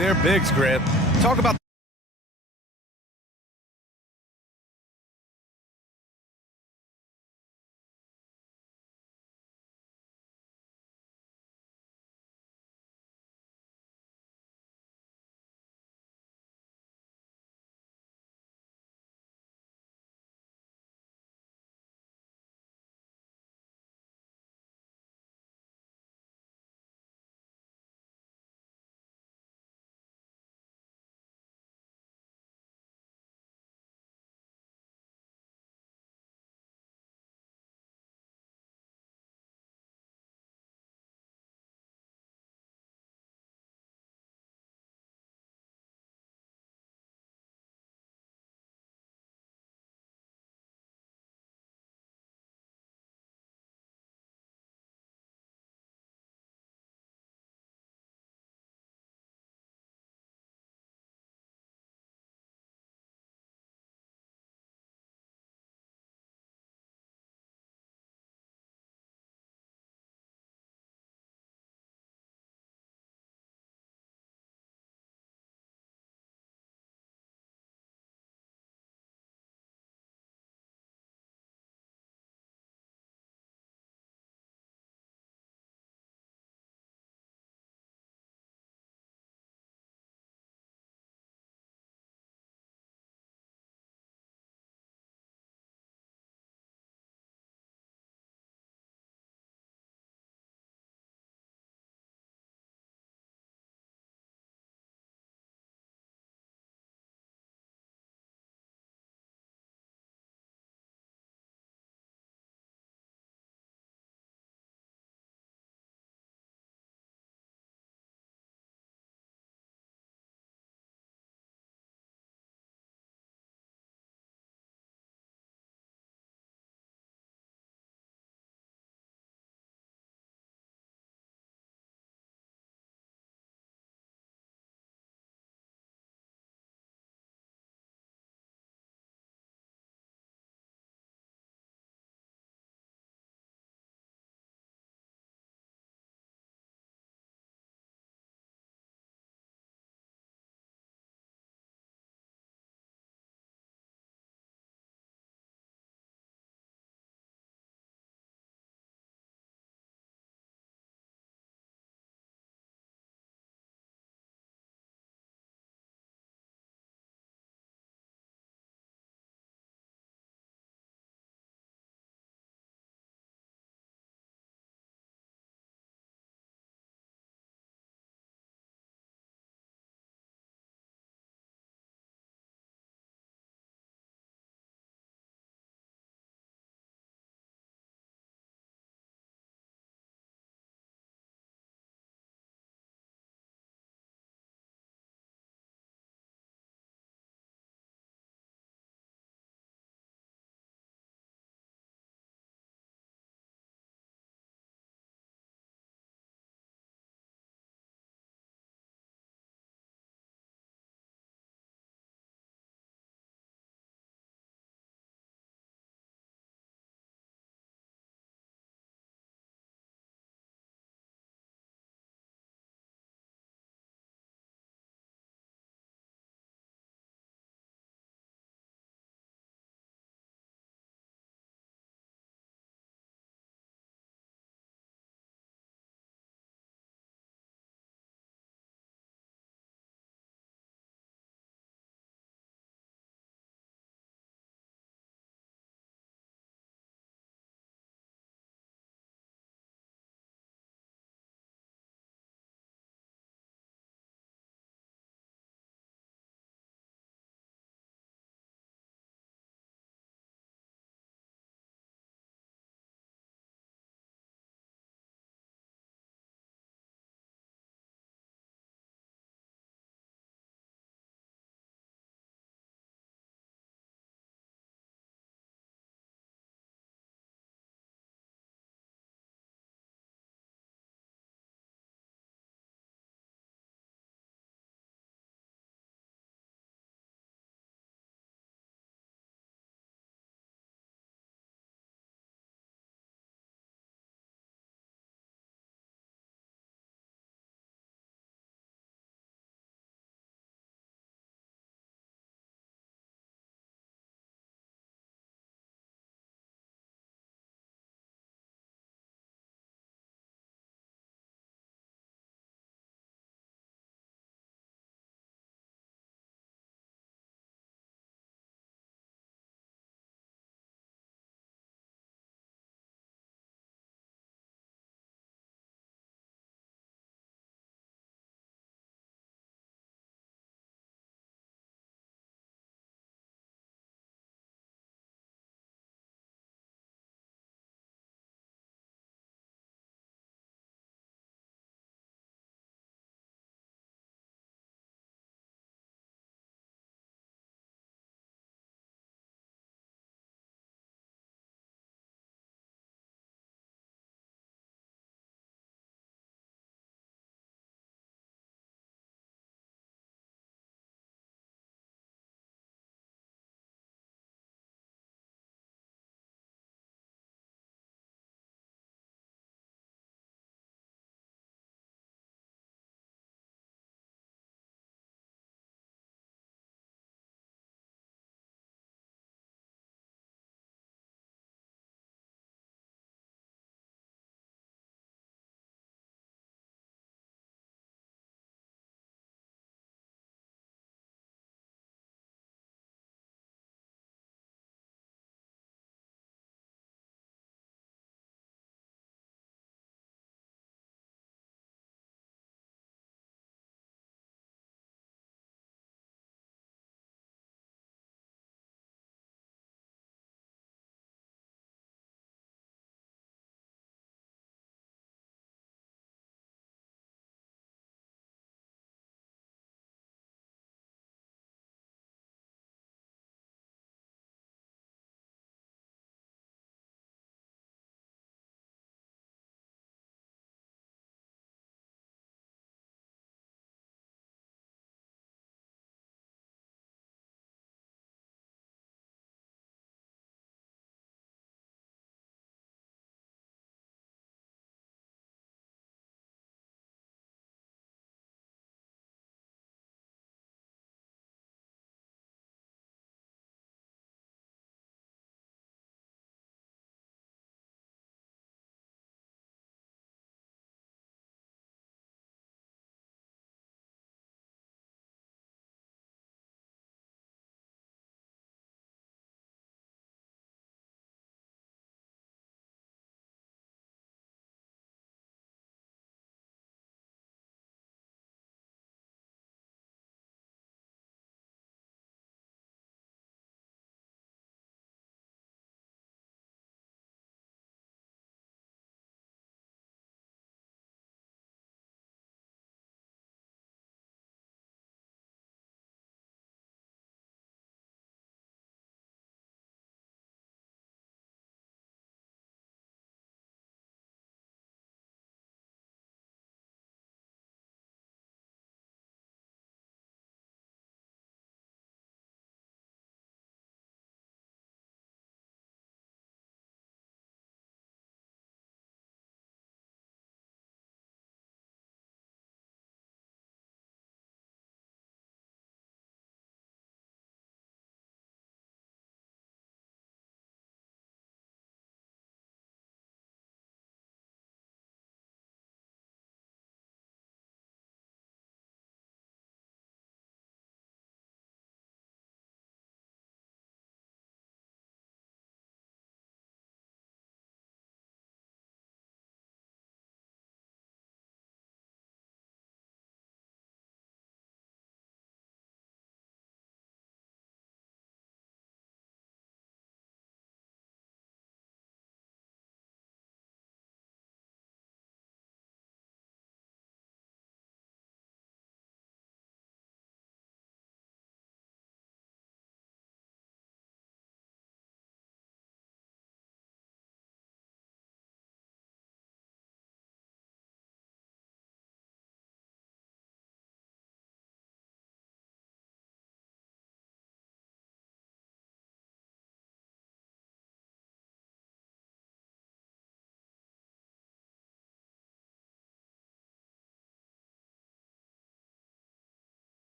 their bigs, Grant. Talk about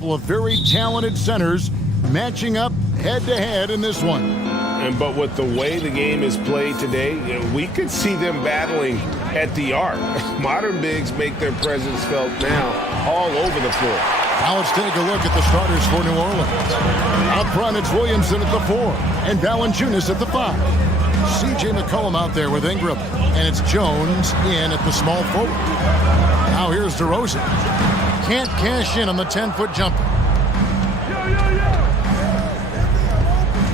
of very talented centers matching up head-to-head in this one. But with the way the game is played today, we could see them battling at the arc. Modern bigs make their presence felt now all over the floor. Now let's take a look at the starters for New Orleans. Up front, it's Williamson at the 4 and Valanciunas at the 5. C.J. McCollum out there with Ingram, and it's Jones in at the small forward. Now here's DeRozan. Can't cash in on the 10-foot jumper.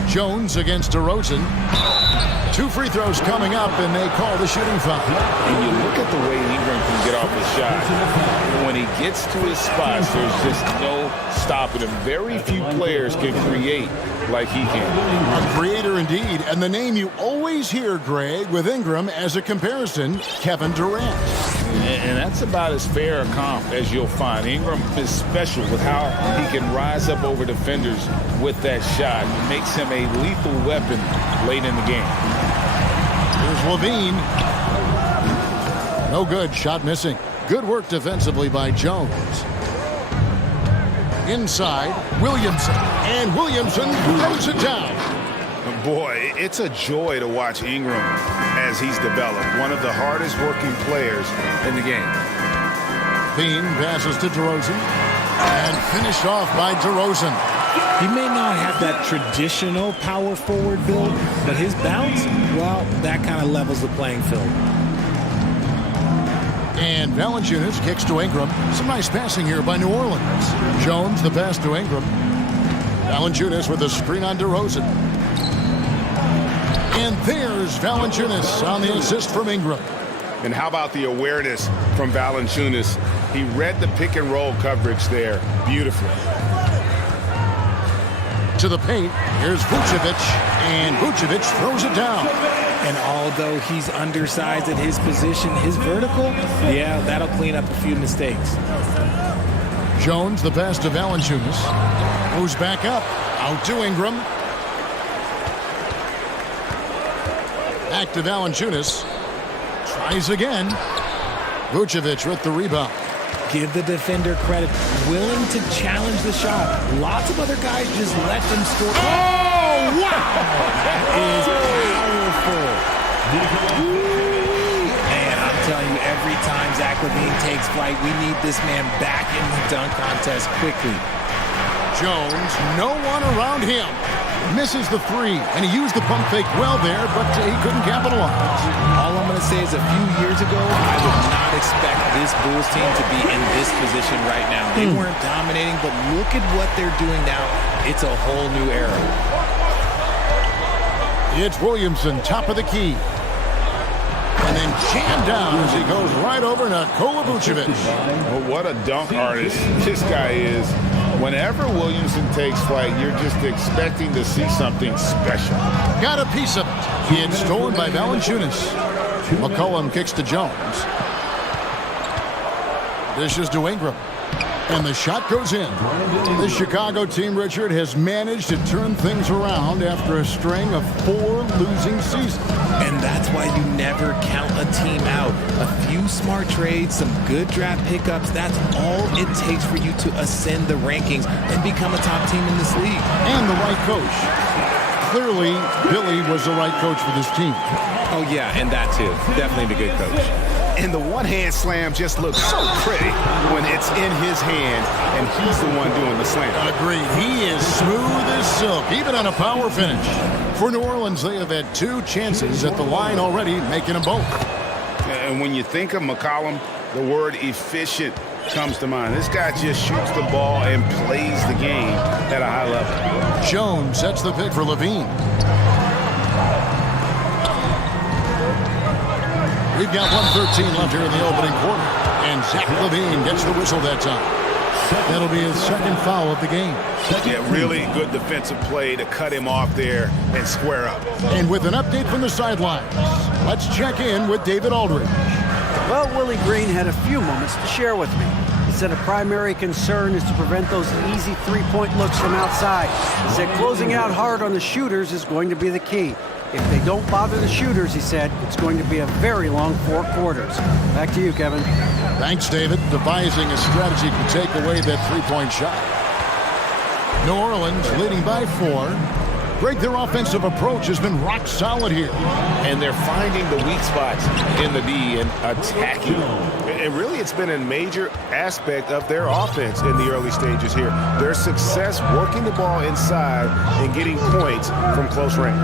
Jones against DeRozan. 2 free throws coming up, and they call the shooting foul. And you look at the way Ingram can get off his shot. When he gets to his spots, there's just no stopping him. Very few players can create like he can. A creator indeed, and the name you always hear, Greg, with Ingram as a comparison, Kevin Durant. And that's about as fair a comp as you'll find. Ingram is special with how he can rise up over defenders with that shot. It makes him a lethal weapon late in the game. Here's Levine. No good, shot missing. Good work defensively by Jones. Inside, Williamson. And Williamson throws it down. Boy, it's a joy to watch Ingram as he's developed. One of the hardest working players in the game. Bean passes to DeRozan. And finished off by DeRozan. He may not have that traditional power forward build, but his bounce, well, that kind of levels the playing field. And Valanciunas kicks to Ingram. Some nice passing here by New Orleans. Jones, the pass to Ingram. Valanciunas with a screen on DeRozan. And there's Valanciunas on the assist from Ingram. And how about the awareness from Valanciunas? He read the pick and roll coverage there beautifully. To the paint, here's Vucevic, and Vucevic throws it down. And although he's undersized at his position, his vertical, yeah, that'll clean up a few mistakes. Jones, the pass to Valanciunas. Moves back up, out to Ingram. Back to Valanciunas. Tries again. Vucevic with the rebound. Give the defender credit. Willing to challenge the shot. Lots of other guys just let them score. Oh, wow! That is powerful. And I'm telling you, every time Zach LaVine takes flight, we need this man back in the dunk contest quickly. Jones, no one around him. Misses the 3, and he used the pump fake well there, but he couldn't capitalize. All I'm going to say is a few years ago, I would not expect this Bulls team to be in this position right now. They weren't dominating, but look at what they're doing now. It's a whole new era. It's Williamson, top of the key. And then jammed down as he goes right over Nikola Vucevic. Well, what a dunk artist this guy is. Whenever Williamson takes flight, you're just expecting to see something special. Got a piece of it. He had stolen by Valanciunas. McCollum kicks to Jones. Dishes to Ingram. And the shot goes in. The Chicago team, Richard, has managed to turn things around after a string of 4 losing seasons. And that's why you never count a team out. A few smart trades, some good draft pickups, that's all it takes for you to ascend the rankings and become a top team in this league. And the right coach. Clearly, Billy was the right coach for this team. Oh, yeah, and that too. Definitely the good coach. And the one-hand slam just looks so pretty when it's in his hand and he's the one doing the slam. Agreed. He is smooth as silk, even on a power finish. For New Orleans, they have had 2 chances at the line already, making them both. And when you think of McCollum, the word efficient comes to mind. This guy just shoots the ball and plays the game at a high level. Jones sets the pick for Levine. We've got 1:13 left here in the opening quarter. And Zach LaVine gets the whistle that time. That'll be his 2nd foul of the game. Yeah, really good defensive play to cut him off there and square up. And with an update from the sidelines, let's check in with David Aldridge. Well, Willie Green had a few moments to share with me. He said a primary concern is to prevent those easy 3-point looks from outside. He said closing out hard on the shooters is going to be the key. If they don't bother the shooters, he said, it's going to be a very long 4 quarters. Back to you, Kevin. Thanks, David. Devising a strategy to take away that 3-point shot. New Orleans leading by 4. Greg, their offensive approach has been rock solid here. And they're finding the weak spots in the D and attacking. And really, it's been a major aspect of their offense in the early stages here. Their success working the ball inside and getting points from close range.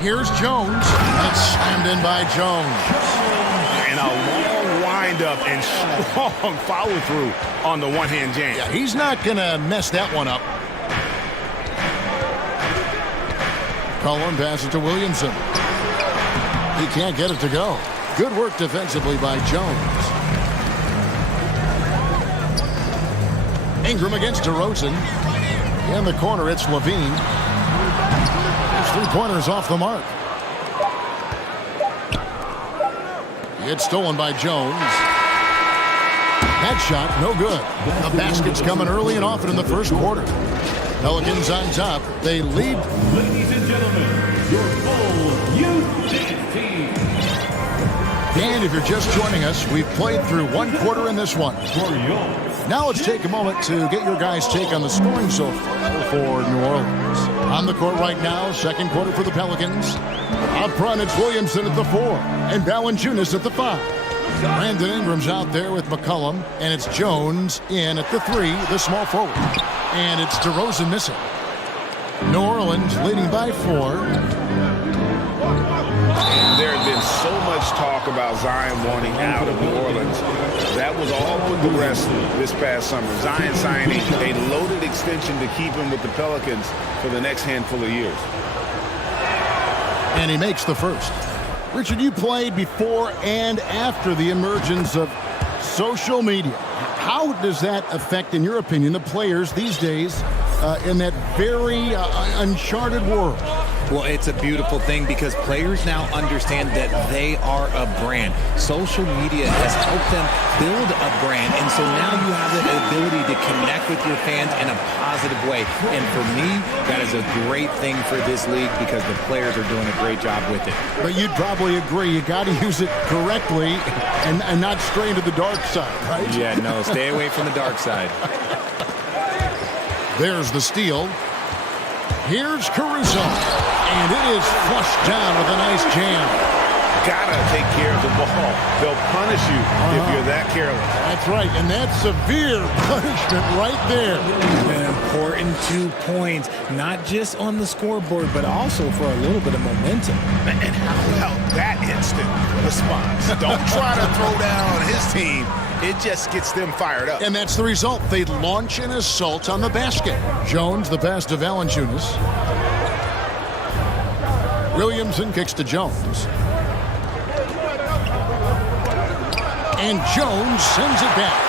Here's Jones. It's slammed in by Jones. And a long wind-up and strong follow-through on the one-hand jam. Yeah, he's not going to mess that one up. Cullen passes to Williamson. He can't get it to go. Good work defensively by Jones. Ingram against DeRozan. In the corner, it's Levine. His three-pointers off the mark. It's stolen by Jones. That shot, no good. The basket's coming early and often in the first quarter. Pelicans on top. They lead. Ladies and gentlemen, your full youth team. And if you're just joining us, we've played through one quarter in this one. Now let's take a moment to get your guys' take on the scoring so far for New Orleans. On the court right now, second quarter for the Pelicans. Up front, it's Williamson at the 4 and Valanciunas at the 5. Brandon Ingram's out there with McCollum, and it's Jones in at the 3, the small forward. And it's DeRozan missing. New Orleans leading by 4. There had been so much talk about Zion wanting out of New Orleans. That was all put to rest this past summer. Zion signing a loaded extension to keep him with the Pelicans for the next handful of years. And he makes the first. Richard, you played before and after the emergence of social media. How does that affect, in your opinion, the players these days in that very uncharted world? Well, it's a beautiful thing because players now understand that they are a brand. Social media has helped them build a brand, and so now you have the ability to connect with your fans in a positive way. And for me, that is a great thing for this league because the players are doing a great job with it. But you'd probably agree you got to use it correctly and not stray into the dark side, right? Yeah, no, stay away from the dark side. There's the steal. Here's Caruso. And it is flushed down with a nice jam. Gotta take care of the ball. They'll punish you if you're that careless. That's right, and that's severe punishment right there. An important 2 points, not just on the scoreboard, but also for a little bit of momentum. And how about that instant response? Don't try to throw down on his team. It just gets them fired up. And that's the result. They launch an assault on the basket. Jones, the pass to Valanciunas. Williamson kicks to Jones. And Jones sends it back.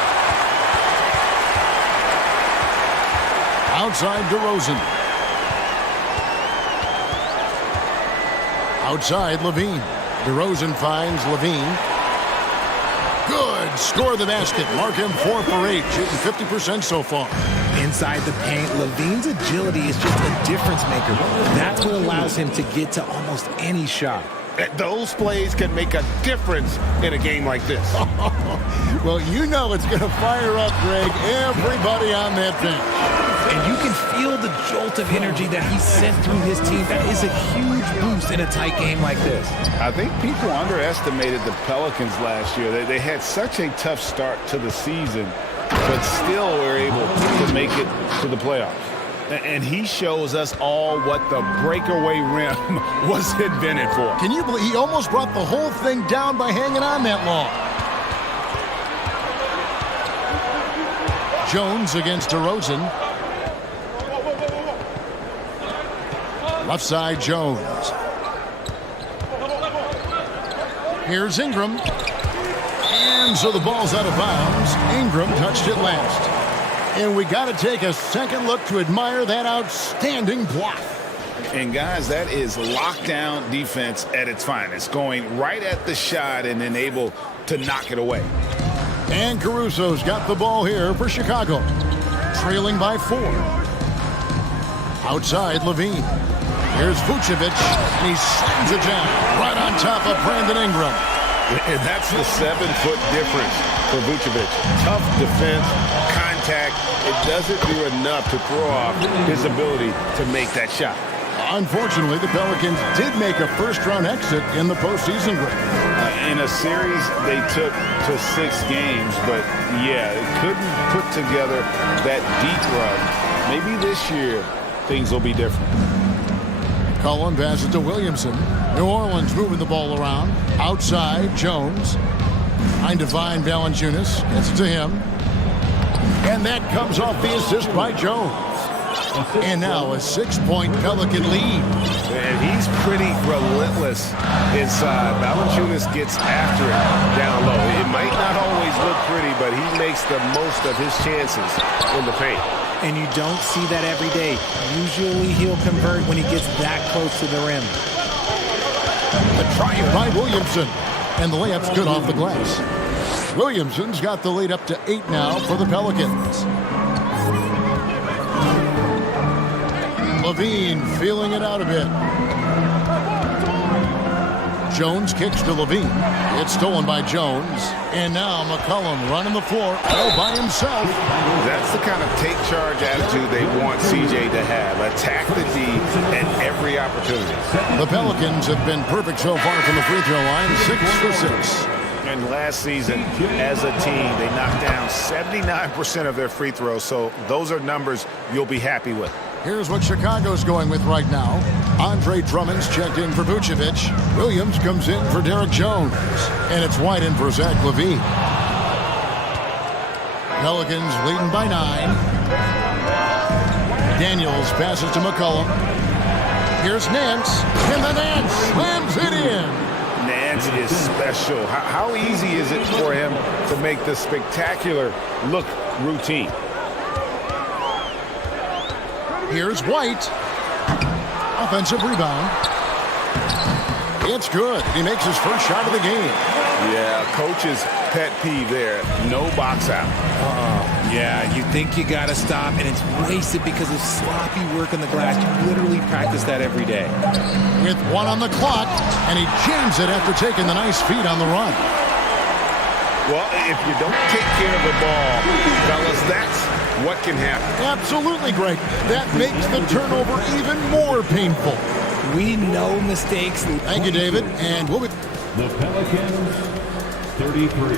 Outside DeRozan. Outside Levine. DeRozan finds Levine. Good. Score the basket. Mark him 4 for 8. Shooting 50% so far. Inside the paint, Levine's agility is just a difference maker. That's what allows him to get to almost any shot. Those plays can make a difference in a game like this. Well, you know it's going to fire up, Greg, everybody on that bench. And you can feel the jolt of energy that he sent through his team. That is a huge boost in a tight game like this. I think people underestimated the Pelicans last year. They had such a tough start to the season, but still were able to make it to the playoffs. And he shows us all what the breakaway rim was invented for. Can you believe he almost brought the whole thing down by hanging on that long? Jones against DeRozan. Left side, Jones. Here's Ingram. And so the ball's out of bounds. Ingram touched it last. And we got to take a second look to admire that outstanding block. And guys, that is lockdown defense at its finest. Going right at the shot and then able to knock it away. And Caruso's got the ball here for Chicago. Trailing by 4. Outside, Levine. Here's Vucevic, and he slams it down right on top of Brandon Ingram. And that's the 7-foot difference for Vucevic. Tough defense, contact attack, it doesn't do enough to throw off his ability to make that shot. Unfortunately, the Pelicans did make a first-round exit in the postseason break. In a series they took to 6 games, but yeah, it couldn't put together that deep run. Maybe this year things will be different. Cullen passes to Williamson. New Orleans moving the ball around. Outside, Jones. Trying to find Valanciunas. Gets it to him. And that comes off the assist by Jones. And now a 6-point Pelican lead. And he's pretty relentless inside. Valanciunas gets after it down low. It might not always look pretty, but he makes the most of his chances in the paint. And you don't see that every day. Usually he'll convert when he gets that close to the rim. The try by Williamson. And the layup's good off the glass. Williamson's got the lead up to 8 now for the Pelicans. Levine feeling it out a bit. Jones kicks to Levine. It's stolen by Jones. And now McCollum running the floor all by himself. That's the kind of take charge attitude they want CJ to have. Attack the D at every opportunity. The Pelicans have been perfect so far from the free throw line, 6 for 6. And last season, as a team, they knocked down 79% of their free throws, so those are numbers you'll be happy with. Here's what Chicago's going with right now. Andre Drummond's checked in for Vucevic. Williams comes in for Derek Jones. And it's White in for Zach LaVine. Pelicans leading by 9. Daniels passes to McCollum. Here's Nance. And the Nance slams it in. Nance is special. How easy is it for him to make the spectacular look routine? Here's White. Offensive rebound. It's good. He makes his first shot of the game. Yeah, coach's pet peeve there. No box out. Yeah, you think you got to stop, and it's wasted because of sloppy work on the glass. You literally practice that every day. With 1 on the clock, and he jams it after taking the nice feed on the run. Well, if you don't take care of the ball, fellas, that's what can happen. Absolutely, Greg. That makes the turnover even more painful. We know mistakes. Thank you, David. And we'll be... The Pelicans, 33.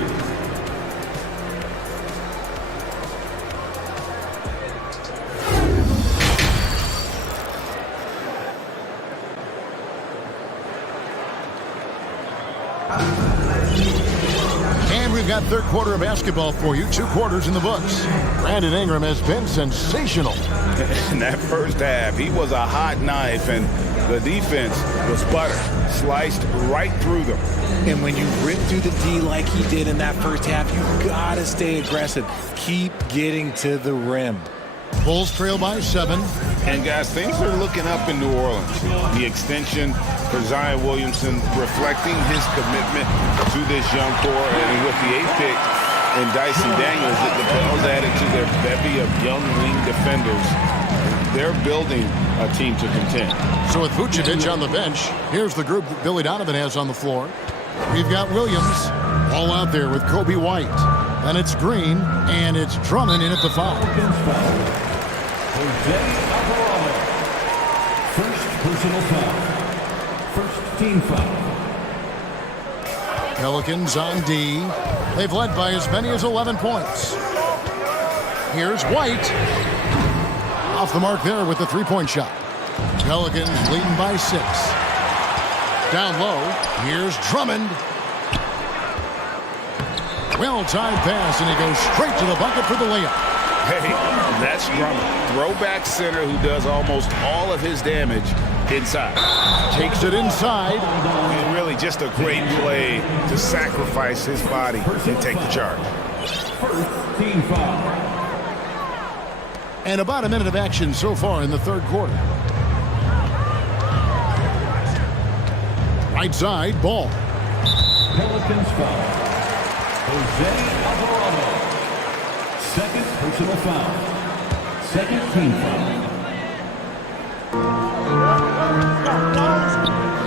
And we've got third quarter of basketball for you. 2 quarters in the books. Brandon Ingram has been sensational. In that first half, he was a hot knife, and the defense was butter, sliced right through them. And when you rip through the D like he did in that first half, you gotta stay aggressive. Keep getting to the rim. Bulls trail by 7. And guys, things are looking up in New Orleans. The extension for Zion Williamson reflecting his commitment to this young core, and with the 8th pick and Dyson Daniels, the Pels added to their bevy of young wing defenders. They're building a team to contend. So with Vucevic on the bench, here's the group that Billy Donovan has on the floor. We've got Williams all out there with Kobe White. And it's Green, and it's Drummond in at the 5. Jose Alvarado. First personal foul. First team foul. Pelicans on D. They've led by as many as 11 points. Here's White. Off the mark there with the 3-point shot. Pelicans leading by 6. Down low, here's Drummond. Well-timed pass, and he goes straight to the bucket for the layup. Hey, that's Drummond. Throwback center who does almost all of his damage inside. Takes it inside. And really just a great play to sacrifice his body and take the charge. First team foul. And about a minute of action so far in the third quarter. Right side, ball. Pelicans foul. Jose Alvarado. Second personal foul. Second team foul.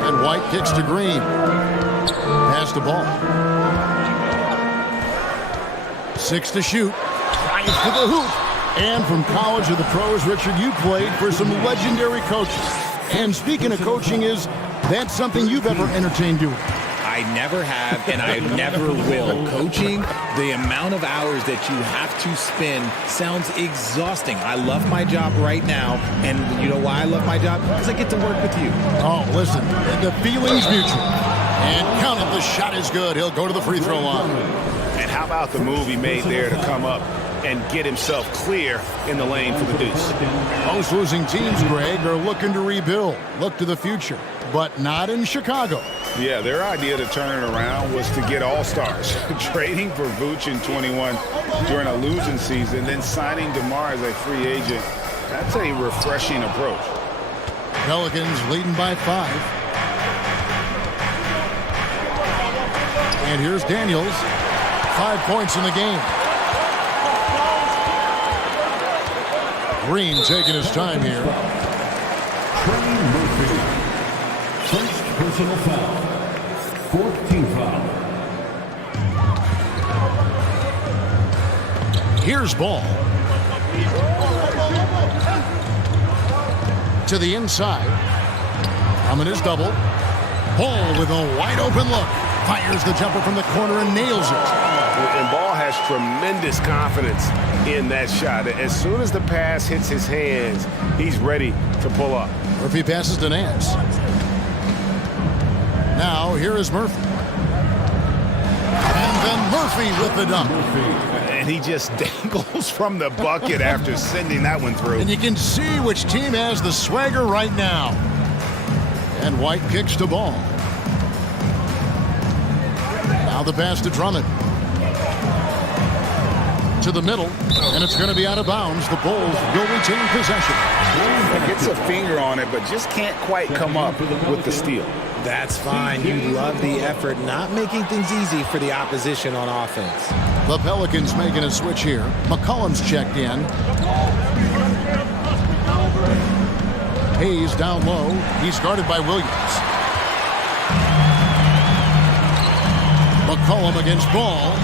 And White kicks to Green. Pass the ball. 6 to shoot. Drives to the hoop. And from college to the pros, Richard, you played for some legendary coaches. And speaking of coaching, is that something you've ever entertained doing? I never have, and I never will. Coaching, the amount of hours that you have to spend sounds exhausting. I love my job right now, and you know why I love my job? Because I get to work with you. Oh, listen, the feeling's mutual. And count it, the shot is good. He'll go to the free throw line. And how about the move he made there to come up and get himself clear in the lane for the deuce? Most losing teams, Greg, are looking to rebuild, look to the future, but not in Chicago. Yeah, their idea to turn it around was to get all-stars. Trading for Vooch in 21 during a losing season, then signing DeMar as a free agent. That's a refreshing approach. Pelicans leading by 5. And here's Daniels. 5 points in the game. Green taking his time here. Trey Murphy. First personal foul. 4th team foul. Here's Ball. To the inside. Coming his double. Ball with a wide open look. Fires the jumper from the corner and nails it. And Ball has tremendous confidence in that shot. As soon as the pass hits his hands, he's ready to pull up. Murphy passes to Nance. Now here is Murphy. And then Murphy with the dunk. And he just dangles from the bucket after sending that one through. And you can see which team has the swagger right now. And White kicks to Ball. Now the pass to Drummond. To the middle, and it's going to be out of bounds. The Bulls will retain possession. Gets a finger on it, but just can't quite come up with the steal. That's fine. You love the effort, not making things easy for the opposition on offense. The Pelicans making a switch here. McCollum's checked in. Hayes down low. He's guarded by Williams. McCollum against Ball.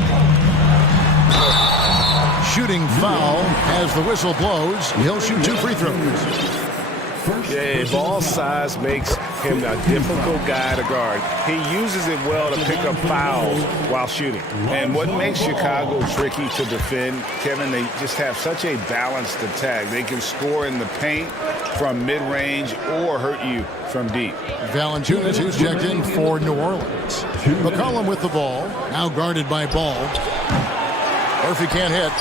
Shooting foul as the whistle blows. He'll shoot 2 free throws. Yeah, Ball's size makes him a difficult guy to guard. He uses it well to pick up fouls while shooting. And what makes Chicago tricky to defend, Kevin, they just have such a balanced attack. They can score in the paint from mid-range or hurt you from deep. Valanciunas, who's checked in for New Orleans. McCollum with the ball, now guarded by Ball. Murphy can't hit.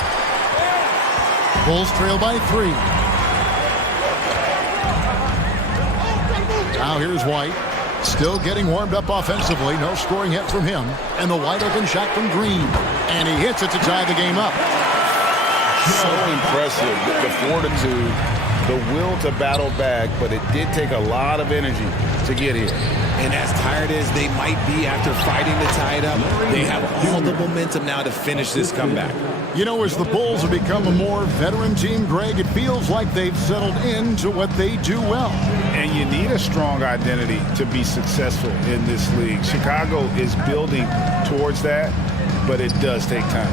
Bulls trail by 3. Now here's White. Still getting warmed up offensively. No scoring hit from him. And the wide open shot from Green. And he hits it to tie the game up. So impressive, the fortitude, the will to battle back, but it did take a lot of energy to get here. And as tired as they might be after fighting to tie it up, they have all the momentum now to finish this comeback. You know, as the Bulls have become a more veteran team, Greg, it feels like they've settled into what they do well. And you need a strong identity to be successful in this league. Chicago is building towards that, but it does take time.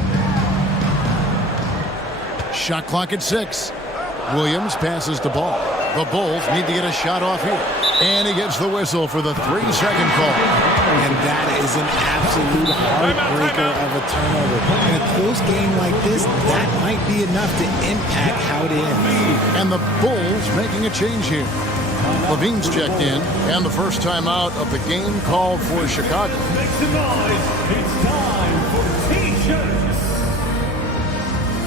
Shot clock at 6. Williams passes the ball. The Bulls need to get a shot off here. And he gets the whistle for the 3-second call. And that is an absolute heartbreaker of a turnover. In a close game like this, that might be enough to impact how it ends. And the Bulls making a change here. Levine's checked in, and the first time out of the game called for Chicago. Make some noise. It's time for T-shirts.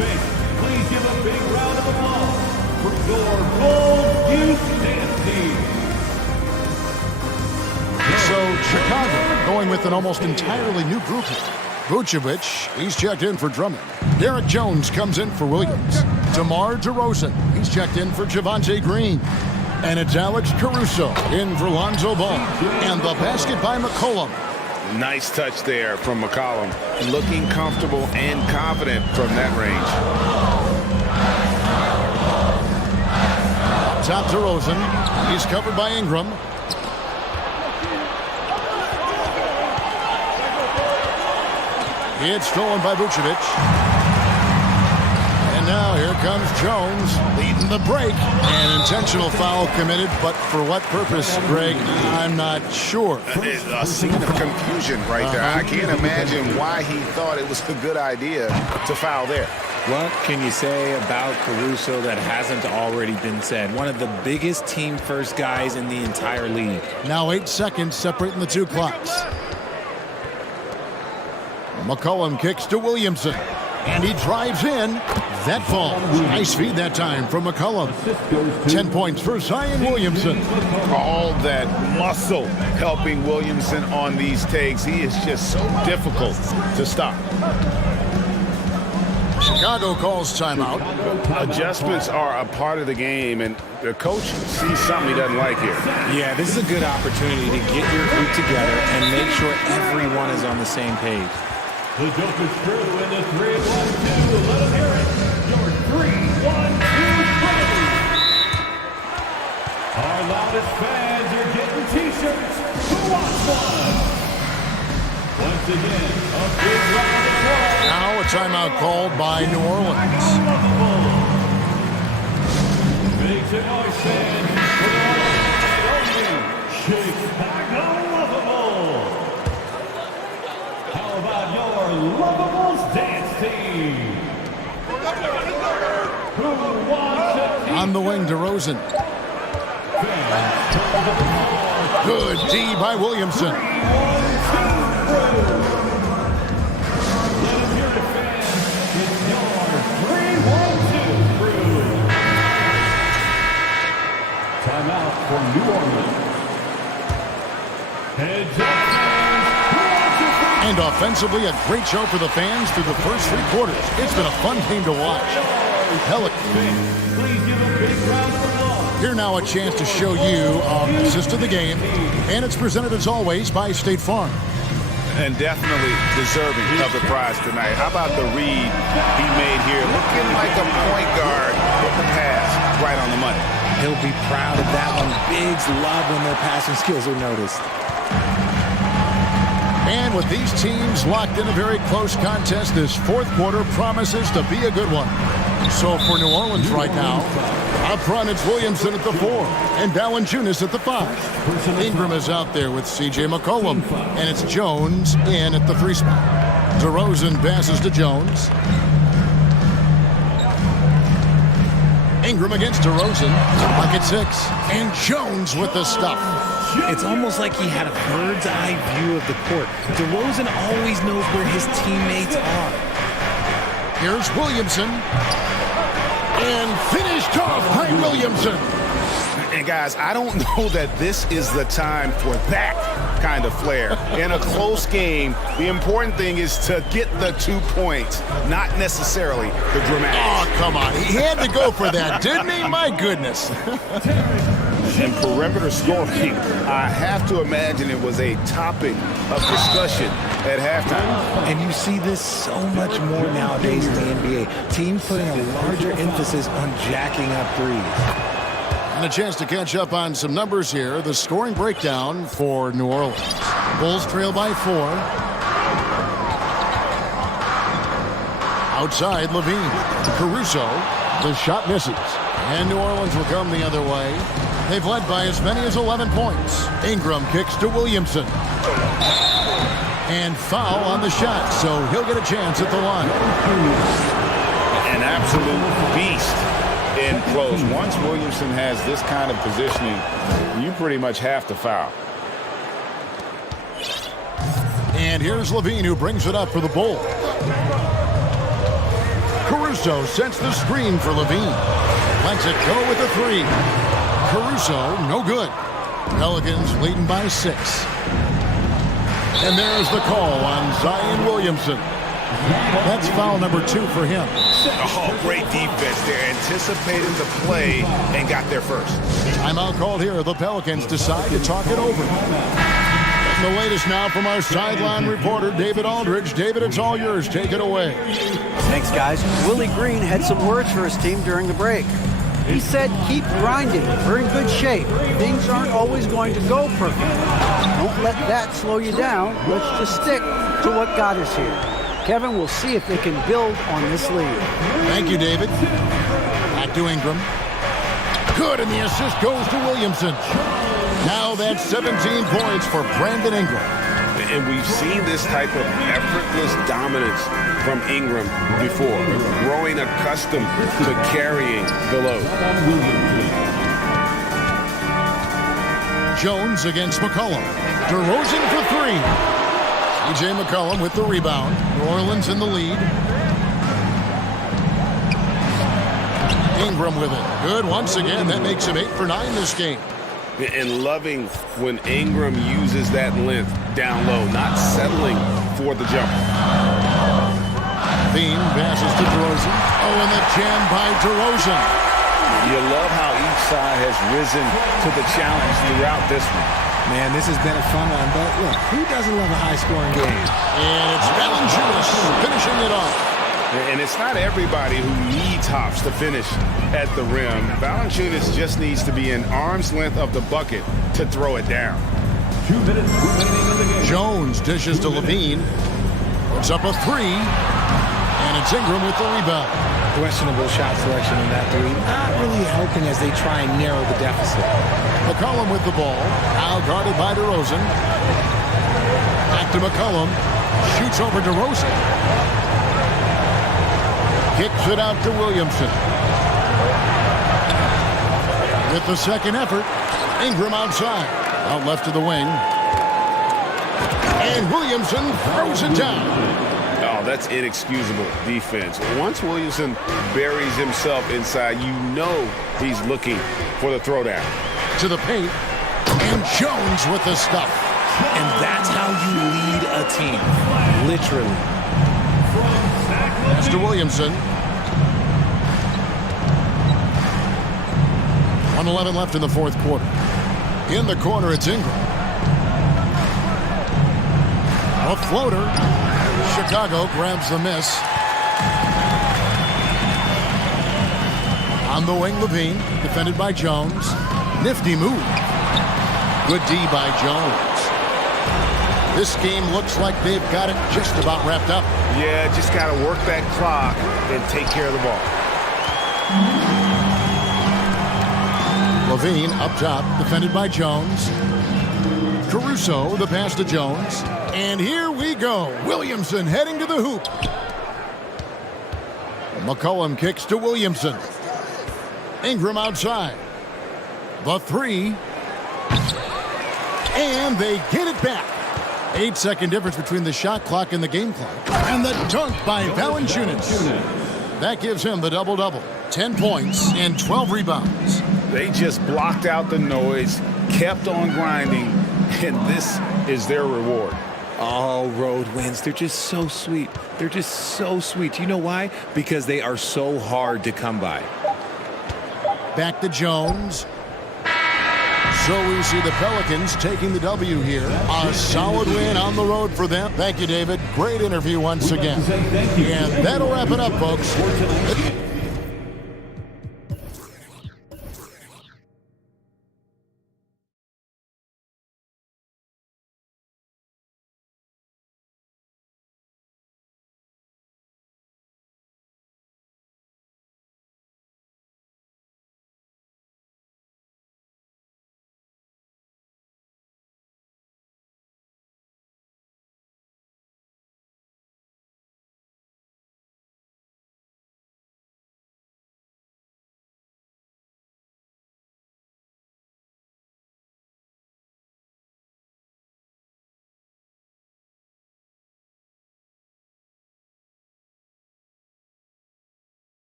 Fans, please give a big round of applause for your Bulls Youth Dance Team. So Chicago going with an almost entirely new group here. Vucevic, he's checked in for Drummond. Derek Jones comes in for Williams. DeMar DeRozan, he's checked in for Javonte Green. And it's Alex Caruso in for Lonzo Ball. And the basket by McCollum. Nice touch there from McCollum. Looking comfortable and confident from that range. Top DeRozan, he's covered by Ingram. It's stolen by Vucevic. And now here comes Jones leading the break. An intentional foul committed, but for what purpose, Greg, I'm not sure. A scene of confusion right there. I can't imagine why he thought it was a good idea to foul there. What can you say about Caruso that hasn't already been said? One of the biggest team-first guys in the entire league. Now 8 seconds separating the two clocks. McCollum kicks to Williamson. And he drives in. That falls. Nice feed that time from McCollum. 10 points for Zion Williamson. All that muscle helping Williamson on these takes. He is just so difficult to stop. Chicago calls timeout. Adjustments are a part of the game, and the coach sees something he doesn't like here. Yeah, this is a good opportunity to get your group together and make sure everyone is on the same page. The Joker's crew in the 3-1-2. Let them hear it. Your 3-1-2 brothers. Our loudest fans are getting T-shirts. Who wants one? Once again, a big round of applause. Now a timeout called by New Orleans. Make some noise, fans. For the only Chicago Lovable. How about your Lovables dance team? Who wants a team? On the wing, DeRozan. Good D by Williamson. Timeout for New Orleans. Heads up, And offensively, a great show for the fans through the first 3 quarters. It's been a fun game to watch. Pelicans. please give a big round of applause. Here now a chance to show you our assist of the game. And it's presented as always by State Farm. And definitely deserving of the prize tonight. How about the read he made here? Looking like a point guard with the pass right on the money. He'll be proud of that one. Bigs love when their passing skills are noticed. And with these teams locked in a very close contest, this 4th quarter promises to be a good one. So for New Orleans right now, up front it's Williamson at the 4 and Valanciunas at the 5. Ingram is out there with C.J. McCollum, and it's Jones in at the 3 spot. DeRozan passes to Jones. Ingram against DeRozan, pocket 6, and Jones with the stuff. It's almost like he had a bird's eye view of the court. DeRozan always knows where his teammates are. Here's Williamson. And finished off by Williamson. And guys, I don't know that this is the time for that kind of flair. In a close game, the important thing is to get the 2 points, not necessarily the dramatic. Oh, come on. He had to go for that, didn't he? My goodness. And perimeter scoring, I have to imagine it was a topic of discussion at halftime. And you see this so much more nowadays in the NBA. Teams putting a larger emphasis on jacking up threes. And a chance to catch up on some numbers here. The scoring breakdown for New Orleans. Bulls trail by 4. Outside, Levine. Caruso. The shot misses. And New Orleans will come the other way. They've led by as many as 11 points. Ingram kicks to Williamson. And foul on the shot, so he'll get a chance at the line. An absolute beast in close. Once Williamson has this kind of positioning, you pretty much have to foul. And here's Levine, who brings it up for the Bulls. Caruso sets the screen for Levine. Lets it go with a 3. Caruso, no good. Pelicans leading by 6. And there's the call on Zion Williamson. That's foul number 2 for him. Oh, great defense there. Anticipated the play and got there first. Timeout called here. The Pelicans decide to talk it over. And the latest now from our sideline reporter, David Aldridge. David, it's all yours. Take it away. Thanks, guys. Willie Green had some words for his team during the break. He said, keep grinding. We're in good shape. Things aren't always going to go perfect. Don't let that slow you down. Let's just stick to what got us here. Kevin, we'll see if they can build on this lead. Thank you, David. Back to Ingram. Good, and the assist goes to Williamson. Now that's 17 points for Brandon Ingram. And we've seen this type of effortless dominance from Ingram before, growing accustomed to carrying the load. Jones against McCollum. DeRozan for three. C.J. McCollum with the rebound. New Orleans in the lead. Ingram with it. Good once again. That makes him 8 for 9 this game. And loving when Ingram uses that length down low, not settling for the jumper. Bean passes to DeRozan. Oh, and the jam by DeRozan. You love how each side has risen to the challenge throughout this one. Man, this has been a fun one, but look, who doesn't love a high-scoring game? And it's Valanciunas finishing it off. And it's not everybody who needs hops to finish at the rim. Valanciunas just needs to be an arm's length of the bucket to throw it down. 2 minutes remaining in the game. Jones dishes to Levine. Puts up a three. And it's Ingram with the rebound. Questionable shot selection in that three. Not really helping as they try and narrow the deficit. McCollum with the ball. Now guarded by DeRozan. Back to McCollum. Shoots over DeRozan. Kicks it out to Williamson. With the second effort, Ingram outside. Out left to the wing. And Williamson throws it down. Oh, that's inexcusable defense. Once Williamson buries himself inside, you know he's looking for the throwdown. To the paint. And Jones with the stuff. And that's how you lead a team. Literally. Pass to Williamson. 1:11 left in the fourth quarter. In the corner, it's Ingram. A floater. Chicago grabs the miss. On the wing, Levine, defended by Jones. Nifty move. Good D by Jones. This game looks like they've got it just about wrapped up. Yeah, just got to work that clock and take care of the ball. Levine up top, defended by Jones. Caruso, the pass to Jones. And here we go. Williamson heading to the hoop. McCollum kicks to Williamson. Ingram outside. The three. And they get it back. 8-second difference between the shot clock and the game clock. And the dunk by Valanciunas. That gives him the double-double. 10 points and 12 rebounds. They just blocked out the noise, kept on grinding, and this is their reward. All road wins. They're just so sweet. They're just so sweet. You know why? Because they are so hard to come by. Back to Jones. So we see the Pelicans taking the W here. A solid win on the road for them. Thank you, David. Great interview once again. And that'll wrap it up, folks.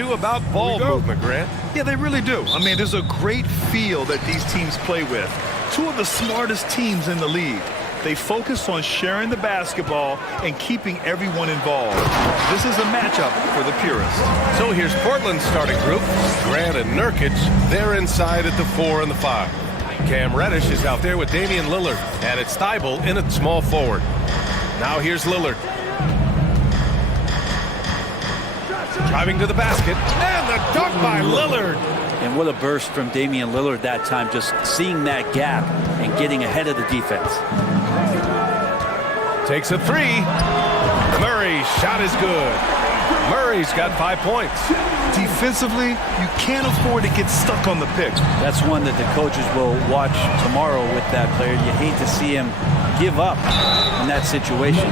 About ball movement, Grant. Yeah, they really do. I mean, there's a great feel that these teams play with. Two of the smartest teams in the league. They focus on sharing the basketball and keeping everyone involved. This is a matchup for the purists. So here's Portland's starting group. Grant and Nurkic, they're inside at the 4 and the 5. Cam Reddish is out there with Damian Lillard. And it's Thibault in at small forward. Now here's Lillard. Driving to the basket, and the dunk by Lillard. And what a burst from Damian Lillard that time, just seeing that gap and getting ahead of the defense. Takes a 3. Murray's shot is good. Murray's got 5 points. Defensively, you can't afford to get stuck on the pick. That's one that the coaches will watch tomorrow with that player. You hate to see him give up in that situation.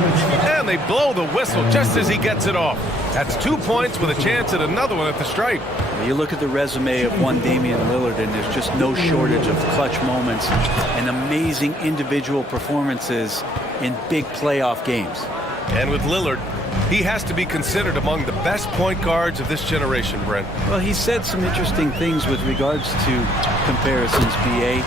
And they blow the whistle just as he gets it off. That's 2 points with a chance at another one at the stripe. You look at the resume of one Damian Lillard, and there's just no shortage of clutch moments and amazing individual performances in big playoff games. And with Lillard, he has to be considered among the best point guards of this generation, Brent. Well, he said some interesting things with regards to comparisons, B.A.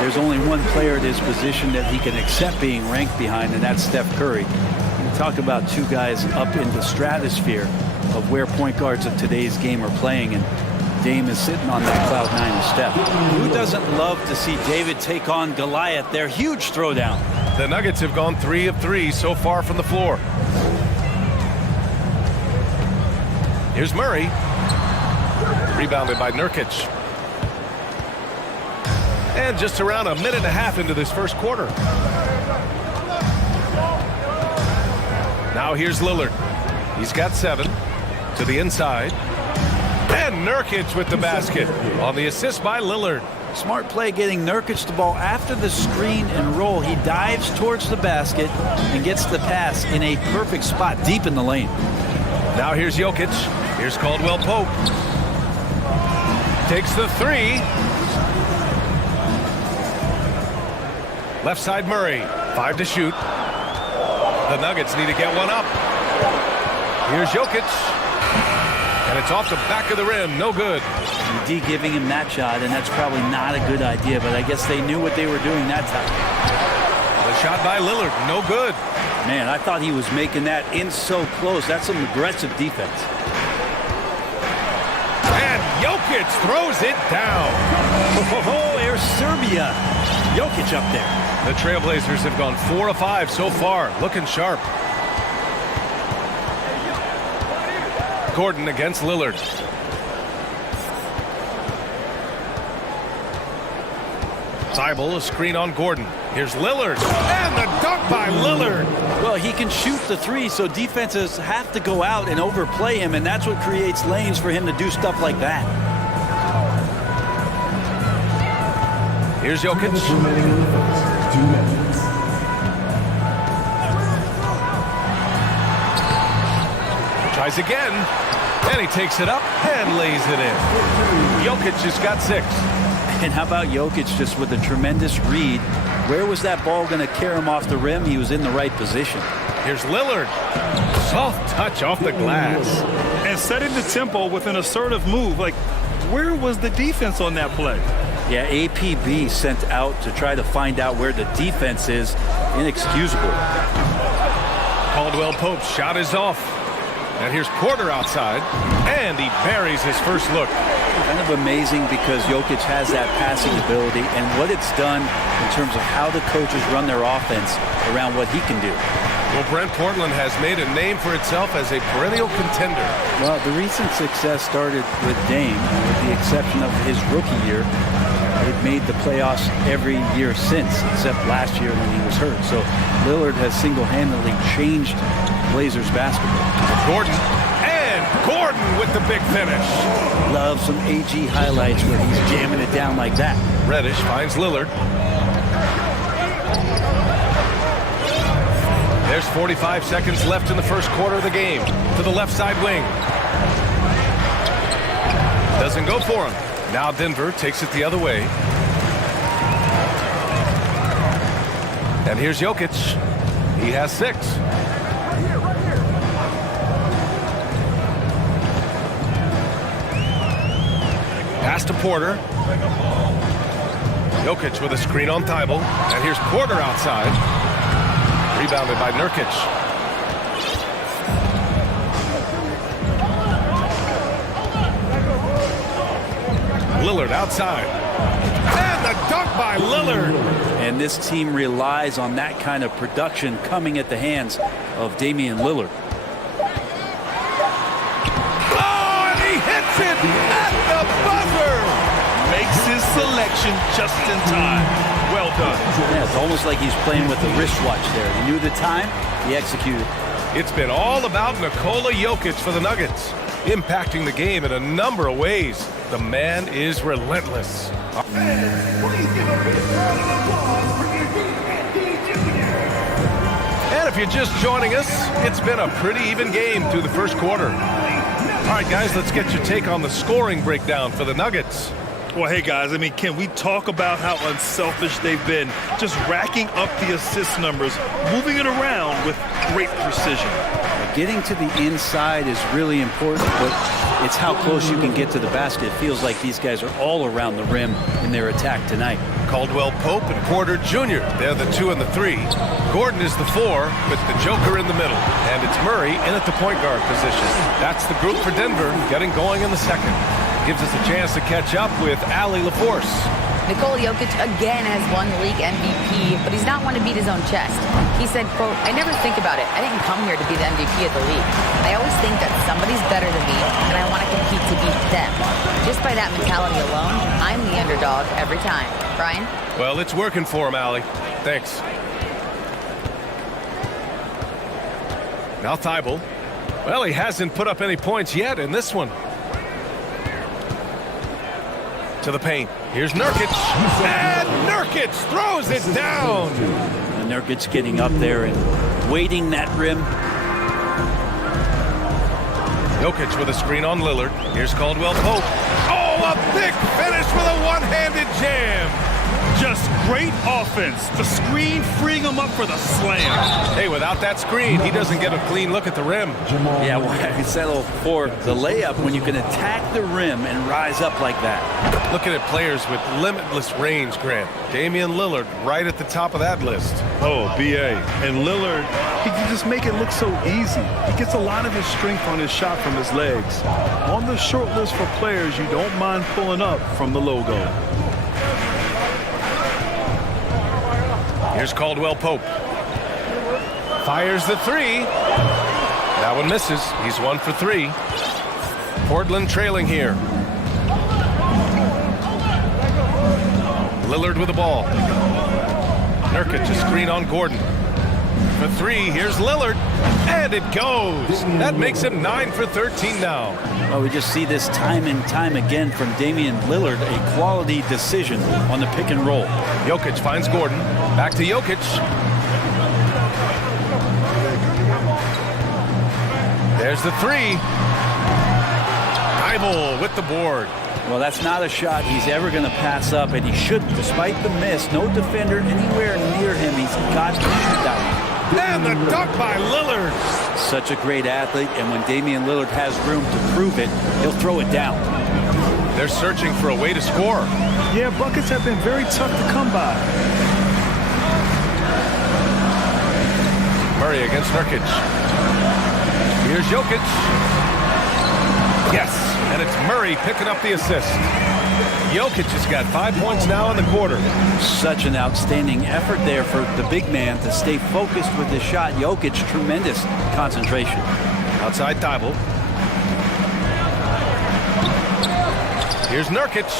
There's only one player at his position that he can accept being ranked behind, and that's Steph Curry. You talk about two guys up in the stratosphere of where point guards of today's game are playing, and Dame is sitting on that cloud 9 with Steph. Who doesn't love to see David take on Goliath? Their huge throwdown. The Nuggets have gone 3 of 3 so far from the floor. Here's Murray. Rebounded by Nurkic. And just around a minute and a half into this first quarter. Now here's Lillard. He's got 7 to the inside. And Nurkic with the basket on the assist by Lillard. Smart play getting Nurkic the ball after the screen and roll. He dives towards the basket and gets the pass in a perfect spot deep in the lane. Now here's Jokic. Here's Caldwell Pope. Takes the 3. Left side Murray. 5 to shoot. The Nuggets need to get one up. Here's Jokic. And it's off the back of the rim. No good. D giving him that shot, and that's probably not a good idea, but I guess they knew what they were doing that time. The shot by Lillard. No good. Man, I thought he was making that in so close. That's some aggressive defense. And Jokic throws it down. Oh, Air Serbia. Jokic up there. The Trailblazers have gone 4 of 5 so far. Looking sharp. Gordon against Lillard. Thibault, a screen on Gordon. Here's Lillard. And the dunk by Lillard. Well, he can shoot the 3, so defenses have to go out and overplay him, and that's what creates lanes for him to do stuff like that. Here's Jokic. Tries again. And he takes it up and lays it in. Jokic has got 6. And how about Jokic just with a tremendous read? Where was that ball going to carry him off the rim? He was in the right position. Here's Lillard. Soft touch off the glass. And setting the tempo with an assertive move. Like, where was the defense on that play? Yeah, APB sent out to try to find out where the defense is. Inexcusable. Caldwell Pope's shot is off. And here's Porter outside, and he buries his first look. Kind of amazing because Jokic has that passing ability and what it's done in terms of how the coaches run their offense around what he can do. Well, Brent, Portland has made a name for itself as a perennial contender. Well, the recent success started with Dame, with the exception of his rookie year. They've made the playoffs every year since, except last year when he was hurt. So Lillard has single-handedly changed Blazers basketball. Gordon, and Gordon with the big finish. Love some AG highlights where he's jamming it down like that. Reddish finds Lillard. There's 45 seconds left in the first quarter of the game. To the left side wing. Doesn't go for him. Now Denver takes it the other way. And here's Jokic. He has 6. Pass to Porter. Jokic with a screen on Thibault. And here's Porter outside. Rebounded by Nurkic. Lillard outside. And the dunk by Lillard. And this team relies on that kind of production coming at the hands of Damian Lillard. Oh, and he hits it at the buzzer. Makes his selection just in time. Well done. Yeah, it's almost like he's playing with the wristwatch there. He knew the time, he executed. It's been all about Nikola Jokic for the Nuggets, impacting the game in a number of ways. The man is relentless. And if you're just joining us, it's been a pretty even game through the first quarter. All right, guys, let's get your take on the scoring breakdown for the Nuggets. Well, hey, guys, I mean, can we talk about how unselfish they've been? Just racking up the assist numbers, moving it around with great precision. Getting to the inside is really important, but it's how close you can get to the basket. It feels like these guys are all around the rim in their attack tonight. Caldwell Pope and Porter Jr., they're the 2 and the 3. Gordon is the 4 with the Joker in the middle. And it's Murray in at the point guard position. That's the group for Denver getting going in the second. Gives us a chance to catch up with Allie LaForce. Nikola Jokic again has won the league MVP, but he's not one to beat his own chest. He said, quote, "I never think about it. I didn't come here to be the MVP of the league. I always think that somebody's better than me, and I want to compete to beat them. Just by that mentality alone, I'm the underdog every time." Brian? Well, it's working for him, Allie. Thanks. Now Thibault. Well, he hasn't put up any points yet in this one. To the paint. Here's Nurkic. And Nurkic throws it down. And Nurkic getting up there and waiting that rim. Jokic with a screen on Lillard. Here's Caldwell Pope. Oh, a big finish with a one-handed jam. Just great offense. The screen freeing him up for the slam. Hey, without that screen, he doesn't get a clean look at the rim. Yeah, well, I settle for the layup when you can attack the rim and rise up like that. Looking at players with limitless range, Grant. Damian Lillard right at the top of that list. Oh, B.A. And Lillard, he can just make it look so easy. He gets a lot of his strength on his shot from his legs. On the short list for players you don't mind pulling up from the logo. Here's Caldwell Pope. Fires the 3. That one misses. He's 1 for 3. Portland trailing here. Lillard with the ball. Nurkic, a screen on Gordon. For 3, here's Lillard. And it goes. That makes him 9 for 13 now. Oh, we just see this time and time again from Damian Lillard, a quality decision on the pick and roll. Jokic finds Gordon. Back to Jokic. There's the 3. Thibault with the board. Well, that's not a shot he's ever going to pass up, and he shouldn't. Despite the miss, no defender anywhere near him. He's got to shoot that one. And the dunk by Lillard. Such a great athlete, and when Damian Lillard has room to prove it, he'll throw it down. They're searching for a way to score. Yeah, buckets have been very tough to come by. Murray against Nurkic. Here's Jokic. Yes, and it's Murray picking up the assist. Jokic has got 5 points now in the quarter. Such an outstanding effort there for the big man to stay focused with his shot. Jokic, tremendous concentration. Outside Thibault. Here's Nurkic.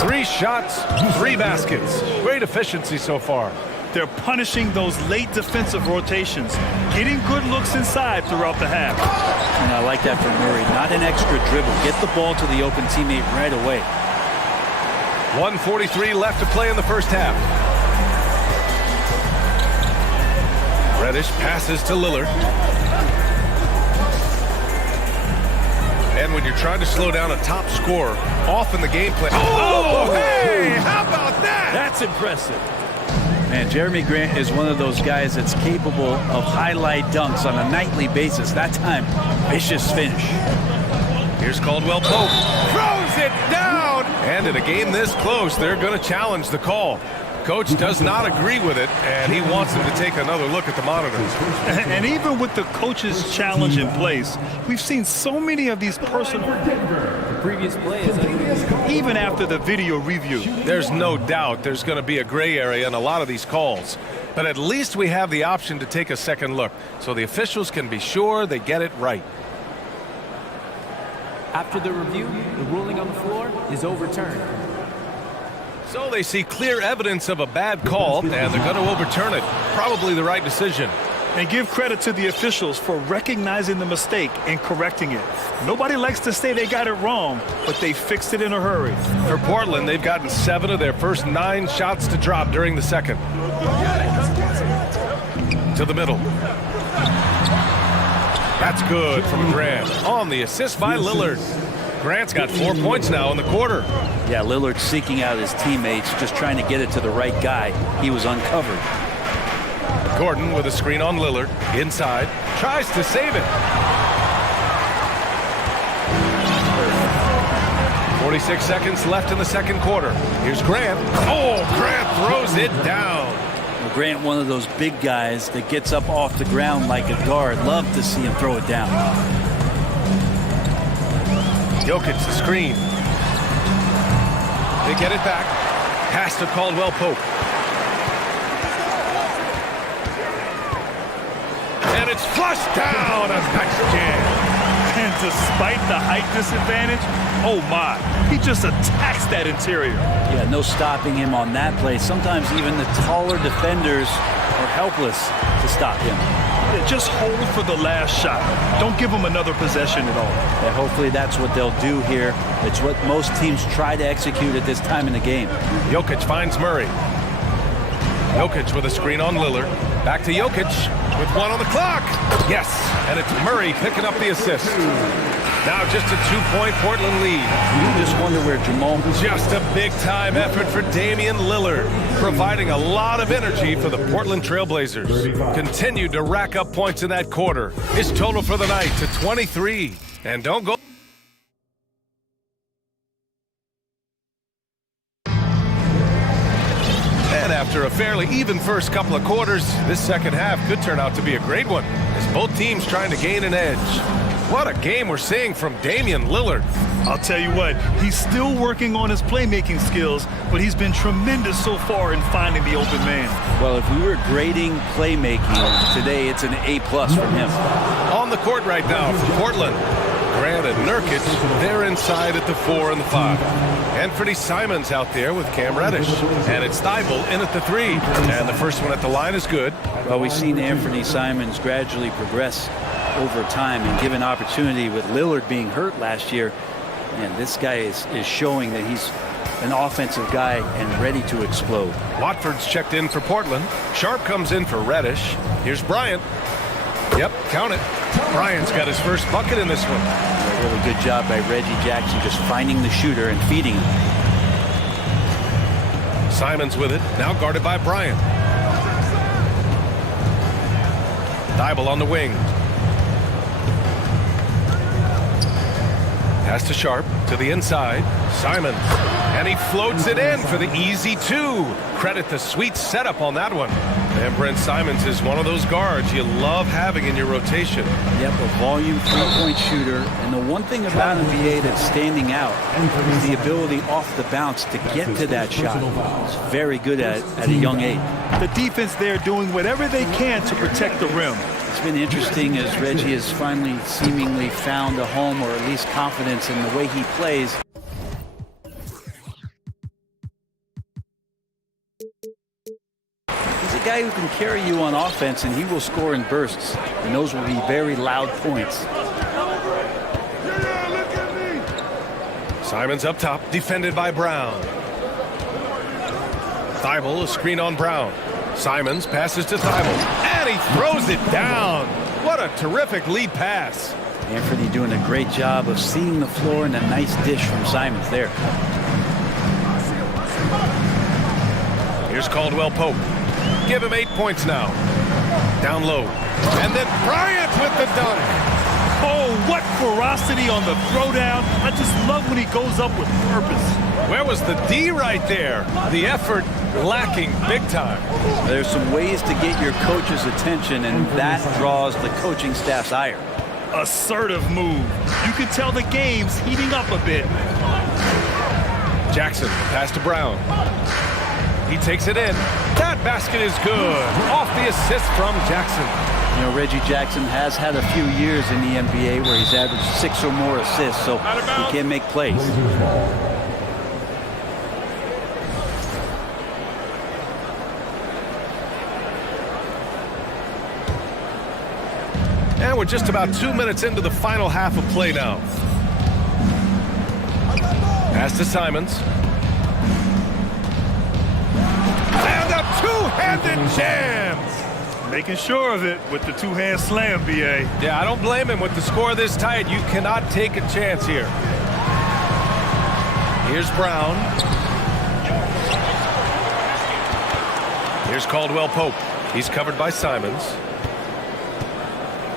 3 shots, 3 baskets. Great efficiency so far. They're punishing those late defensive rotations, getting good looks inside throughout the half. And I like that from Murray. Not an extra dribble. Get the ball to the open teammate right away. 1:43 left to play in the first half. Reddish passes to Lillard. And when you're trying to slow down a top scorer, often the game plan. Oh, hey, how about that? That's impressive. Man, Jeremy Grant is one of those guys that's capable of highlight dunks on a nightly basis. That time, vicious finish. Here's Caldwell Pope. Throws it down understand, in a game this close, they're going to challenge the call. Coach does not agree with it, and he wants him to take another look at the monitors. And even with the coach's challenge in place, we've seen so many of these personal... Previous play is even after the video review. There's no doubt there's going to be a gray area in a lot of these calls. But at least we have the option to take a second look, so the officials can be sure they get it right. After the review, the ruling on the floor is overturned. So they see clear evidence of a bad call, and they're going to overturn it. Probably the right decision. And give credit to the officials for recognizing the mistake and correcting it. Nobody likes to say they got it wrong, but they fixed it in a hurry. For Portland, they've gotten 7 of their first 9 shots to drop during the second. To the middle. That's good from Grant. On the assist by Lillard. Grant's got 4 points now in the quarter. Yeah, Lillard seeking out his teammates, just trying to get it to the right guy. He was uncovered. Gordon with a screen on Lillard. Inside. Tries to save it. 46 seconds left in the second quarter. Here's Grant. Oh, Grant throws it down. Well, Grant, one of those big guys that gets up off the ground like a guard. Love to see him throw it down. Jokic the screen. They get it back. Pass to Caldwell Pope. And it's flushed down. A nice jam. And despite the height disadvantage, oh my, he just attacks that interior. Yeah, no stopping him on that play. Sometimes even the taller defenders are helpless to stop him. Yeah, just hold for the last shot. Don't give him another possession at all. Yeah, hopefully that's what they'll do here. It's what most teams try to execute at this time in the game. Jokic finds Murray. Jokic with a screen on Lillard. Back to Jokic with 1 on the clock. Yes, and it's Murray picking up the assist. Now just a 2-point Portland lead. You just wonder where Jamal... Just a big-time effort for Damian Lillard, providing a lot of energy for the Portland Trailblazers. Continued to rack up points in that quarter. His total for the night to 23. And don't go... And after a fairly even first couple of quarters, this second half could turn out to be a great one, as both teams trying to gain an edge. What a game we're seeing from Damian Lillard. I'll tell you what, he's still working on his playmaking skills, but he's been tremendous so far in finding the open man. Well, if we were grading playmaking today, it's an A+ from him. On the court right now for Portland, Grant and Nurkic, they're inside at the 4 and the 5. Anthony Simons out there with Cam Reddish. And it's Thibault in at the 3. And the first one at the line is good. Well, we've seen Anthony Simons gradually progress over time and given opportunity with Lillard being hurt last year. And this guy is showing that he's an offensive guy and ready to explode. Watford's checked in for Portland. Sharp comes in for Reddish. Here's Bryant. Yep, count it. Bryant's got his first bucket in this one. A really good job by Reggie Jackson just finding the shooter and feeding him. Simons with it, now guarded by Bryant. Thibault on the wing. Pass to Sharp, to the inside. Simons, and he floats it in for the easy 2. Credit the sweet setup on that one. And Brent Simons is one of those guards you love having in your rotation. Yep, a volume 3-point shooter. And the one thing about NBA that's standing out is the ability off the bounce to get to that shot. He's very good at a young age. The defense there doing whatever they can to protect the rim. It's been interesting as Reggie has finally seemingly found a home, or at least confidence in the way he plays. He's a guy who can carry you on offense, and he will score in bursts. And those will be very loud points. Simons up top, defended by Brown. Thibault, a screen on Brown. Simons passes to Thibault, and he throws it down. What a terrific lead pass. Anthony doing a great job of seeing the floor, and a nice dish from Simons there. Here's Caldwell Pope. Give him 8 points now. Down low. And then Bryant with the dunk. Oh, what ferocity on the throwdown. I just love when he goes up with purpose. Where was the D right there? The effort lacking big time. There's some ways to get your coach's attention, and that draws the coaching staff's ire. Assertive move. You can tell the game's heating up a bit. Jackson, pass to Brown. He takes it in. That basket is good. Off the assist from Jackson. You know, Reggie Jackson has had a few years in the NBA where he's averaged 6 or more assists, so he can make plays. And we're just about 2 minutes into the final half of play now. Pass to Simons. And a two-handed jam! Making sure of it with the two-hand slam, B.A. Yeah, I don't blame him. With the score this tight, you cannot take a chance here. Here's Brown. Here's Caldwell Pope. He's covered by Simons.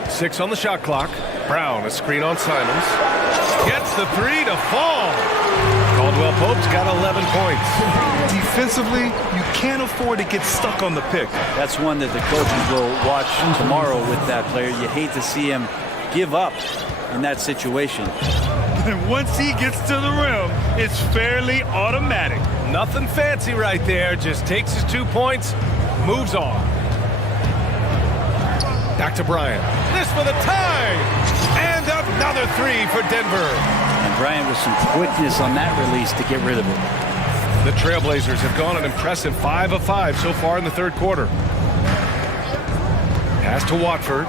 6 on the shot clock. Brown, a screen on Simons. Gets the 3 to fall. Caldwell Pope's got 11 points. Defensively, you can't afford to get stuck on the pick. That's one that the coaches will watch tomorrow with that player. You hate to see him give up in that situation. And once he gets to the rim, it's fairly automatic. Nothing fancy right there. Just takes his 2 points, moves on. Back to Bryant. This for the tie. And another 3 for Denver. And Bryant with some quickness on that release to get rid of it. The Trailblazers have gone an impressive 5 of 5 so far in the third quarter. Pass to Watford.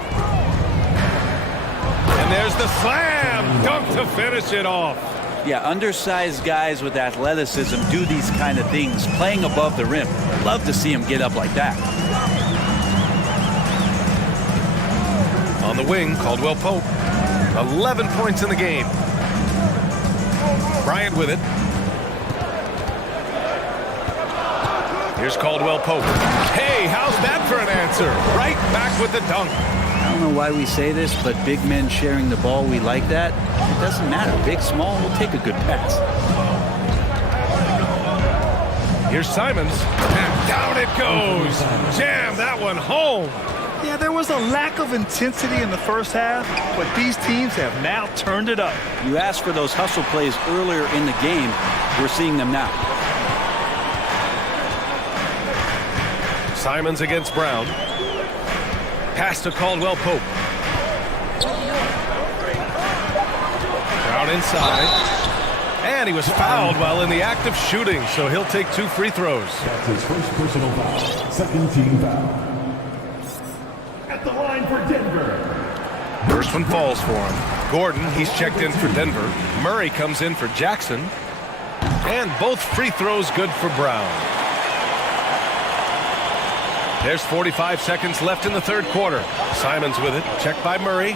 And there's the slam dunk to finish it off. Yeah, undersized guys with athleticism do these kind of things, playing above the rim. Love to see him get up like that. On the wing, Caldwell Pope. 11 points in the game. Bryant with it. Here's Caldwell Pope. Hey, how's that for an answer? Right back with the dunk. I don't know why we say this, but big men sharing the ball, we like that. It doesn't matter. Big, small, we'll take a good pass. Here's Simons. And down it goes. Jam that one home. Yeah, there was a lack of intensity in the first half, but these teams have now turned it up. You asked for those hustle plays earlier in the game. We're seeing them now. Simons against Brown. Pass to Caldwell Pope. Brown inside. And he was fouled while in the act of shooting, so he'll take 2 free throws. That's his first personal foul. Second team foul. At the line for Denver. First one falls for him. Gordon, he's checked in for Denver. Murray comes in for Jackson. And both free throws good for Brown. There's 45 seconds left in the third quarter. Simons with it. Checked by Murray.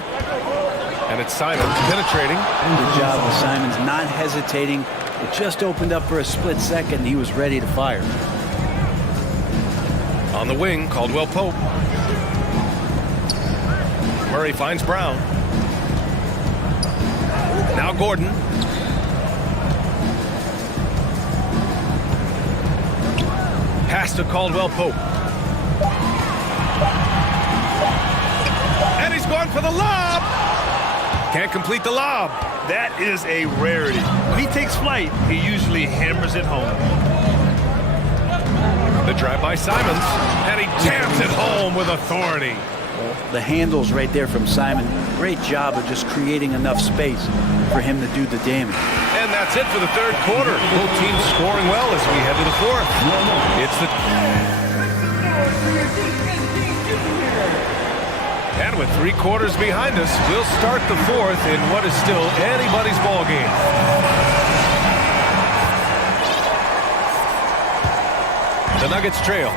And it's Simons penetrating. Good job with Simons not hesitating. It just opened up for a split second. He was ready to fire. On the wing, Caldwell Pope. Murray finds Brown. Now Gordon. Pass to Caldwell Pope. And he's going for the lob. Can't complete the lob. That is a rarity. When he takes flight, he usually hammers it home. The drive by Simons. And he jams it home with authority. The handles right there from Simon. Great job of just creating enough space for him to do the damage. And that's it for the third quarter. Both teams scoring well as we head to the fourth. It's the... And with 3 quarters behind us, we'll start the fourth in what is still anybody's ball game. The Nuggets trail.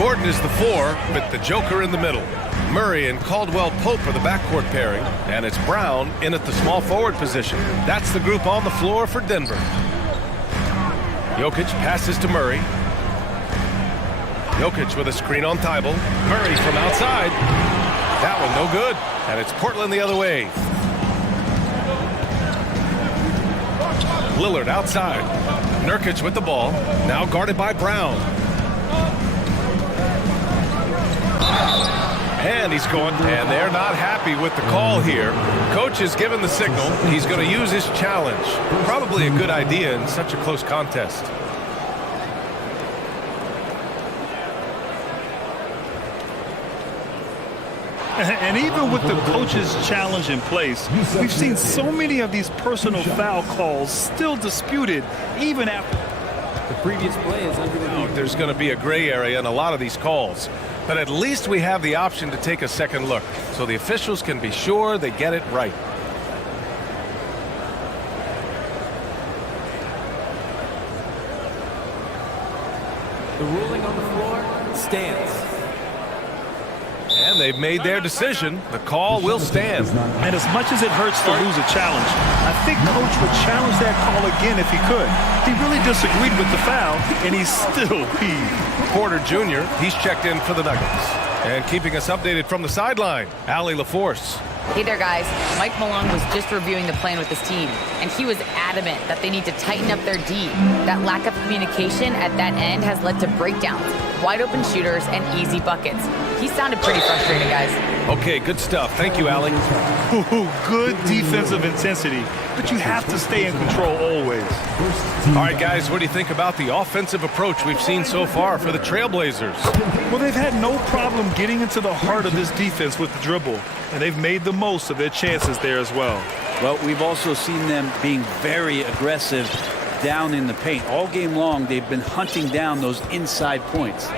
Gordon is the 4, with the Joker in the middle. Murray and Caldwell Pope are the backcourt pairing, and it's Brown in at the small forward position. That's the group on the floor for Denver. Jokic passes to Murray. Jokic with a screen on Thibault. Murray from outside. That one no good. And it's Portland the other way. Lillard outside. Nurkic with the ball. Now guarded by Brown. And he's going, and they're not happy with the call here. Coach has given the signal. He's going to use his challenge. Probably a good idea in such a close contest. And even with the coach's challenge in place, we've seen so many of these personal foul calls still disputed even after. The previous play is under review. There's going to be a gray area in a lot of these calls. But at least we have the option to take a second look, so the officials can be sure they get it right. The ruling on the floor stands. And they've made their decision. The call will stand. And as much as it hurts to lose a challenge, I think Coach would challenge that call again if he could. He really disagreed with the foul, and he's still peeved. Porter Jr., he's checked in for the Nuggets. And keeping us updated from the sideline, Allie LaForce. Hey there, guys. Mike Malone was just reviewing the plan with his team, and he was adamant that they need to tighten up their D. That lack of communication at that end has led to breakdowns, wide open shooters, and easy buckets. He sounded pretty frustrated, guys. Okay, good stuff. Thank you, Allie. Good defensive intensity, but you have to stay in control always. All right, guys, what do you think about the offensive approach we've seen so far for the Trailblazers? Well, they've had no problem getting into the heart of this defense with the dribble, and they've made the most of their chances there as well. Well, we've also seen them being very aggressive down in the paint. All game long, they've been hunting down those inside points.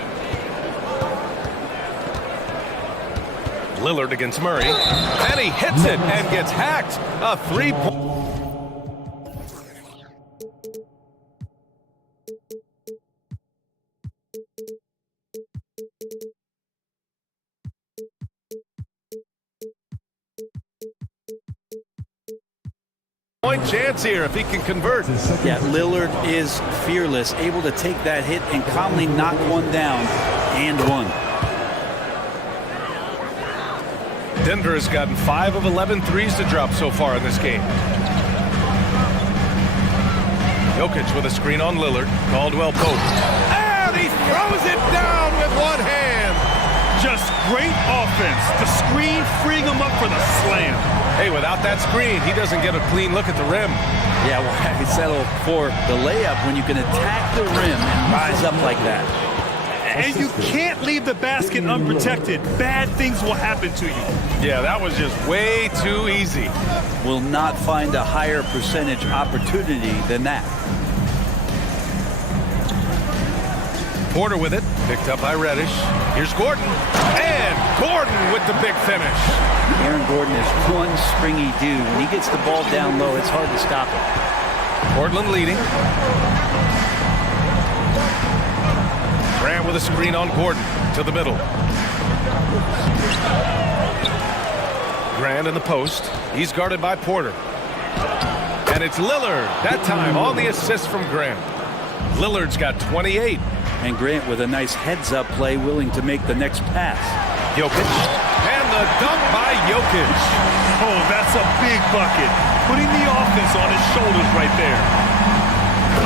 Lillard against Murray, and he hits it and gets hacked. A three-point. Chance here if he can convert. Yeah, Lillard is fearless, able to take that hit and calmly knock one down and one. Denver has gotten 5 of 11 threes to drop so far in this game. Jokic with a screen on Lillard. Caldwell Pope. And he throws it down with one hand. Just great offense. The screen freeing him up for the slam. Hey, without that screen, he doesn't get a clean look at the rim. Yeah, well, I could settle for the layup when you can attack the rim and rise up like that. And you can't leave the basket unprotected. Bad things will happen to you. Yeah, that was just way too easy. Will not find a higher percentage opportunity than that. Porter with it, picked up by Reddish. Here's Gordon, and Gordon with the big finish. Aaron Gordon is one springy dude. When he gets the ball down low, it's hard to stop him. Portland leading. Grant with a screen on Gordon to the middle. Grant in the post. He's guarded by Porter. And it's Lillard, that time on the assist from Grant. Lillard's got 28. And Grant with a nice heads-up play, willing to make the next pass. Jokic. And the dunk by Jokic. Oh, that's a big bucket. Putting the offense on his shoulders right there.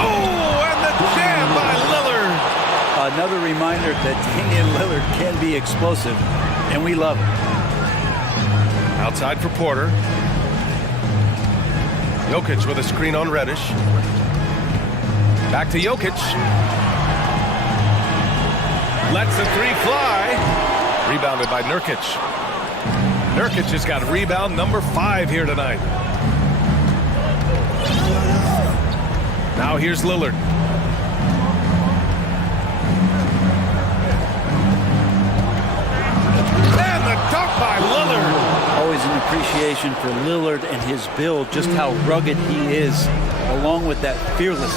Oh, and the jam by Lillard. Another reminder that Damian Lillard can be explosive, and we love it. Outside for Porter. Jokic with a screen on Reddish. Back to Jokic. Lets the three fly. Rebounded by Nurkic. Nurkic has got rebound number 5 here tonight. Now here's Lillard. And the dunk by Lillard. Always an appreciation for Lillard and his build, just how rugged he is, along with that fearlessness.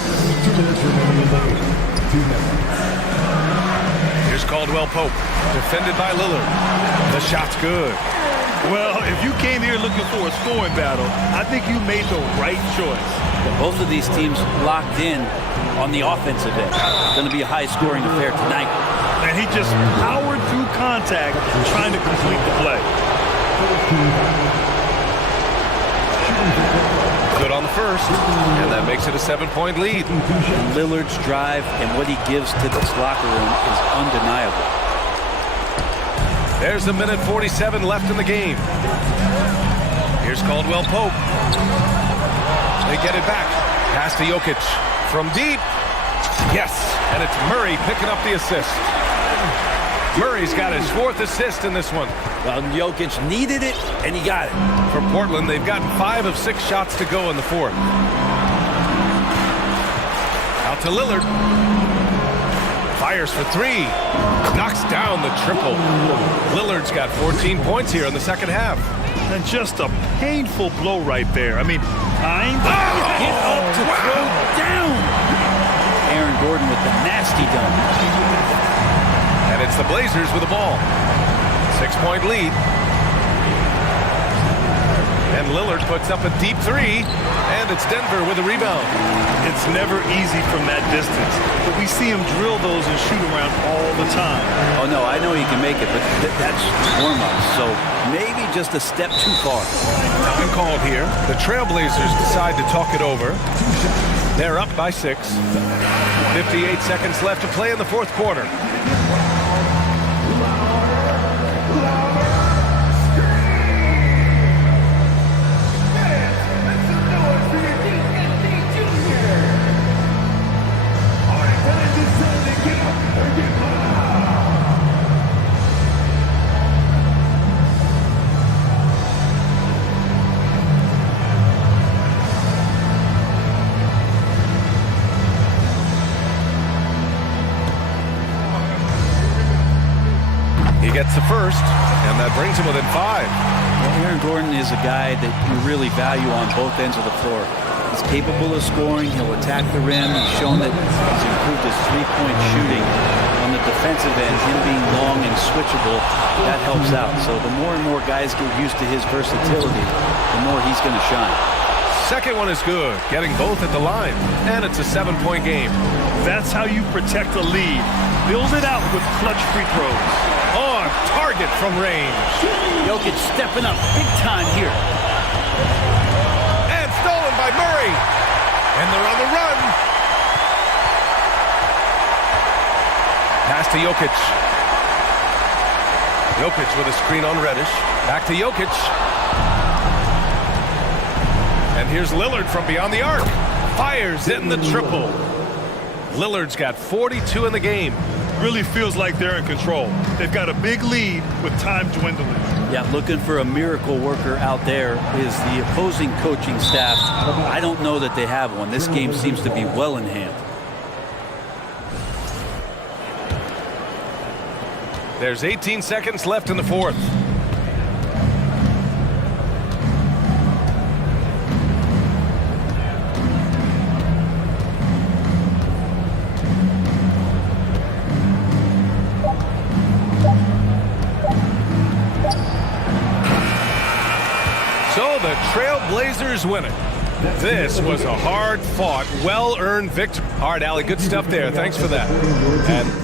Here's Caldwell Pope, defended by Lillard. The shot's good. Well, if you came here looking for a scoring battle, I think you made the right choice. Both of these teams locked in on the offensive end. It's going to be a high-scoring affair tonight. And he just powered through contact trying to complete the play. Good on the first, and that makes it a 7-point lead. And Lillard's drive and what he gives to this locker room is undeniable. There's a minute 47 left in the game. Here's Caldwell Pope. They get it back. Pass to Jokic. From deep. Yes, and it's Murray picking up the assist. Murray's got his 4th assist in this one. Well, Jokic needed it, and he got it. For Portland, they've gotten 5 of 6 shots to go in the 4th. Out to Lillard. Fires for 3. Knocks down the triple. Lillard's got 14 points here in the second half. And just a painful blow right there. I mean, time to Get up to throw down. Aaron Gordon with the nasty dunk. And it's the Blazers with the ball. 6-point lead. And Lillard puts up a deep 3, and it's Denver with a rebound. It's never easy from that distance, but we see him drill those and shoot around all the time. Oh, no, I know he can make it, but that's warm-up, so maybe just a step too far. Time called here. The Trailblazers decide to talk it over. They're up by 6. 58 seconds left to play in the 4th quarter. Gets the first, and that brings him within 5. Well, Aaron Gordon is a guy that you really value on both ends of the floor. He's capable of scoring. He'll attack the rim. He's shown that he's improved his three-point shooting on the defensive end. Him being long and switchable, that helps out. So the more and more guys get used to his versatility, the more he's going to shine. Second one is good, getting both at the line, and it's a 7-point game. That's how you protect a lead. Build it out with clutch free throws. On target from range. Jokic stepping up big time here. And stolen by Murray. And they're on the run. Pass to Jokic. Jokic with a screen on Reddish. Back to Jokic. And here's Lillard from beyond the arc. Fires in the triple. Lillard's got 42 in the game. Really feels like they're in control. They've got a big lead with time dwindling. Yeah, looking for a miracle worker out there is the opposing coaching staff. I don't know that they have one. This game seems to be well in hand. There's 18 seconds left in the 4th. So the Trailblazers win it. This was a hard-fought, well-earned victory. All right, Allie, good stuff there. Thanks for that. And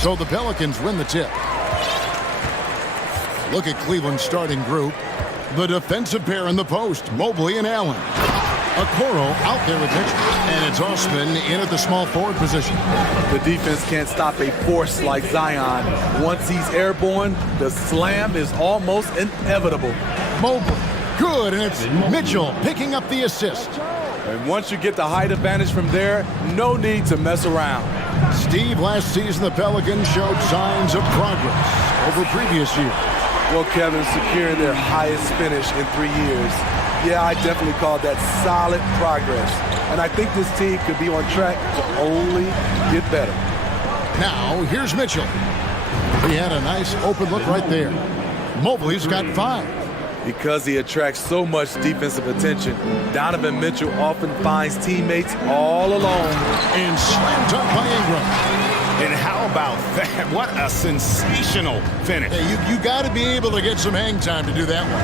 So the Pelicans win the tip. Look at Cleveland's starting group. The defensive pair in the post, Mobley and Allen. Okoro out there with Mitchell. And it's Osman in at the small forward position. The defense can't stop a force like Zion. Once he's airborne, the slam is almost inevitable. Mobley, good, and it's Mitchell picking up the assist. And once you get the height advantage from there, no need to mess around. Steve, last season the Pelicans showed signs of progress over previous years. Well, Kevin, securing their highest finish in 3 years. Yeah, I definitely call that solid progress. And I think this team could be on track to only get better. Now, here's Mitchell. He had a nice open look right there. Mobley's got 5. Because he attracts so much defensive attention, Donovan Mitchell often finds teammates all alone. And slammed up by Ingram. And how about that? What a sensational finish. Hey, you got to be able to get some hang time to do that one.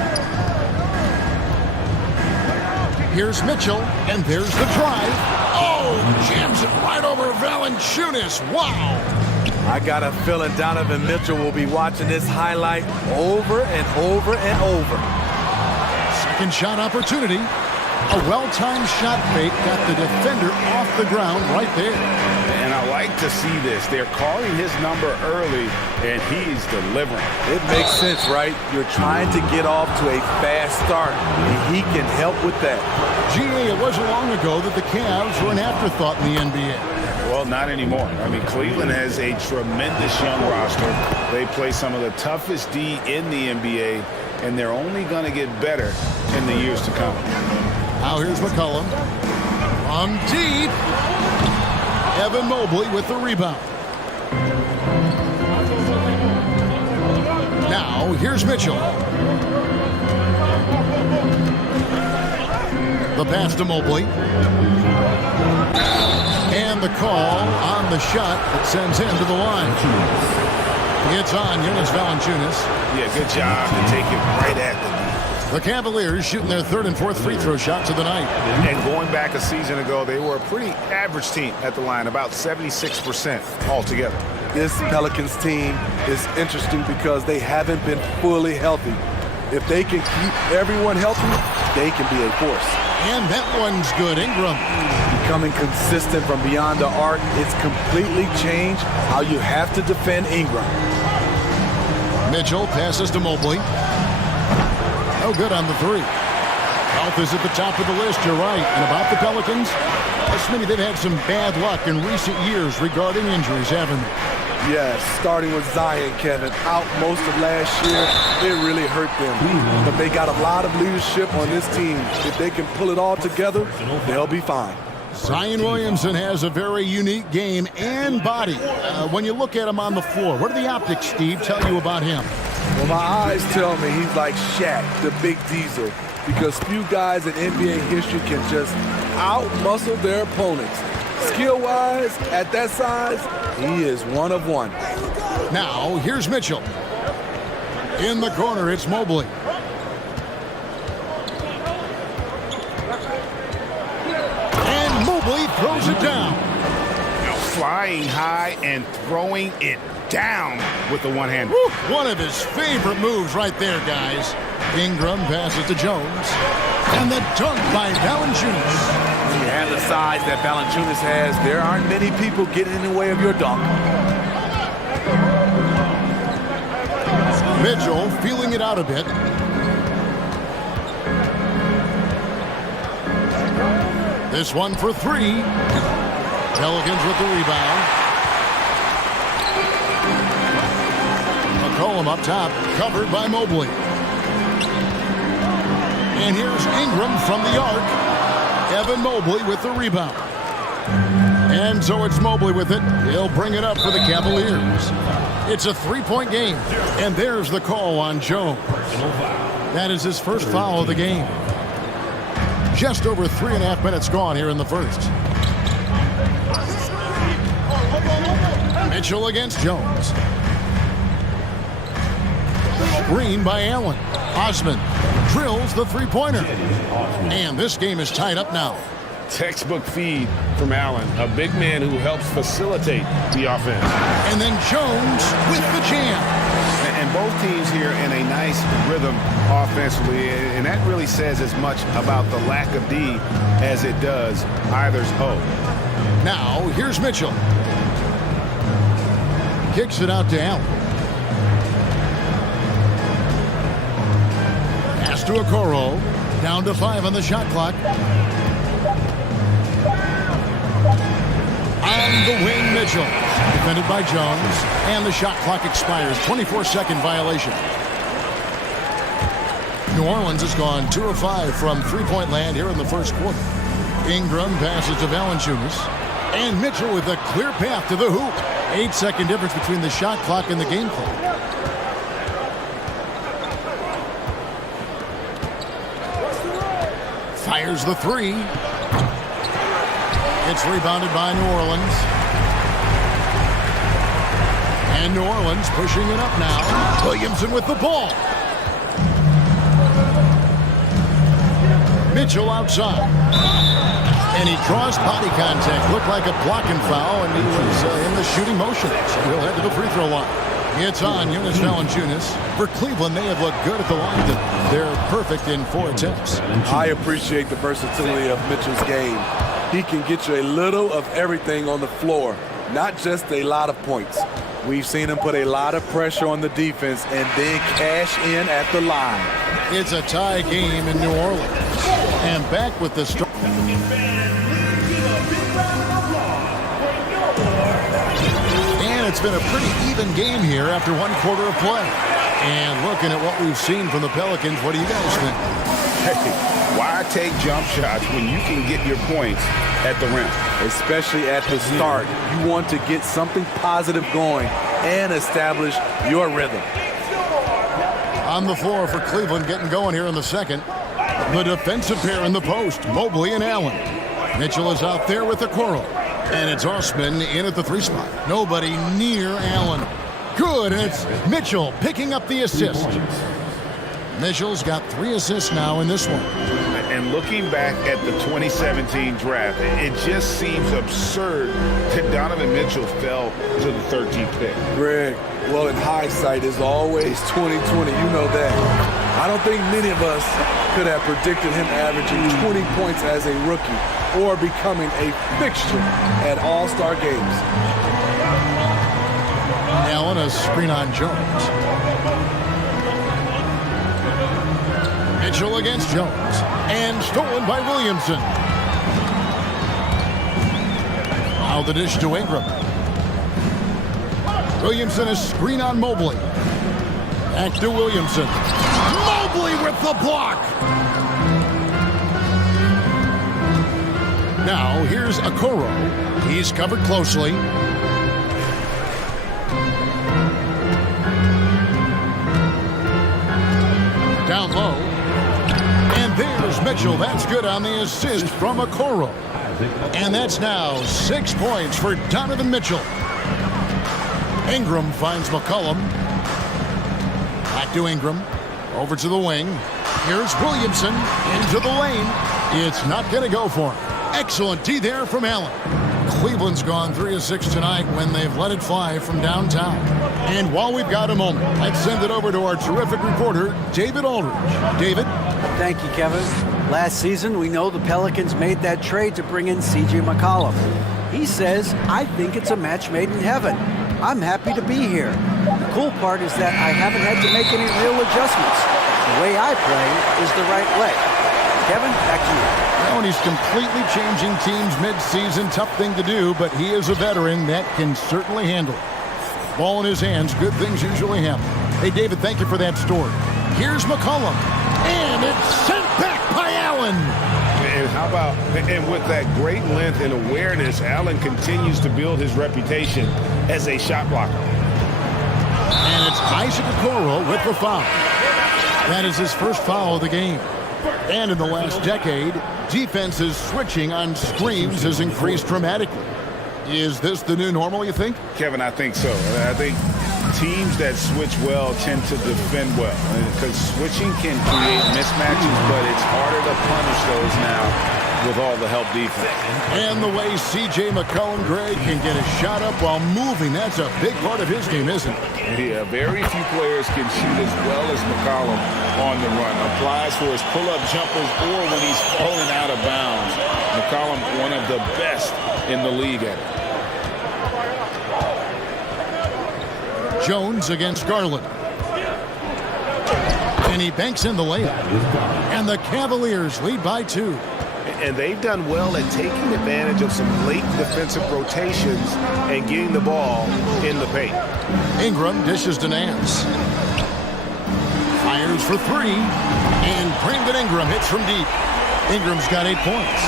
Here's Mitchell, and there's the drive. Oh, jams it right over Valanciunas. Wow. I got a feeling Donovan Mitchell will be watching this highlight over and over and over. Second shot opportunity. A well-timed shot fake got the defender off the ground right there. And I like to see this. They're calling his number early, and he's delivering. It makes sense, right? You're trying to get off to a fast start, and he can help with that. G.A., it wasn't long ago that the Cavs were an afterthought in the NBA. Well, not anymore. I mean, Cleveland has a tremendous young roster. They play some of the toughest D in the NBA, and they're only going to get better in the years to come. Now here's McCollum. From deep. Evan Mobley with the rebound. Now here's Mitchell. The pass to Mobley. And the call on the shot that sends him to the line. It's on Jonas Valanciunas. Yeah, good job to take it right at the knee. The Cavaliers shooting their 3rd and 4th free throw shots of the night. And going back a season ago, they were a pretty average team at the line, about 76% altogether. This Pelicans team is interesting because they haven't been fully healthy. If they can keep everyone healthy, they can be a force. And that one's good, Ingram. Becoming consistent from beyond the arc, it's completely changed how you have to defend Ingram. Mitchell passes to Mobley. No good on the 3. Health is at the top of the list, you're right. And about the Pelicans, Smitty, they've had some bad luck in recent years regarding injuries, haven't they? Yes, starting with Zion, Kevin, out most of last year, it really hurt them. But they got a lot of leadership on this team. If they can pull it all together, they'll be fine. Zion Williamson has a very unique game and body. When you look at him on the floor, what do the optics, Steve, tell you about him? Well, my eyes tell me he's like Shaq, the big diesel, because few guys in NBA history can just out-muscle their opponents. Skill-wise, at that size, he is one of one. Now, here's Mitchell. In the corner, it's Mobley. And Mobley throws it down. Flying high and throwing it down with the one-hander. One of his favorite moves right there, guys. Ingram passes to Jones. And the dunk by Valanciunas. When you have the size that Valanciunas has, there aren't many people getting in the way of your dunk. Mitchell feeling it out a bit. This one for 3. Pelicans with the rebound. McCollum up top, covered by Mobley. And here's Ingram from the arc. Evan Mobley with the rebound. And so it's Mobley with it. He'll bring it up for the Cavaliers. It's a 3-point game. And there's the call on Jones. That is his first foul of the game. Just over 3.5 minutes gone here in the first. Mitchell against Jones. Screen by Allen. Osman drills the 3-pointer. And this game is tied up now. textbook feed from Allen, a big man who helps facilitate the offense. And then Jones with the jam. And both teams here in a nice rhythm offensively, and that really says as much about the lack of D as it does either's O. Now, here's Mitchell. Kicks it out to Allen. Pass to Okoro. Down to 5 on the shot clock. On the wing, Mitchell. Defended by Jones. And the shot clock expires. 24-second violation. New Orleans has gone 2 of 5 from three-point land here in the first quarter. Ingram passes to Valanciunas. And Mitchell with a clear path to the hoop. 8-second difference between the shot clock and the game clock. Fires the three. It's rebounded by New Orleans. And New Orleans pushing it up now. Williamson with the ball. Mitchell outside. And he draws body contact. Looked like a blocking foul, and he was in the shooting motion. So he'll head to the free throw line. It's on Jonas Valanciunas. For Cleveland, they have looked good at the line. They're perfect in 4 attempts. I appreciate the versatility of Mitchell's game. He can get you a little of everything on the floor, not just a lot of points. We've seen him put a lot of pressure on the defense and then cash in at the line. It's a tie game in New Orleans. And back with the start. And it's been a pretty even game here after 1 quarter of play. And looking at what we've seen from the Pelicans, what do you guys think? Hey, why take jump shots when you can get your points at the rim? Especially at the start. You want to get something positive going and establish your rhythm. On the floor for Cleveland, getting going here in the second. The defensive pair in the post, Mobley and Allen. Mitchell is out there with the Okoro. And it's Osman in at the 3 spot. Nobody near Allen. Good, and it's Mitchell picking up the assist. Mitchell's got 3 assists now in this one. And looking back at the 2017 draft, it just seems absurd that Donovan Mitchell fell to the 13th pick. Greg, well, in hindsight, is always 2020. You know that. I don't think many of us could have predicted him averaging 20 points as a rookie or becoming a fixture at All-Star games. Allen, a screen on Jones. Mitchell against Jones. And stolen by Williamson. Now the dish to Ingram. Williamson is screen on Mobley. Back to Williamson. Mobley with the block. Now here's Okoro. He's covered closely. Down low. And there's Mitchell. That's good on the assist from Okoro. And that's now 6 points for Donovan Mitchell. Ingram finds McCollum. Back to Ingram. Over to the wing. Here's Williamson into the lane. It's not going to go for him. Excellent D there from Allen. Cleveland's gone 3 of 6 tonight when they've let it fly from downtown. And while we've got a moment, let's send it over to our terrific reporter, David Aldridge. David? Thank you, Kevin. Last season, we know the Pelicans made that trade to bring in C.J. McCollum. He says, I think it's a match made in heaven. I'm happy to be here. The cool part is that I haven't had to make any real adjustments. The way I play is the right way. Kevin, back to you. And he's completely changing teams mid-season. Tough thing to do, but he is a veteran that can certainly handle it. Ball in his hands, good things usually happen. Hey, David, thank you for that story. Here's McCollum. And it's sent back by Allen. And how about, and with that great length and awareness, Allen continues to build his reputation as a shot blocker. And it's Isaac Okoro with the foul. That is his first foul of the game. And in the last decade, defenses switching on screens has increased dramatically. Is this the new normal, you think? Kevin, I think so. I think teams that switch well tend to defend well, because switching can create mismatches, but it's harder to punish those now with all the help defense. And the way C.J. McCollum, Greg, can get a shot up while moving, that's a big part of his game, isn't it? Yeah, very few players can shoot as well as McCollum on the run. Applies for his pull-up jumpers or when he's falling out of bounds. McCollum, one of the best in the league at it. Jones against Garland. And he banks in the layup. And the Cavaliers lead by 2. And they've done well at taking advantage of some late defensive rotations and getting the ball in the paint. Ingram dishes to Nance. Fires for 3. And Brandon Ingram hits from deep. Ingram's got 8 points.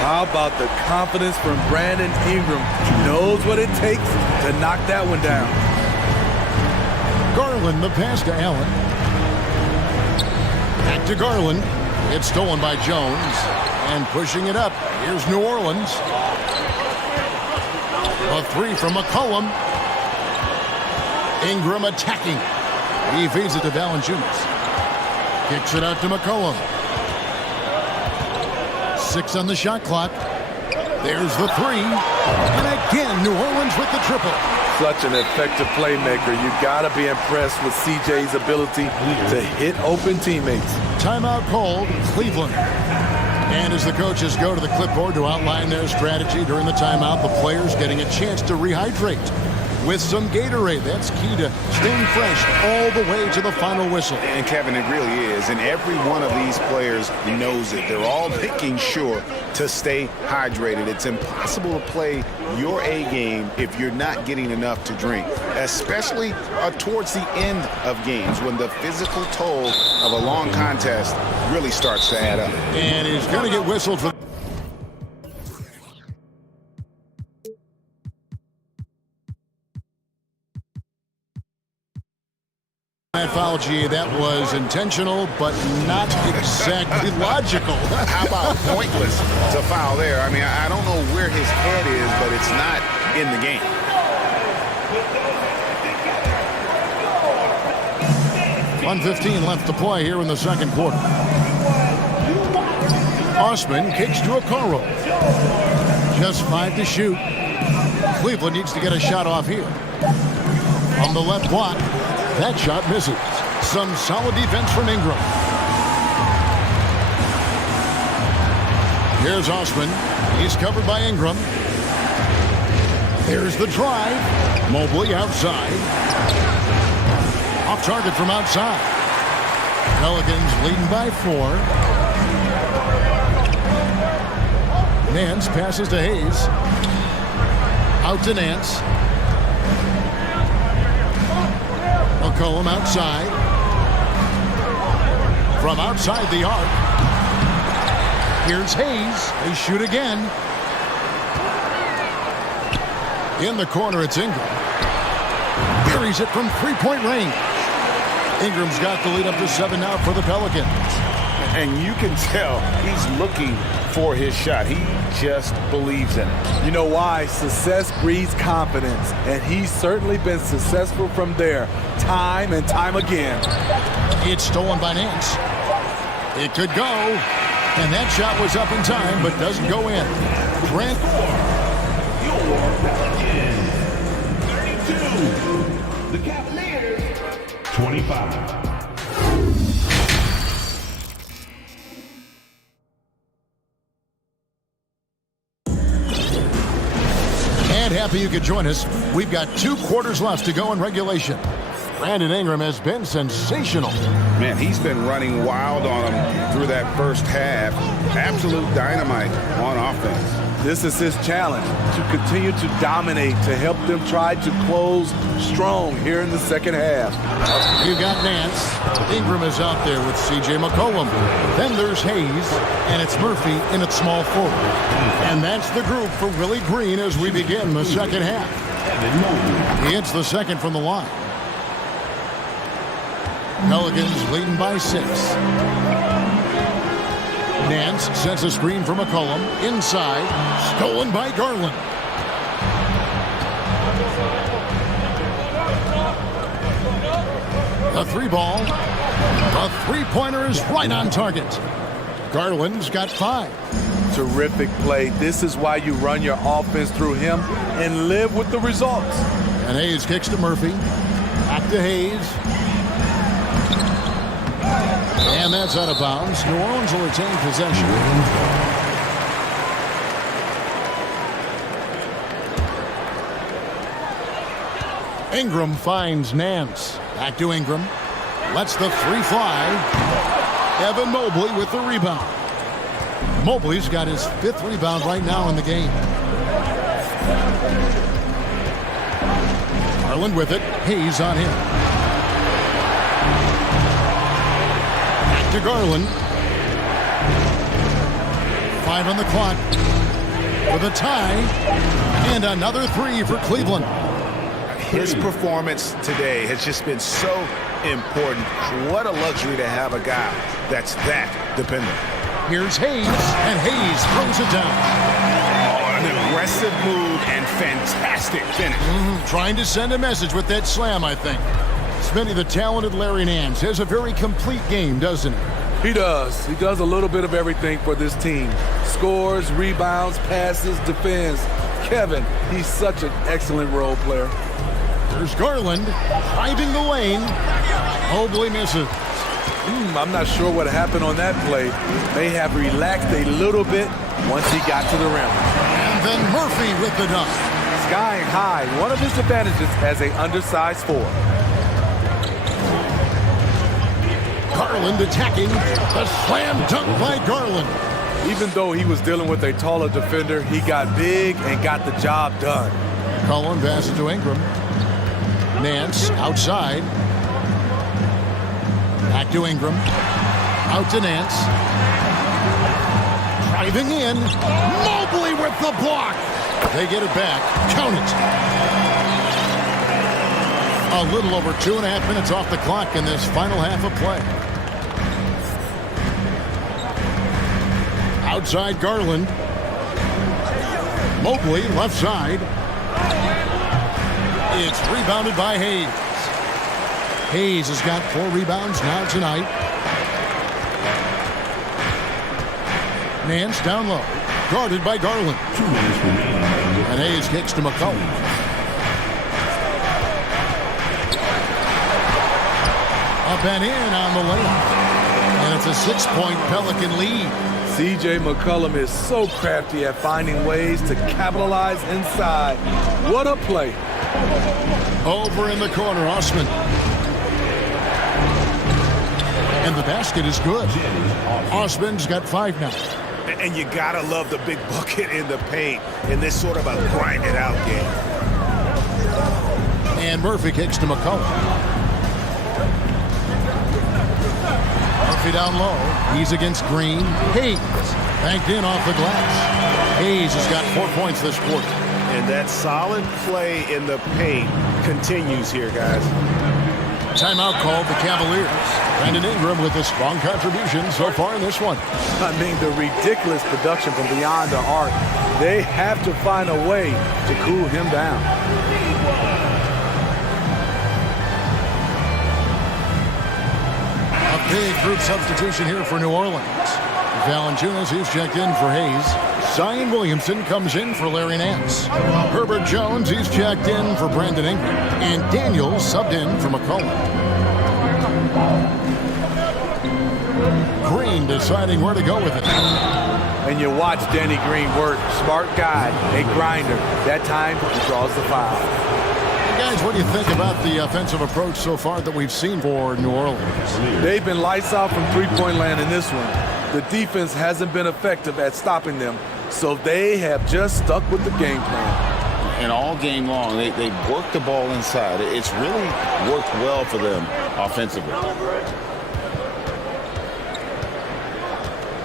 How about the confidence from Brandon Ingram? Knows what it takes to knock that one down. Garland, the pass to Allen. Back to Garland. It's stolen by Jones. And pushing it up, here's New Orleans. A 3 from McCollum. Ingram attacking. He feeds it to Valanciunas. Kicks it out to McCollum. 6 on the shot clock. There's the 3. And again, New Orleans with the triple. Such an effective playmaker. You gotta be impressed with CJ's ability to hit open teammates. Timeout called, Cleveland. And as the coaches go to the clipboard to outline their strategy during the timeout, the players getting a chance to rehydrate with some Gatorade. That's key to staying fresh all the way to the final whistle. And Kevin, it really is. And every one of these players knows it. They're all making sure to stay hydrated. It's impossible to play your A game if you're not getting enough to drink, especially towards the end of games when the physical toll of a long contest really starts to add up. And he's going to get whistled for... That foul, G, that was intentional, but not exactly logical. How about pointless to foul there? I mean, I don't know where his head is, but it's not in the game. .1:15 left to play here in the second quarter. Osman kicks to Okoro. Just 5 to shoot. Cleveland needs to get a shot off here. On the left block. That shot misses. Some solid defense from Ingram. Here's Osman. He's covered by Ingram. There's the drive. Mobley outside. Off target from outside. Pelicans leading by 4. Nance passes to Hayes. Out to Nance. McCollum outside. From outside the arc. Here's Hayes. They shoot again. In the corner, it's Ingram. Buries it from three-point range. Ingram's got the lead up to 7 now for the Pelicans. And you can tell he's looking for his shot. He just believes in it. You know why? Success breeds confidence, and he's certainly been successful from there, time and time again. It's stolen by Nance. It could go, and that shot was up in time, but doesn't go in. Grant. 32. The Cavaliers, 25. And happy you could join us. We've got 2 quarters left to go in regulation. Brandon Ingram has been sensational. Man, he's been running wild on him through that first half. Absolute dynamite on offense. This is his challenge, to continue to dominate, to help them try to close strong here in the second half. You got Nance. Ingram is out there with C.J. McCollum. Then there's Hayes, and it's Murphy in at small forward. And that's the group for Willie Green as we begin the second half. He hits the second from the line. Pelicans leading by 6. Nance sends a screen for McCollum. Inside. Stolen by Garland. A 3-ball. A 3-pointer is right on target. Garland's got 5. Terrific play. This is why you run your offense through him and live with the results. And Hayes kicks to Murphy. Back to Hayes. And that's out of bounds. New Orleans will retain possession. Ingram finds Nance. Back to Ingram. Lets the three fly. Evan Mobley with the rebound. Mobley's got his 5th rebound right now in the game. Garland with it. Hayes on him. Back to Garland. 5 on the clock. For the tie. And another 3 for Cleveland. His performance today has just been so important. What a luxury to have a guy that's that dependent. Here's Hayes, and Hayes throws it down. Oh, an aggressive move and fantastic finish. Trying to send a message with that slam, I think. Smitty, the talented Larry Nance has a very complete game, doesn't he? He does. He does a little bit of everything for this team. Scores, rebounds, passes, defends. Kevin, he's such an excellent role player. There's Garland, driving the lane. Mobley misses. I'm not sure what happened on that play. May have relaxed a little bit once he got to the rim. And then Murphy with the dunk. Skying high, one of his advantages as an undersized 4. Garland attacking. The slam dunk by Garland. Even though he was dealing with a taller defender, he got big and got the job done. Cullen passes to Ingram. Nance outside. Back to Ingram. Out to Nance. Driving in. Mobley with the block. They get it back. Count it. A little over 2.5 minutes off the clock in this final half of play. Outside Garland. Mobley left side. It's rebounded by Hayes. Hayes has got 4 rebounds now tonight. Nance down low. Guarded by Garland. 2 minutes remaining. And Hayes kicks to McCollum. Up and in on the layup. And it's a 6-point Pelican lead. C.J. McCollum is so crafty at finding ways to capitalize inside. What a play. Over in the corner, Osman. And the basket is good. Osman's got 5 now. And you gotta love the big bucket in the paint in this sort of a grind-it-out game. And Murphy kicks to McCollum. Murphy down low. He's against Green. Hayes banked in off the glass. Hayes has got 4 points this quarter. And that solid play in the paint continues here, guys. Timeout called the Cavaliers. Brandon Ingram with a strong contribution so far in this one. I mean, the ridiculous production from beyond the arc. They have to find a way to cool him down. A big group substitution here for New Orleans. Valanciunas, he's checked in for Hayes. Zion Williamson comes in for Larry Nance. Herbert Jones, he's checked in for Brandon Ingram. And Daniels subbed in for McCollum. Green deciding where to go with it. And you watch Danny Green work. Smart guy, a grinder. That time, he draws the foul. Guys, what do you think about the offensive approach so far that we've seen for New Orleans? They've been lights out from three-point land in this one. The defense hasn't been effective at stopping them, so they have just stuck with the game plan. And all game long, they work the ball inside. It's really worked well for them offensively.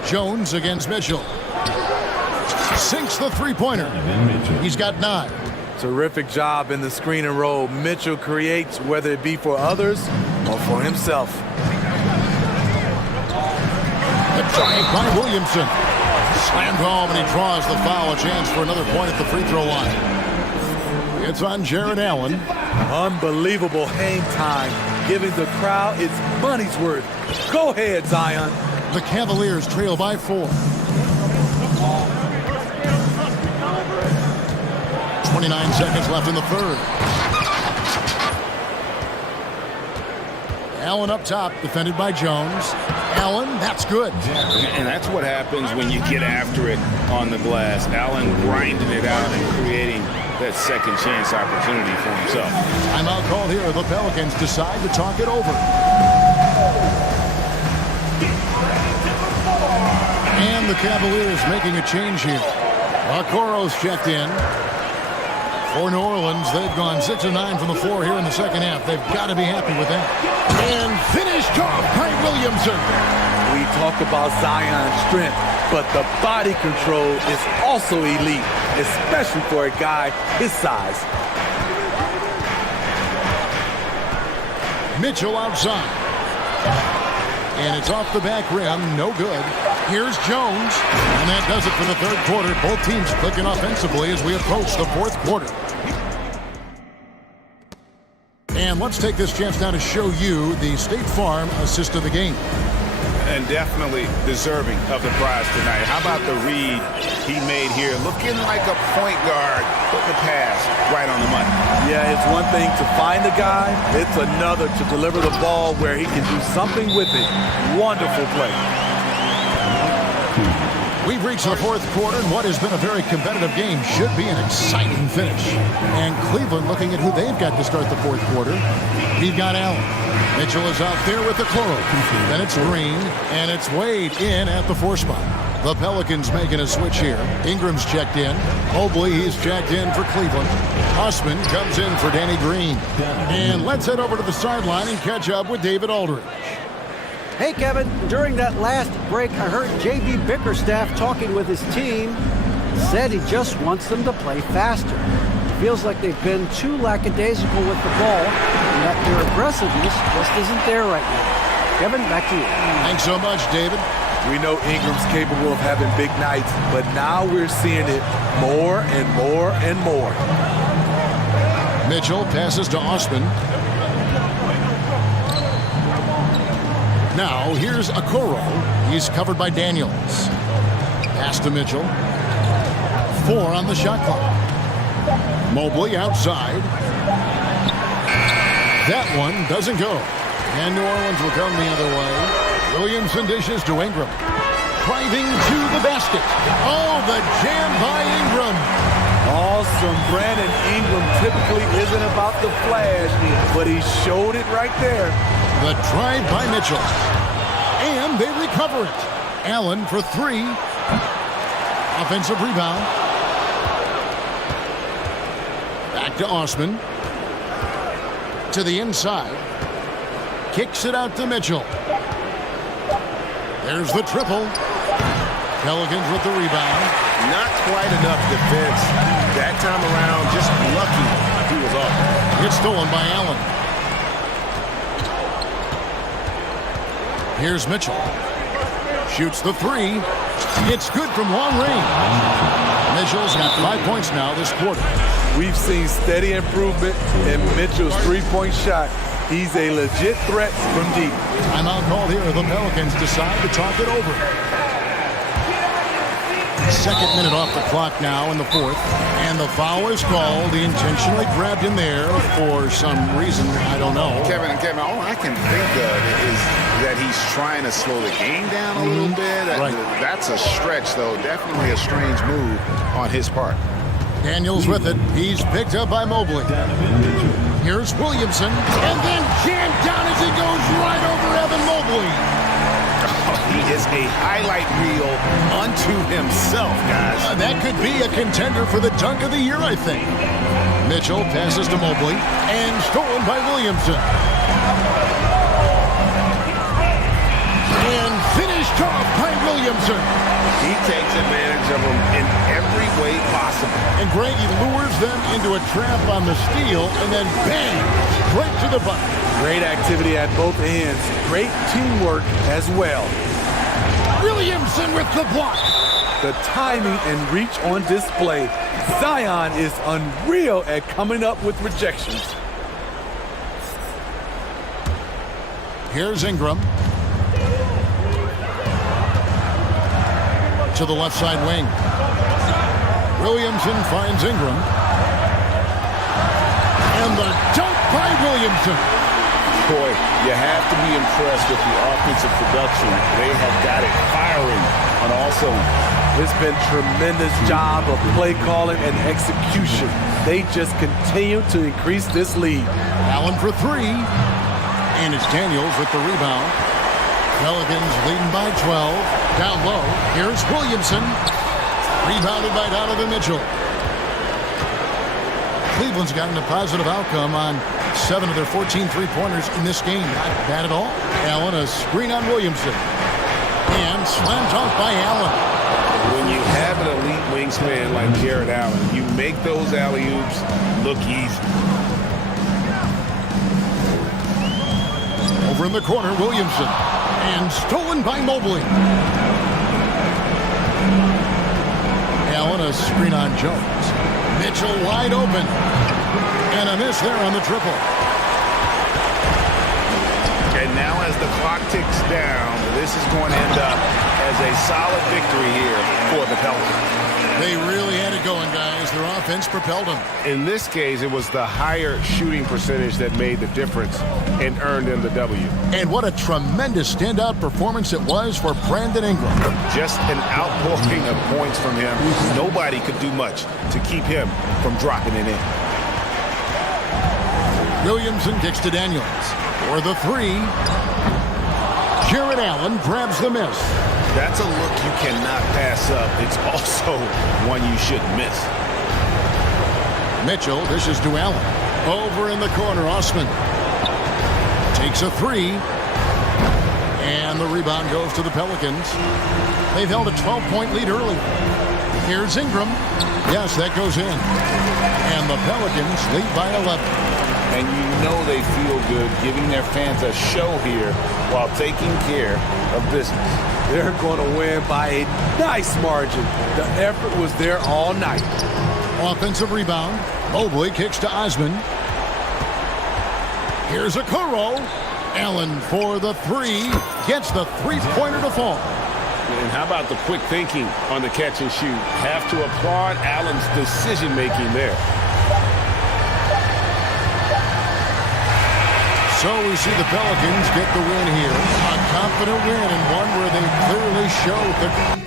Jones against Mitchell. Sinks the three-pointer. He's got 9. Terrific job in the screen and roll. Mitchell creates, whether it be for others or for himself. The drive by Williamson. Slammed home, and he draws the foul. A chance for another point at the free throw line. It's on Jared Allen. Unbelievable hang time, giving the crowd its money's worth. Go ahead, Zion. The Cavaliers trail by 4. 29 seconds left in the third. Allen up top, defended by Jones. Allen, that's good. And that's what happens when you get after it on the glass. Allen grinding it out and creating that second chance opportunity for himself. Timeout called here. The Pelicans decide to talk it over. And the Cavaliers making a change here. Okoro's checked in. For New Orleans, they've gone 6 of 9 from the floor here in the second half. They've got to be happy with that. And finished off by Williamson. We talk about Zion's strength, but the body control is also elite, especially for a guy his size. Mitchell outside. And it's off the back rim. No good. Here's Jones. And that does it for the third quarter. Both teams clicking offensively as we approach the fourth quarter. And let's take this chance now to show you the State Farm assist of the game. And definitely deserving of the prize tonight. How about the read he made here? Looking like a point guard, put the pass right on the money. Yeah, it's one thing to find the guy. It's another to deliver the ball where he can do something with it. Wonderful play. We've reached the fourth quarter, and what has been a very competitive game should be an exciting finish. And Cleveland looking at who they've got to start the fourth quarter. We've got Allen. Mitchell is out there with the Cloro. Then it's Green, and it's Wade in at the 4 spot. The Pelicans making a switch here. Ingram's checked in. Mobley, he's checked in for Cleveland. Osman comes in for Danny Green. And let's head over to the sideline and catch up with David Aldridge. Hey, Kevin, during that last break, I heard J.B. Bickerstaff talking with his team. Said he just wants them to play faster. Feels like they've been too lackadaisical with the ball, and that their aggressiveness just isn't there right now. Kevin, back to you. Thanks so much, David. We know Ingram's capable of having big nights, but now we're seeing it more and more and more. Mitchell passes to Osman. Now, here's Okoro. He's covered by Daniels. Pass to Mitchell. 4 on the shot clock. Mobley outside. That one doesn't go. And New Orleans will come the other way. Williamson dishes to Ingram. Driving to the basket. Oh, the jam by Ingram. Awesome. Brandon Ingram typically isn't about the flash, but he showed it right there. The drive by Mitchell. And they recover it. Allen for 3. Offensive rebound. Back to Osman. To the inside. Kicks it out to Mitchell. There's the triple. Pelicans with the rebound. Not quite enough defense. That time around, just lucky he was off. It's stolen by Allen. Here's Mitchell. Shoots the 3. It's good from long range. Mitchell's got 5 points now this quarter. We've seen steady improvement in Mitchell's three-point shot. He's a legit threat from deep. Timeout called here. The Pelicans decide to talk it over. Second minute off the clock now in the fourth. And the foul is called. He intentionally grabbed him there for some reason. I don't know. Kevin, all I can think of is that he's trying to slow the game down a little bit. Right. That's a stretch, though. Definitely a strange move on his part. Daniels with it. He's picked up by Mobley. Here's Williamson. And then jammed down as he goes right over Evan Mobley. He is a highlight reel unto himself, guys. That could be a contender for the dunk of the year, I think. Mitchell passes to Mobley. And stolen by Williamson. And finished off by Williamson. He takes advantage of them in every way possible. And Greg, he lures them into a trap on the steal, and then bang, straight to the bucket. Great activity at both ends. Great teamwork as well. Williamson with the block. The timing and reach on display. Zion is unreal at coming up with rejections. Here's Ingram. To the left side wing. Williamson finds Ingram. And the dunk by Williamson. Boy, you have to be impressed with the offensive production. They have got it firing on all cylinders. It's been tremendous job of play calling and execution. They just continue to increase this lead. Allen for three. And it's Daniels with the rebound. Pelicans leading by 12. Down low. Here's Williamson. Rebounded by Donovan Mitchell. Cleveland's gotten a positive outcome on 7 of their 14 three-pointers in this game. Not bad at all. Allen, a screen on Williamson. And slam dunk by Allen. When you have an elite wingspan like Jared Allen, you make those alley-oops look easy. Over in the corner, Williamson. And stolen by Mobley. Allen, a screen on Jones. Mitchell wide open. And a miss there on the triple. And now as the clock ticks down, this is going to end up as a solid victory here for the Pelicans. They really had it going, guys. Their offense propelled them. In this case, it was the higher shooting percentage that made the difference and earned them the W. And what a tremendous standout performance it was for Brandon Ingram. Just an outpouring of points from him. Nobody could do much to keep him from dropping it in. Williamson kicks to Daniels for the three. Jared Allen grabs the miss. That's a look you cannot pass up. It's also one you shouldn't miss. Mitchell dishes to Allen. Over in the corner, Osman takes a three. And the rebound goes to the Pelicans. They've held a 12-point lead early. Here's Ingram. Yes, that goes in. And the Pelicans lead by 11. And you know they feel good giving their fans a show here while taking care of business. They're going to win by a nice margin. The effort was there all night. Offensive rebound. Mobley kicks to Osman. Here's Okoro. Allen for the three. Gets the three-pointer to fall. And how about the quick thinking on the catch and shoot? Have to applaud Allen's decision-making there. So we see the Pelicans get the win here. A confident win and one where they clearly showed the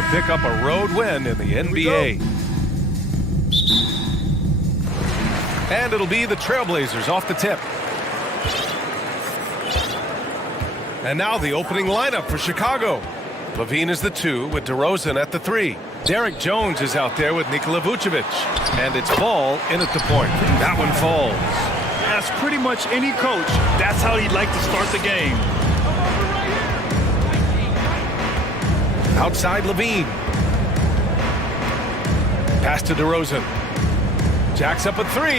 to pick up a road win in the NBA. And it'll be the Trailblazers off the tip. And now the opening lineup for Chicago. Levine is the 2 with DeRozan at the 3. Derek Jones is out there with Nikola Vucevic. And it's Ball in at the point. That one falls. As pretty much any coach, that's how he'd like to start the game. Outside Levine. Pass to DeRozan. Jacks up a 3,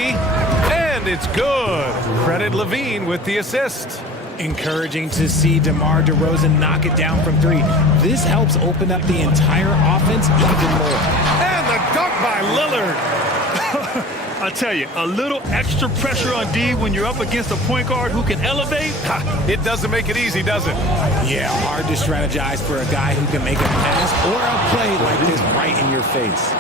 and it's good. Credit Levine with the assist. Encouraging to see DeMar DeRozan knock it down from 3. This helps open up the entire offense even more. And the dunk by Lillard. I tell you, a little extra pressure on D when you're up against a point guard who can elevate. It doesn't make it easy, does it? Yeah, hard to strategize for a guy who can make a pass or a play like this right in your face.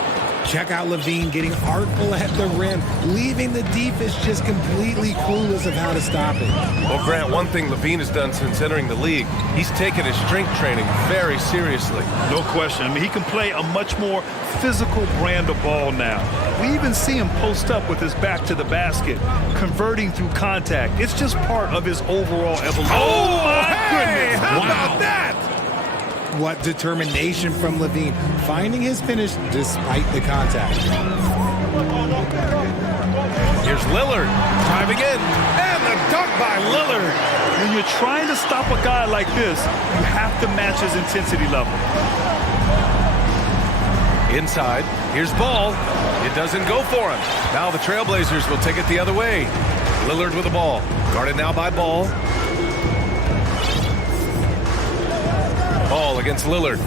Check out Levine getting artful at the rim, leaving the defense just completely clueless of how to stop it. Well, Grant, one thing Levine has done since entering the league, he's taken his strength training very seriously. No question. I mean, he can play a much more physical brand of ball now. We even see him post up with his back to the basket, converting through contact. It's just part of his overall evolution. Oh, my goodness. How about that? What determination from Levine, finding his finish despite the contact. Here's Lillard driving in, and the dunk by Lillard. When you're trying to stop a guy like this, you have to match his intensity level. Inside, here's Ball. It doesn't go for him. Now the Trailblazers will take it the other way. Lillard with the ball, guarded now by Ball. Ball against Lillard.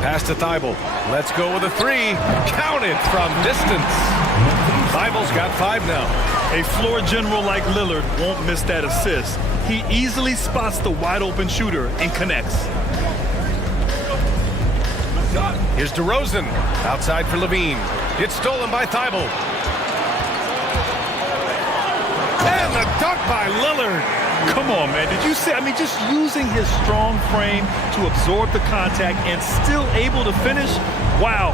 Pass to Thibault. Let's go with a 3. Counted from distance. Thibault's got 5 now. A floor general like Lillard won't miss that assist. He easily spots the wide open shooter and connects. Here's DeRozan. Outside for Levine. It's stolen by Thibault. And the dunk by Lillard. Come on, man. Did you see? I mean, just using his strong frame to absorb the contact and still able to finish. Wow.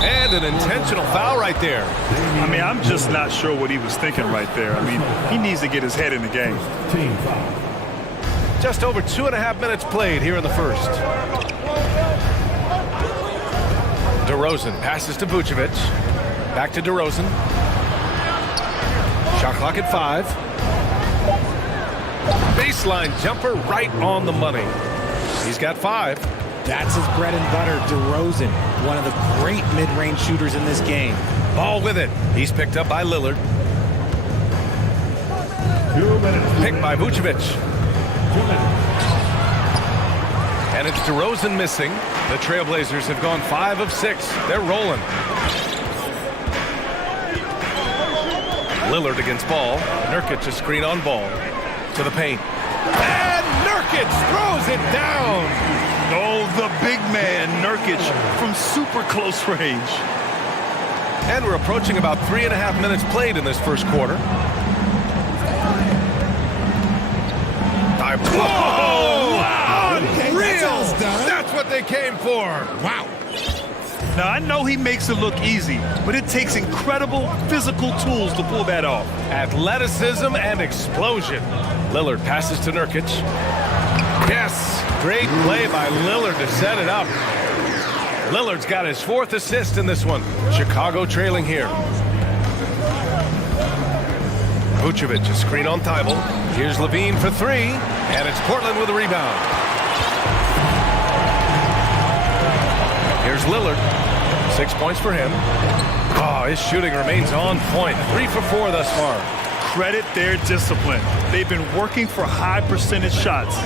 And an intentional foul right there. I mean, I'm just not sure what he was thinking right there. I mean, he needs to get his head in the game. Just over 2.5 minutes played here in the first. DeRozan passes to Vucevic. Back to DeRozan. Shot clock at 5. Baseline jumper right on the money. He's got 5. That's his bread and butter, DeRozan, one of the great mid-range shooters in this game. Ball with it. He's picked up by Lillard. Picked by Vucevic. And it's DeRozan missing. The Trailblazers have gone 5 of 6. They're rolling. Lillard against Ball. Nurkic a screen on Ball. To the paint. And Nurkic throws it down. Oh, the big man, Nurkic, from super close range. And we're approaching about 3.5 minutes played in this first quarter. Whoa! Wow! Unreal! That's what they came for. Wow. Now, I know he makes it look easy, but it takes incredible physical tools to pull that off. Athleticism and explosion. Lillard passes to Nurkic. Yes, great play by Lillard to set it up. Lillard's got his 4th assist in this one. Chicago trailing here. Vucevic, a screen on Thibault. Here's Levine for 3, and it's Portland with a rebound. Here's Lillard. 6 points for him. Oh, his shooting remains on point. 3 for 4 thus far. Credit their discipline. They've been working for high percentage shots.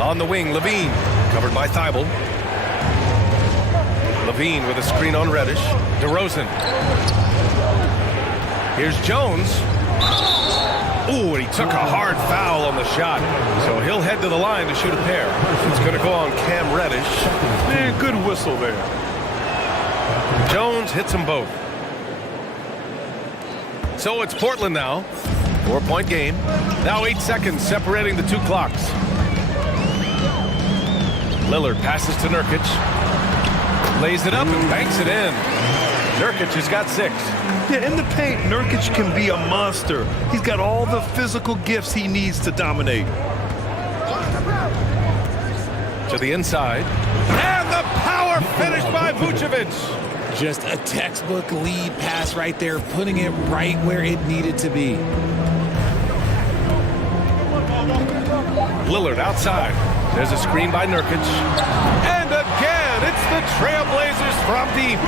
On the wing, Levine, covered by Thibault. Levine with a screen on Reddish. DeRozan. Here's Jones. Ooh, and he took a hard foul on the shot. So he'll head to the line to shoot a pair. It's going to go on Cam Reddish. Man, good whistle there. Jones hits them both. So it's Portland now. 4-point game. Now 8 seconds separating the two clocks. Lillard passes to Nurkic. Lays it up and banks it in. Nurkic has got 6. Yeah, in the paint, Nurkic can be a monster. He's got all the physical gifts he needs to dominate. To the inside. And the power finish by Vucevic. Just a textbook lead pass right there, putting it right where it needed to be. Lillard outside. There's a screen by Nurkic. And again, it's the Trailblazers from deep.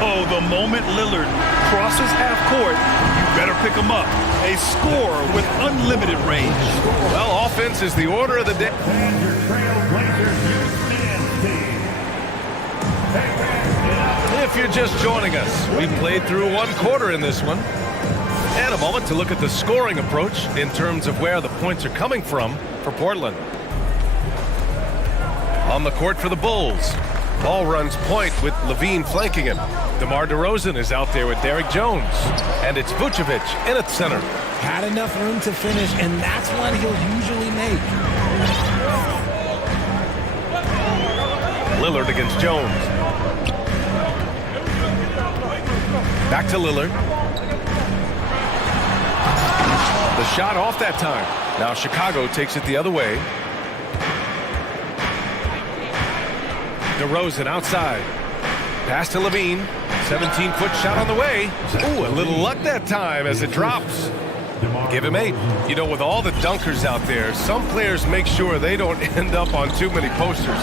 Oh, the moment Lillard crosses half court, you better pick him up. A scorer with unlimited range. Well, offense is the order of the day. And your Trailblazers youth men's team. If you're just joining us, we've played through one quarter in this one. And a moment to look at the scoring approach in terms of where the points are coming from for Portland. On the court for the Bulls. Ball runs point with Levine flanking him. DeMar DeRozan is out there with Derrick Jones. And it's Vucevic in at center. Had enough room to finish, and that's one he'll usually make. Lillard against Jones. Back to Lillard. The shot off that time. Now Chicago takes it the other way. DeRozan outside. Pass to Levine. 17-foot shot on the way. Ooh, a little luck that time as it drops. Give him 8. You know, with all the dunkers out there, some players make sure they don't end up on too many posters.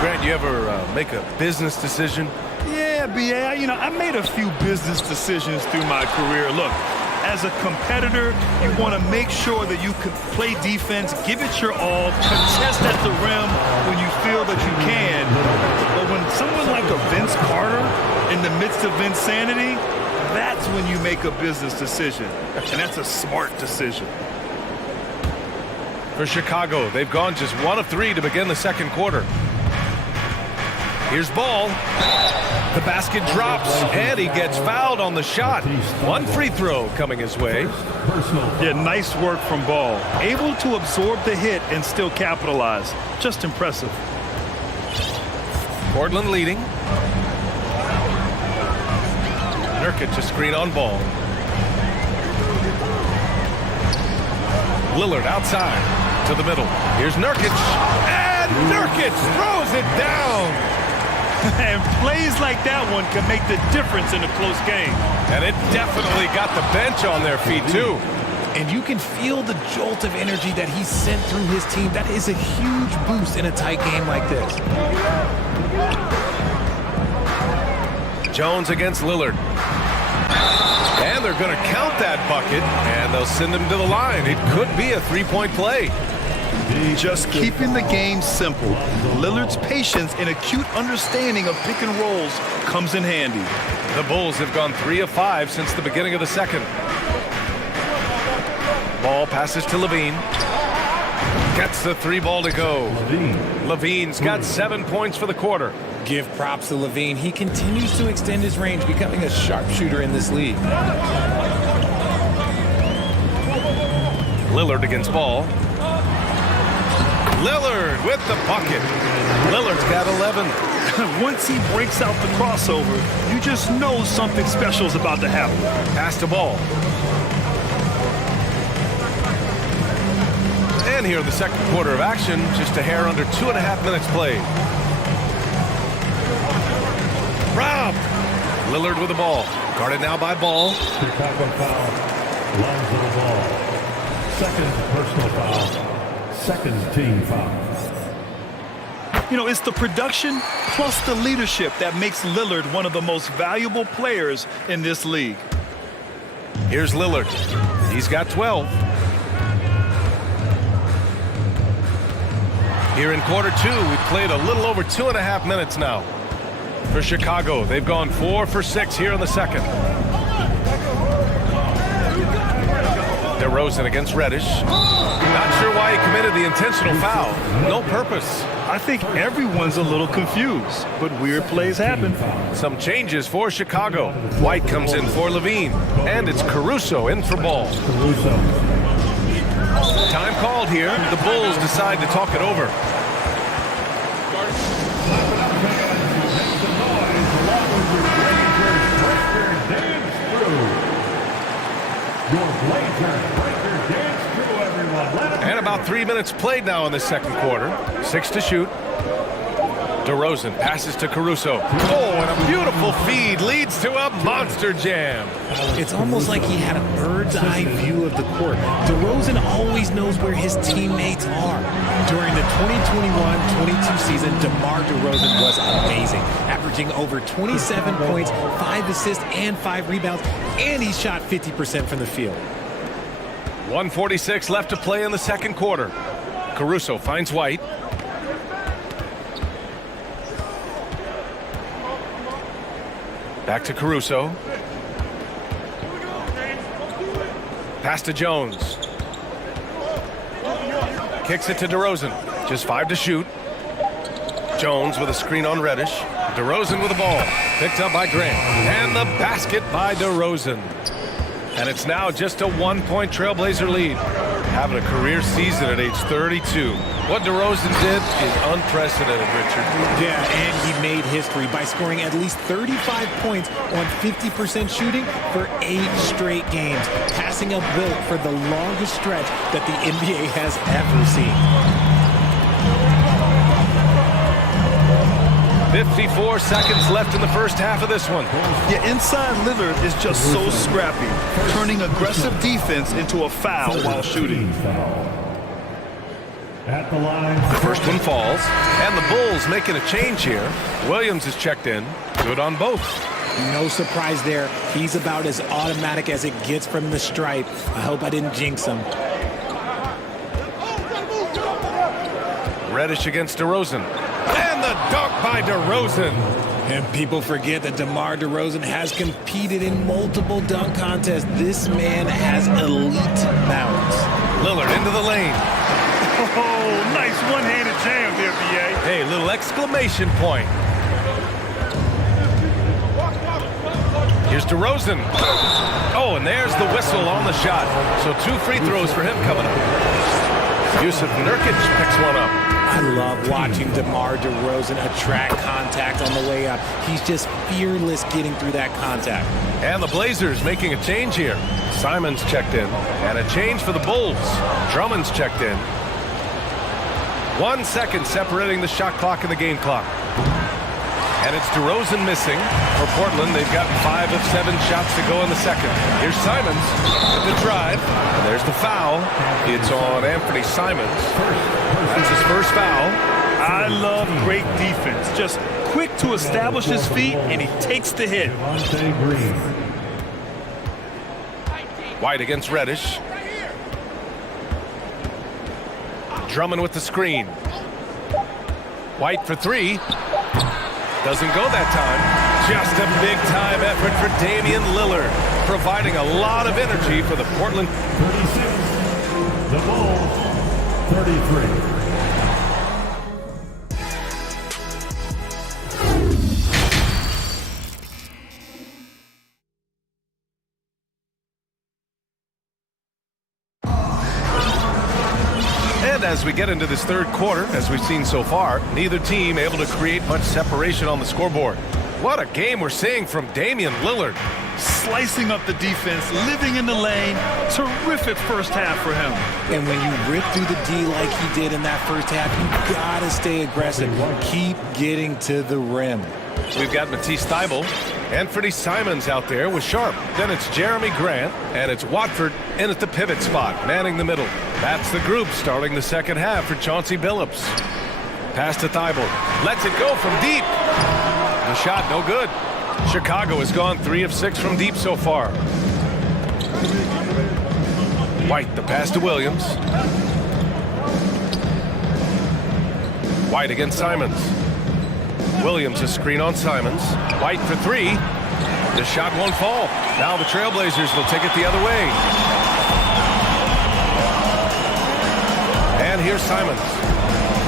Grant, you ever make a business decision? Yeah, B.A., I made a few business decisions through my career. Look, as a competitor, you want to make sure that you can play defense, give it your all, contest at the rim when you feel that you can. But when someone like a Vince Carter in the midst of insanity, that's when you make a business decision. And that's a smart decision. For Chicago, they've gone just 1 of 3 to begin the second quarter. Here's Ball. The basket drops, and he gets fouled on the shot. 1 free throw coming his way. Yeah, nice work from Ball. Able to absorb the hit and still capitalize. Just impressive. Portland leading. Nurkic a screen on Ball. Lillard outside to the middle. Here's Nurkic. And Nurkic throws it down. And plays like that one can make the difference in a close game. And it definitely got the bench on their feet, too. And you can feel the jolt of energy that he sent through his team. That is a huge boost in a tight game like this. Jones against Lillard. And they're going to count that bucket, and they'll send him to the line. It could be a 3-point play. Just keeping the game simple. Lillard's patience and acute understanding of pick and rolls comes in handy. The Bulls have gone 3 of 5 since the beginning of the second. Ball passes to Levine. Gets the 3 ball to go. Levine's got 7 points for the quarter. Give props to Levine. He continues to extend his range, becoming a sharpshooter in this league. Lillard against Ball. Lillard with the bucket. Lillard's got 11. Once he breaks out the crossover, you just know something special is about to happen. Pass to Ball. And here in the second quarter of action, just a hair under 2.5 minutes played. Rob. Lillard with the ball. Guarded now by Ball. Chicago foul. Lines of the ball. Second personal foul. Second team foul. It's the production plus the leadership that makes Lillard one of the most valuable players in this league. Here's Lillard. He's got 12. Here in quarter 2, we've played a little over 2.5 minutes now. For Chicago, they've gone 4 for 6 here in the second. DeRozan against Reddish. Not sure why he committed the intentional foul. No purpose. I think everyone's a little confused, but weird plays happen. Some changes for Chicago. White comes in for Levine, and it's Caruso in for ball. Time called here. The Bulls decide to talk it over. And about 3 minutes played now in the second quarter. 6 to shoot. DeRozan passes to Caruso. Oh, and a beautiful feed leads to a monster jam. It's almost like he had a bird's eye view of the court. DeRozan always knows where his teammates are. During the 2021-22 season, DeMar DeRozan was amazing, averaging over 27 points, 5 assists, and 5 rebounds, and he shot 50% from the field. 1:46 left to play in the second quarter. Caruso finds White. Back to Caruso. Pass to Jones. Kicks it to DeRozan. Just 5 to shoot. Jones with a screen on Reddish. DeRozan with the ball. Picked up by Grant. And the basket by DeRozan. And it's now just a 1-point Trailblazer lead. Having a career season at age 32. What DeRozan did is unprecedented, Richard. Yeah, and he made history by scoring at least 35 points on 50% shooting for 8 straight games, passing up Wilt for the longest stretch that the NBA has ever seen. 54 seconds left in the first half of this one. Yeah, inside Lillard is just so scrappy, turning aggressive defense into a foul while shooting. At the line. The first one falls, and the Bulls making a change here. Williams is checked in. Good on both. No surprise there. He's about as automatic as it gets from the stripe. I hope I didn't jinx him. Reddish against DeRozan. And the dunk by DeRozan. And people forget that DeMar DeRozan has competed in multiple dunk contests. This man has elite balance. Lillard into the lane. Oh, nice one-handed jam there, B.A. Hey, little exclamation point. Here's DeRozan. Oh, and there's the whistle on the shot. So 2 free throws for him coming up. Yusuf Nurkic picks one up. I love watching DeMar DeRozan attract contact on the way up. He's just fearless getting through that contact. And the Blazers making a change here. Simons checked in. And a change for the Bulls. Drummond's checked in. 1 second separating the shot clock and the game clock. And it's DeRozan missing. For Portland, they've got 5 of 7 shots to go in the second. Here's Simons with the drive. And there's the foul. It's on Anthony Simons. That's his first foul. I love great defense. Just quick to establish his feet, and he takes the hit. White against Reddish. Drummond with the screen. White for 3. Doesn't go that time. Just a big-time effort for Damian Lillard, providing a lot of energy for the Portland. 36. The Bulls, 33. And as we get into this third quarter, as we've seen so far, neither team able to create much separation on the scoreboard. What a game we're seeing from Damian Lillard. Slicing up the defense, living in the lane. Terrific first half for him. And when you rip through the D like he did in that first half, you gotta stay aggressive. Keep getting to the rim. We've got Matisse Thybulle, Anthony Simons out there with Sharp. Then it's Jeremy Grant, and it's Watford in at the pivot spot, manning the middle. That's the group starting the second half for Chauncey Billups. Pass to Thybulle. Lets it go from deep. The shot no good. Chicago has gone 3 of 6 from deep so far. White, the pass to Williams. White against Simons. Williams, a screen on Simons. White for 3. The shot won't fall. Now the Trailblazers will take it the other way. And here's Simons.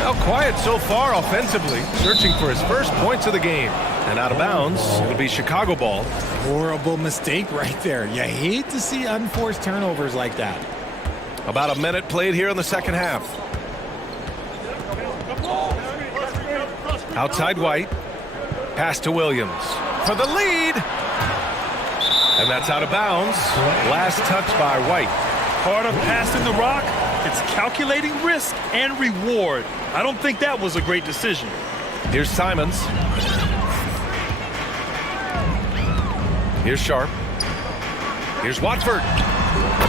Well, quiet so far offensively, searching for his first points of the game. And out of bounds, it'll be Chicago ball. Horrible mistake right there. You hate to see unforced turnovers like that. About a minute played here in the second half. Outside White. Pass to Williams for the lead. And that's out of bounds. Last touch by White. Part of passing the rock, it's calculating risk and reward. I don't think that was a great decision. Here's Simons. Here's Sharp. Here's Watford.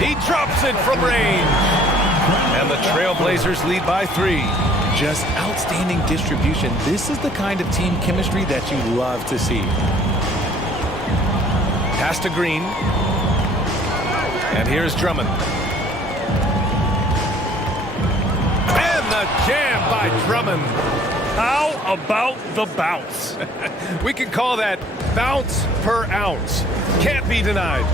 He drops it from range. And the Trailblazers lead by 3. Just outstanding distribution. This is the kind of team chemistry that you love to see. Pass to Green. And here's Drummond. And the jam by Drummond. How about the bounce? We can call that bounce per ounce. Can't be denied.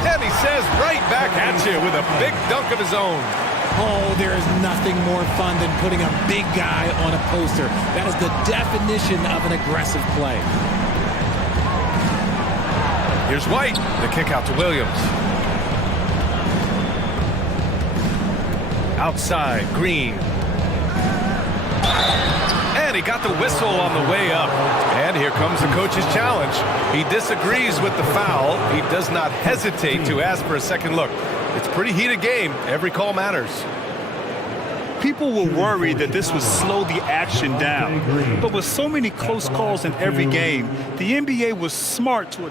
And he says right back at you with a big dunk of his own. Oh, there is nothing more fun than putting a big guy on a poster. That is the definition of an aggressive play. Here's White. The kick out to Williams. Outside, Green. And he got the whistle on the way up. And here comes the coach's challenge. He disagrees with the foul. He does not hesitate to ask for a second look. It's a pretty heated game. Every call matters. People were worried that this would slow the action down. But with so many close calls in every game, the NBA was smart to...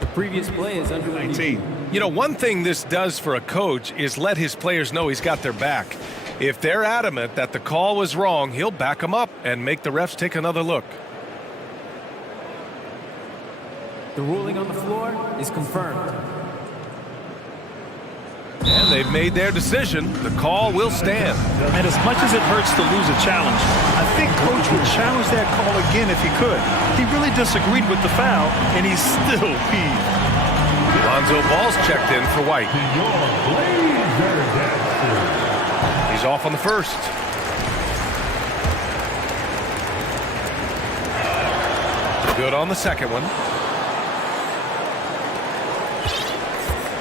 The previous play is under 19. You know, one thing this does for a coach is let his players know he's got their back. If they're adamant that the call was wrong, he'll back them up and make the refs take another look. The ruling on the floor is confirmed. And they've made their decision. The call will stand. And as much as it hurts to lose a challenge, I think Coach would challenge that call again if he could. He really disagreed with the foul, and he's still peeved. Lonzo Ball's checked in for White. He's off on the first. Good on the second one.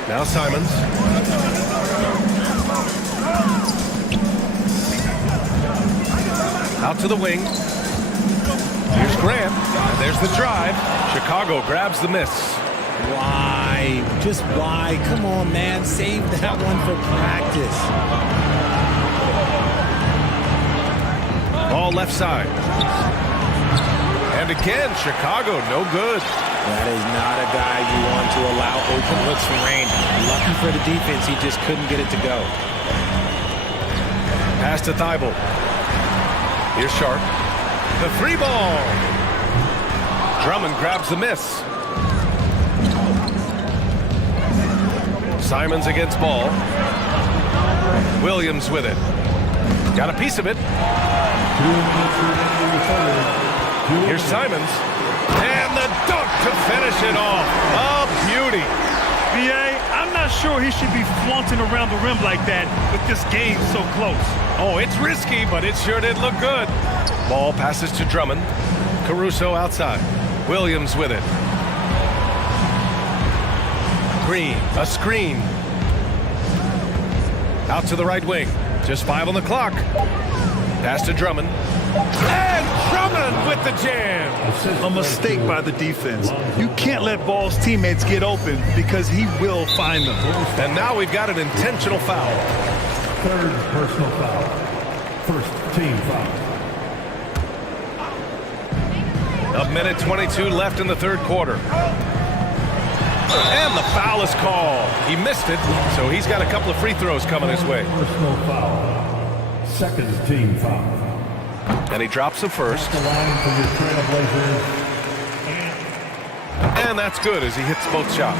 Now Simons. Out to the wing. Here's Grant. And there's the drive. Chicago grabs the miss. Why? Just why? Come on, man. Save that one for practice. Ball left side. And again, Chicago, no good. That is not a guy you want to allow open looks from range. Lucky for the defense, he just couldn't get it to go. Pass to Thibault. Here's Sharp. The 3 ball. Drummond grabs the miss. Simons against Ball. Williams with it. Got a piece of it. Here's Simons. And the dunk to finish it off. A beauty. B.A., I'm not sure he should be flaunting around the rim like that with this game so close. Oh, it's risky, but it sure did look good. Ball passes to Drummond. Caruso outside. Williams with it. Green, a screen. Out to the right wing. Just 5 on the clock. Pass to Drummond. And Drummond with the jam. A mistake by the defense. You can't let Ball's teammates get open because he will find them. And now we've got an intentional foul. Third personal foul. First team foul. A minute 22 left in the third quarter. And the foul is called. He missed it, so he's got a couple of free throws coming his way. Personal foul. Second team foul. And he drops the first. The line for your Trailblazers. And that's good as he hits both shots.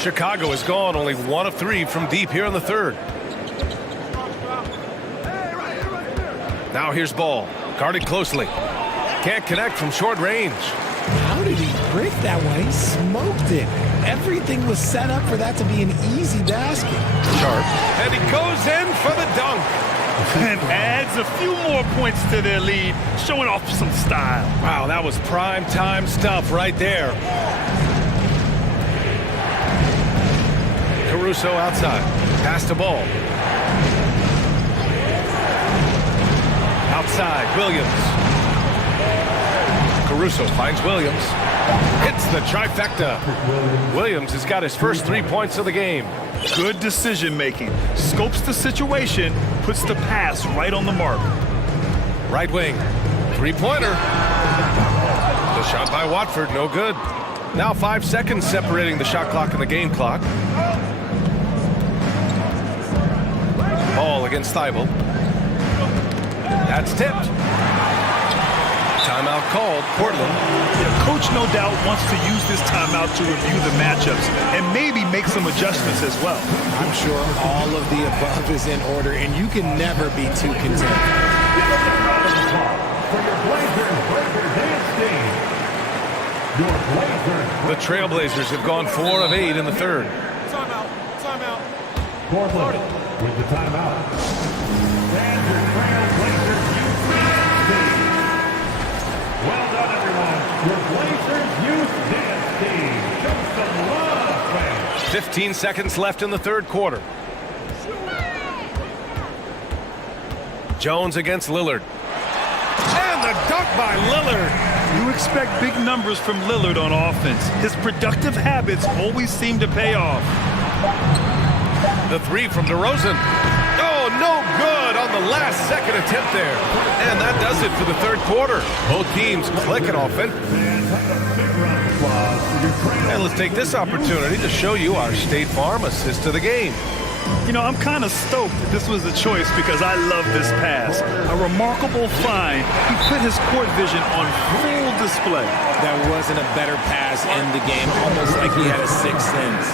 Chicago is gone, only 1 of 3 from deep here in the third. Now here's Ball, guarded closely. Can't connect from short range. How did he break that one? He smoked it. Everything was set up for that to be an easy basket. Sharp. And he goes in for the dunk. And adds a few more points to their lead, showing off some style. Wow, that was prime time stuff right there. Caruso outside. Pass the ball. Outside, Williams. Caruso finds Williams. Hits the trifecta. Williams has got his first 3 points of the game. Good decision making. Scopes the situation, puts the pass right on the mark. Right wing. Three-pointer. The shot by Watford, no good. Now 5 seconds separating the shot clock and the game clock. Ball against Thibault. That's tipped. Timeout called, Portland. Yeah, coach no doubt wants to use this timeout to review the matchups and maybe make some adjustments as well. I'm sure all of the above is in order, and you can never be too content. The Trailblazers have gone 4 of 8 in the third. Timeout. Portland with the timeout. And your Trailblazers youth dance team. Well done, everyone. Your Blazers youth dance team. Show some love, fans. 15 seconds left in the third quarter. Jones against Lillard. And the dunk by Lillard. You expect big numbers from Lillard on offense. His productive habits always seem to pay off. The three from DeRozan. Oh, no good on the last second attempt there. And that does it for the third quarter. Both teams clicking offensively. And let's take this opportunity to show you our State Farm assist to the game. You know, I'm kind of stoked that this was a choice because I love this pass. A remarkable find. He put his court vision on full display. There wasn't a better pass in the game, almost like he had a sixth sense.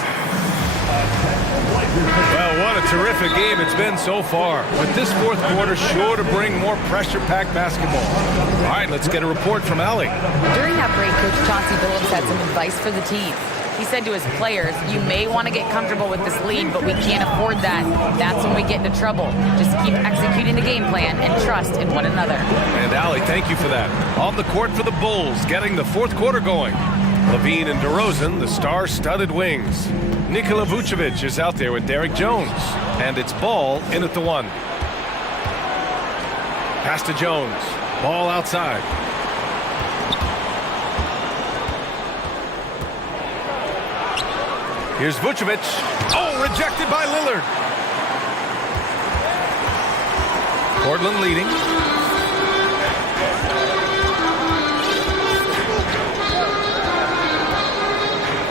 Well, what a terrific game it's been so far. But this fourth quarter sure to bring more pressure-packed basketball. All right, let's get a report from Allie. During that break, Coach Chauncey Billups had some advice for the team. He said to his players, you may want to get comfortable with this lead, but we can't afford that. That's when we get into trouble. Just keep executing the game plan and trust in one another. And Allie, thank you for that. On the court for the Bulls, getting the fourth quarter going. Levine and DeRozan, the star-studded wings. Nikola Vucevic is out there with Derek Jones. And it's Ball in at the 1. Pass to Jones. Ball outside. Here's Vucevic. Oh, rejected by Lillard. Portland leading.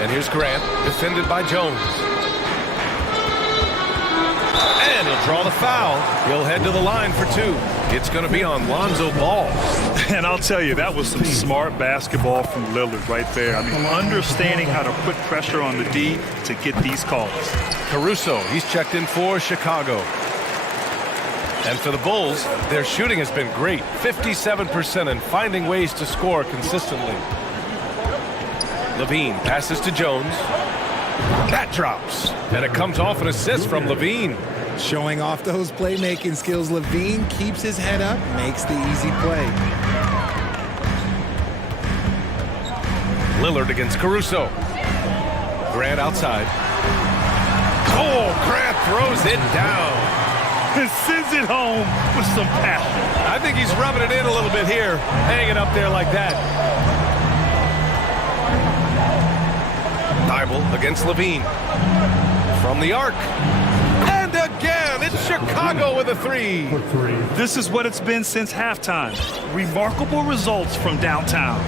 And here's Grant, defended by Jones. And he'll draw the foul. He'll head to the line for 2. It's going to be on Lonzo Ball. And I'll tell you, that was some smart basketball from Lillard right there. I mean, understanding how to put pressure on the D to get these calls. Caruso, he's checked in for Chicago. And for the Bulls, their shooting has been great. 57% and finding ways to score consistently. Levine passes to Jones. That drops. And it comes off an assist from Levine. Showing off those playmaking skills, Levine keeps his head up, makes the easy play. Lillard against Caruso. Grant outside. Oh, Grant throws it down. And sends it home with some passion. I think he's rubbing it in a little bit here, hanging up there like that. Thibault against Levine. From the arc. And again, it's Chicago with a 3. This is what it's been since halftime. Remarkable results from downtown.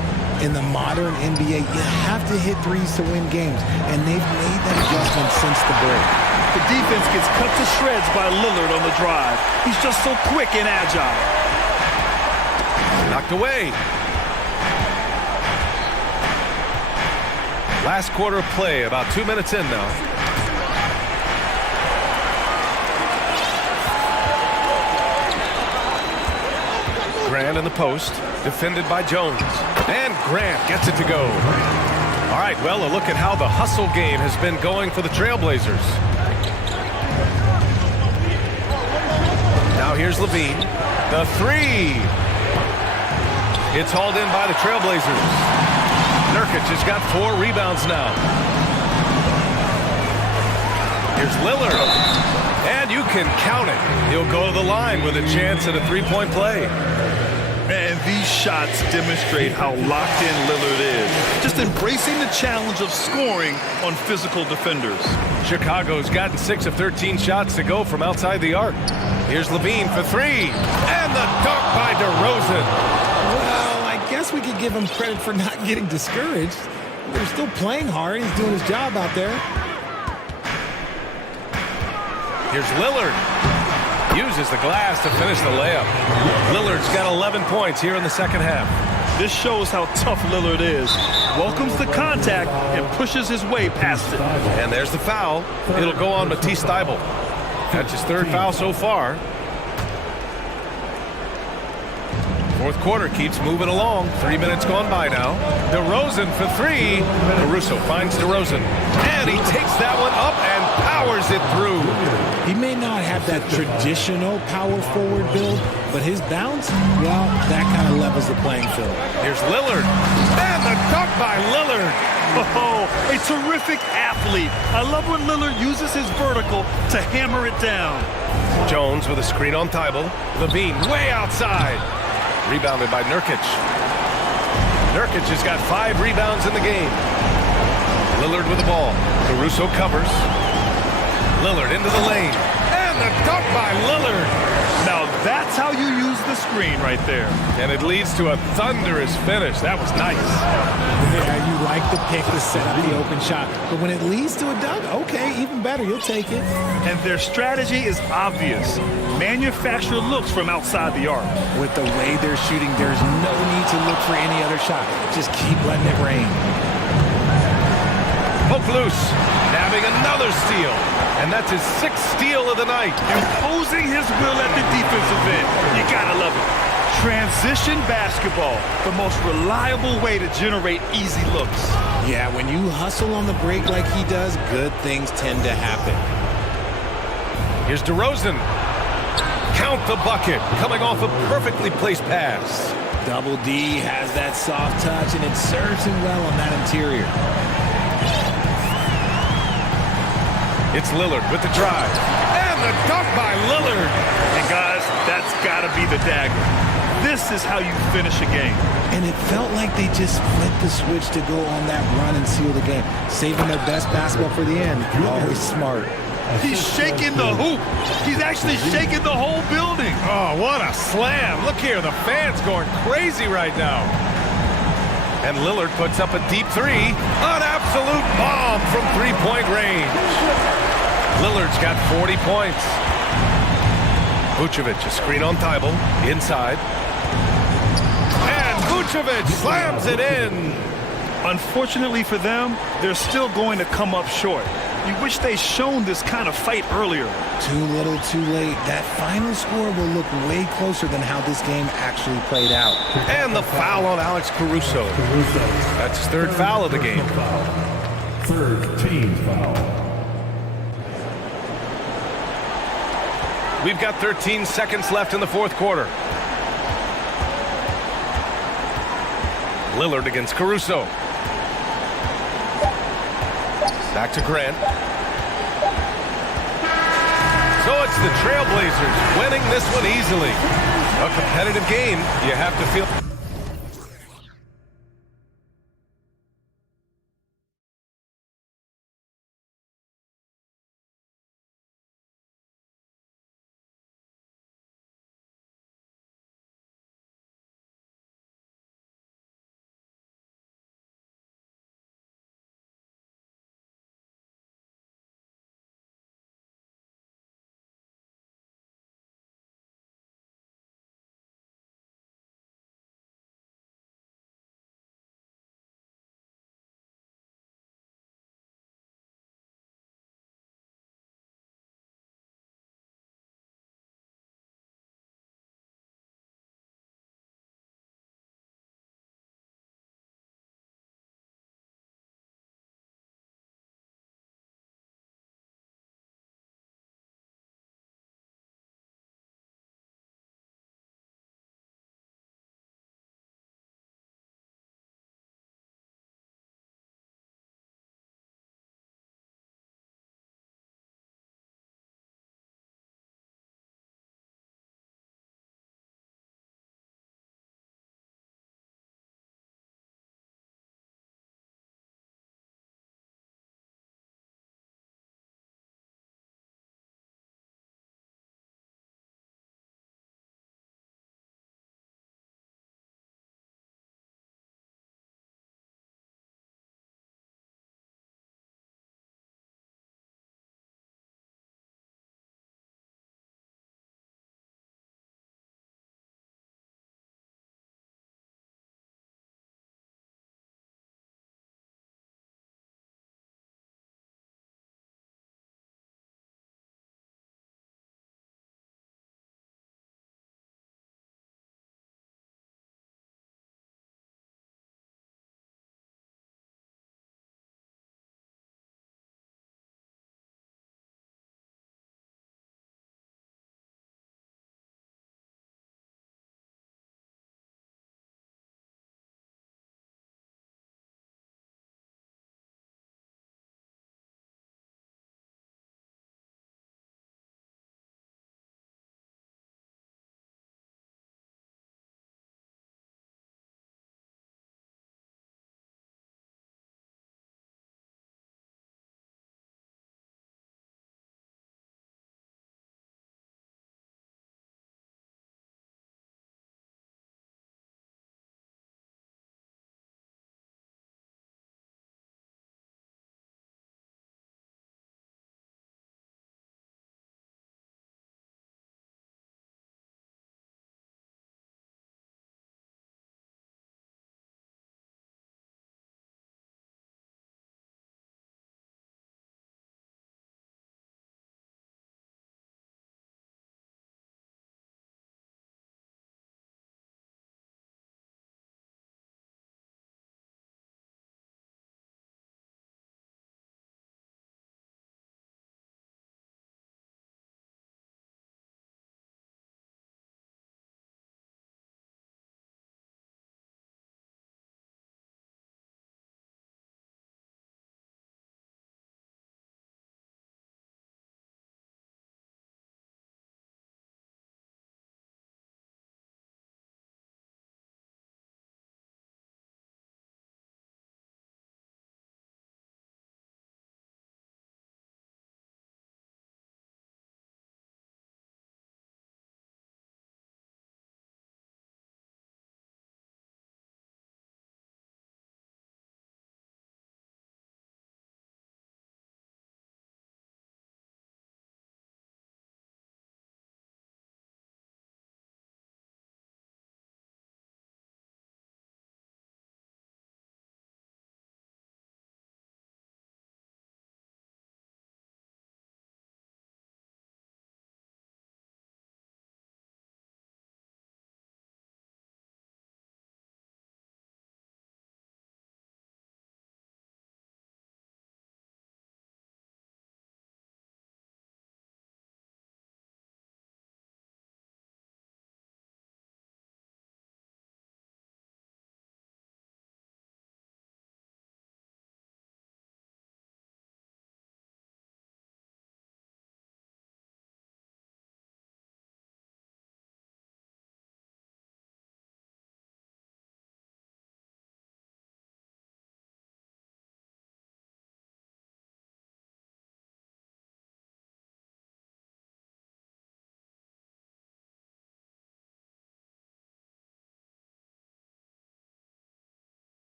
In the modern NBA, you have to hit threes to win games, and they've made that adjustment since the break. The defense gets cut to shreds by Lillard on the drive. He's just so quick and agile. Knocked away. Last quarter of play, about 2 minutes in now. Grant in the post, defended by Jones. And Grant gets it to go. All right, well, a look at how the hustle game has been going for the Trailblazers. Now here's Levine. The three. It's hauled in by the Trailblazers. Nurkic has got 4 rebounds now. Here's Lillard. And you can count it. He'll go to the line with a chance at a three-point play. And these shots demonstrate how locked in Lillard is. Just embracing the challenge of scoring on physical defenders. Chicago's gotten 6 of 13 shots to go from outside the arc. Here's Levine for 3. And the dunk by DeRozan. Well, I guess we could give him credit for not getting discouraged. They're still playing hard. He's doing his job out there. Here's Lillard. Uses the glass to finish the layup. Lillard's got 11 points here in the second half. This shows how tough Lillard is. Welcomes the contact and pushes his way past it. And there's the foul. It'll go on Matisse Thybulle. That's his 3rd foul so far. Fourth quarter keeps moving along. 3 minutes gone by now. DeRozan for 3. Caruso finds DeRozan. And he takes that one up and powers it through. He may not have that traditional power forward build, but his bounce, well, that kind of levels the playing field. Here's Lillard. And the dunk by Lillard. Oh, a terrific athlete. I love when Lillard uses his vertical to hammer it down. Jones with a screen on Thybulle. Levine way outside. Rebounded by Nurkic. Nurkic has got 5 rebounds in the game. Lillard with the ball. Caruso covers. Lillard into the lane. And the dunk by Lillard. Now that's how you use the screen right there. And it leads to a thunderous finish. That was nice. Yeah, you like the pick to set up the open shot. But when it leads to a dunk, okay, even better. You'll take it. And their strategy is obvious. Manufacture looks from outside the arc. With the way they're shooting, there's no need to look for any other shot. Just keep letting it rain. Poke loose. Nabbing another steal. And that's his 6th steal of the night. Imposing his will at the defensive end. You gotta love it. Transition basketball, the most reliable way to generate easy looks. Yeah, when you hustle on the break like he does, good things tend to happen. Here's DeRozan. Count the bucket. Coming off a perfectly placed pass. Double D has that soft touch, and it serves him well on that interior. It's Lillard with the drive. And the dunk by Lillard. And guys, that's got to be the dagger. This is how you finish a game. And it felt like they just flipped the switch to go on that run and seal the game. Saving their best basketball for the end. Always smart. He's shaking the hoop. He's actually shaking the whole building. Oh, what a slam. Look here, the fans going crazy right now. And Lillard puts up a deep 3. An absolute bomb from 3-point range. Lillard's got 40 points. Vucevic, a screen on Thybulle, inside. And Vucevic slams it in. Unfortunately for them, they're still going to come up short. You wish they'd shown this kind of fight earlier. Too little, too late. That final score will look way closer than how this game actually played out. And the foul on Alex Caruso. That's his 3rd foul of the game. 3rd team foul. We've got 13 seconds left in the 4th quarter. Lillard against Caruso. Back to Grant. So it's the Trailblazers winning this one easily. A competitive game, you have to feel...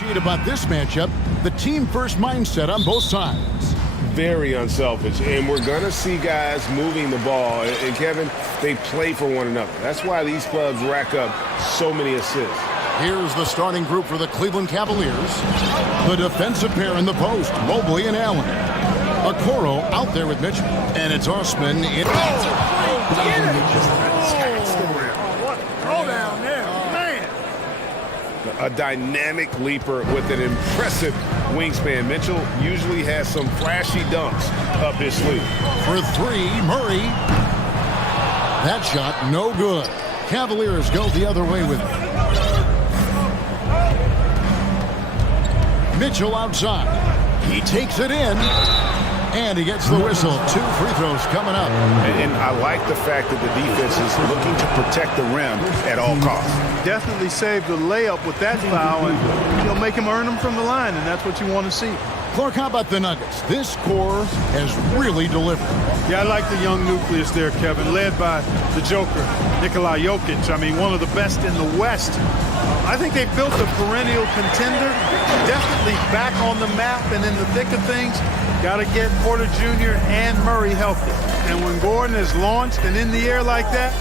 About this matchup, the team-first mindset on both sides. Very unselfish, and we're going to see guys moving the ball. And Kevin, they play for one another. That's why these clubs rack up so many assists. Here's the starting group for the Cleveland Cavaliers. The defensive pair in the post, Mobley and Allen. Okoro out there with Mitchell, and it's Osman in. Throw down there, man. A dynamic leaper with an impressive wingspan. Mitchell usually has some flashy dunks up his sleeve. For three, Murray. That shot no good. Cavaliers go the other way with it. Mitchell outside. He takes it in. And he gets the whistle. 2 free throws coming up. And I like the fact that the defense is looking to protect the rim at all costs. Definitely saved the layup with that foul, and you'll make him earn them from the line, and that's what you want to see. Clark, how about the Nuggets? This core has really delivered. Yeah, I like the young nucleus there, Kevin, led by the Joker, Nikola Jokic. I mean, one of the best in the West. I think they built a perennial contender, definitely back on the map and in the thick of things. Got to get Porter Jr. and Murray healthy. And when Gordon is launched and in the air like that,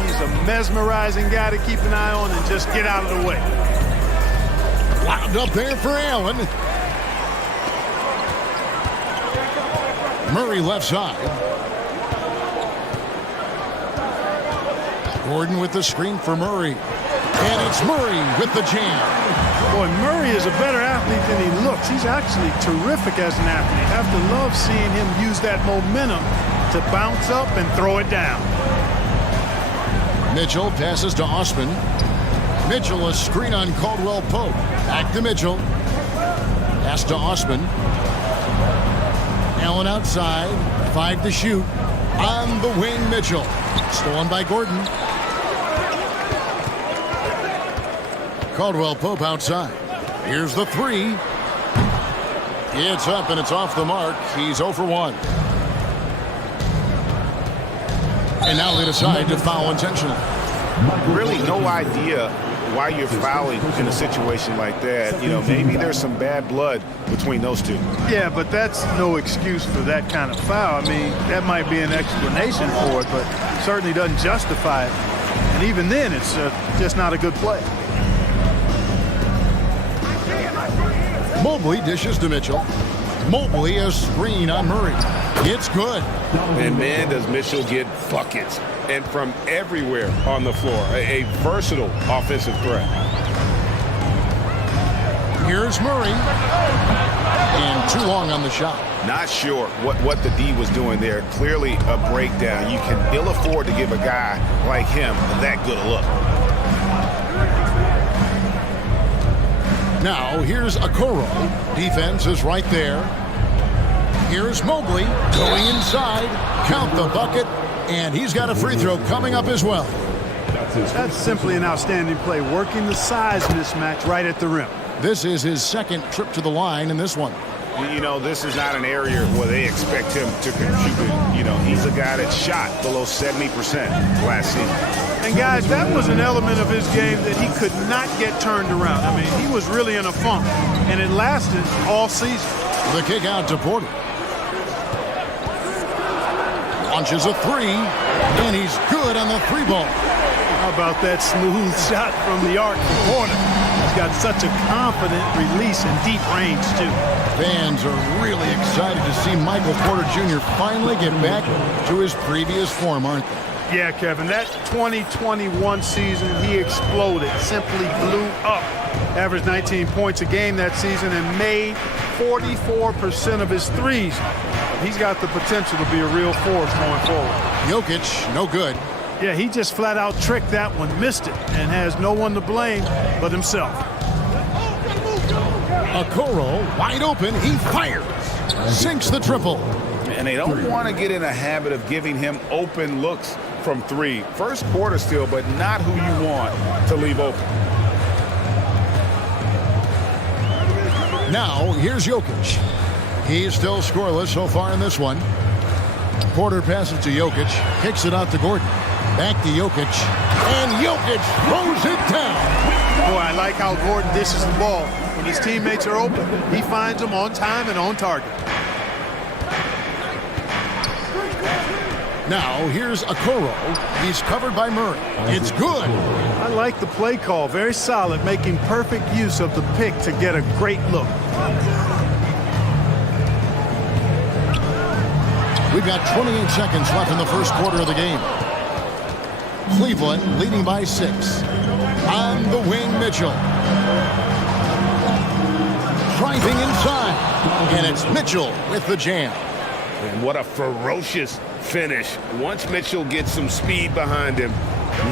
he's a mesmerizing guy to keep an eye on and just get out of the way. Wound up there for Allen. Murray left side. Gordon with the screen for Murray. And it's Murray with the jam. Boy, Murray is a better athlete than he looks. He's actually terrific as an athlete. Have to love seeing him use that momentum to bounce up and throw it down. Mitchell passes to Osman. Mitchell, a screen on Caldwell Pope. Back to Mitchell. Pass to Osman. Allen outside. 5 to shoot. On the wing, Mitchell. Stolen by Gordon. Caldwell Pope outside. Here's the 3. It's up and it's off the mark. He's 0 for 1. And now they decide to foul intentionally. Really no idea why you're fouling in a situation like that. You know, maybe there's some bad blood between those two. Yeah, but that's no excuse for that kind of foul. I mean, that might be an explanation for it, but certainly doesn't justify it. And even then, it's just not a good play. Mobley dishes to Mitchell. Mobley a screen on Murray. It's good. And man, does Mitchell get buckets. And from everywhere on the floor. A versatile offensive threat. Here's Murray. And too long on the shot. Not sure what the D was doing there. Clearly a breakdown. You can ill afford to give a guy like him that good a look. Now, here's Okoro. Defense is right there. Here's Mobley going inside. Count the bucket. And he's got a free throw coming up as well. That's simply an outstanding play, working the size mismatch right at the rim. This is his second trip to the line in this one. You know, this is not an area where they expect him to contribute. You know, he's a guy that shot below 70% last season. And guys, that was an element of his game that he could not get turned around. I mean, he was really in a funk, and it lasted all season. The kick out to Porter. Launches a 3, and he's good on the 3 ball. How about that smooth shot from the arc for Porter? He's got such a confident release and deep range, too. Fans are really excited to see Michael Porter Jr. finally get back to his previous form, aren't they? Yeah, Kevin, that 2021 season, he exploded, simply blew up. Averaged 19 points a game that season and made 44% of his threes. He's got the potential to be a real force going forward. Jokic, no good. Yeah, he just flat out tricked that one, missed it, and has no one to blame but himself. Okoro, wide open, he fires. Sinks the triple. And they don't want to get in a habit of giving him open looks from 3. First quarter still, but not who you want to leave open. Now, here's Jokic. He's still scoreless so far in this one. Porter passes to Jokic, kicks it out to Gordon. Back to Jokic, and Jokic throws it down. Boy, I like how Gordon dishes the ball. When his teammates are open, he finds them on time and on target. Now, here's Okoro. He's covered by Murray. It's good. I like the play call. Very solid, making perfect use of the pick to get a great look. We've got 28 seconds left in the first quarter of the game. Cleveland leading by 6. On the wing, Mitchell. Driving inside. And it's Mitchell with the jam. And what a ferocious finish. Once Mitchell gets some speed behind him,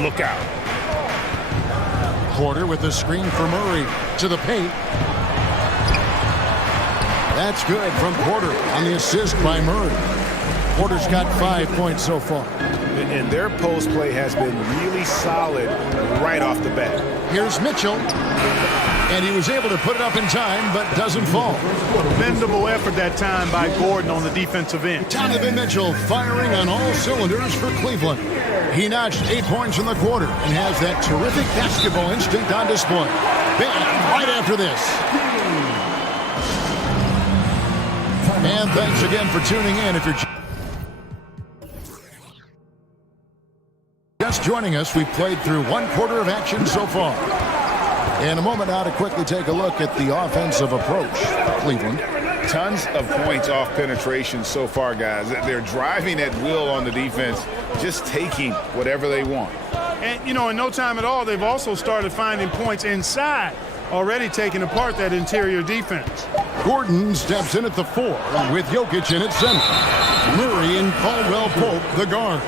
look out. Porter with the screen for Murray to the paint. That's good from Porter on the assist by Murray. Porter's got 5 points so far. And their post play has been really solid right off the bat. Here's Mitchell. And he was able to put it up in time, but doesn't fall. Commendable effort that time by Gordon on the defensive end. Donovan Mitchell firing on all cylinders for Cleveland. He notched 8 points in the quarter and has that terrific basketball instinct on display. Back right after this. And thanks again for tuning in. If you're just joining us, we've played through 1 quarter of action so far. In a moment now to quickly take a look at the offensive approach for Cleveland. Tons of points off penetration so far, guys. They're driving at will on the defense, just taking whatever they want. And, you know, in no time at all, they've also started finding points inside, already taking apart that interior defense. Gordon steps in at the 4 with Jokic in at center. Murray and Caldwell-Pope, the guards.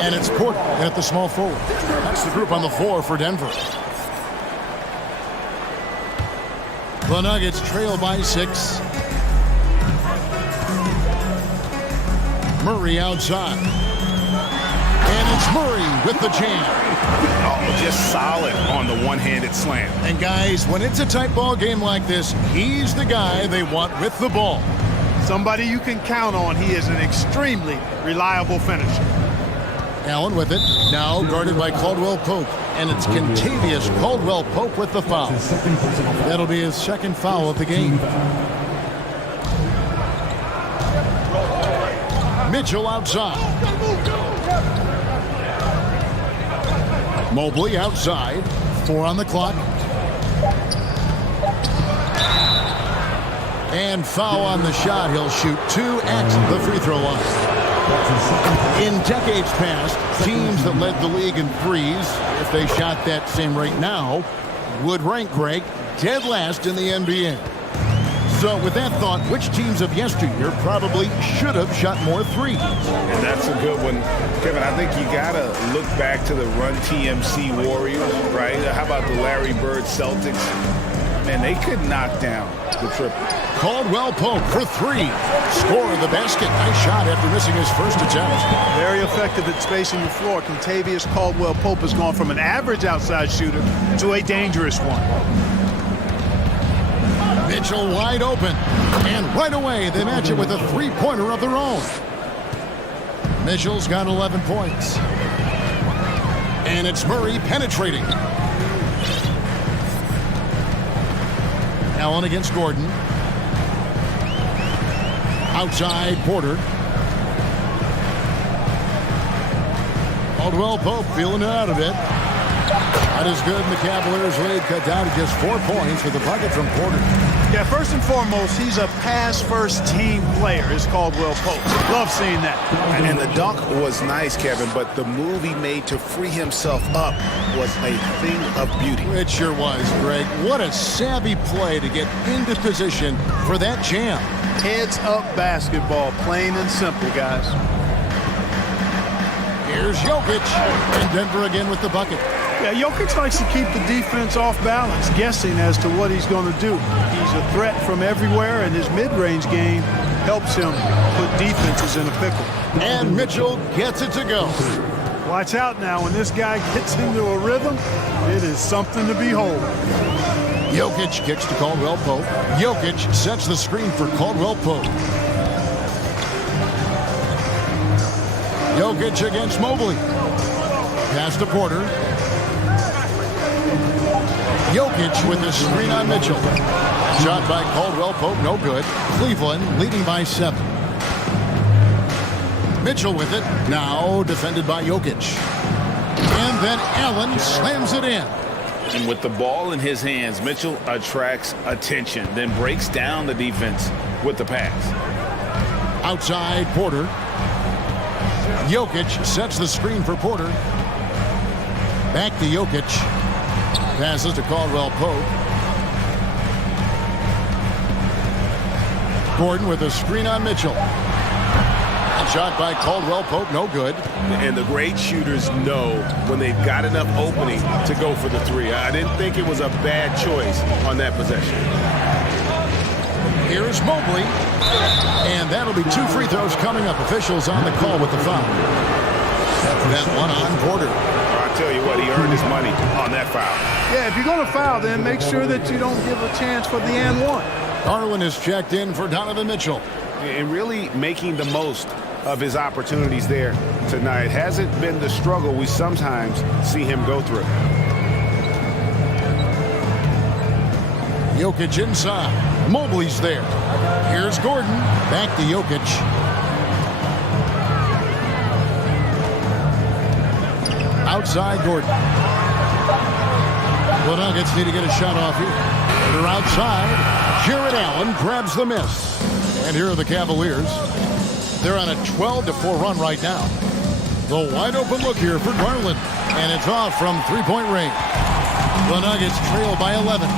And it's Porter at the small forward. That's the group on the floor for Denver. The Nuggets trail by 6. Murray outside. And it's Murray with the jam. Oh, just solid on the one-handed slam. And guys, when it's a tight ball game like this, he's the guy they want with the ball. Somebody you can count on. He is an extremely reliable finisher. Allen with it, now guarded by Caldwell-Pope. And it's Kentavious Caldwell-Pope with the foul. That'll be his second foul of the game. Mitchell outside. Mobley outside. 4 on the clock. And foul on the shot. He'll shoot 2 at the free throw line. In decades past, teams that led the league in threes, if they shot that same rate now, would rank, Greg, dead last in the NBA. So with that thought, which teams of yesteryear probably should have shot more threes? And that's a good one. Kevin, I think you got to look back to the Run TMC Warriors, right? How about the Larry Bird Celtics? Man, they could knock down the triple. Caldwell-Pope for 3. Score of the basket. Nice shot after missing his first attempt. Very effective at spacing the floor. Kentavious Caldwell-Pope has gone from an average outside shooter to a dangerous one. Mitchell wide open. And right away, they match it with a 3-pointer of their own. Mitchell's got 11 points. And it's Murray penetrating. Allen against Gordon. Outside, Porter. Caldwell-Pope feeling it out of it. That is good. And the Cavaliers lead cut down to just 4 points with the bucket from Porter. Yeah, first and foremost, he's a pass-first team player, is Caldwell-Pope. Love seeing that. And the dunk was nice, Kevin, but the move he made to free himself up was a thing of beauty. It sure was, Greg. What a savvy play to get into position for that jam. Heads-up basketball, plain and simple, guys. Here's Jokic, and Denver again with the bucket. Yeah, Jokic likes to keep the defense off balance, guessing as to what he's going to do. He's a threat from everywhere, and his mid-range game helps him put defenses in a pickle. And Mitchell gets it to go. Watch out now. When this guy gets into a rhythm, it is something to behold. Jokic kicks to Caldwell-Pope. Jokic sets the screen for Caldwell-Pope. Jokic against Mobley. Pass to Porter. Jokic with the screen on Mitchell. Shot by Caldwell Pope, no good. Cleveland leading by 7. Mitchell with it, now defended by Jokic. And then Allen slams it in. And with the ball in his hands, Mitchell attracts attention, then breaks down the defense with the pass. Outside Porter. Jokic sets the screen for Porter. Back to Jokic. Passes to Caldwell Pope. Gordon with a screen on Mitchell. Shot by Caldwell Pope, no good. And the great shooters know when they've got enough opening to go for the three. I didn't think it was a bad choice on that possession. Here's Mobley. And that'll be 2 free throws coming up. Officials on the call with the foul. That one on Porter. I tell you what, he earned his money on that foul. Yeah, if you're going to foul, then make sure that you don't give a chance for the and one. Garland is checked in for Donovan Mitchell. And really making the most of his opportunities there tonight. Hasn't been the struggle we sometimes see him go through. Jokic inside. Mobley's there. Here's Gordon. Back to Jokic. Outside Gordon. The Nuggets need to get a shot off here. They're outside. Jared Allen grabs the miss. And here are the Cavaliers. They're on a 12-4 run right now. The wide open look here for Garland. And it's off from three-point range. The Nuggets trail by 11.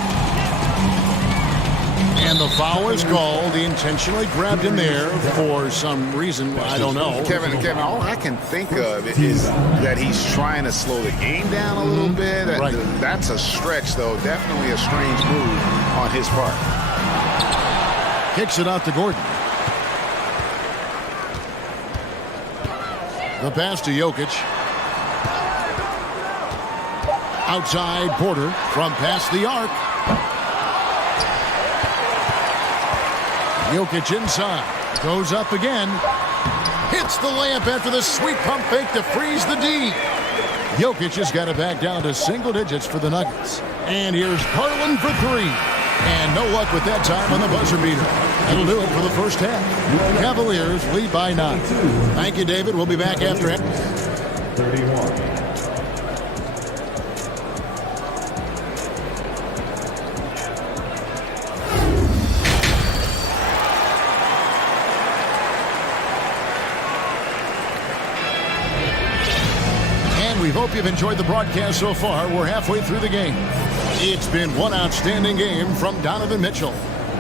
And the foul is called. He intentionally grabbed him there for some reason. I don't know. Kevin, all I can think of is that he's trying to slow the game down a little bit. Right. That's a stretch, though. Definitely a strange move on his part. Kicks it out to Gordon. The pass to Jokic. Outside Porter from past the arc. Jokic inside. Goes up again. Hits the layup after the sweet pump fake to freeze the D. Jokic has got it back down to single digits for the Nuggets. And here's Garland for 3. And no luck with that time on the buzzer beater. That'll do it for the first half. Cavaliers lead by 9. Thank you, David. We'll be back after it. 31. We hope you've enjoyed the broadcast so far. We're halfway through the game. It's been one outstanding game from Donovan Mitchell.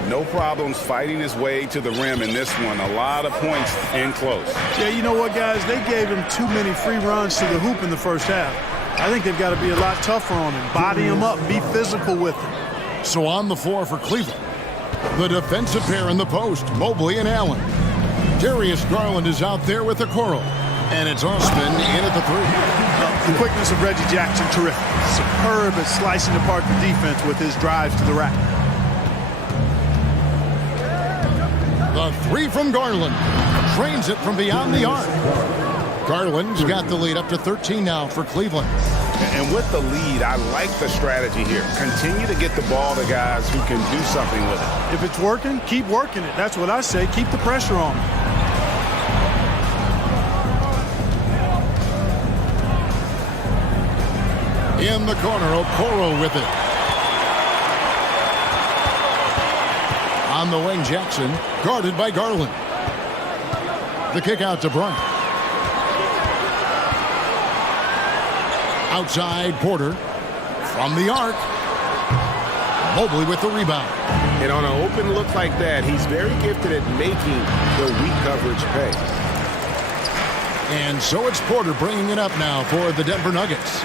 No problems fighting his way to the rim in this one. A lot of points in close. Yeah, you know what, guys? They gave him too many free runs to the hoop in the first half. I think they've got to be a lot tougher on him. Body him up. Be physical with him. So on the floor for Cleveland, the defensive pair in the post, Mobley and Allen. Darius Garland is out there with the Okoro. And it's Osman in at the 3. The quickness of Reggie Jackson, terrific. Superb at slicing apart the defense with his drives to the rack. The 3 from Garland. Trains it from beyond the arc. Garland's got the lead up to 13 now for Cleveland. And with the lead, I like the strategy here. Continue to get the ball to guys who can do something with it. If it's working, keep working it. That's what I say. Keep the pressure on him. In the corner, Okoro with it. On the wing, Jackson, guarded by Garland. The kick out to Bryant. Outside Porter. From the arc. Mobley with the rebound. And on an open look like that, he's very gifted at making the weak coverage pay. And so it's Porter bringing it up now for the Denver Nuggets.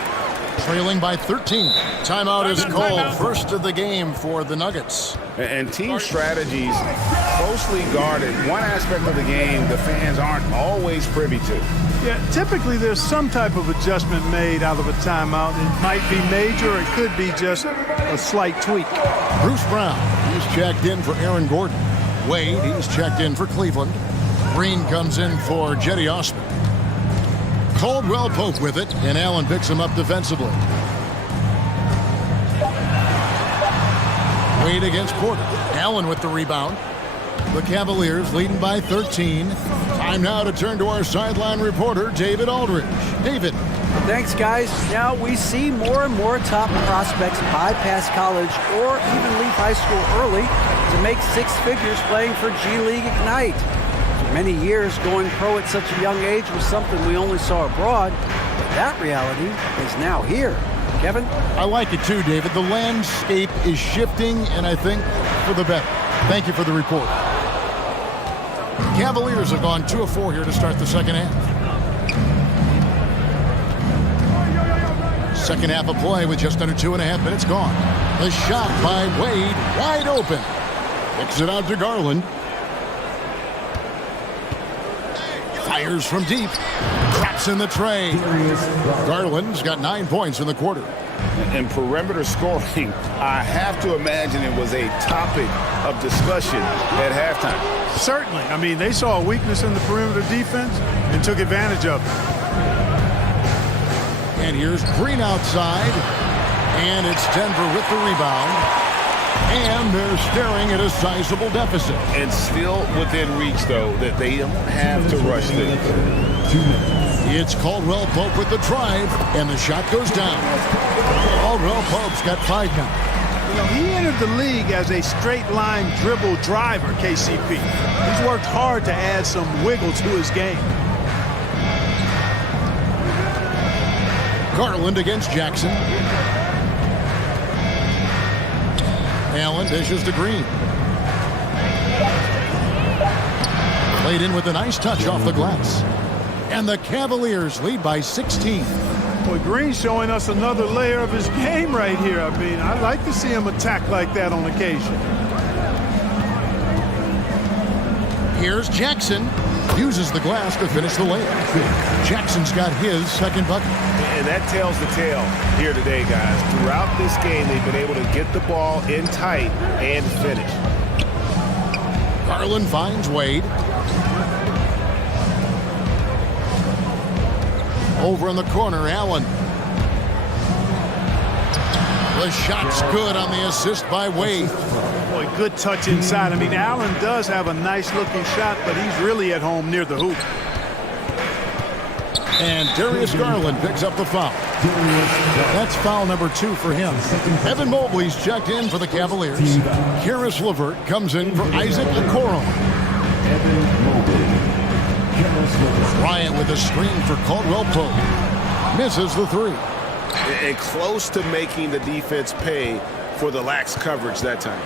Trailing by 13. Timeout is called. First of the game for the Nuggets. And team strategies closely guarded. One aspect of the game the fans aren't always privy to. Yeah, typically there's some type of adjustment made out of a timeout. It might be major, or it could be just a slight tweak. Bruce Brown, he's checked in for Aaron Gordon. Wade, he's checked in for Cleveland. Green comes in for Jetty Osman. Caldwell Pope with it, and Allen picks him up defensively. Wade against Porter. Allen with the rebound. The Cavaliers leading by 13. Time now to turn to our sideline reporter, David Aldridge. David. Thanks, guys. Now we see more and more top prospects bypass college or even leave high school early to make six figures playing for G League Ignite. For many years, going pro at such a young age was something we only saw abroad, but that reality is now here. Kevin? I like it too, David. The landscape is shifting, and I think for the better. Thank you for the report. Cavaliers have gone 2 of 4 here to start the second half. Second half of play with just under 2.5 minutes gone. The shot by Wade, wide open. Kicks it out to Garland. Fires from deep. Traps in the tray. Garland's got 9 points in the quarter. And perimeter scoring, I have to imagine it was a topic of discussion at halftime. Certainly. I mean, they saw a weakness in the perimeter defense and took advantage of it. And here's Green outside. And it's Denver with the rebound. And they're staring at a sizable deficit. And still within reach, though, that they don't have to rush this. It's Caldwell Pope with the drive, and the shot goes down. Caldwell Pope's got 5 now. You know, he entered the league as a straight-line dribble driver, KCP. He's worked hard to add some wiggle to his game. Garland against Jackson. Allen dishes to Green. Played in with a nice touch off the glass. And the Cavaliers lead by 16. Boy, Green's showing us another layer of his game right here. I mean, I like to see him attack like that on occasion. Here's Jackson. Uses the glass to finish the layup. Jackson's got his second bucket. And that tells the tale here today, guys. Throughout this game, they've been able to get the ball in tight and finish. Garland finds Wade. Over in the corner, Allen. The shot's good on the assist by Wade. Boy, good touch inside. I mean, Allen does have a nice-looking shot, but he's really at home near the hoop. And Darius Garland picks up the foul. That's foul number 2 for him. Evan Mobley's checked in for the Cavaliers. Karis LeVert comes in for Isaac Okoro. Bryant with a screen for Caldwell Pope. Misses the 3. And close to making the defense pay for the lax coverage that time.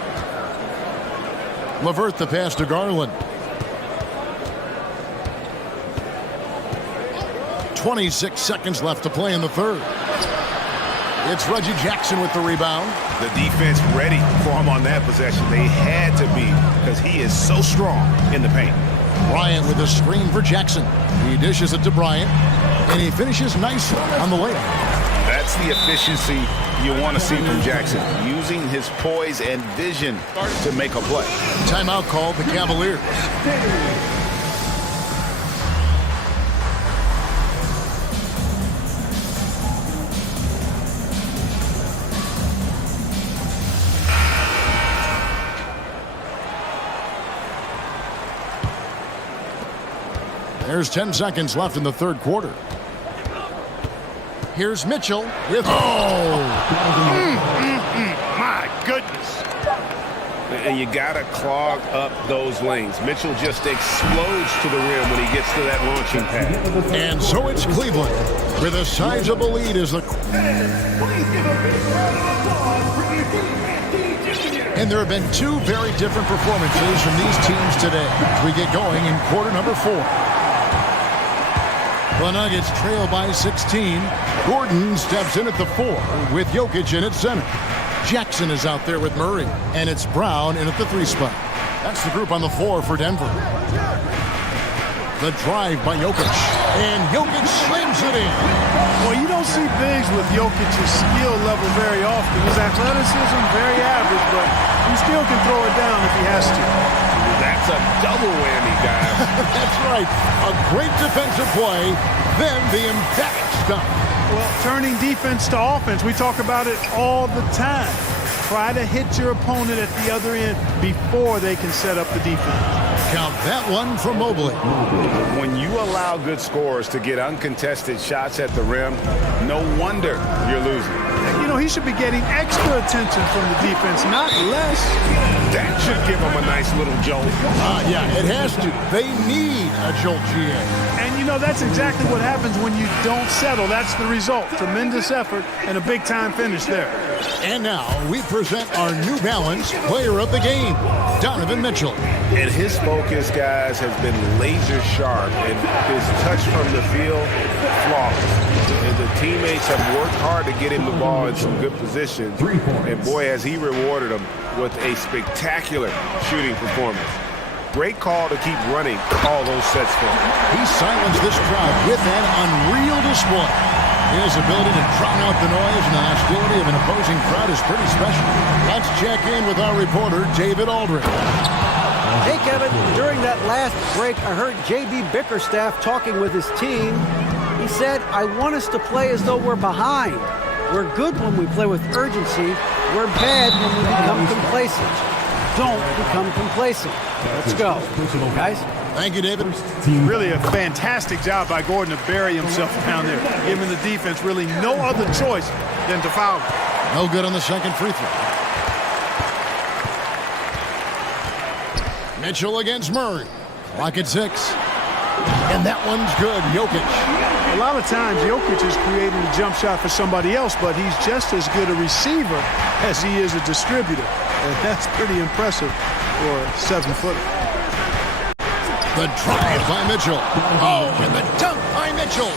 LeVert the pass to Garland. 26 seconds left to play in the third. It's Reggie Jackson with the rebound. The defense ready for him on that possession. They had to be because he is so strong in the paint. Bryant with a screen for Jackson. He dishes it to Bryant, and he finishes nicely on the layup. That's the efficiency you want to see from Jackson, using his poise and vision to make a play. Timeout called the Cavaliers. There's 10 seconds left in the third quarter. Here's Mitchell with... My goodness. And you got to clog up those lanes. Mitchell just explodes to the rim when he gets to that launching pad. And so it's Cleveland with a sizable lead as the... And there have been 2 very different performances from these teams today as we get going in quarter number 4. The Nuggets trail by 16. Gordon steps in at the 4 with Jokic in at center. Jackson is out there with Murray, and it's Brown in at the 3 spot. That's the group on the 4 for Denver. The drive by Jokic, and Jokic slams it in. Well, you don't see bigs with Jokic's skill level very often. His athleticism very average, but he still can throw it down if he has to. That's a double whammy, guys. That's right. A great defensive play, then the emphatic stuff. Well, turning defense to offense, we talk about it all the time. Try to hit your opponent at the other end before they can set up the defense. Count that one for Mobley. When you allow good scorers to get uncontested shots at the rim, no wonder you're losing. You know, he should be getting extra attention from the defense, not less. That should give him a nice little jolt. Yeah, it has to. They need a jolt, GA. And, you know, that's exactly what happens when you don't settle. That's the result. Tremendous effort and a big-time finish there. And now we present our New Balance Player of the Game, Donovan Mitchell. And his focus, guys, has been laser sharp, and his touch from the field, flawless. And the teammates have worked hard to get him the ball in some good positions. And boy, has he rewarded them with a spectacular shooting performance. Great call to keep running all those sets for him. He silenced this crowd with an unreal display. His ability to drown out the noise and the hostility of an opposing crowd is pretty special. Let's check in with our reporter, David Aldridge. Hey, Kevin, during that last break, I heard J.B. Bickerstaff talking with his team. He said, I want us to play as though we're behind. We're good when we play with urgency. We're bad when we become complacent. Don't become complacent. Let's go, guys. Thank you, David. Really a fantastic job by Gordon to bury himself down there, giving the defense really no other choice than to foul him. No good on the second free throw. Mitchell against Murray. Clock at 6. And that one's good. Jokic. A lot of times, Jokic is creating a jump shot for somebody else, but he's just as good a receiver as he is a distributor. And that's pretty impressive for a 7-footer. The drive by Mitchell. Oh, and the dunk by Mitchell.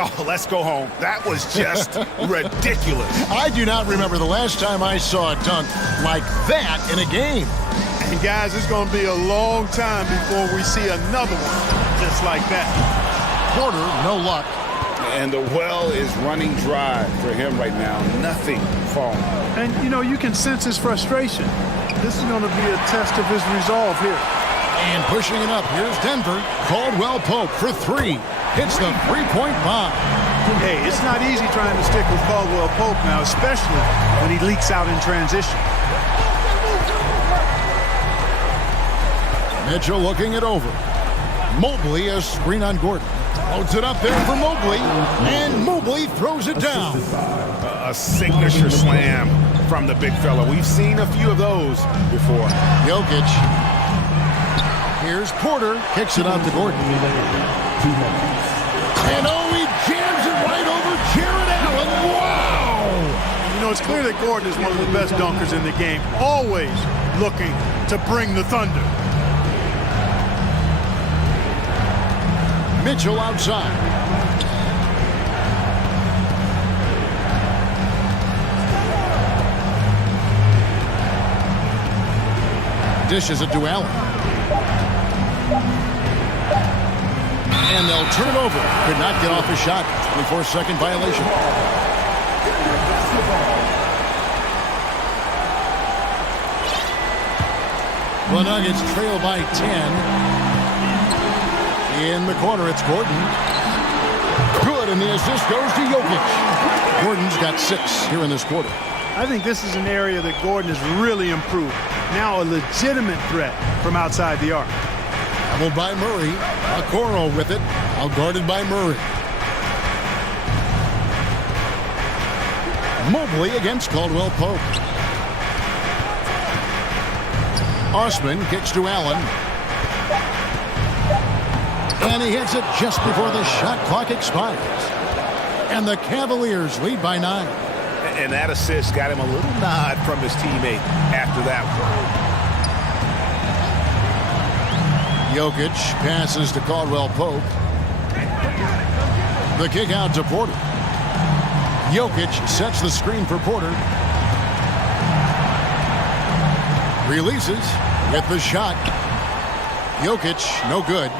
Oh, let's go home. That was just ridiculous. I do not remember the last time I saw a dunk like that in a game. And guys, it's going to be a long time before we see another one just like that. Porter, no luck. And the well is running dry for him right now. Nothing falling. And, you know, you can sense his frustration. This is going to be a test of his resolve here. And pushing it up, here's Denver. Caldwell Pope for 3. Hits the three-point bomb. Hey, it's not easy trying to stick with Caldwell Pope now, especially when he leaks out in transition. Mitchell looking it over. Mobley, a screen on Gordon. Loads it up there for Mobley. And Mobley throws it down. A signature slam from the big fella. We've seen a few of those before. Jokic. Here's Porter. Kicks it out to Gordon. And oh, he jams it right over Jared Allen. Wow! You know, it's clear that Gordon is one of the best dunkers in the game. Always looking to bring the thunder. Mitchell outside. Dishes it to Allen. And they'll turn it over. Could not get off a shot. 24-second violation. The Nuggets trail by 10. In the corner, it's Gordon. Good, and the assist goes to Jokic. Gordon's got 6 here in this quarter. I think this is an area that Gordon has really improved. Now a legitimate threat from outside the arc. Doubled by Murray. Okoro with it. Outguarded by Murray. Mobley against Caldwell Pope. Osman kicks to Allen. And he hits it just before the shot clock expires. And the Cavaliers lead by 9. And that assist got him a little nod from his teammate after that one. Jokic passes to Caldwell Pope. The kick out to Porter. Jokic sets the screen for Porter. Releases with the shot. Jokic, no good.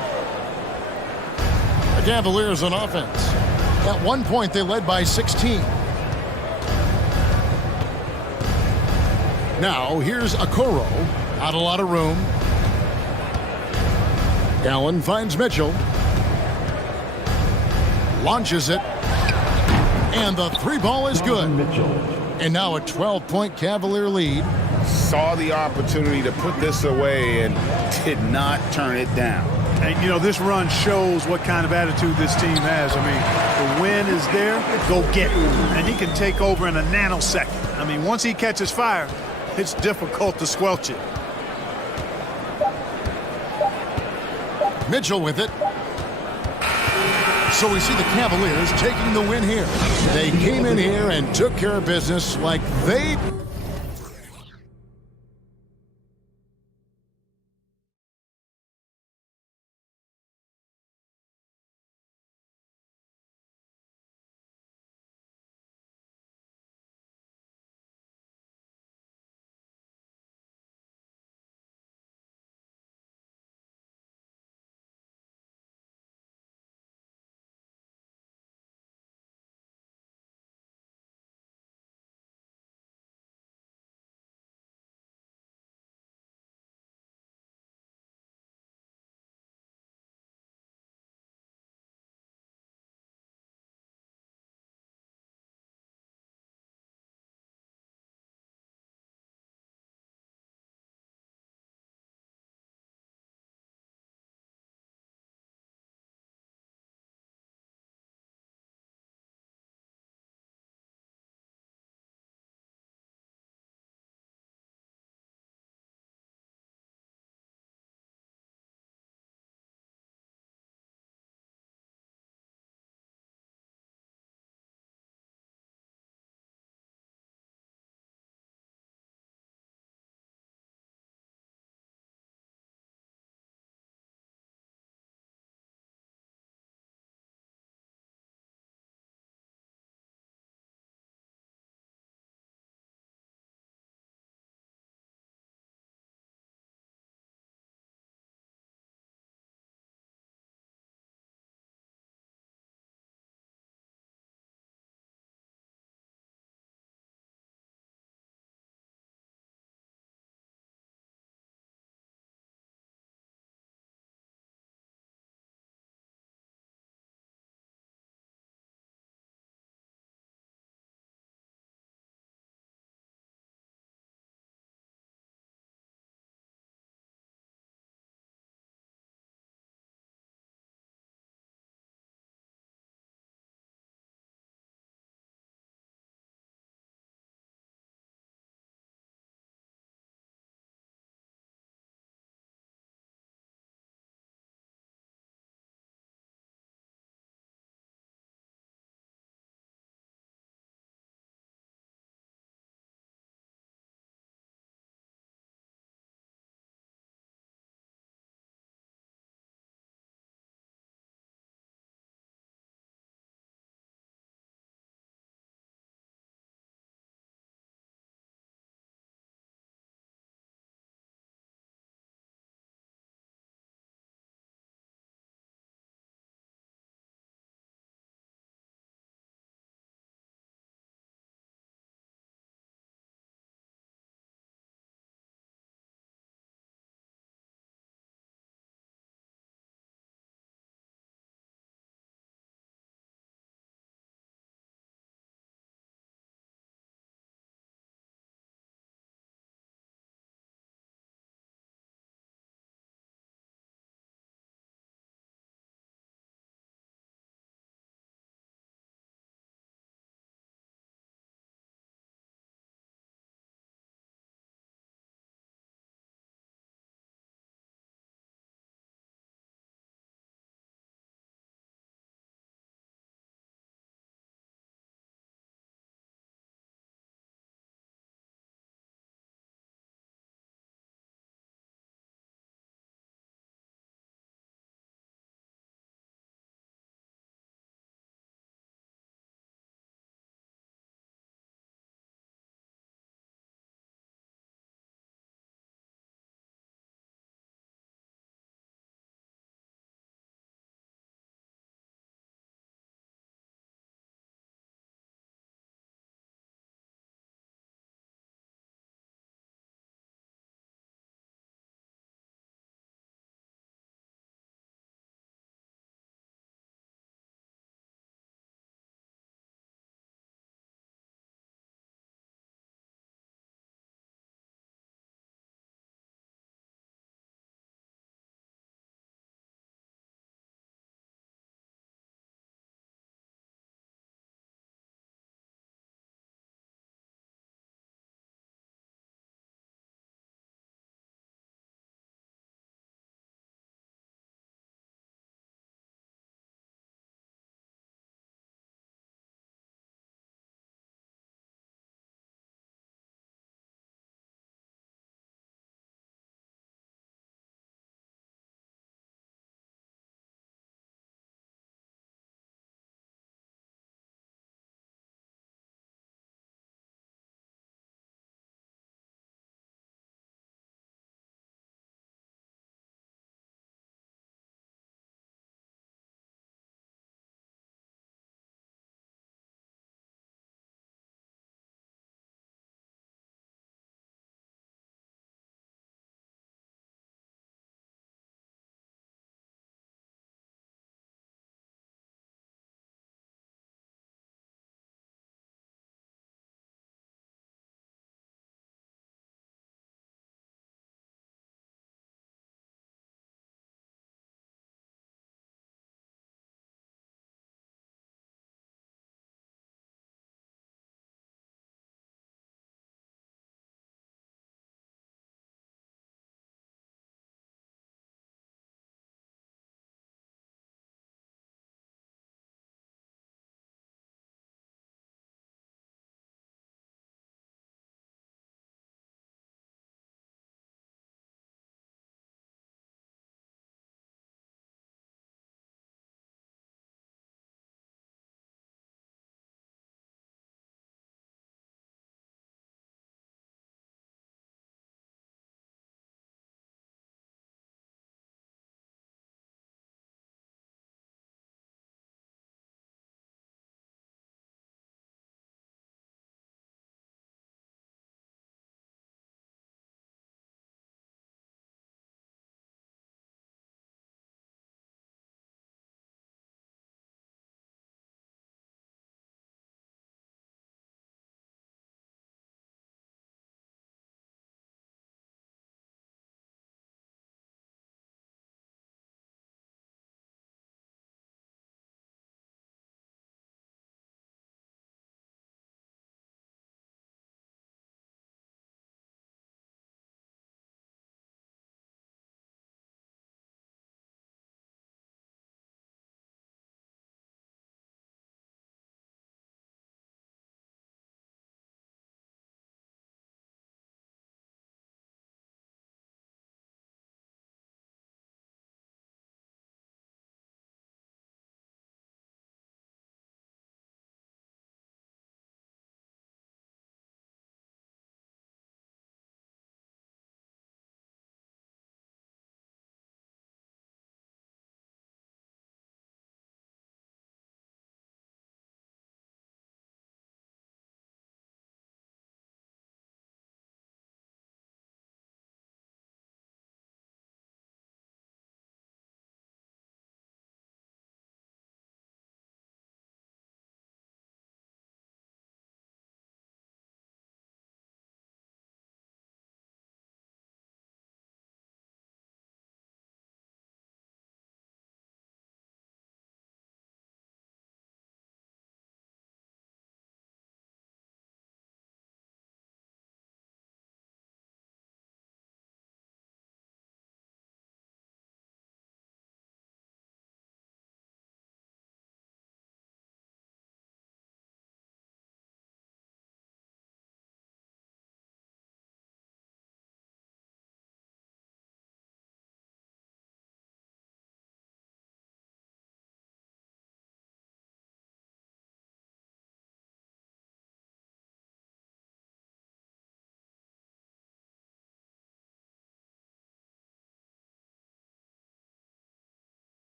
The Cavaliers on offense. At one point, they led by 16. Now, here's Okoro. Not a lot of room. Allen finds Mitchell. Launches it. And the 3 ball is good. And now a 12-point Cavalier lead. Saw the opportunity to put this away and did not turn it down. And, you know, this run shows what kind of attitude this team has. I mean, the win is there, go get it. And he can take over in a nanosecond. I mean, once he catches fire, it's difficult to squelch it. Mitchell with it. So we see the Cavaliers taking the win here. They came in here and took care of business like they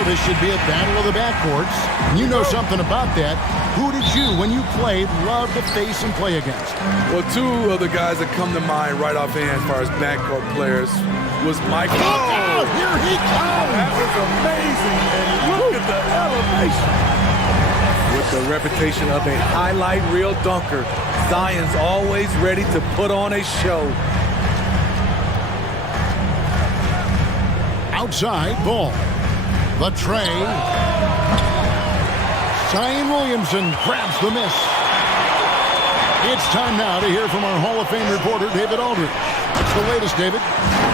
This should be a battle of the backcourts. You know something about that. Who did you, when you played, love to face and play against? Well, two of the guys that come to mind right offhand as far as backcourt players was Mike. Oh, here he comes! That was amazing, and look at the elevation. With the reputation of a highlight reel dunker, Zion's always ready to put on a show. Outside ball. The tray. Zion Williamson grabs the miss. It's time now to hear from our Hall of Fame reporter, David Aldridge. What's the latest, David?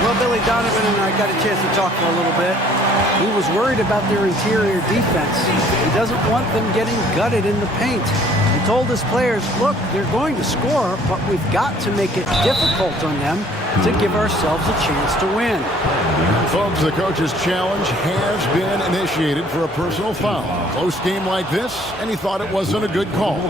Well, Billy Donovan and I got a chance to talk for a little bit. He was worried about their interior defense. He doesn't want them getting gutted in the paint. He told his players, look, they're going to score, but we've got to make it difficult on them to give ourselves a chance to win. Folks, the coach's challenge has been initiated for a personal foul. Close game like this, and he thought it wasn't a good call.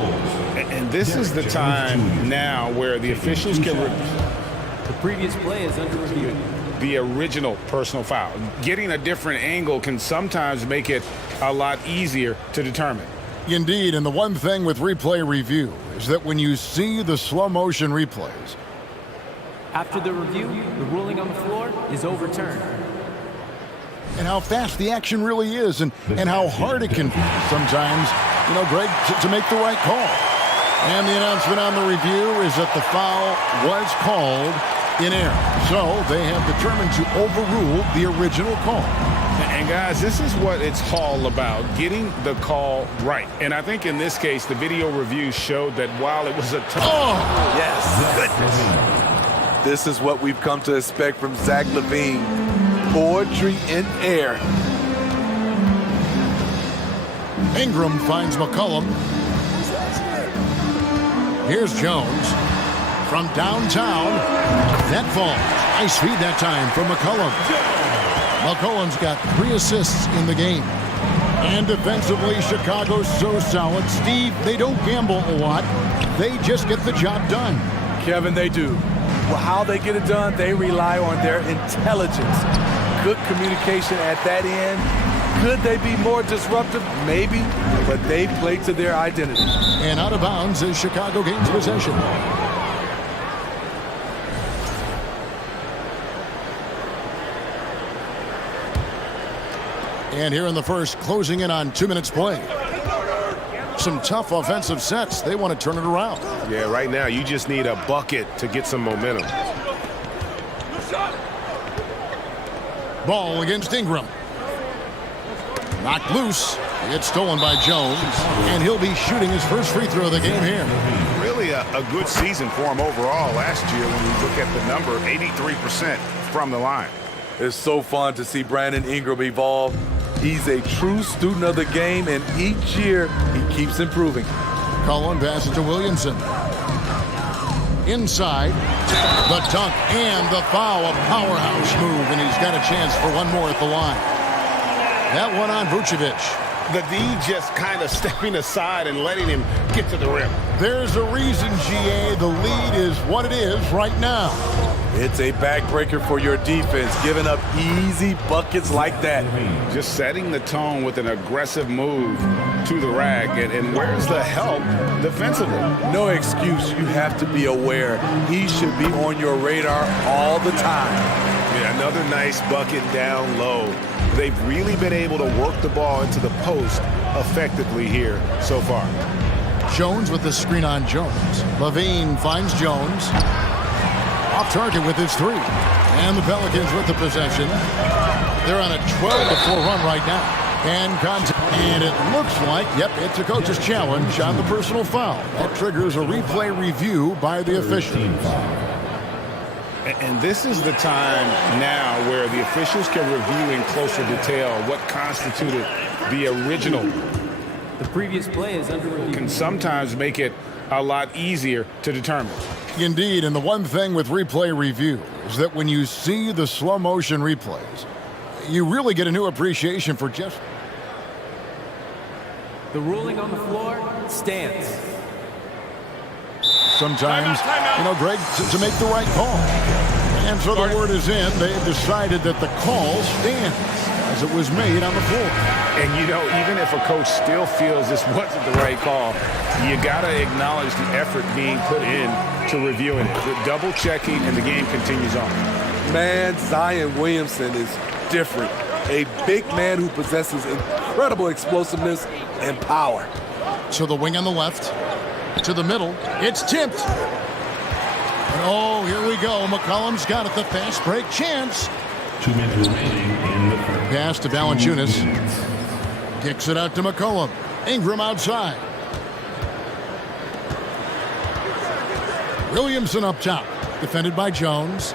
And this is the time now where the officials can The previous play is under review. the original personal foul. Getting a different angle can sometimes make it a lot easier to determine. Indeed, and the one thing with replay review is that when you see the slow motion replays, After the review, the ruling on the floor is overturned. and how fast the action really is, and how hard it can be sometimes, Greg, to make the right call. And the announcement on the review is that the foul was called in error. So they have determined to overrule the original call. And guys, this is what it's all about, getting the call right. And I think in this case, the video review showed that while it was a tough... Oh! Yes. Goodness. This is what we've come to expect from Zach LaVine. Poetry in air. Ingram finds McCollum. Here's Jones. From downtown, that falls. Nice feed that time from McCollum. McCollum's got 3 assists in the game. And defensively, Chicago's so solid. Steve, they don't gamble a lot. They just get the job done. Kevin, they do. Well, how they get it done, they rely on their intelligence. Good communication at that end. Could they be more disruptive? Maybe, but they play to their identity. And out of bounds as Chicago gains possession. And here in the first, closing in on 2 minutes play. Some tough offensive sets. They want to turn it around. Yeah, right now you just need a bucket to get some momentum. Ball against Ingram. Knocked loose. It's stolen by Jones. And he'll be shooting his first free throw of the game here. Really a good season for him overall last year when we look at the number, 83% from the line. It's so fun to see Brandon Ingram evolve. He's a true student of the game, and each year he keeps improving. Cullen passes to Williamson. Inside, the dunk and the foul, a powerhouse move, and he's got a chance for one more at the line. That one on Vucevic. The D just kind of stepping aside and letting him get to the rim. There's a reason, GA, the lead is what it is right now. It's a backbreaker for your defense, giving up easy buckets like that. Just setting the tone with an aggressive move to the rack. And where's the help defensively? No excuse. You have to be aware. He should be on your radar all the time. Yeah, another nice bucket down low. They've really been able to work the ball into the post effectively here so far. Jones with the screen on Jones. LaVine finds Jones. Off target with his 3. And the Pelicans with the possession. They're on a 12-4 run right now. And it looks like, it's a coach's challenge on the personal foul. That triggers a replay review by the official. And this is the time now where the officials can review in closer detail what constituted the original. The previous play is under review. Can sometimes make it a lot easier to determine. Indeed, and the one thing with replay review is that when you see the slow motion replays, you really get a new appreciation for just... The ruling on the floor stands. Sometimes, you know, Greg, to make the right call. And so the word is in. They've decided that the call stands as it was made on the floor. And, you know, even if a coach still feels this wasn't the right call, you got to acknowledge the effort being put in to reviewing it. The double checking, and the game continues on. Man, Zion Williamson is different. A big man who possesses incredible explosiveness and power. To the wing on the left. To the middle. It's tipped. And oh, here we go. McCollum's got it. The fast break chance. 2 minutes remaining in the first. Pass to Valanciunas. Kicks it out to McCollum. Ingram outside. Williamson up top. Defended by Jones.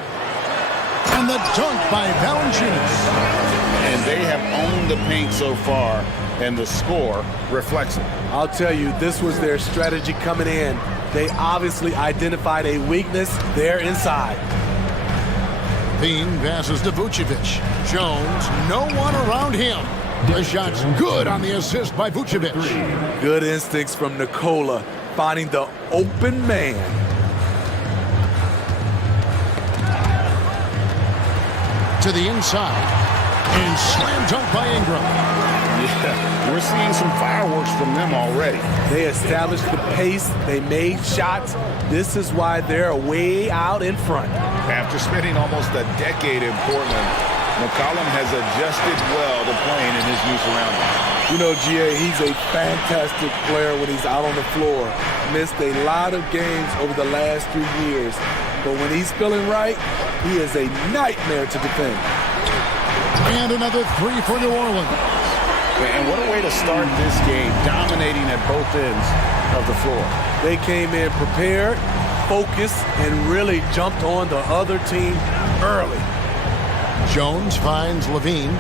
And the dunk by Valanciunas. And they have owned the paint so far, and the score reflects it. I'll tell you, this was their strategy coming in. They obviously identified a weakness there inside. Bean passes to Vucevic. Jones, no one around him. The shot's good on the assist by Vucevic. Good instincts from Nikola, finding the open man. To the inside. And slam dunk by Ingram. Yeah, we're seeing some fireworks from them already. They established the pace. They made shots. This is why they're way out in front. After spending almost a decade in Portland, McCollum has adjusted well to playing in his new surroundings. You know, GA, he's a fantastic player when he's out on the floor. Missed a lot of games over the last 3 years. But when he's feeling right, he is a nightmare to defend. And another three for New Orleans. And what a way to start this game, dominating at both ends of the floor. They came in prepared, focused, and really jumped on the other team early. Jones finds Levine.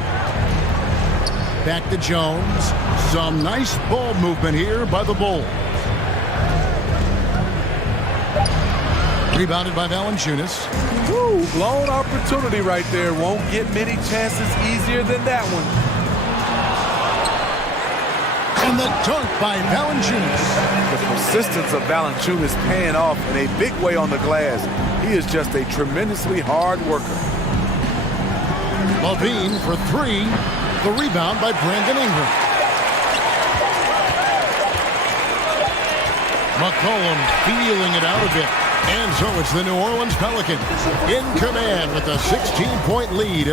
Back to Jones. Some nice ball movement here by the Bulls. Rebounded by Valanciunas. Woo, blown opportunity right there. Won't get many chances easier than that one. And the dunk by Valanciunas. The persistence of Valanciunas paying off in a big way on the glass. He is just a tremendously hard worker. Levine for three. The rebound by Brandon Ingram. McCollum feeling it out a bit. And so it's the New Orleans Pelicans in command with a 16-point lead.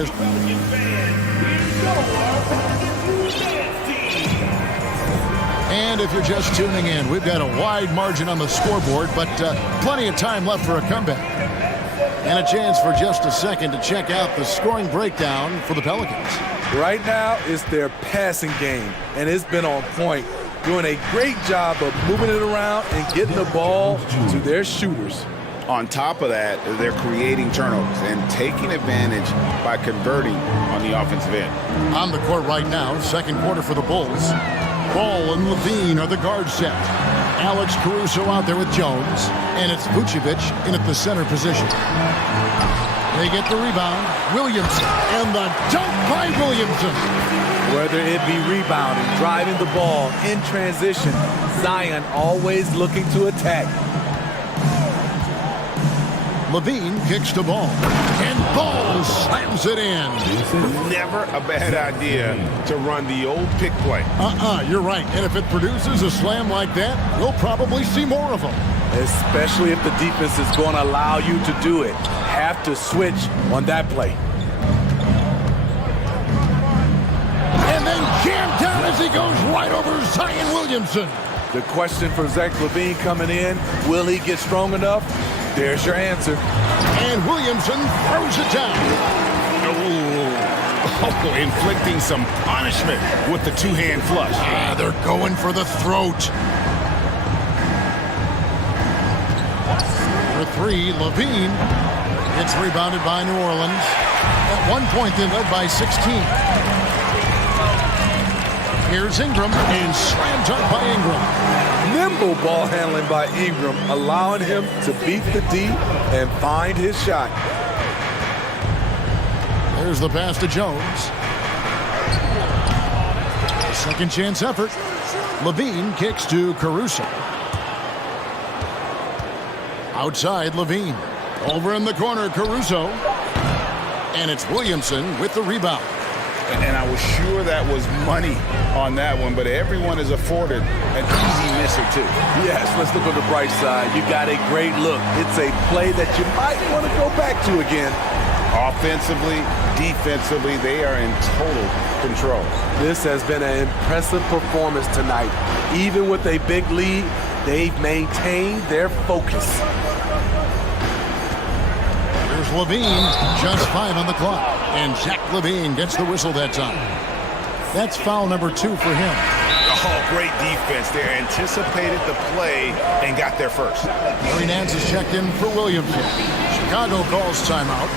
And if you're just tuning in, we've got a wide margin on the scoreboard, but plenty of time left for a comeback. And a chance for just a second to check out the scoring breakdown for the Pelicans. Right now, it's their passing game, and it's been on point. Doing a great job of moving it around and getting the ball to their shooters. On top of that, they're creating turnovers and taking advantage by converting on the offensive end. On the court right now, second quarter for the Bulls. Ball and Levine are the guard set. Alex Caruso out there with Jones, and it's Vucevic in at the center position. They get the rebound. Williamson, and the dunk by Williamson. Whether it be rebounding, driving the ball, in transition, Zion always looking to attack. Levine kicks the ball, and Ball slams it in. Never a bad idea to run the old pick play. You're right. And if it produces a slam like that, we'll probably see more of them. Especially if the defense is going to allow you to do it. Have to switch on that play. And then jammed down as he goes right over Zion Williamson. The question for Zach Levine coming in, will he get strong enough? There's your answer. And Williamson throws it down. Oh, inflicting some punishment with the two-hand flush. They're going for the throat. For three, Levine. It's rebounded by New Orleans. At one point, they led by 16. Here's Ingram, and slam dunk by Ingram. Nimble ball handling by Ingram, allowing him to beat the D and find his shot. There's the pass to Jones. Second chance effort. Levine kicks to Caruso. Outside, Levine. Over in the corner, Caruso. And it's Williamson with the rebound. And I was sure that was money on that one, but everyone is afforded an easy misser too. Yes, let's look on the bright side. You got a great look. It's a play that you might want to go back to again. Offensively, defensively, they are in total control. This has been an impressive performance tonight. Even with a big lead, they've maintained their focus. Here's Levine, just 5 on the clock. And Zach Levine gets the whistle that time. That's foul number 2 for him. Oh, great defense there. Anticipated the play and got there first. Larry Nance is checked in for Williamson. Chicago calls timeout.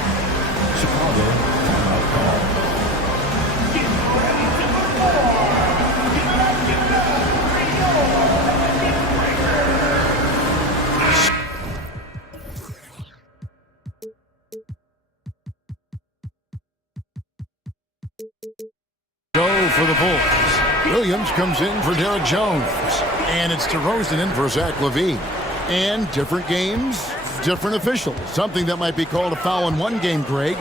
Chicago timeout call. Go for the Bulls. Williams comes in for Derek Jones. And it's DeRozan in for Zach Levine. And different games, different officials. Something that might be called a foul in one game, Greg,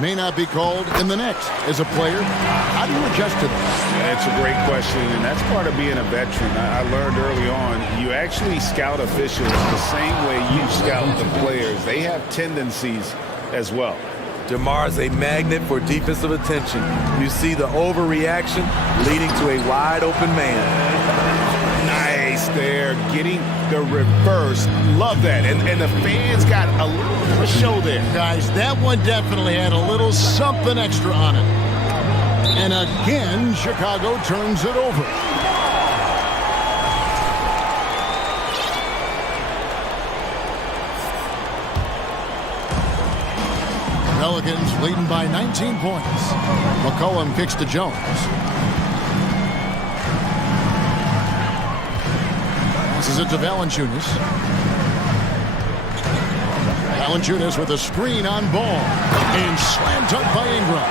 may not be called in the next. As a player, how do you adjust to that? That's a great question, and that's part of being a veteran. I learned early on, you actually scout officials the same way you scout the players. They have tendencies as well. DeMar's a magnet for defensive attention. You see the overreaction leading to a wide open man. Nice there, getting the reverse. Love that. And the fans got a little bit of a show there. Guys, that one definitely had a little something extra on it. And again, Chicago turns it over. Pelicans leading by 19 points. McCollum kicks to Jones. Passes it to Valanciunas. Valanciunas with a screen on ball. And slam dunk by Ingram.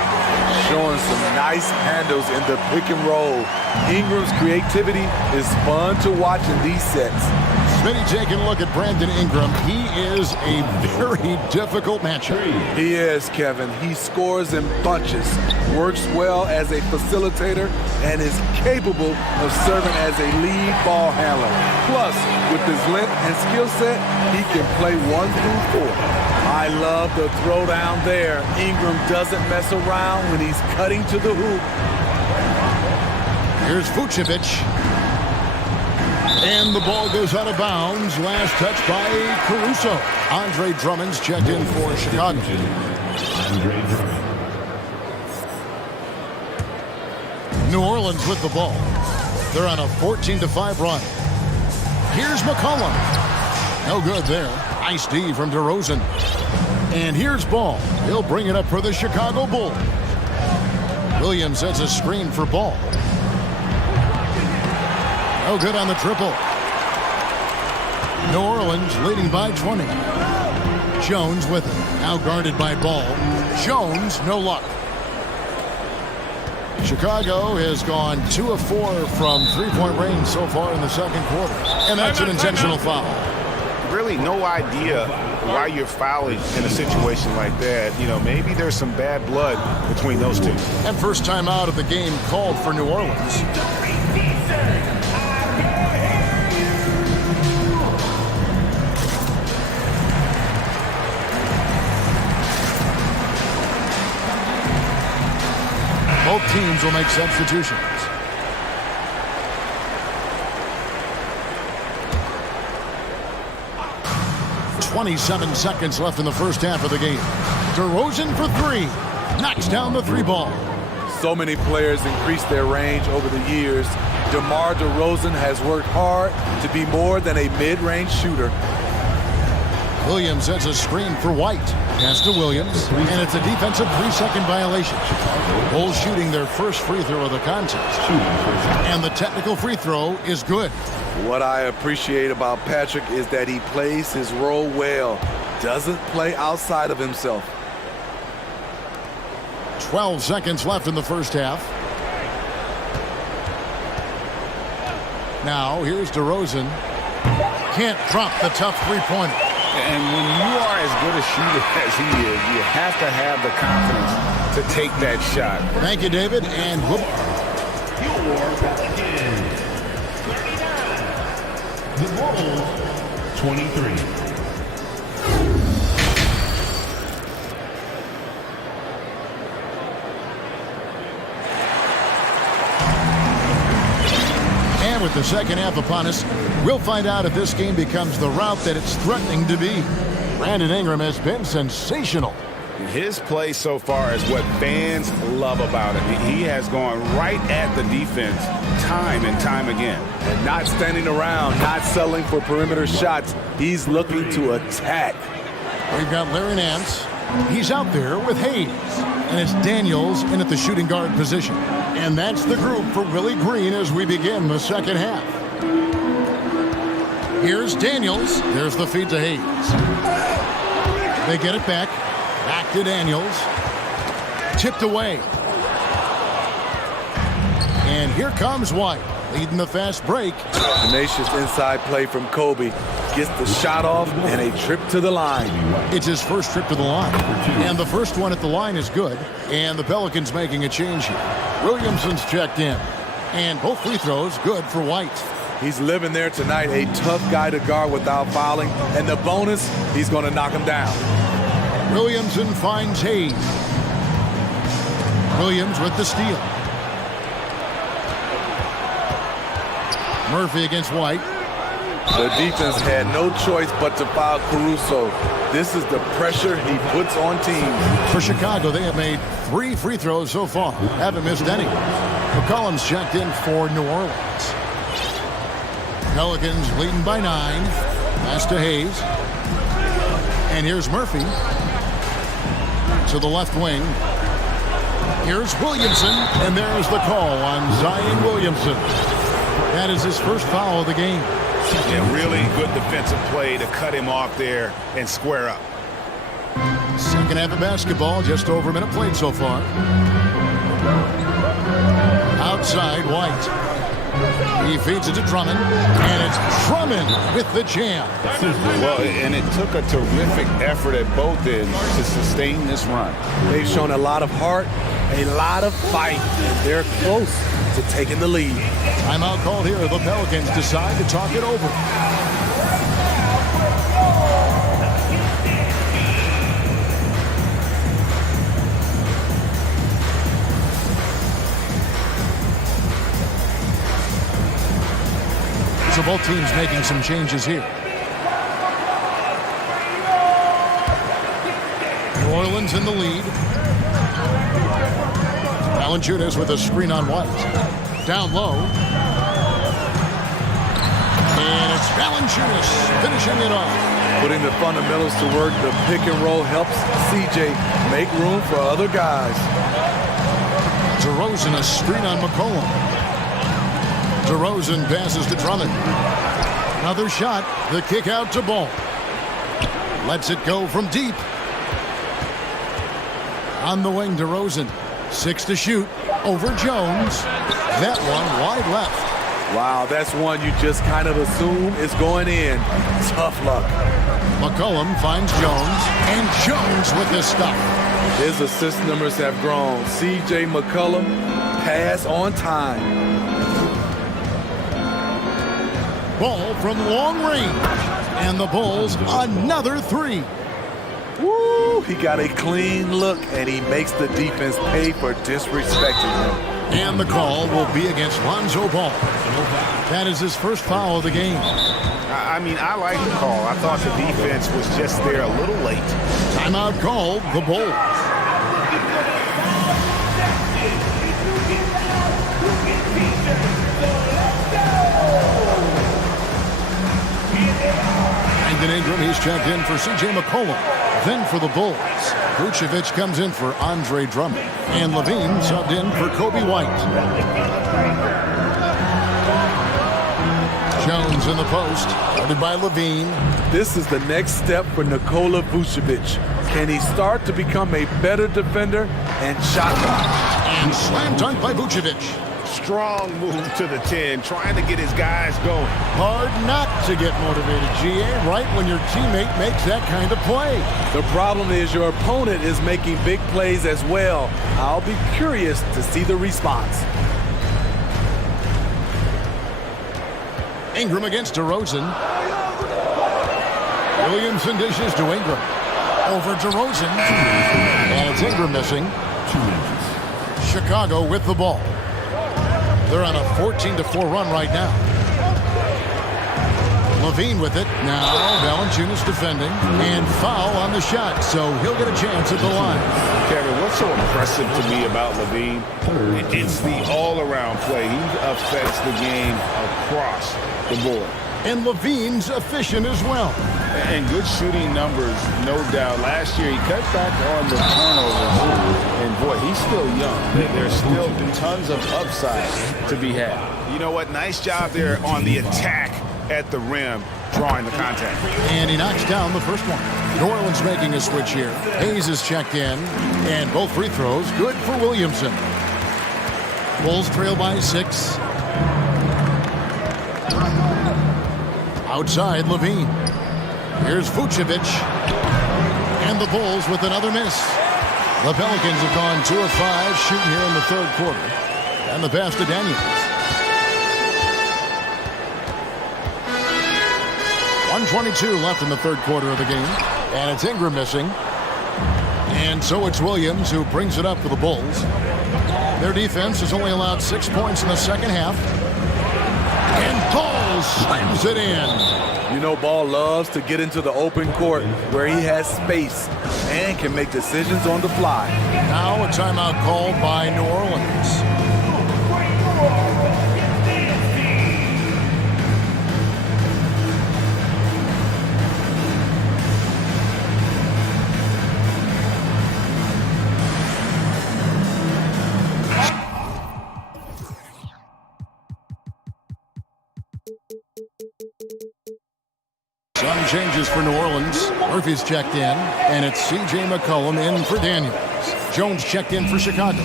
Showing some nice handles in the pick and roll. Ingram's creativity is fun to watch in these sets. Smitty taking a look at Brandon Ingram. He is a very difficult matchup. He is, Kevin. He scores in bunches, works well as a facilitator, and is capable of serving as a lead ball handler. Plus, with his length and skill set, he can play 1 through 4. I love the throwdown there. Ingram doesn't mess around when he's cutting to the hoop. Here's Vucevic. And the ball goes out of bounds. Last touch by Caruso. Andre Drummond's checked in for Chicago. Andre Drummond. New Orleans with the ball. They're on a 14-5 run. Here's McCollum. No good there. Nice D from DeRozan. And here's Ball. He'll bring it up for the Chicago Bulls. Williams sets a screen for Ball. No good on the triple. New Orleans leading by 20. Jones with it. Now guarded by Ball. Jones, no luck. Chicago has gone 2 of 4 from three-point range so far in the second quarter. And that's an intentional foul. Really no idea why you're fouling in a situation like that. You know, maybe there's some bad blood between those two. And first time out of the game called for New Orleans. Both teams will make substitutions. .27 seconds left in the first half of the game. DeRozan for 3. Knocks down the 3 ball. So many players increased their range over the years. DeMar DeRozan has worked hard to be more than a mid-range shooter. Williams sets a screen for White. Pass to Williams, and it's a defensive 3-second violation. Bulls shooting their first free throw of the contest. And the technical free throw is good. What I appreciate about Patrick is that he plays his role well. Doesn't play outside of himself. 12 seconds left in the first half. Now, here's DeRozan. Can't drop the tough three-pointer. And when you are as good a shooter as he is, you have to have the confidence to take that shot. Thank you, David. And whoop. The Bulls, 23. With the second half upon us, we'll find out if this game becomes the route that it's threatening to be. Brandon Ingram has been sensational. His play so far is what fans love about him. He has gone right at the defense time and time again. And not standing around, not settling for perimeter shots. He's looking to attack. We've got Larry Nance. He's out there with Hayes. And it's Daniels in at the shooting guard position. And that's the group for Willie Green as we begin the second half. Here's Daniels. There's the feed to Hayes. They get it back. Back to Daniels. Tipped away. And here comes White, leading the fast break. Tenacious inside play from Kobe. Gets the shot off and a trip to the line. It's his first trip to the line. And the first one at the line is good. And the Pelicans making a change here. Williamson's checked in. And both free throws good for White. He's living there tonight. A tough guy to guard without fouling. And the bonus, he's going to knock him down. Williamson finds Hayes. Williams with the steal. Murphy against White. The defense had no choice but to foul Caruso. This is the pressure he puts on teams. For Chicago, they have made 3 free throws so far. Haven't missed any. McCollum's checked in for New Orleans. Pelicans leading by 9. Pass to Hayes. And here's Murphy. To the left wing. Here's Williamson. And there's the call on Zion Williamson. That is his first foul of the game. Yeah, really good defensive play to cut him off there and square up. Second half of basketball, just over a minute played so far. Outside, White. He feeds it to Drummond, and it's Drummond with the jam. Well, and it took a terrific effort at both ends to sustain this run. They've shown a lot of heart, a lot of fight, and they're close to taking the lead. Timeout called here. The Pelicans decide to talk it over. So both teams making some changes here. New Orleans in the lead. Valanciunas with a screen on White. Down low. And it's Valanciunas finishing it off. Putting the fundamentals to work, the pick and roll helps CJ make room for other guys. DeRozan a screen on McCollum. DeRozan passes to Drummond. Another shot. The kick out to Ball. Lets it go from deep. On the wing, DeRozan. 6 to shoot. Over Jones. That one wide left. Wow, that's one you just kind of assume is going in. Tough luck. McCollum finds Jones. And Jones with the stuff. His assist numbers have grown. C.J. McCollum, pass on time. Ball from long range. And the Bulls another 3. Woo! He got a clean look, and he makes the defense pay for disrespecting him. And the call will be against Lonzo Ball. That is his first foul of the game. I mean, I like the call. I thought the defense was just there a little late. Timeout called the Bulls. Ingram, he's checked in for C.J. McCollum. Then for the Bulls, Vucevic comes in for Andre Drummond. And Levine subbed in for Kobe White. Jones in the post, guarded by Levine. This is the next step for Nikola Vucevic. Can he start to become a better defender and shot blocker? And slam dunk by Vucevic. Strong move to the 10, trying to get his guys going. Hard not to get motivated, GA, right when your teammate makes that kind of play. The problem is your opponent is making big plays as well. I'll be curious to see the response. Ingram against DeRozan. Williamson dishes to Ingram. Over DeRozan. And it's Ingram missing. Chicago with the ball. They're on a 14-4 run right now. Levine with it. Now Valanciunas defending. And foul on the shot, so he'll get a chance at the line. Kevin, what's so impressive to me about Levine? It's the all-around play. He affects the game across the board. And Levine's efficient as well. And good shooting numbers, no doubt. Last year, he cut back on the turnovers. And, boy, he's still young. There's still tons of upside to be had. You know what? Nice job there on the attack at the rim, drawing the contact. And he knocks down the first one. New Orleans making a switch here. Hayes is checked in. And both free throws good for Williamson. Bulls trail by 6. Outside, Levine. Here's Vucevic. And the Bulls with another miss. The Pelicans have gone 2 of 5 shooting here in the third quarter. And the pass to Daniels. 1:22 left in the third quarter of the game. And it's Ingram missing. And so it's Williams who brings it up for the Bulls. Their defense has only allowed 6 points in the second half. And Ball slams it in. You know, Ball loves to get into the open court where he has space and can make decisions on the fly. Now a timeout called by New Orleans. Some changes for New Orleans. Murphy's checked in, and it's C.J. McCollum in for Daniels. Jones checked in for Chicago.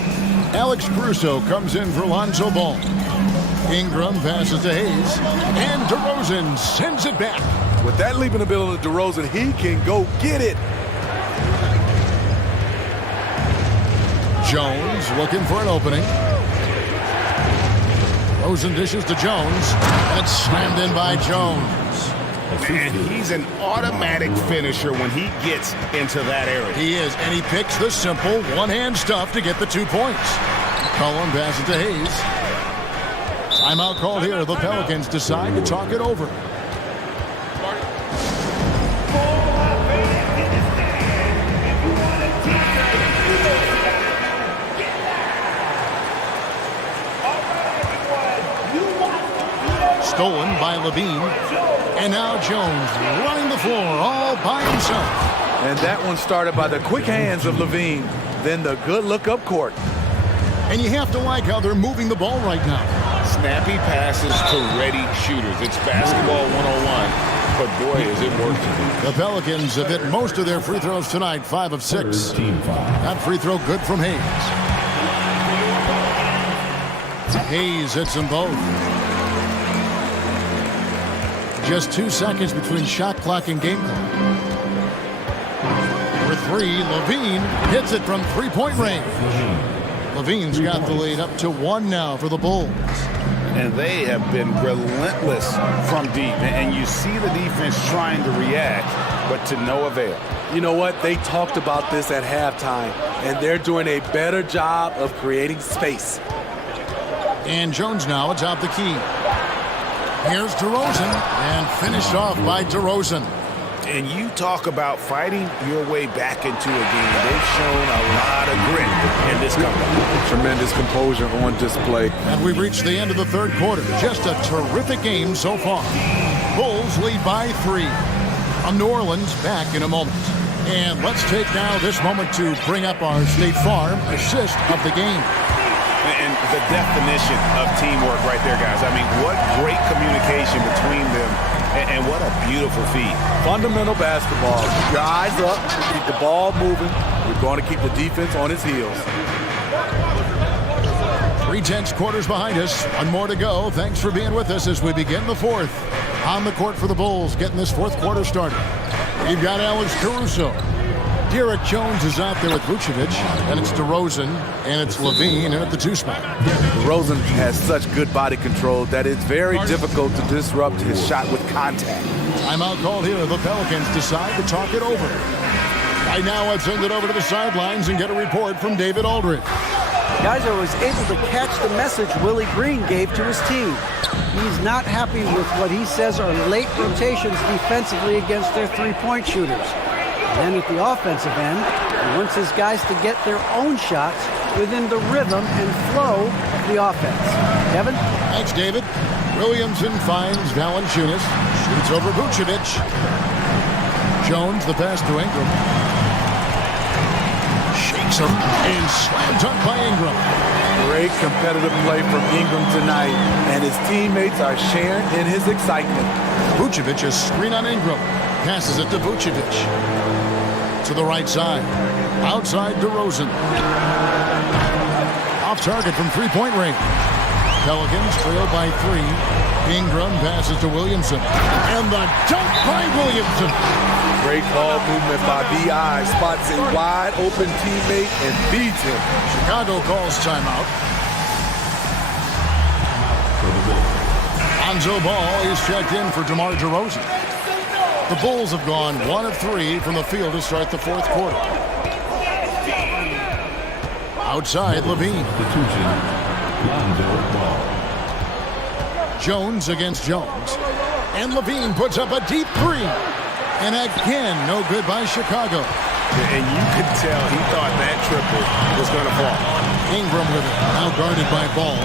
Alex Caruso comes in for Lonzo Ball. Ingram passes to Hayes, and DeRozan sends it back. With that leaping ability to DeRozan, he can go get it. Jones looking for an opening. Rosen dishes to Jones, and it's slammed in by Jones. Man, he's an automatic finisher when he gets into that area. He is, and he picks the simple one-hand stuff to get the 2 points. Cullen passes to Hayes. Timeout called here. The Pelicans decide to talk it over. Stolen by Levine. And now Jones running the floor all by himself. And that one started by the quick hands of Levine, then the good look up court. And you have to like how they're moving the ball right now. Snappy passes to ready shooters. It's basketball 101, but boy, is it working. The Pelicans have hit most of their free throws tonight, 5 of 6. That free throw good from Hayes. Hayes hits them both. Just 2 seconds between shot clock and game clock. For 3, Levine hits it from three-point range. Levine's got the lead up to 1 now for the Bulls. And they have been relentless from deep. And you see the defense trying to react, but to no avail. You know what? They talked about this at halftime, and they're doing a better job of creating space. And Jones now atop the key. Here's DeRozan, and finished off by DeRozan. And you talk about fighting your way back into a game. They've shown a lot of grit in this comeback. Tremendous composure on display. And we've reached the end of the third quarter. Just a terrific game so far. Bulls lead by 3. from New Orleans back in a moment. And let's take now this moment to bring up our State Farm assist of the game. And the definition of teamwork right there, guys. I mean, what great communication between them, and what a beautiful feed. Fundamental basketball. Keep your eyes up, keep the ball moving. We're going to keep the defense on its heels. 3 quarters behind us. One more to go. Thanks for being with us as we begin the fourth. On the court for the Bulls, getting this fourth quarter started. You've got Alex Caruso. Derek Jones is out there with Vucevic, and it's DeRozan, and it's Levine, and at the 2 spot. DeRozan has such good body control that it's very difficult to disrupt his shot with contact. Timeout called here. The Pelicans decide to talk it over. Right now, let's send it over to the sidelines and get a report from David Aldridge. Guys, I was able to catch the message Willie Green gave to his team. He's not happy with what he says are late rotations defensively against their three-point shooters. And then at the offensive end, he wants his guys to get their own shots within the rhythm and flow of the offense. Kevin? Thanks, David. Williamson finds Valanciunas. Shoots over Vucevic. Jones, the pass to Ingram. Shakes him and slam dunk by Ingram. Great competitive play from Ingram tonight, and his teammates are sharing in his excitement. Vucevic, a screen on Ingram. Passes it to Vucevic. To the right side. Outside DeRozan. Off target from three-point range. Pelicans trail by 3. Ingram passes to Williamson. And the dunk by Williamson. Great ball movement by B.I. Spots a wide open teammate and feeds him. Chicago calls timeout. Lonzo Ball is checked in for DeMar DeRozan. The Bulls have gone 1 of 3 from the field to start the fourth quarter. Outside, Levine. Jones against Jones. And Levine puts up a deep 3. And again, no good by Chicago. And you could tell he thought that triple was going to fall. Ingram with it, now guarded by Ball.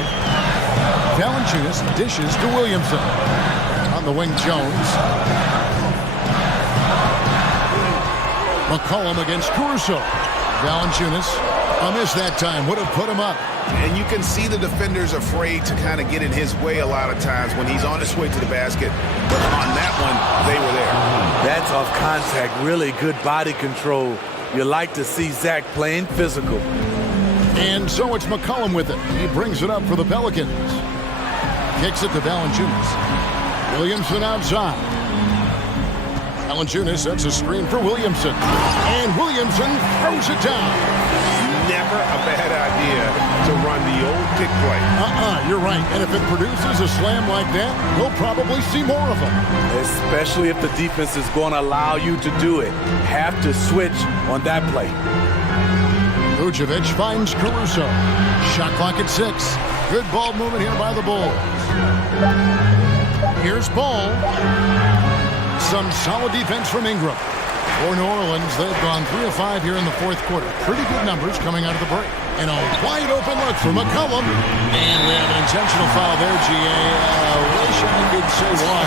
Valanciunas dishes to Williamson. On the wing, Jones. McCollum against Caruso. Valanciunas, a miss that time, would have put him up. And you can see the defenders afraid to kind of get in his way a lot of times when he's on his way to the basket. But on that one, they were there. That's off contact, really good body control. You like to see Zach playing physical. And so it's McCollum with it. He brings it up for the Pelicans. Kicks it to Valanciunas. Williamson outside. Valanciunas sets a screen for Williamson. And Williamson throws it down. Never a bad idea to run the old kick play. You're right. And if it produces a slam like that, we'll probably see more of them. Especially if the defense is going to allow you to do it. Have to switch on that play. Vucevic finds Caruso. Shot clock at 6. Good ball movement here by the Bulls. Here's Ball. Some solid defense from Ingram. For New Orleans, they've gone 3 of 5 here in the fourth quarter. Pretty good numbers coming out of the break. And a wide open look for McCollum. And we have an intentional foul there, G.A. Wish I could say why.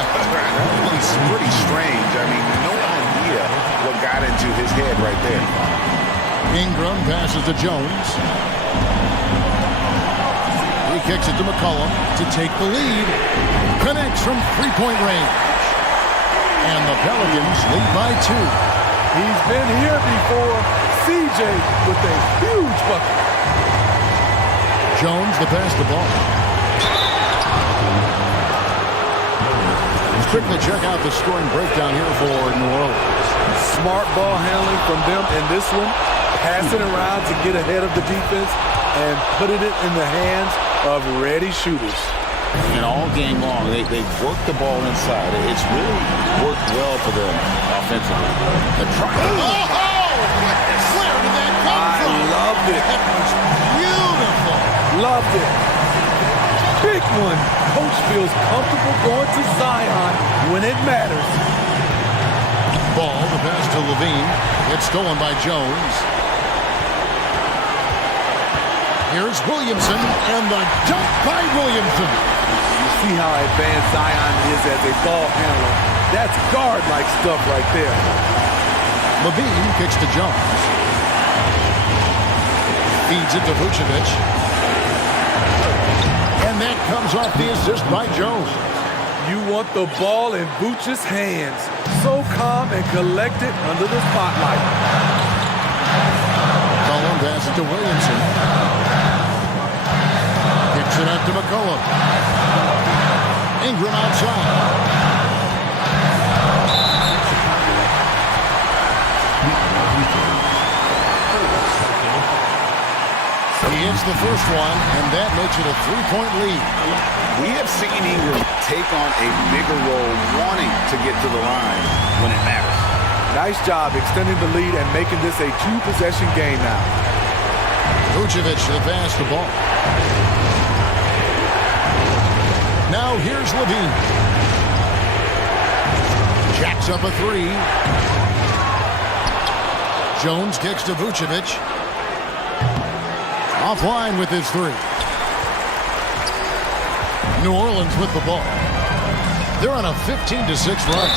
It's pretty strange. I mean, no idea what got into his head right there. Ingram passes to Jones. He kicks it to McCollum to take the lead. Connects from three-point range. And the Pelicans lead by 2. He's been here before. CJ with a huge bucket. Jones, the pass to Ball. Let's quickly check out the scoring breakdown here for New Orleans. Smart ball handling from them in this one. Passing around to get ahead of the defense and putting it in the hands of ready shooters. And all game long, they work the ball inside. It's really worked well for them offensively. The try. Where did that come from? I loved it. That was beautiful. Loved it. Big one. Coach feels comfortable going to Zion when it matters. Ball, the pass to Levine. It's stolen by Jones. Here's Williamson, and the dunk by Williamson. You see how advanced Zion is as a ball handler. That's guard-like stuff right there. Levine kicks to Jones. Feeds it to Vucevic. And that comes off the assist by Jones. You want the ball in Vucevic's hands. So calm and collected under the spotlight. Cullen passes to Williamson. Kicks it up to McCollum. Ingram outside. He hits the first one, and that makes it a 3-point lead. We have seen Ingram take on a bigger role, wanting to get to the line when it matters. Nice job extending the lead and making this a two-possession game now. Vucevic to pass the ball. Now here's Levine. Jacks up a three. Jones kicks to Vucevic. Offline with his three. New Orleans with the ball. They're on a 15-6 run.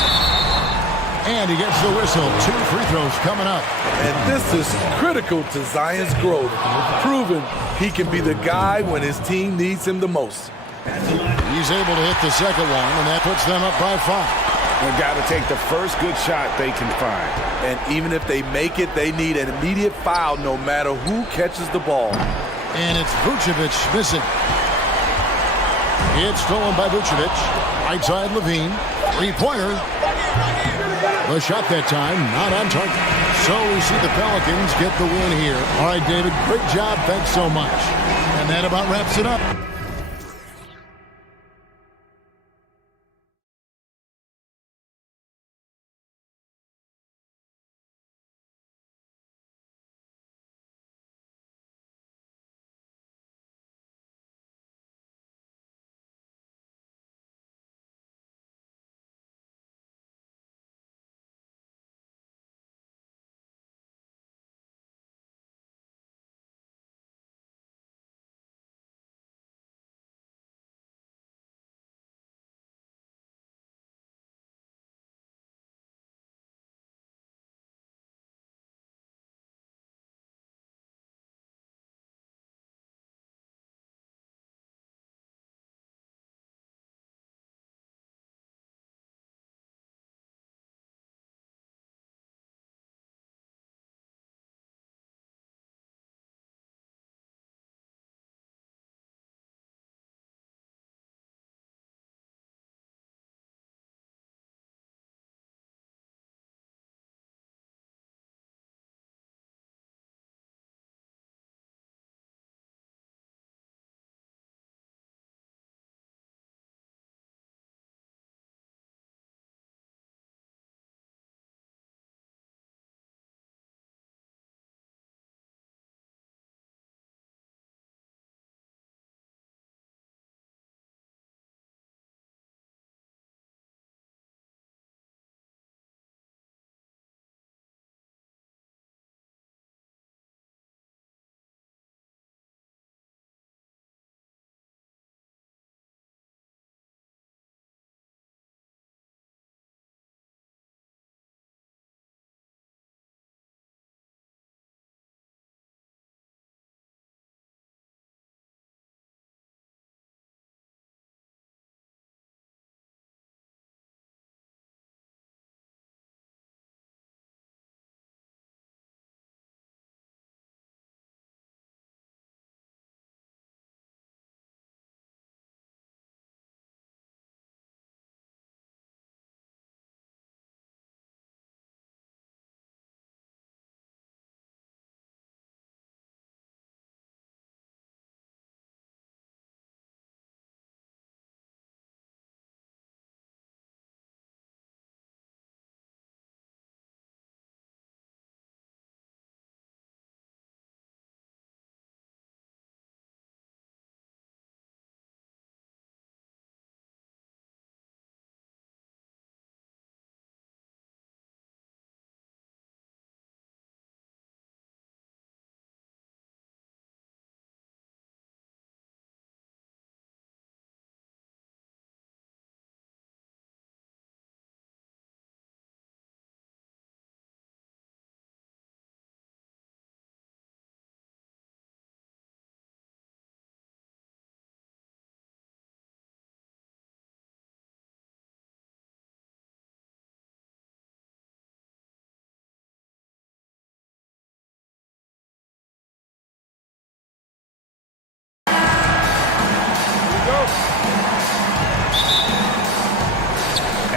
And he gets the whistle. 2 free throws coming up. And this is critical to Zion's growth, proving he can be the guy when his team needs him the most. He's able to hit the second one, and that puts them up by 5. They've got to take the first good shot they can find. And even if they make it, they need an immediate foul no matter who catches the ball. And it's Vucevic missing. It's stolen by Vucevic. Right side Levine. Three-pointer. The shot that time, not on target. So we see the Pelicans get the win here. All right, David, great job. Thanks so much. And that about wraps it up.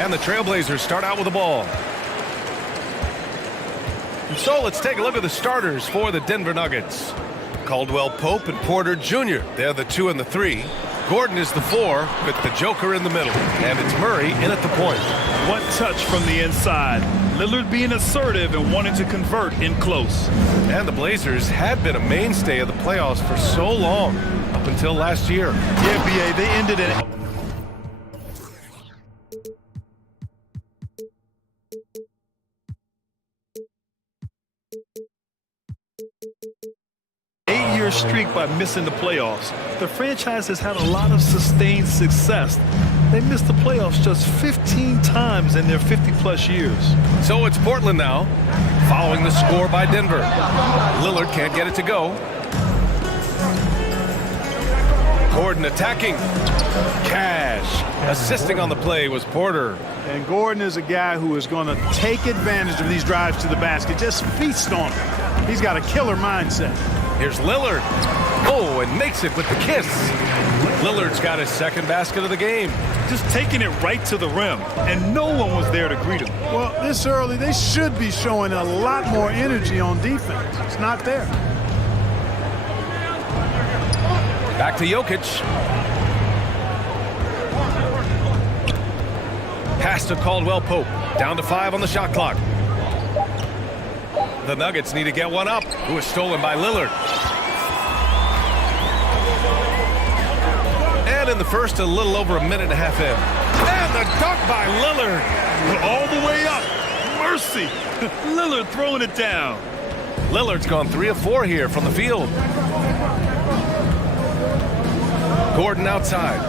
And the Trailblazers start out with the ball. So let's take a look at the starters for the Denver Nuggets. Caldwell Pope and Porter Jr. They're the 2 and the 3. Gordon is the 4 with the Joker in the middle. And it's Murray in at the point. One touch from the inside. Lillard being assertive and wanting to convert in close. And the Blazers had been a mainstay of the playoffs for so long, up until last year. Yeah, B.A., they ended it. Eight-year streak by missing the playoffs. The franchise has had a lot of sustained success. They missed the playoffs just 15 times in their 50-plus years. So it's Portland now, following the score by Denver. Lillard can't get it to go. Gordon attacking. Cash. Assisting on the play was Porter. And Gordon is a guy who is going to take advantage of these drives to the basket. Just feast on them. He's got a killer mindset. Here's Lillard. Oh, and makes it with the kiss. Lillard's got his second basket of the game. Just taking it right to the rim, and no one was there to greet him. Well, this early, they should be showing a lot more energy on defense. It's not there. Back to Jokic. Pass to Caldwell Pope. Down to 5 on the shot clock. The Nuggets need to get one up. Who is stolen by Lillard. And in the first, a little over a minute and a half in. And the dunk by Lillard. All the way up. Mercy. Lillard throwing it down. Lillard's gone 3 of 4 here from the field. Gordon outside.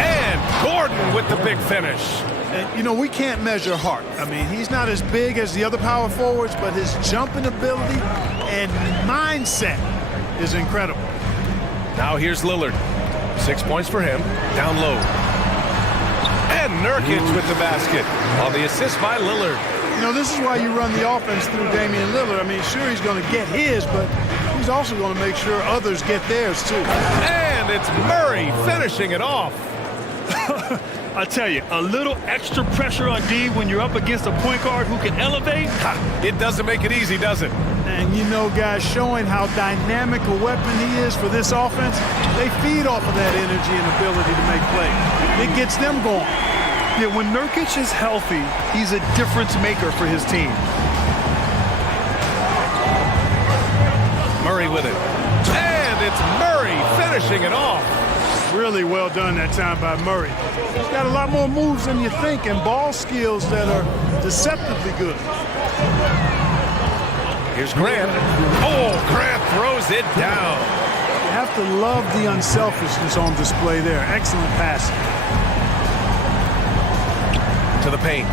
And Gordon with the big finish. And, you know, we can't measure heart. I mean, he's not as big as the other power forwards, but his jumping ability and mindset is incredible. Now here's Lillard. 6 points for him. Down low. And Nurkic with the basket on the assist by Lillard. You know, this is why you run the offense through Damian Lillard. I mean, sure, he's going to get his, but he's also going to make sure others get theirs, too. And it's Murray finishing it off. I tell you, a little extra pressure on D when you're up against a point guard who can elevate. It doesn't make it easy, does it? And you know, guys, showing how dynamic a weapon he is for this offense, they feed off of that energy and ability to make plays. It gets them going. Yeah, when Nurkic is healthy, he's a difference maker for his team. Murray with it. And it's Murray finishing it off. Really well done that time by Murray. He's got a lot more moves than you think and ball skills that are deceptively good. Here's Grant. Oh, Grant throws it down. You have to love the unselfishness on display there. Excellent passing. To the paint.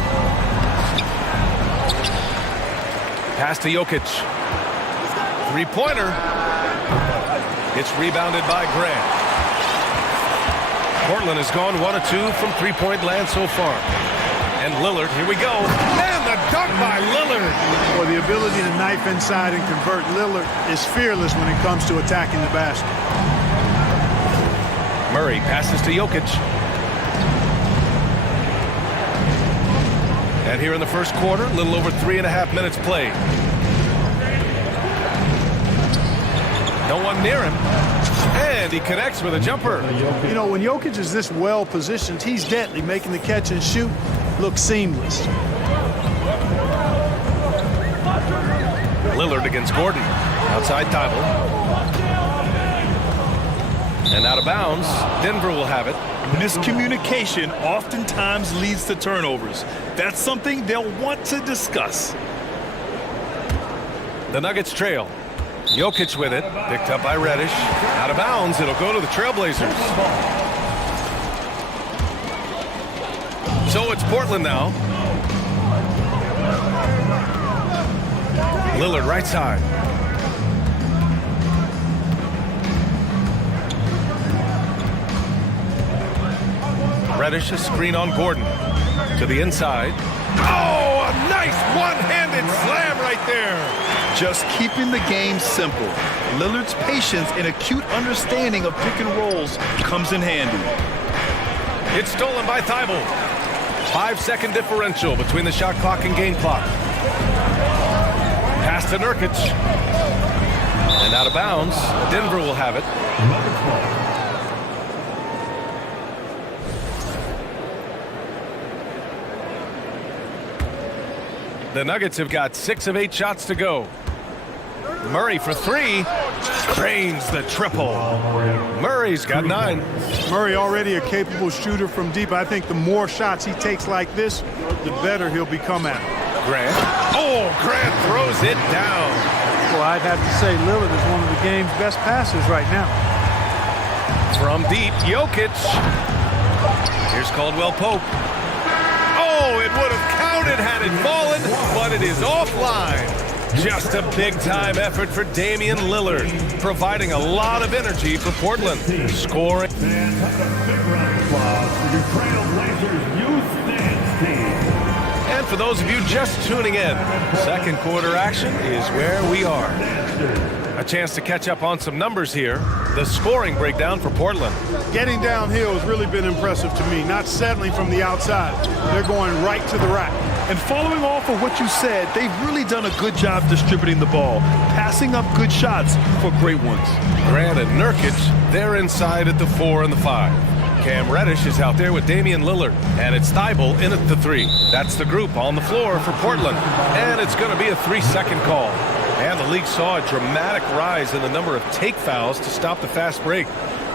Pass to Jokic. Three-pointer. It's rebounded by Grant. Portland has gone 1 of 2 from three-point land so far. And Lillard, here we go. And the dunk by Lillard. Well, the ability to knife inside and convert Lillard is fearless when it comes to attacking the basket. Murray passes to Jokic. And here in the first quarter, a little over 3.5 minutes played. No one near him. And he connects with a jumper. You know, when Jokic is this well positioned, he's deadly, making the catch and shoot look seamless. Lillard against Gordon. Outside Thibault. And out of bounds. Denver will have it. Miscommunication oftentimes leads to turnovers. That's something they'll want to discuss. The Nuggets trail. Jokic with it. Picked up by Reddish. Out of bounds. It'll go to the Trailblazers. So it's Portland now. Lillard right side. Reddish a screen on Gordon. To the inside. Oh, a nice one-handed slam right there. Just keeping the game simple. Lillard's patience and acute understanding of pick and rolls comes in handy. It's stolen by Thibault. 5-second differential between the shot clock and game clock. Pass to Nurkic. And out of bounds. Denver will have it. The Nuggets have got 6 of 8 shots to go. Murray for 3. Drains the triple. Murray's got 9. Murray already a capable shooter from deep. I think the more shots he takes like this, the better he'll become at it. Grant. Oh, Grant throws it down. Well, I'd have to say Lillard is one of the game's best passers right now. From deep, Jokic. Here's Caldwell Pope. Oh, it would have counted had it fallen, but it is offline. Just a big-time effort for Damian Lillard, providing a lot of energy for Portland. Scoring. And for those of you just tuning in, second quarter action is where we are. A chance to catch up on some numbers here. The scoring breakdown for Portland. Getting downhill has really been impressive to me, not settling from the outside. They're going right to the rack. And following off of what you said, they've really done a good job distributing the ball, passing up good shots for great ones. Grant and Nurkic, they're inside at the 4 and the 5. Cam Reddish is out there with Damian Lillard, and it's Thibault in at the 3. That's the group on the floor for Portland, and it's going to be a 3-second call. And the league saw a dramatic rise in the number of take fouls to stop the fast break.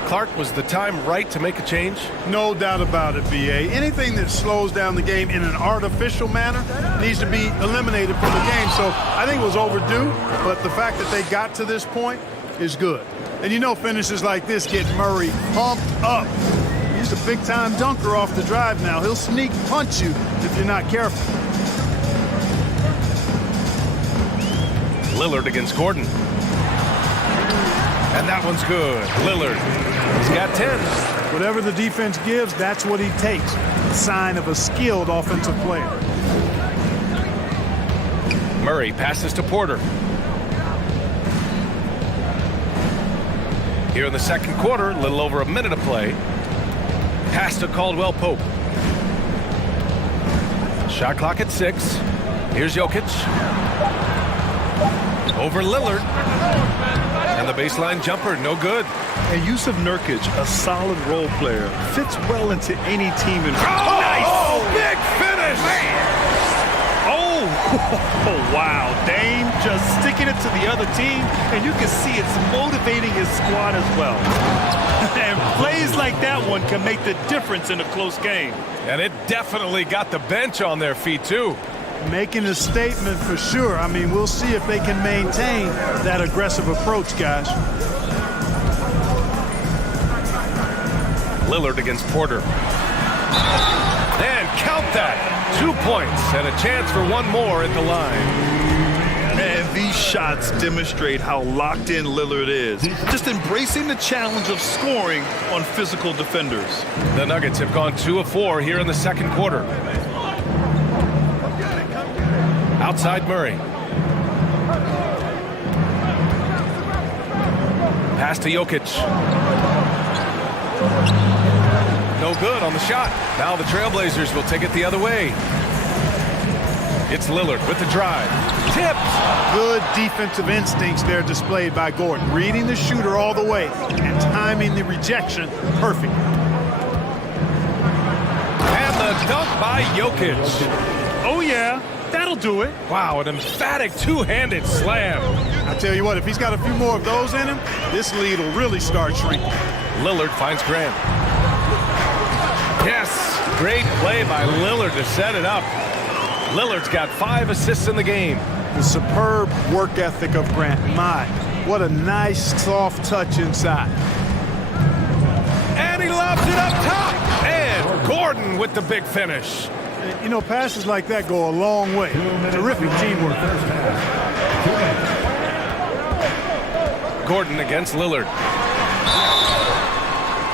Clark, was the time right to make a change? No doubt about it, B.A. Anything that slows down the game in an artificial manner needs to be eliminated from the game. So I think it was overdue, but the fact that they got to this point is good. And you know finishes like this get Murray pumped up. He's a big-time dunker off the drive now. He'll sneak punch you if you're not careful. Lillard against Gordon. And that one's good. Lillard, he's got 10. Whatever the defense gives, that's what he takes. A sign of a skilled offensive player. Murray passes to Porter. Here in the second quarter, a little over a minute of play. Pass to Caldwell Pope. Shot clock at 6. Here's Jokic. Over Lillard. And the baseline jumper, no good. And Yusuf Nurkic, a solid role player, fits well into any team. Oh, nice! Big finish! Oh, wow. Dame just sticking it to the other team, and you can see it's motivating his squad as well. And plays like that one can make the difference in a close game. And it definitely got the bench on their feet, too. Making a statement for sure. I mean, we'll see if they can maintain that aggressive approach, guys. Lillard against Porter. And count that. 2 points and a chance for one more at the line. And these shots demonstrate how locked in Lillard is. Just embracing the challenge of scoring on physical defenders. The Nuggets have gone 2 of 4 here in the second quarter. Outside Murray. Pass to Jokic. No good on the shot. Now the Trailblazers will take it the other way. It's Lillard with the drive. Tipped. Good defensive instincts there displayed by Gordon. Reading the shooter all the way and timing the rejection perfect. And the dunk by Jokic. Oh, yeah. That'll do it. Wow, an emphatic two-handed slam. I tell you what, if he's got a few more of those in him, this lead will really start shrinking. Lillard finds Grant. Yes, great play by Lillard to set it up. Lillard's got 5 assists in the game. The superb work ethic of Grant. My, what a nice, soft touch inside. And he lobs it up top. And Gordon with the big finish. You know, passes like that go a long way. Terrific teamwork. Gordon against Lillard.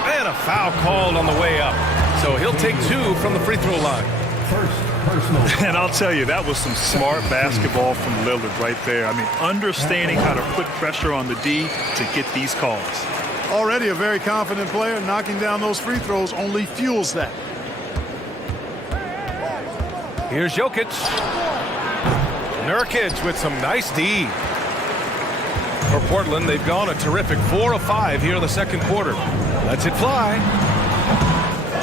And a foul called on the way up. So he'll take 2 from the free throw line. first personal. And I'll tell you, that was some smart basketball from Lillard right there. I mean, understanding how to put pressure on the D to get these calls. Already a very confident player. Knocking down those free throws only fuels that. Here's Jokic. Nurkic with some nice D. For Portland, they've gone a terrific 4 of 5 here in the second quarter. Lets it fly.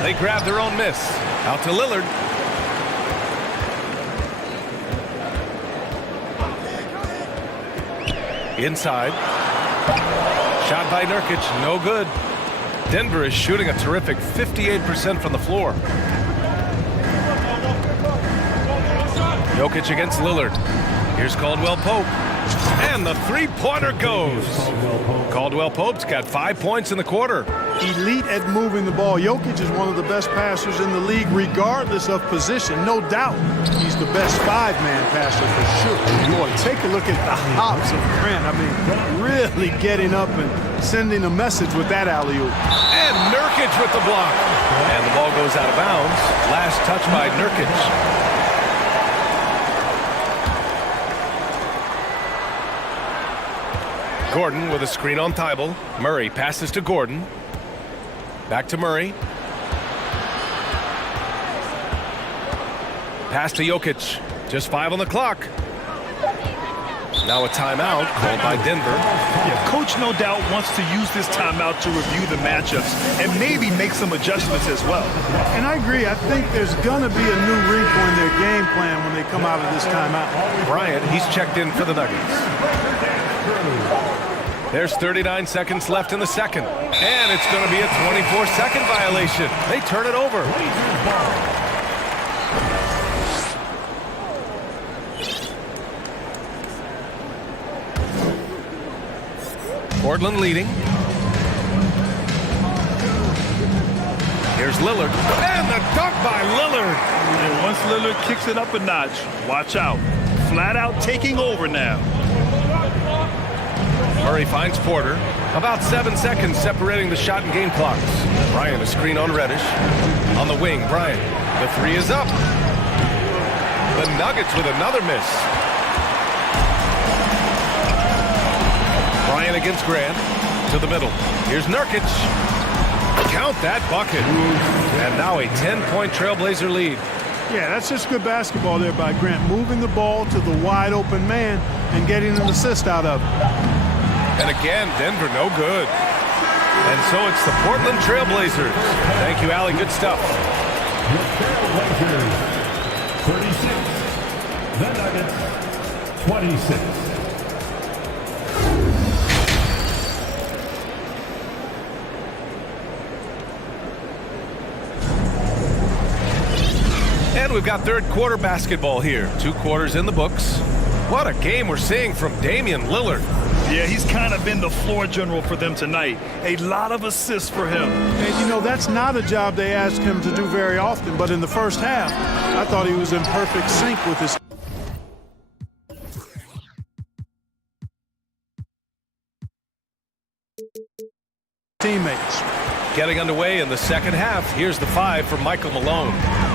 They grab their own miss. Out to Lillard. Inside. Shot by Nurkic, no good. Denver is shooting a terrific 58% from the floor. Jokic against Lillard. Here's Caldwell Pope. And the three-pointer goes. Caldwell Pope's got 5 points in the quarter. Elite at moving the ball. Jokic is one of the best passers in the league, regardless of position. No doubt he's the best five-man passer for sure. Boy, take a look at the hops of Grant. I mean, really getting up and sending a message with that alley-oop. And Nurkic with the block. And the ball goes out of bounds. Last touch by Nurkic. Gordon with a screen on Thibault. Murray passes to Gordon. Back to Murray. Pass to Jokic. Just 5 on the clock. Now a timeout called by Denver. Yeah, coach no doubt wants to use this timeout to review the matchups and maybe make some adjustments as well. And I agree. I think there's going to be a new wrinkle in their game plan when they come out of this timeout. Bryant, he's checked in for the Nuggets. There's 39 seconds left in the second. And it's going to be a 24-second violation. They turn it over. Portland leading. Here's Lillard. And the dunk by Lillard. And once Lillard kicks it up a notch, watch out. Flat out taking over now. Murray finds Porter. About 7 seconds separating the shot and game clocks. Bryant a screen on Reddish. On the wing, Bryant. The three is up. The Nuggets with another miss. Bryant against Grant. To the middle. Here's Nurkic. Count that bucket. And now a 10-point Trailblazer lead. Yeah, that's just good basketball there by Grant. Moving the ball to the wide open man and getting an assist out of it. And again, Denver no good. And so it's the Portland Trailblazers. Thank you, Allie. Good stuff. The Trailblazers, 36. The Nuggets, 26. And we've got third quarter basketball here. 2 quarters in the books. What a game we're seeing from Damian Lillard. Yeah, he's kind of been the floor general for them tonight. A lot of assists for him. And, you know, that's not a job they ask him to do very often. But in the first half, I thought he was in perfect sync with his teammates. Getting underway in the second half. Here's the 5 for Michael Malone.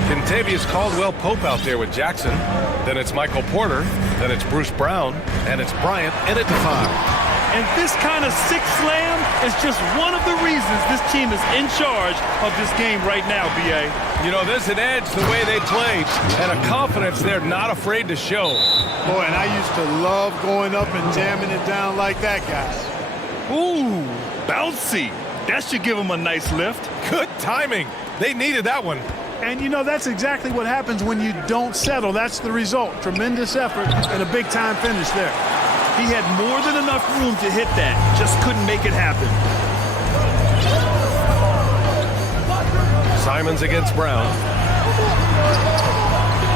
Contavious Caldwell Pope out there with Jackson. Then it's Michael Porter. Then it's Bruce Brown. And it's Bryant in at the 5. And this kind of six slam is just one of the reasons this team is in charge of this game right now, B.A. You know, there's an edge the way they played and a confidence they're not afraid to show. Boy, and I used to love going up and jamming it down like that, guys. Ooh, bouncy. That should give them a nice lift. Good timing. They needed that one. And, you know, that's exactly what happens when you don't settle. That's the result. Tremendous effort and a big-time finish there. He had more than enough room to hit that. Just couldn't make it happen. Simons against Brown.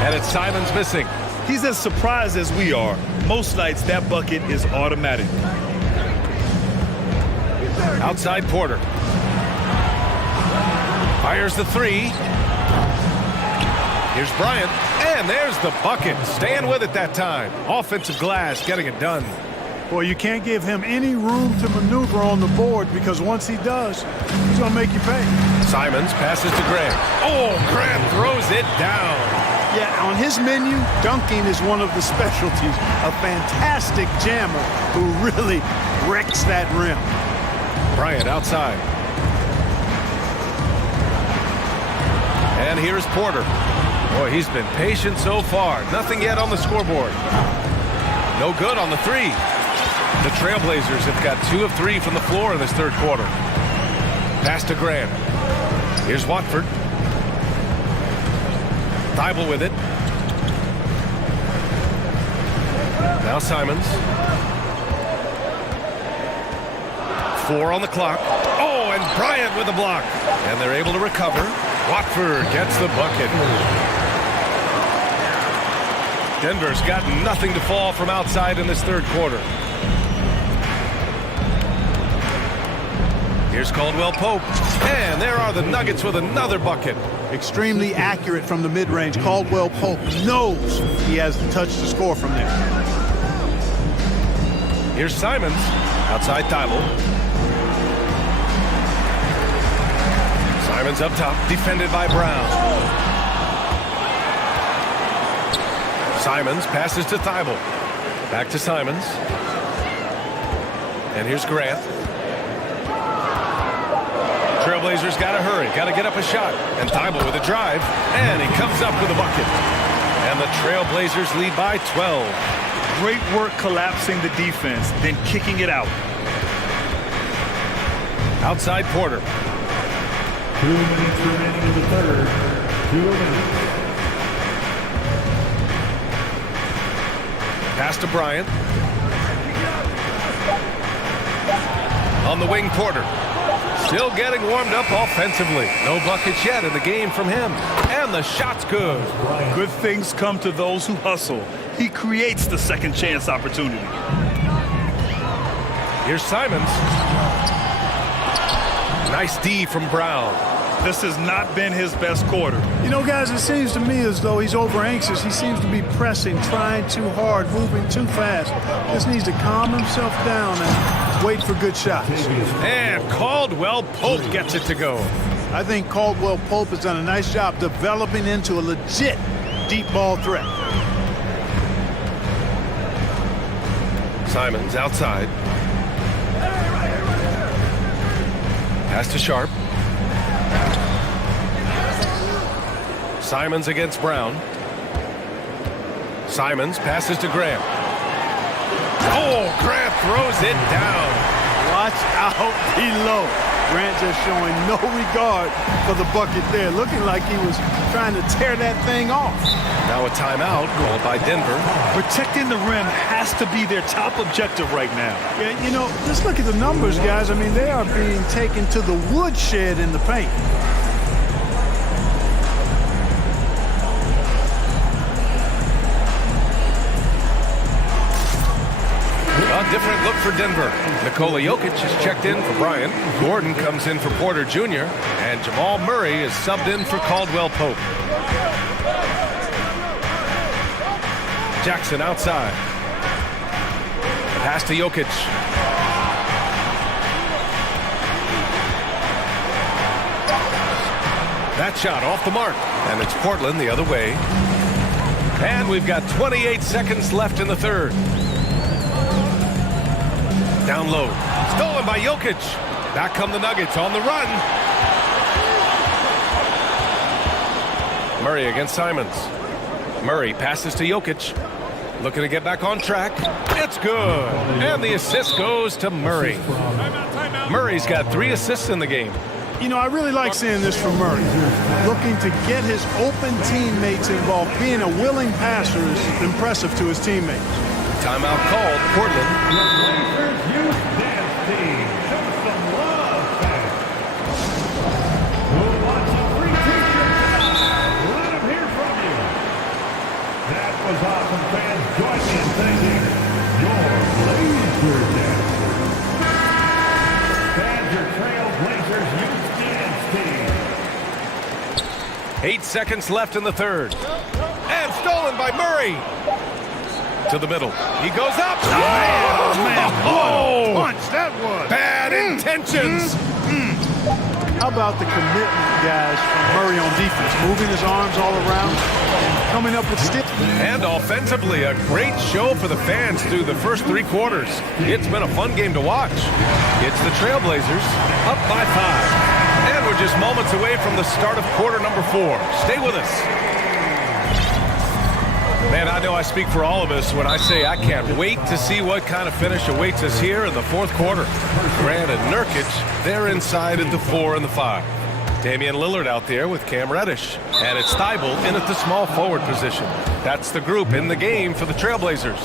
And it's Simons missing. He's as surprised as we are. Most nights, that bucket is automatic. Outside Porter. Fires the 3. Here's Bryant, and there's the bucket. Staying with it that time. Offensive glass, getting it done. Boy, you can't give him any room to maneuver on the board because once he does, he's going to make you pay. Simons passes to Grant. Oh, Grant throws it down. Yeah, on his menu, dunking is one of the specialties. A fantastic jammer who really wrecks that rim. Bryant outside. And here's Porter. Boy, he's been patient so far. Nothing yet on the scoreboard. No good on the three. The Trailblazers have got 2 of 3 from the floor in this third quarter. Pass to Grant. Here's Watford. Thibault with it. Now Simons. 4 on the clock. Oh, and Bryant with the block. And they're able to recover. Watford gets the bucket. Denver's got nothing to fall from outside in this third quarter. Here's Caldwell Pope. And there are the Nuggets with another bucket. Extremely accurate from the mid-range. Caldwell Pope knows he has the touch to score from there. Here's Simons. Outside Thibault. Simons up top, defended by Brown. Simons passes to Thibault. Back to Simons. And here's Grant. Trailblazers got to hurry, got to get up a shot. And Thibault with a drive, and he comes up with a bucket. And the Trailblazers lead by 12. Great work collapsing the defense, then kicking it out. Outside Porter. 2 minutes remaining in the third. 2 minutes. Pass to Bryant. On the wing, Porter. Still getting warmed up offensively. No buckets yet in the game from him. And the shot's good. Good things come to those who hustle. He creates the second chance opportunity. Here's Simons. Nice D from Brown. This has not been his best quarter. You know, guys, it seems to me as though he's over anxious. He seems to be pressing, trying too hard, moving too fast. Just needs to calm himself down and wait for good shots. And Caldwell Pope gets it to go. I think Caldwell Pope has done a nice job developing into a legit deep ball threat. Simons outside. Pass to Sharp. Simons against Brown. Simons passes to Grant. Oh, Grant throws it down. Watch out below. Grant just showing no regard for the bucket there. Looking like he was trying to tear that thing off. Now a timeout called by Denver. Protecting the rim has to be their top objective right now. Yeah, you know, just look at the numbers, guys. I mean, they are being taken to the woodshed in the paint. A different look for Denver. Nikola Jokic is checked in for Bryant. Gordon comes in for Porter Jr. And Jamal Murray is subbed in for Caldwell Pope. Jackson outside. Pass to Jokic. That shot off the mark. And it's Portland the other way. And we've got 28 seconds left in the third. Down low. Stolen by Jokic. Back come the Nuggets on the run. Murray against Simons. Murray passes to Jokic. Looking to get back on track. It's good. And the assist goes to Murray. Murray's got 3 assists in the game. You know, I really like seeing this from Murray. Looking to get his open teammates involved. Being a willing passer is impressive to his teammates. Timeout called. Portland. Youth dance team. Show some love, fans. We'll want some free t-shirts tonight. Let them hear from you. That was awesome, fans. Join me in thanking your laser dancers. Fans, your Trailblazers Youth dance team. 8 seconds left in the third. And stolen by Murray. To the middle. He goes up. Oh, man. Oh, Punch that was. bad intentions. How about the commitment, guys, from Murray on defense, moving his arms all around and coming up with steals. And offensively, a great show for the fans through the first 3 quarters. It's been a fun game to watch. It's the Trailblazers up by 5. And we're just moments away from the start of quarter number 4. Stay with us. Man, I know I speak for all of us when I say I can't wait to see what kind of finish awaits us here in the 4th quarter. Grant and Nurkic, they're inside at the 4 and the 5. Damian Lillard out there with Cam Reddish. And it's Thibault in at the small forward position. That's the group in the game for the Trailblazers.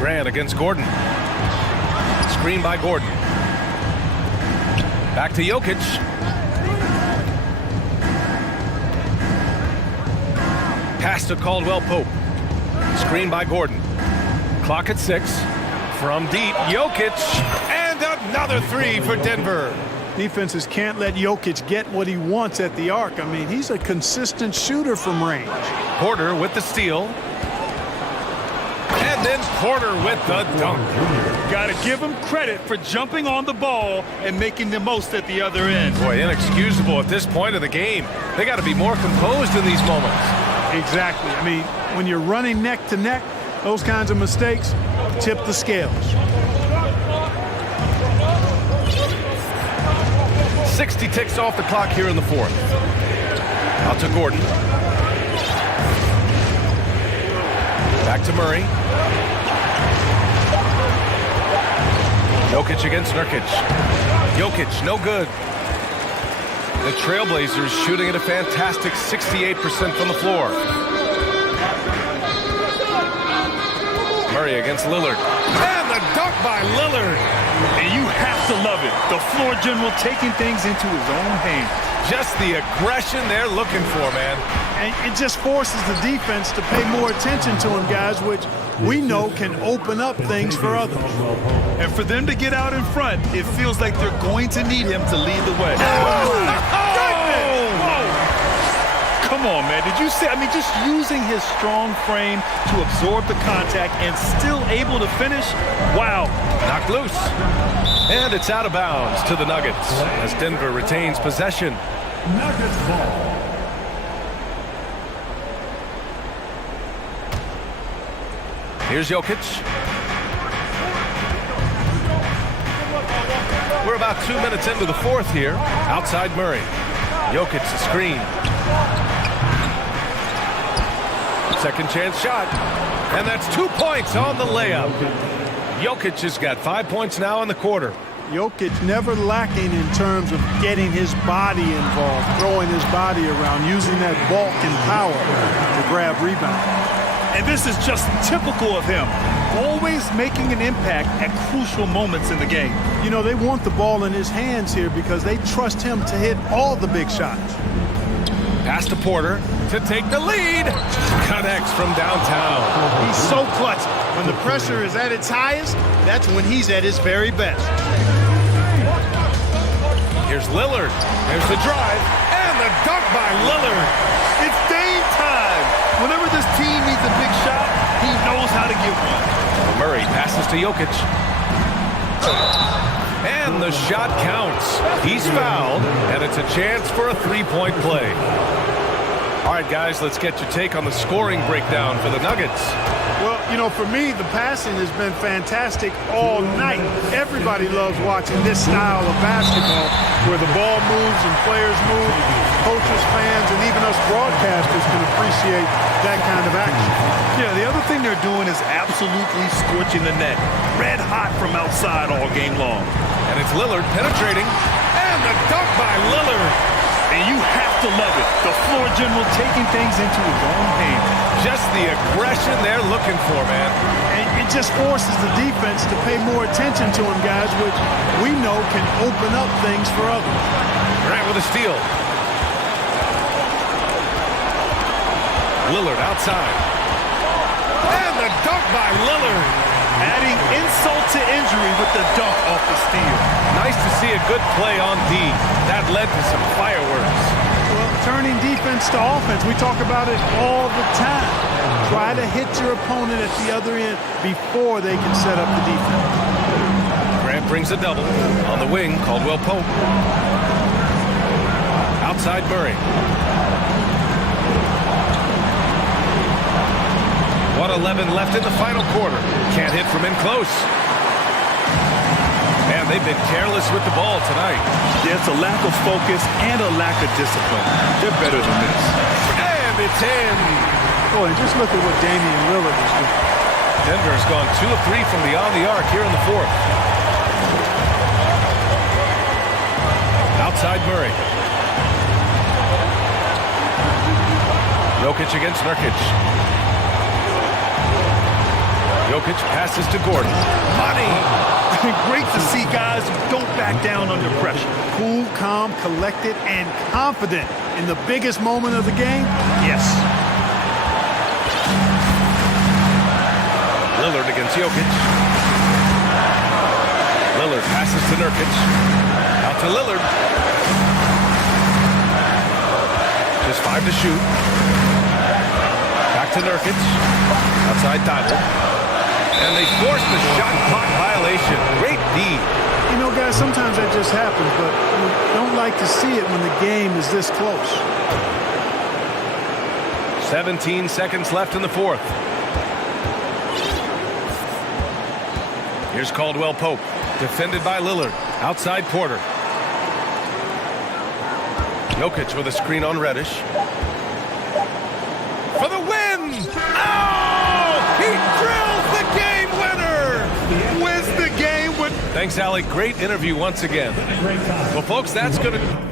Grant against Gordon. Screen by Gordon. Back to Jokic. Pass to Caldwell Pope. Screen by Gordon. Clock at 6. From deep, Jokic. And another 3 for Denver. Defenses can't let Jokic get what he wants at the arc. I mean, he's a consistent shooter from range. Porter with the steal. And then Porter with the dunk. Got to give him credit for jumping on the ball and making the most at the other end. Boy, inexcusable at this point of the game. They got to be more composed in these moments. Exactly. I mean, when you're running neck to neck, those kinds of mistakes tip the scales. 60 ticks off the clock here in the 4th. Out to Gordon. Back to Murray. Jokic against Nurkic. Jokic, no good. The Trailblazers shooting at a fantastic 68% from the floor. Murray against Lillard. And the dunk by Lillard. And you have to love it. The floor general taking things into his own hands. Just the aggression they're looking for, man. And it just forces the defense to pay more attention to him, guys, which we know can open up things for others. And for them to get out in front, it feels like they're going to need him to lead the way. Come on, man. Did you see? I mean, just using his strong frame to absorb the contact and still able to finish. Wow. Knocked loose. And it's out of bounds to the Nuggets as Denver retains possession. Nuggets ball. Here's Jokic. We're about 2 minutes into the 4th here. Outside Murray. Jokic the screen. Second chance shot. And that's 2 points on the layup. Jokic has got 5 points now in the quarter. Jokic never lacking in terms of getting his body involved, throwing his body around, using that bulk and power to grab rebounds. And this is just typical of him. Always making an impact at crucial moments in the game. You know, they want the ball in his hands here because they trust him to hit all the big shots. Pass to Porter to take the lead. Connects from downtown. He's so clutch. When the pressure is at its highest, that's when he's at his very best. Here's Lillard. There's the drive. And the dunk by Lillard. It's Dame time. Whenever this team needs a big shot, he knows how to give one. Murray passes to Jokic. And the shot counts. He's fouled, and it's a chance for a three-point play. All right, guys, let's get your take on the scoring breakdown for the Nuggets. Well, you know, for me, the passing has been fantastic all night. Everybody loves watching this style of basketball where the ball moves and players move. Coaches, fans, and even us broadcasters can appreciate that kind of action. Yeah, the other thing they're doing is absolutely scorching the net. Red hot from outside all game long. And it's Lillard penetrating. And the dunk by Lillard. And you have to love it. The floor general taking things into his own hands. Just the aggression they're looking for, man. And it just forces the defense to pay more attention to him, guys, which we know can open up things for others. Grant with a steal. Lillard outside. And the dunk by Lillard. Adding insult to injury with the dunk off the steal. Nice to see a good play on D. That led to some fireworks. Well, turning defense to offense, we talk about it all the time. Try to hit your opponent at the other end before they can set up the defense. Grant brings a double. On the wing, Caldwell Pope. Outside Murray. 1:11 left in the final quarter. Can't hit from in close. And they've been careless with the ball tonight. There's a lack of focus and a lack of discipline. They're better than this. And it's in. Boy, and just look at what Damian Lillard is doing. Denver's gone 2 of 3 from beyond the arc here in the fourth. Outside Murray. Jokic against Nurkic. Jokic passes to Gordon. Money! Great to see guys who don't back down under pressure. Cool, calm, collected, and confident in the biggest moment of the game? Yes. Lillard against Jokic. Lillard passes to Nurkic. Out to Lillard. Just 5 to shoot. Back to Nurkic. Outside Diamond. And they force the shot clock violation. Great D. You know, guys, sometimes that just happens, but you don't like to see it when the game is this close. 17 seconds left in the fourth. Here's Caldwell Pope, defended by Lillard. Outside Porter. Jokic with a screen on Reddish. For the win! Oh! He drills the game winner! Wins the game with... Thanks, Allie. Great interview once again. Well, folks, that's going to...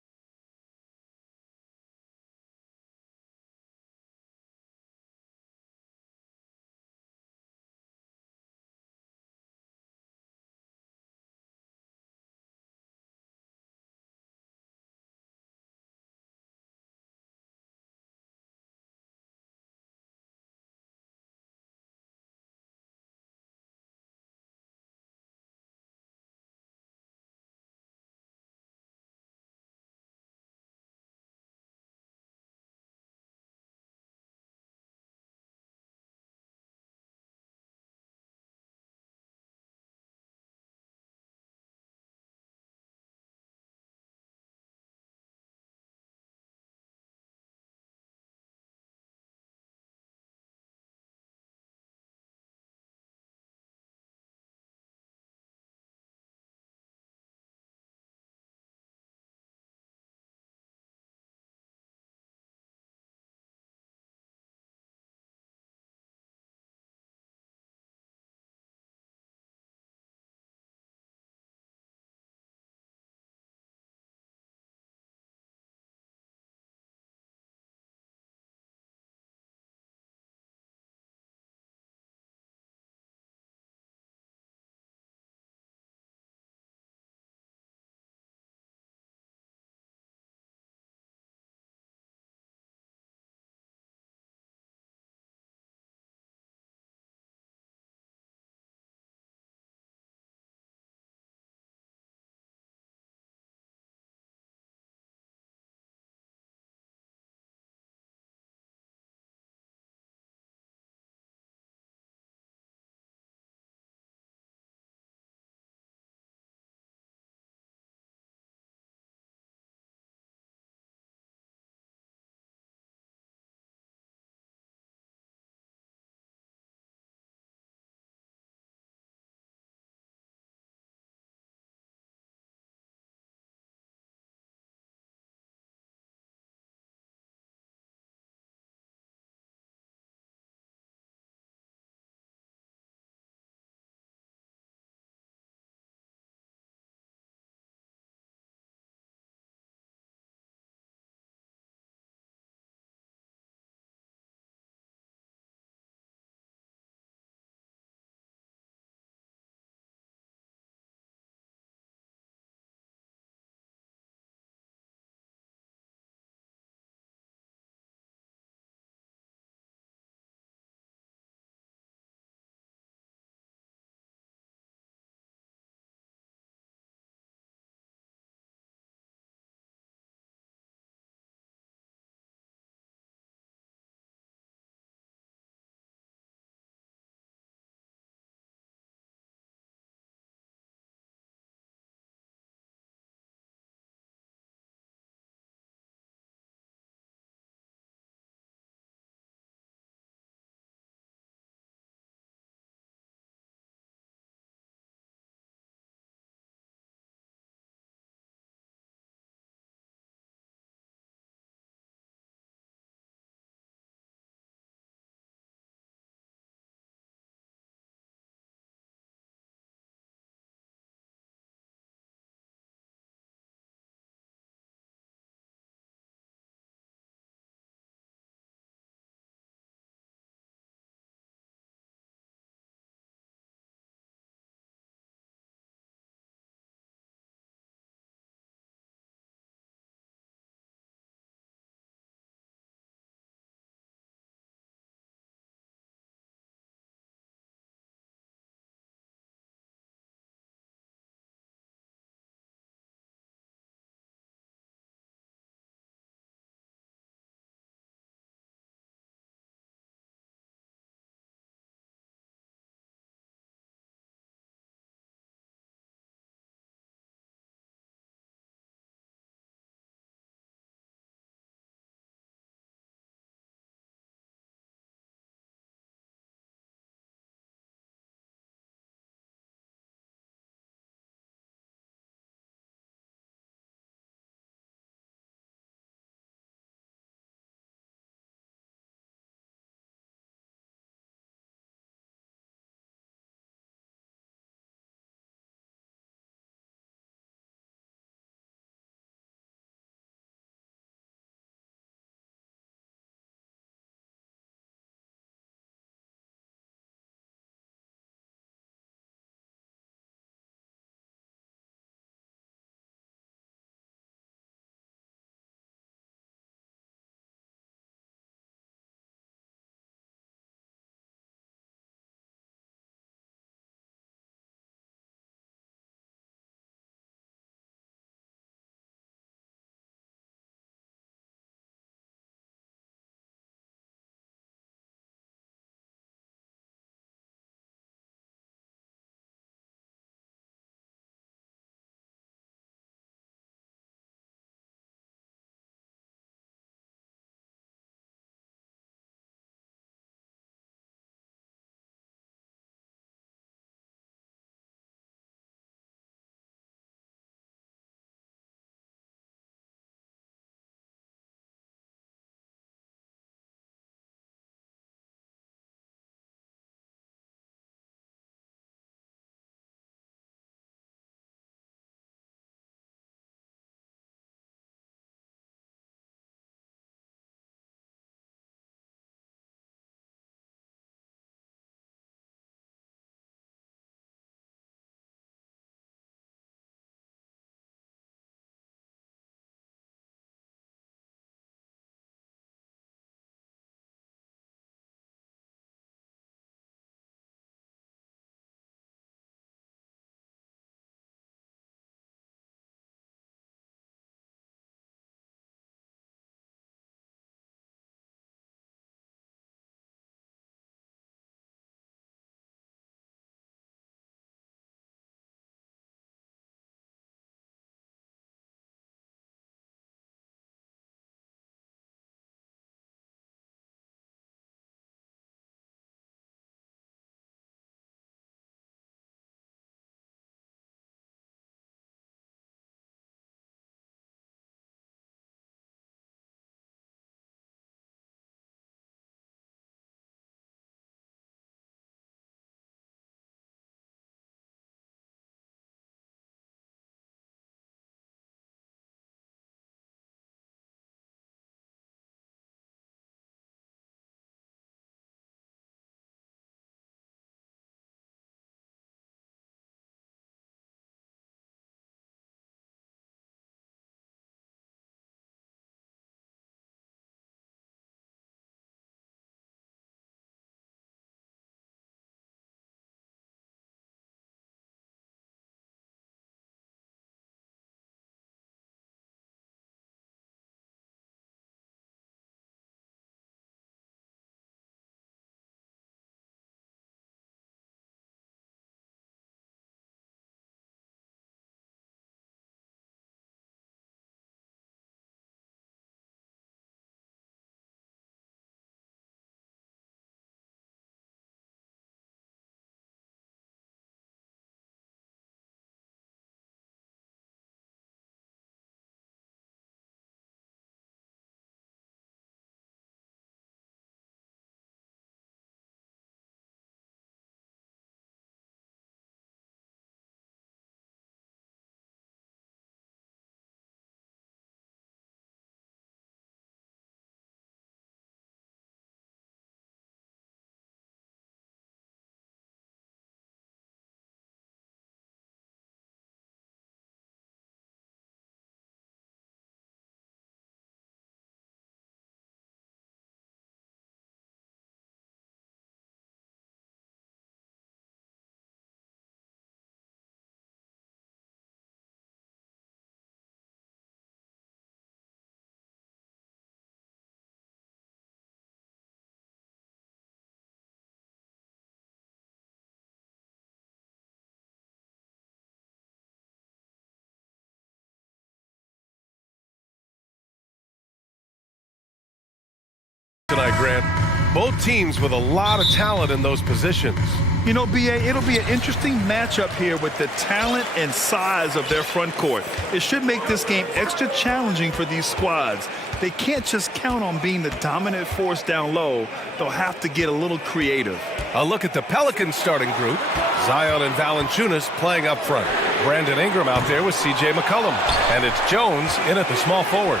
tonight, Grant. Both teams with a lot of talent in those positions. You know, B.A., it'll be an interesting matchup here with the talent and size of their front court. It should make this game extra challenging for these squads. They can't just count on being the dominant force down low. They'll have to get a little creative. A look at the Pelicans starting group. Zion and Valanciunas playing up front. Brandon Ingram out there with C.J. McCollum. And it's Jones in at the small forward.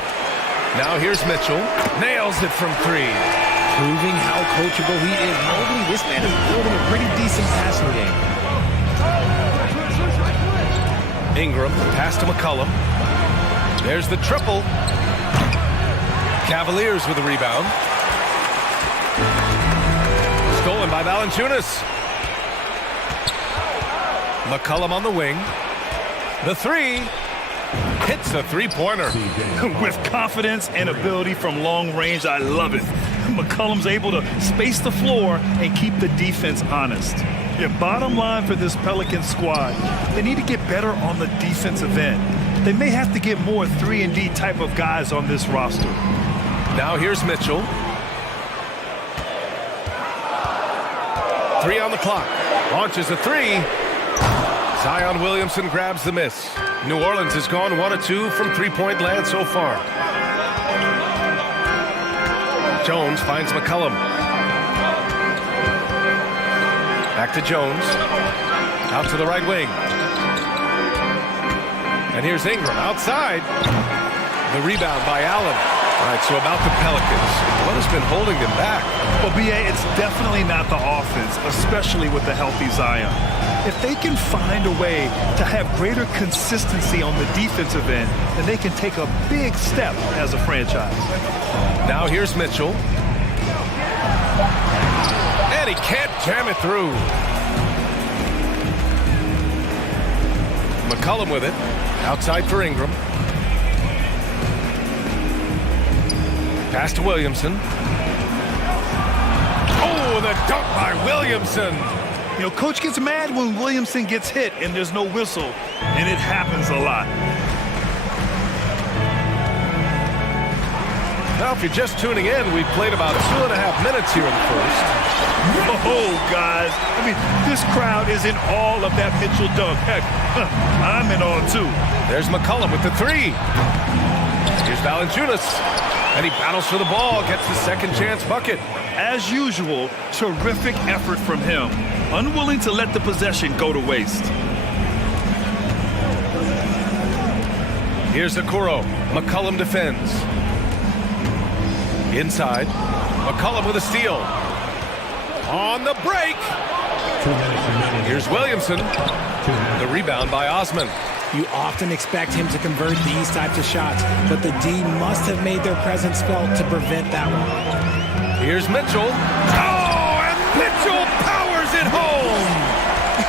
Now here's Mitchell. Nails it from three. Proving how coachable he is. Mobley, this man is building a pretty decent passing game. Ingram, pass to McCollum. There's the triple. Cavaliers with a rebound. Stolen by Valanciunas. McCollum on the wing. The three. Hits a three-pointer. With confidence and ability from long range, I love it. McCollum's able to space the floor and keep the defense honest. Yeah, bottom line for this Pelican squad, they need to get better on the defensive end. They may have to get more 3-and-D type of guys on this roster. Now here's Mitchell. Three on the clock. Launches a three. Zion Williamson grabs the miss. New Orleans has gone 1 of 2 from three-point land so far. Jones finds McCollum. Back to Jones. Out to the right wing. And here's Ingram outside. The rebound by Allen. All right, so about the Pelicans, what has been holding them back? Well, B.A., it's definitely not the offense, especially with the healthy Zion. If they can find a way to have greater consistency on the defensive end, then they can take a big step as a franchise. Now here's Mitchell. And he can't jam it through. McCollum with it. Outside for Ingram. Pass to Williamson. Oh, the dunk by Williamson. You know, coach gets mad when Williamson gets hit and there's no whistle, and it happens a lot. Now, if you're just tuning in, we've played about 2.5 minutes here in the first. Oh, guys. I mean, this crowd is in awe of that Mitchell dunk. Heck, I'm in awe, too. There's McCollum with the three. Here's Valanciunas. And he battles for the ball, gets the second chance bucket. As usual, terrific effort from him. Unwilling to let the possession go to waste. Here's Okoro. McCollum defends. Inside. McCollum with a steal. On the break. Here's Williamson. The rebound by Osman. You often expect him to convert these types of shots, but the D must have made their presence felt to prevent that one. Here's Mitchell. Oh, and Mitchell powers it home!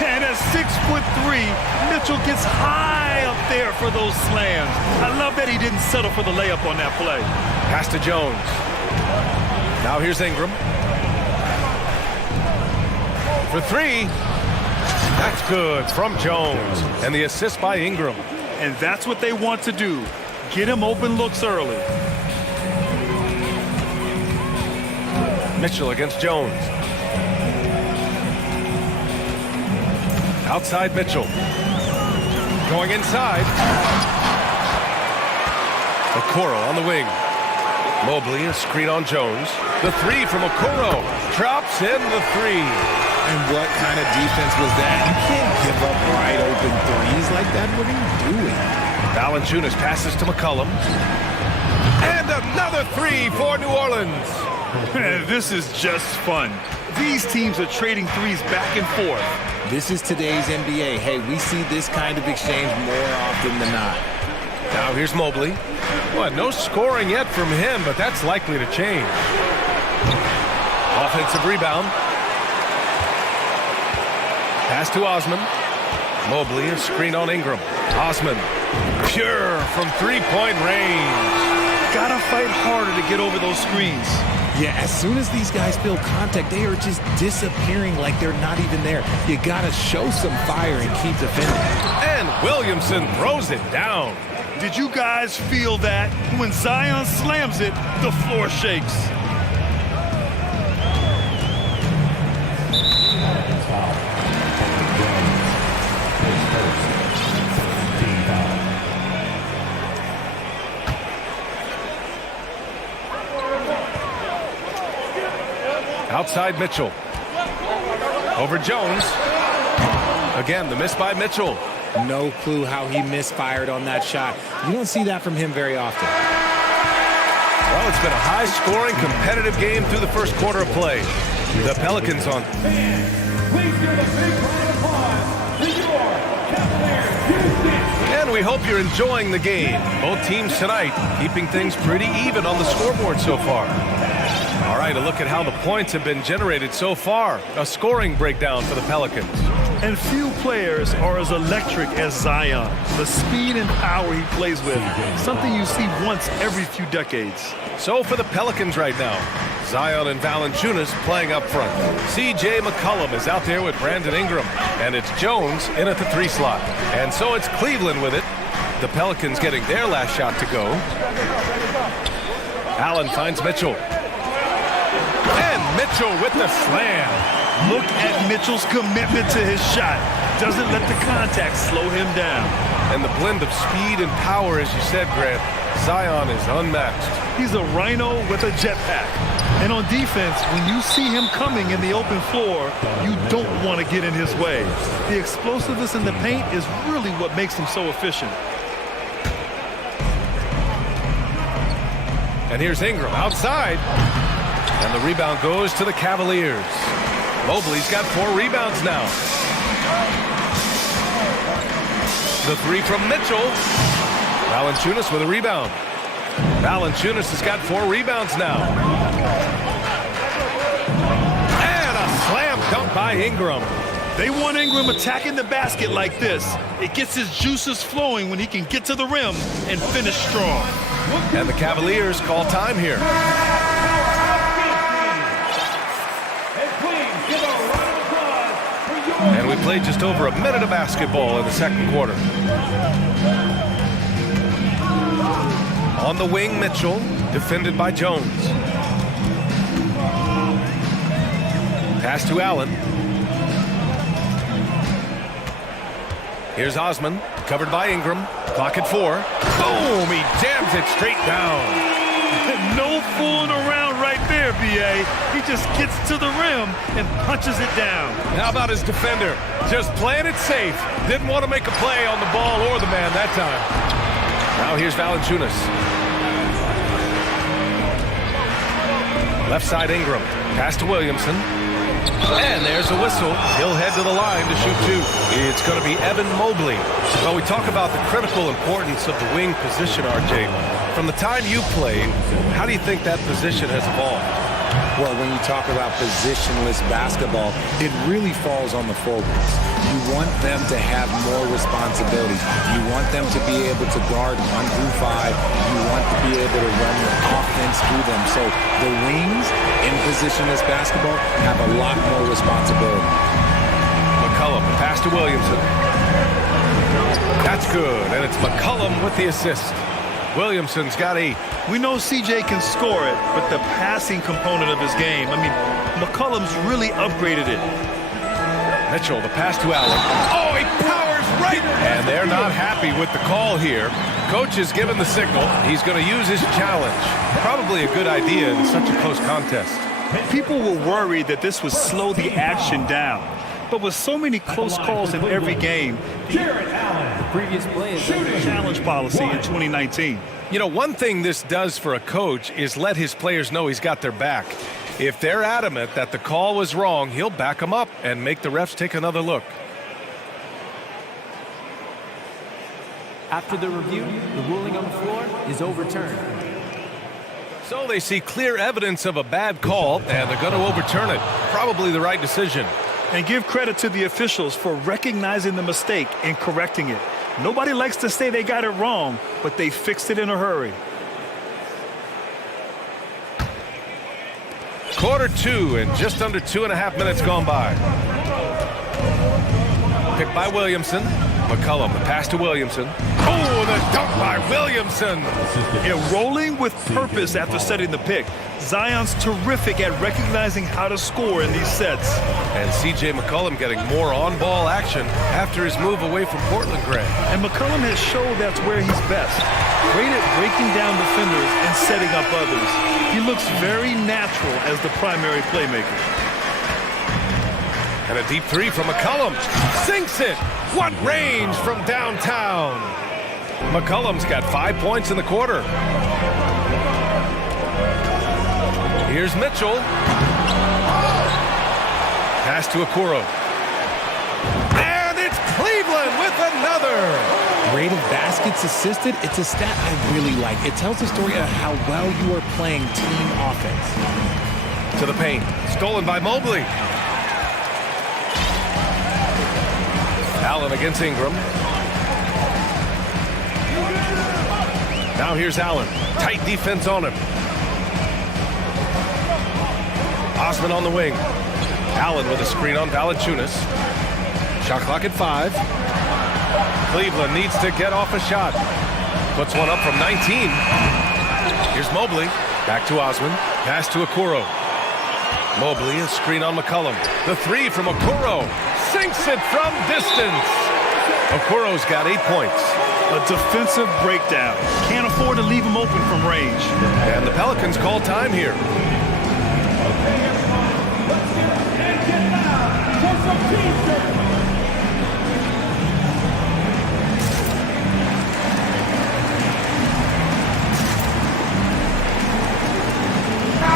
And at 6'3", Mitchell gets high up there for those slams. I love that he didn't settle for the layup on that play. Pass to Jones. Now here's Ingram. For three. That's good from Jones. And the assist by Ingram. And that's what they want to do. Get him open looks early. Mitchell against Jones. Outside Mitchell. Going inside. Okoro on the wing. Mobley, a screen on Jones. The three from Okoro. Drops in the three. And what kind of defense was that? You can't give up wide open threes like that. What are you doing? Valanciunas passes to McCollum. And another three for New Orleans. This is just fun. These teams are trading threes back and forth. This is today's NBA. Hey, we see this kind of exchange more often than not. Now here's Mobley. Well, no scoring yet from him, but that's likely to change. Offensive rebound. Pass to Osman. Mobley, a screen on Ingram. Osman, pure from three-point range. Gotta fight harder to get over those screens. Yeah, as soon as these guys feel contact, they are just disappearing like they're not even there. You gotta show some fire and keep defending. And Williamson throws it down. Did you guys feel that? When Zion slams it, the floor shakes. Outside Mitchell. Over Jones. Again, the miss by Mitchell. No clue how he misfired on that shot. You don't see that from him very often. Well, it's been a high-scoring, competitive game through the first quarter of play. The Pelicans on. Please give a big round of applause to your Cavaliers. And we hope you're enjoying the game. Both teams tonight keeping things pretty even on the scoreboard so far. All right, a look at how the points have been generated so far. A scoring breakdown for the Pelicans. And few players are as electric as Zion. The speed and power he plays with, something you see once every few decades. So for the Pelicans right now, Zion and Valanciunas playing up front. C.J. McCollum is out there with Brandon Ingram, and it's Jones in at the 3 slot. And so it's Cleveland with it. The Pelicans getting their last shot to go. Allen finds Mitchell. And Mitchell with the slam. Look at Mitchell's commitment to his shot. Doesn't let the contact slow him down. And the blend of speed and power, as you said, Grant, Zion is unmatched. He's a rhino with a jetpack. And on defense, when you see him coming in the open floor, you don't want to get in his way. The explosiveness in the paint is really what makes him so efficient. And here's Ingram outside. And the rebound goes to the Cavaliers. Mobley's got 4 rebounds now. The 3 from Mitchell. Valanciunas with a rebound. Valanciunas has got 4 rebounds now. And a slam dunk by Ingram. They want Ingram attacking the basket like this. It gets his juices flowing when he can get to the rim and finish strong. And the Cavaliers call time here. And we played just over a minute of basketball in the second quarter. On the wing, Mitchell, defended by Jones. Pass to Allen. Here's Osman, covered by Ingram. Clock at 4. Boom! He jams it straight down. No fooling around right there, B.A. He just gets to the rim and punches it down. How about his defender? Just playing it safe. Didn't want to make a play on the ball or the man that time. Now here's Valanciunas. Left side Ingram. Pass to Williamson. And there's a whistle. He'll head to the line to shoot 2. It's going to be Evan Mobley. Well, we talk about the critical importance of the wing position, RJ. From the time you played, how do you think that position has evolved? Well, when you talk about positionless basketball, it really falls on the forwards. You want them to have more responsibilities. You want them to be able to guard 1 through 5. You want to be able to run your offense through them. So the wings in positionless basketball have a lot more responsibility. McCollum, pass to Williamson. That's good, and it's McCollum with the assist. Williamson's got 8. We know CJ can score it, but the passing component of his game, I mean, McCollum's really upgraded it. Mitchell, the pass to Allen. Oh, he powers right! And they're not happy with the call here. Coach has given the signal. He's going to use his challenge. Probably a good idea in such a close contest. People were worried that this would slow the action down. But with so many close calls in every game, The previous play is the challenge policy in 2019. You know, one thing this does for a coach is let his players know he's got their back. If they're adamant that the call was wrong, he'll back them up and make the refs take another look. After the review, the ruling on the floor is overturned. So they see clear evidence of a bad call, and they're going to overturn it. Probably the right decision. And give credit to the officials for recognizing the mistake and correcting it. Nobody likes to say they got it wrong, but they fixed it in a hurry. Quarter 2 and just under 2.5 minutes gone by. Picked by Williamson. McCollum, the pass to Williamson. Oh, the dunk by Williamson. Yeah, rolling with purpose after setting the pick. Zion's terrific at recognizing how to score in these sets. And C.J. McCollum getting more on-ball action after his move away from Portland, Grant. And McCollum has showed that's where he's best. Great at breaking down defenders and setting up others. He looks very natural as the primary playmaker. And a deep three from McCollum. Sinks it. What range from downtown. McCollum's got 5 points in the quarter. Here's Mitchell. Pass to Okoro. And it's Cleveland with another. Rate of baskets assisted, it's a stat I really like. It tells the story of how well you are playing team offense. To the paint. Stolen by Mobley. Allen against Ingram. Now here's Allen. Tight defense on him. Osman on the wing. Allen with a screen on Valanciunas. Shot clock at 5. Cleveland needs to get off a shot. Puts one up from 19. Here's Mobley. Back to Osman. Pass to Okoro. Mobley, a screen on McCollum. The three from Okoro. Sinks it from distance. Okoro's got 8 points. A defensive breakdown. Can't afford to leave him open from range. And the Pelicans call time here.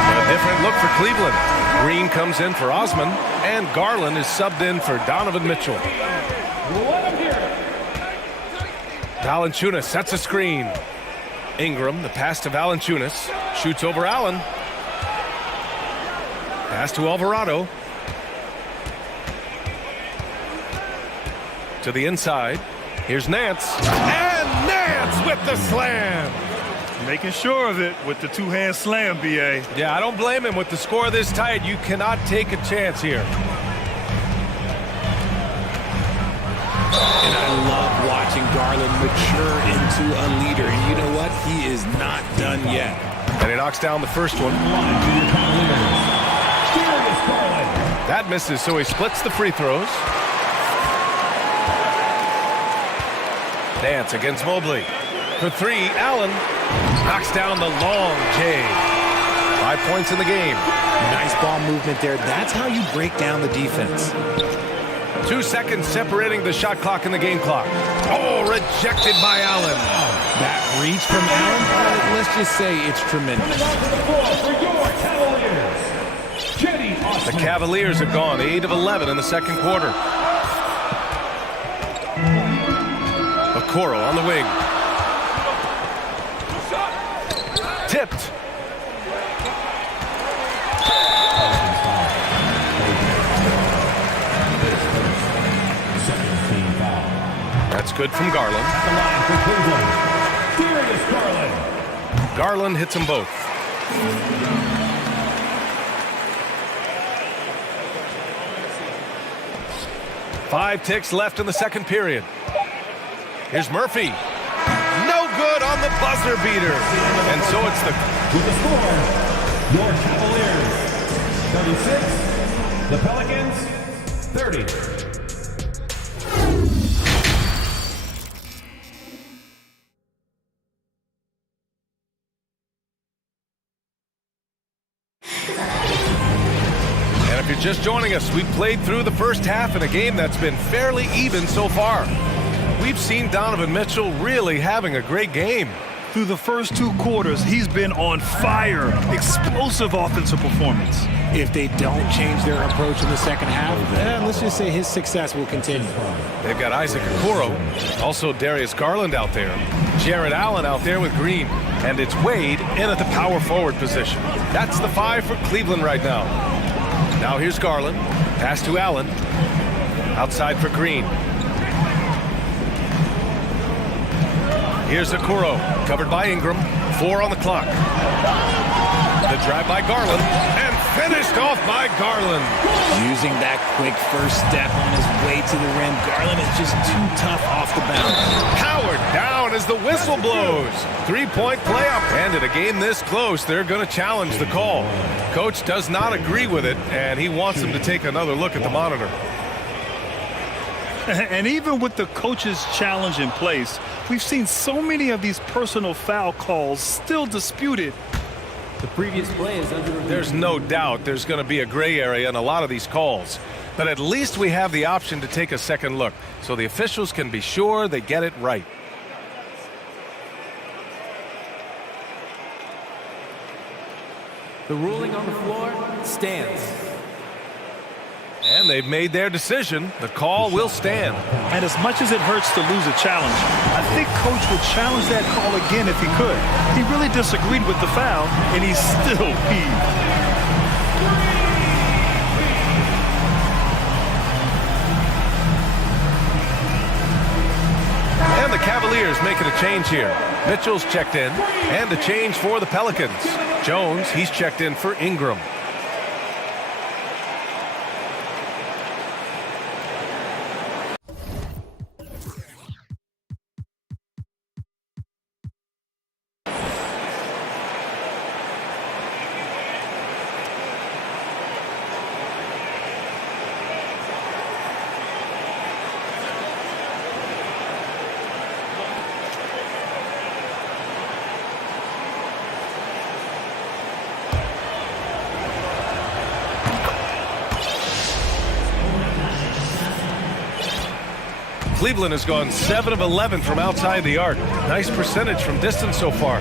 A different look for Cleveland. Green comes in for Osman, and Garland is subbed in for Donovan Mitchell. Valanciunas sets a screen. Ingram, the pass to Valanciunas. Shoots over Allen. Pass to Alvarado. To the inside. Here's Nance. And Nance with the slam. Making sure of it with the two-hand slam, B.A. Yeah, I don't blame him. With the score this tight, you cannot take a chance here. And I love watching Garland mature into a leader. And you know what? He is not done yet. And he knocks down the first one. That misses, so he splits the free throws. Nance against Mobley. For 3, Allen knocks down the long J. 5 points in the game. Nice ball movement there. That's how you break down the defense. 2 seconds separating the shot clock and the game clock. Oh, rejected by Allen. That reach from Allen, let's just say it's tremendous. The Cavaliers have gone 8 of 11 in the second quarter. Okoro on the wing. Tipped. That's good from Garland. Garland hits them both. Five ticks left in the second period. Here's Murphy. No good on the buzzer beater. And so it's the... With the score, your Cavaliers 36, the Pelicans 30. And if you're just joining us, we've played through the first half in a game that's been fairly even so far. We've seen Donovan Mitchell really having a great game. Through the first 2 quarters, he's been on fire. Explosive offensive performance. If they don't change their approach in the second half, let's just say his success will continue. They've got Isaac Okoro, also Darius Garland out there, Jared Allen out there with Green, and it's Wade in at the power forward position. That's the 5 for Cleveland right now. Now here's Garland, pass to Allen, outside for Green. Here's Okoro, covered by Ingram, 4 on the clock. The drive by Garland, and finished off by Garland. Using that quick first step on his way to the rim, Garland is just too tough off the bounce. Powered down as the whistle blows. 3-point play up, and in a game this close, they're going to challenge the call. Coach does not agree with it, and he wants them to take another look at the monitor. And even with the coach's challenge in place, we've seen so many of these personal foul calls still disputed. The previous play is under review. There's no doubt there's going to be a gray area in a lot of these calls. But at least we have the option to take a second look, so the officials can be sure they get it right. The ruling on the floor stands. And they've made their decision. The call will stand. And as much as it hurts to lose a challenge, I think Coach would challenge that call again if he could. He really disagreed with the foul, and he's still peeved. And the Cavaliers making a change here. Mitchell's checked in, and a change for the Pelicans. Jones, he's checked in for Ingram. Cleveland has gone 7 of 11 from outside the arc. Nice percentage from distance so far.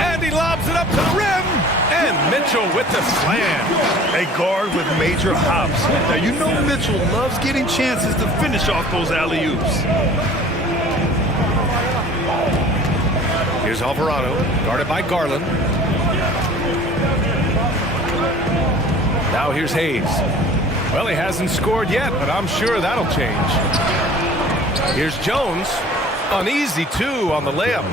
And he lobs it up to the rim. And Mitchell with the slam. A guard with major hops. Now, you know Mitchell loves getting chances to finish off those alley-oops. Here's Alvarado, guarded by Garland. Now here's Hayes. Well, he hasn't scored yet, but I'm sure that'll change. Here's Jones. An easy two on the layup.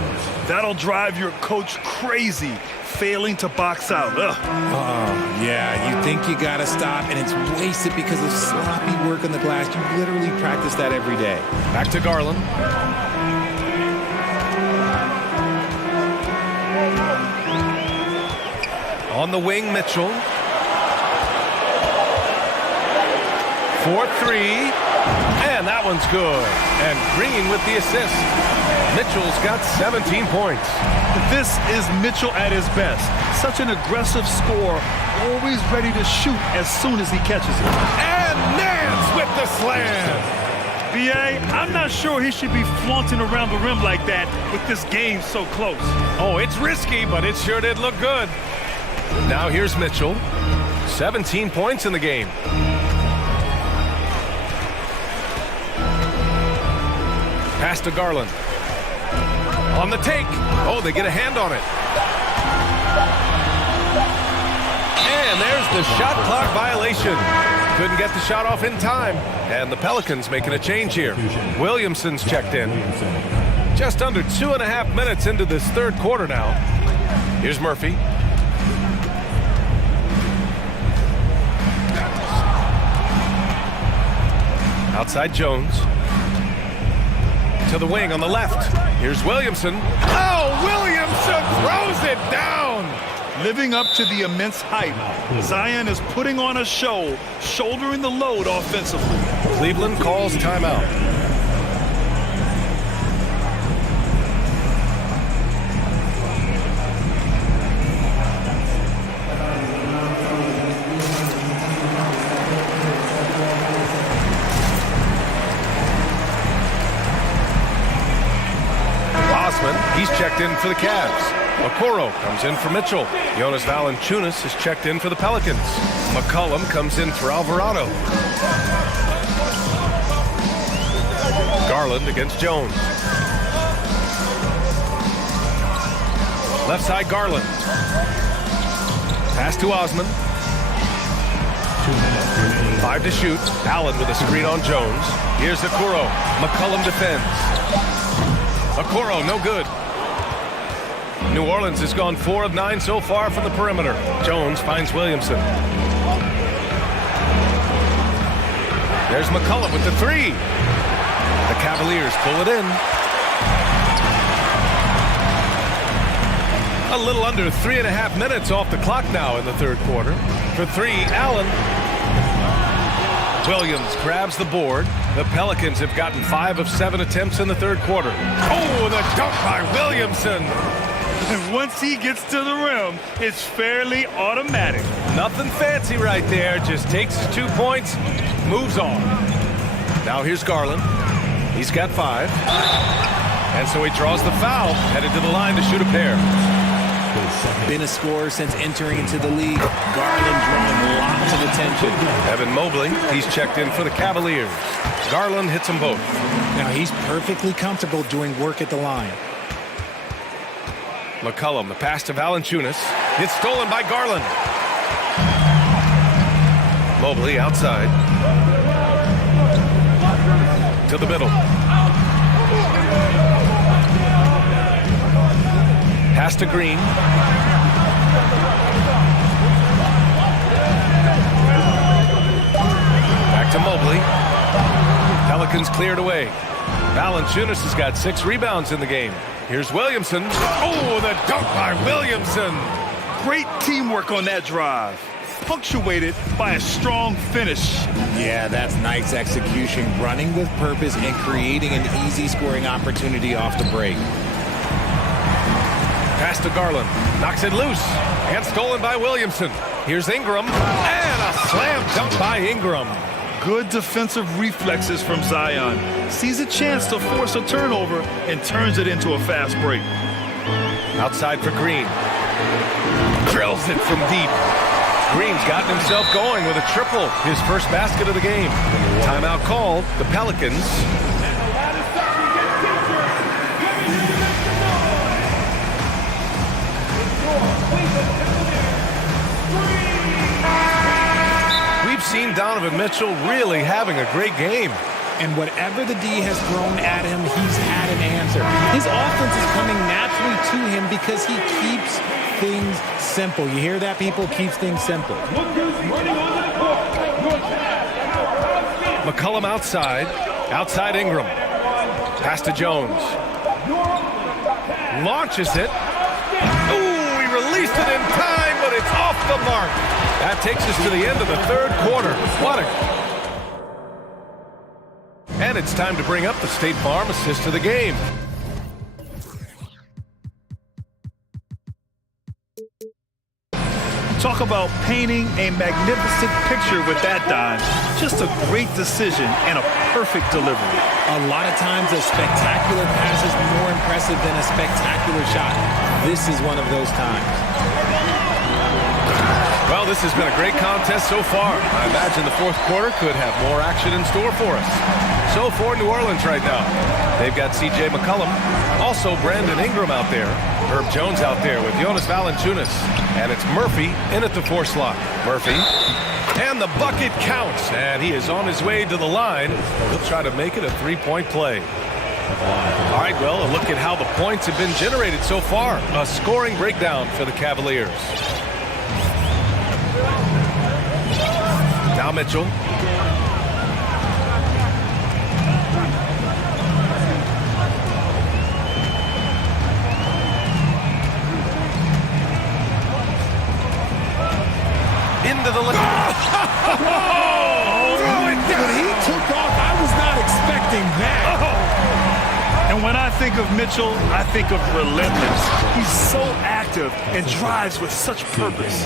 That'll drive your coach crazy, failing to box out. Ugh. Oh, yeah, you think you got to stop, and it's wasted because of sloppy work on the glass. You literally practice that every day. Back to Garland. On the wing, Mitchell. 4-3, and that one's good. And Green with the assist. Mitchell's got 17 points. This is Mitchell at his best. Such an aggressive scorer, always ready to shoot as soon as he catches it. And Nance with the slam. B.A., I'm not sure he should be flaunting around the rim like that with this game so close. Oh, it's risky, but it sure did look good. Now here's Mitchell. 17 points in the game. Pass to Garland. On the take. Oh, they get a hand on it. And there's the shot clock violation. Couldn't get the shot off in time. And the Pelicans making a change here. Williamson's checked in. Just under 2.5 minutes into this third quarter now. Here's Murphy. Outside Jones. To the wing on the left. Here's Williamson. Oh, Williamson throws it down. Living up to the immense hype, Zion is putting on a show, shouldering the load offensively. Cleveland calls timeout. He's checked in for the Cavs. Okoro comes in for Mitchell. Jonas Valanciunas is checked in for the Pelicans. McCollum comes in for Alvarado. Garland against Jones. Left side Garland. Pass to Osman. 5 to shoot. Allen with a screen on Jones. Here's Okoro. McCollum defends. Okoro, no good. New Orleans has gone 4 of 9 so far from the perimeter. Jones finds Williamson. There's McCullough with the 3. The Cavaliers pull it in. A little under 3.5 minutes off the clock now in the third quarter. For 3, Allen. Williams grabs the board. The Pelicans have gotten 5 of 7 attempts in the third quarter. Oh, the dunk by Williamson. And once he gets to the rim, it's fairly automatic. Nothing fancy right there. Just takes his 2 points, moves on. Now here's Garland. He's got 5. And so he draws the foul, headed to the line to shoot a pair. Been a scorer since entering into the league. Garland drawing lots of attention. Evan Mobley, he's checked in for the Cavaliers. Garland hits them both. Now he's perfectly comfortable doing work at the line. McCollum, the pass to Valanciunas. It's stolen by Garland. Mobley outside. To the middle. Pass to Green. Back to Mobley. Pelicans cleared away. Valanciunas has got 6 rebounds in the game. Here's Williamson. Oh, the dunk by Williamson. Great teamwork on that drive, punctuated by a strong finish. Yeah, that's nice execution, running with purpose and creating an easy scoring opportunity off the break. Pass to Garland. Knocks it loose. And stolen by Williamson. Here's Ingram. And a slam dunk by Ingram. Good defensive reflexes from Zion. Sees a chance to force a turnover and turns it into a fast break. Outside for Green. Drills it from deep. Green's gotten himself going with a triple. His first basket of the game. Timeout called. The Pelicans. We've seen Donovan Mitchell really having a great game. And whatever the D has thrown at him, he's had an answer. His offense is coming naturally to him because he keeps things simple. You hear that, people? Keeps things simple. McCollum outside. Outside Ingram. Pass to Jones. Launches it. Ooh, he released it in time, but it's off the mark. That takes us to the end of the third quarter. What a... And it's time to bring up the State Farm assist of the game. Talk about painting a magnificent picture with that dime. Just a great decision and a perfect delivery. A lot of times a spectacular pass is more impressive than a spectacular shot. This is one of those times. Well, this has been a great contest so far. I imagine the fourth quarter could have more action in store for us. So for New Orleans right now, they've got C.J. McCollum, also Brandon Ingram out there, Herb Jones out there with Jonas Valanciunas, and it's Murphy in at the 4 slot. Murphy, and the bucket counts, and he is on his way to the line. He'll try to make it a 3-point play. All right, well, a look at how the points have been generated so far. A scoring breakdown for the Cavaliers. Now Mitchell. Into the lane. When he took off, I was not expecting that. And when I think of Mitchell, I think of relentless. He's so active and drives with such purpose.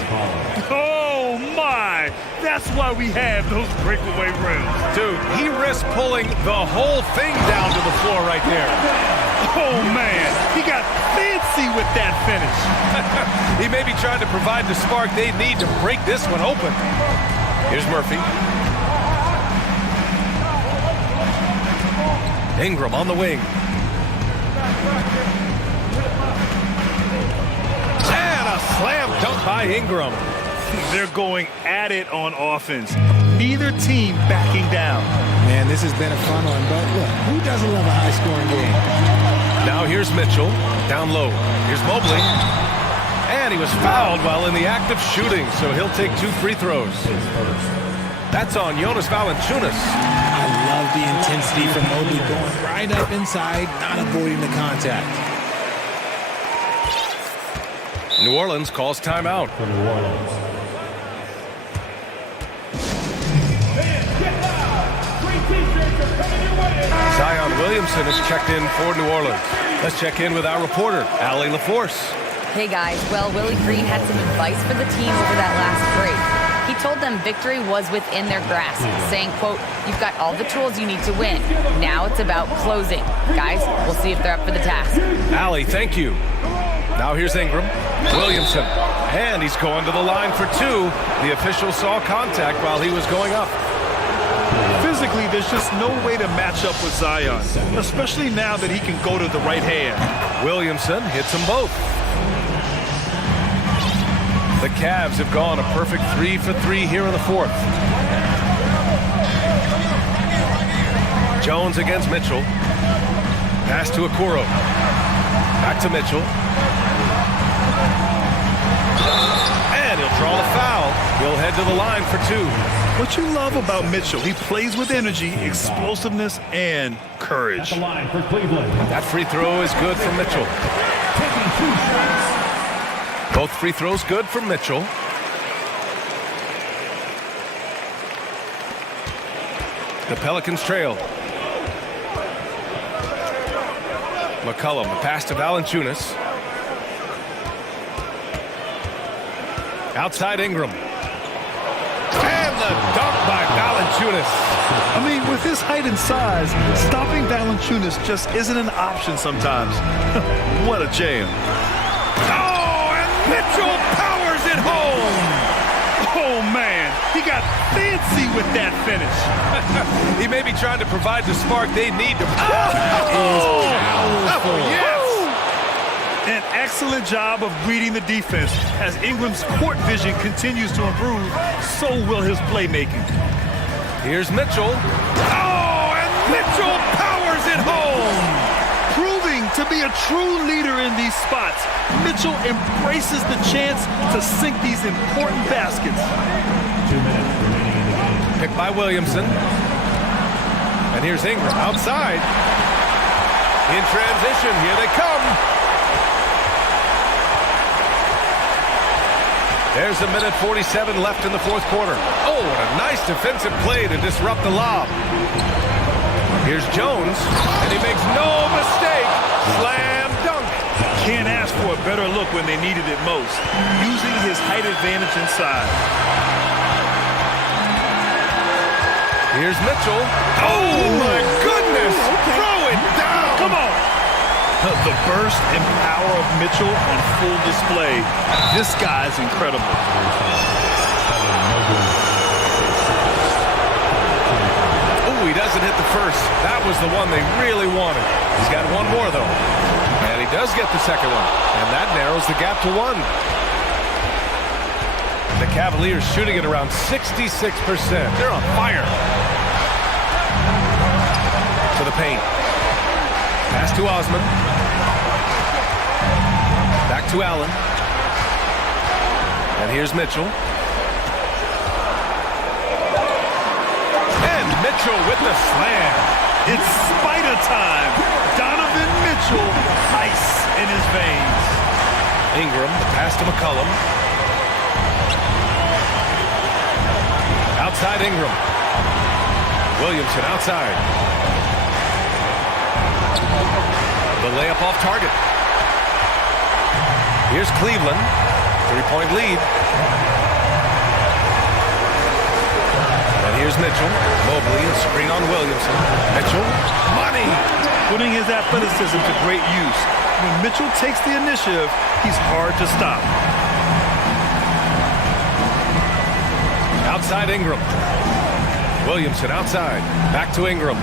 Oh, my. That's why we have those breakaway rims. Dude, he risked pulling the whole thing down to the floor right there. Oh, man. He got fancy with that finish. He may be trying to provide the spark they need to break this one open. Here's Murphy. Ingram on the wing. And a slam dunk by Ingram. They're going at it on offense. Neither team backing down. Man, this has been a fun one, but look, who doesn't love a high-scoring game? Now here's Mitchell, down low. Here's Mobley. And he was fouled while in the act of shooting, so he'll take 2 free throws. That's on Jonas Valanciunas. I love the intensity from Mobley going right up inside, not avoiding the contact. New Orleans calls timeout. For New Orleans. Zion Williamson is checked in for New Orleans. Let's check in with our reporter, Allie LaForce. Hey guys, well, Willie Green had some advice for the team over that last break. He told them victory was within their grasp, saying, quote, "You've got all the tools you need to win. Now it's about closing." Guys, we'll see if they're up for the task. Allie, thank you. Now here's Ingram. Williamson. And he's going to the line for two. The official saw contact while he was going up. Physically, there's just no way to match up with Zion, especially now that he can go to the right hand. Williamson hits them both. The Cavs have gone a perfect 3 for 3 here in the fourth. Jones against Mitchell. Pass to Okoro. Back to Mitchell. And he'll draw the foul. He'll head to the line for two. What you love about Mitchell, he plays with energy, explosiveness, and courage. That free throw is good for Mitchell. Both free throws good for Mitchell. The Pelicans trail. McCollum, the pass to Valanciunas. Outside Ingram. And the dunk by Valanciunas. I mean, with his height and size, stopping Valanciunas just isn't an option sometimes. What a jam. Oh, and Mitchell powers it home. Oh, man, he got fancy with that finish. He may be trying to provide the spark they need to... Yes! An excellent job of reading the defense. As Ingram's court vision continues to improve, so will his playmaking. Here's Mitchell. Oh, and Mitchell powers it home! Proving to be a true leader in these spots, Mitchell embraces the chance to sink these important baskets. 2 minutes remaining in the game. Picked by Williamson. And here's Ingram outside. In transition, here they come. There's a minute 47 left in the fourth quarter. Oh, what a nice defensive play to disrupt the lob. Here's Jones, and he makes no mistake. Slam dunk. Can't ask for a better look when they needed it most, using his height advantage inside. Here's Mitchell. Oh, my goodness. Throw it down. Come on. The burst and power of Mitchell on full display. This guy's incredible. Oh, he doesn't hit the first. That was the one they really wanted. He's got one more, though. And he does get the second one. And that narrows the gap to one. The Cavaliers shooting at around 66%. They're on fire. To the paint. Pass to Osman. Back to Allen. And here's Mitchell. And Mitchell with the slam. It's spider time. Donovan Mitchell, ice in his veins. Ingram, the pass to McCollum. Outside Ingram. Williamson outside. The layup off target. Here's Cleveland. 3-point lead. And here's Mitchell. Mobley and screen on Williamson. Mitchell. Money. Putting his athleticism to great use. When Mitchell takes the initiative, he's hard to stop. Outside Ingram. Williamson outside. Back to Ingram.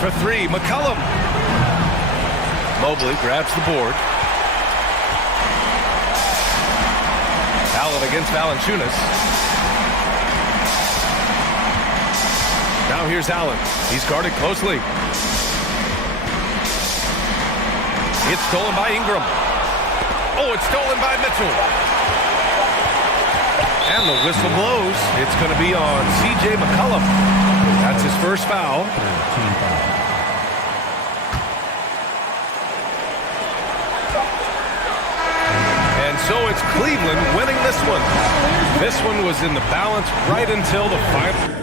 For three, McCollum. Mobley grabs the board. Allen against Valanciunas. Now here's Allen. He's guarded closely. It's stolen by Ingram. Oh, it's stolen by Mitchell. And the whistle blows. It's going to be on C.J. McCollum. That's his first foul. And so it's Cleveland winning this one. This one was in the balance right until the final.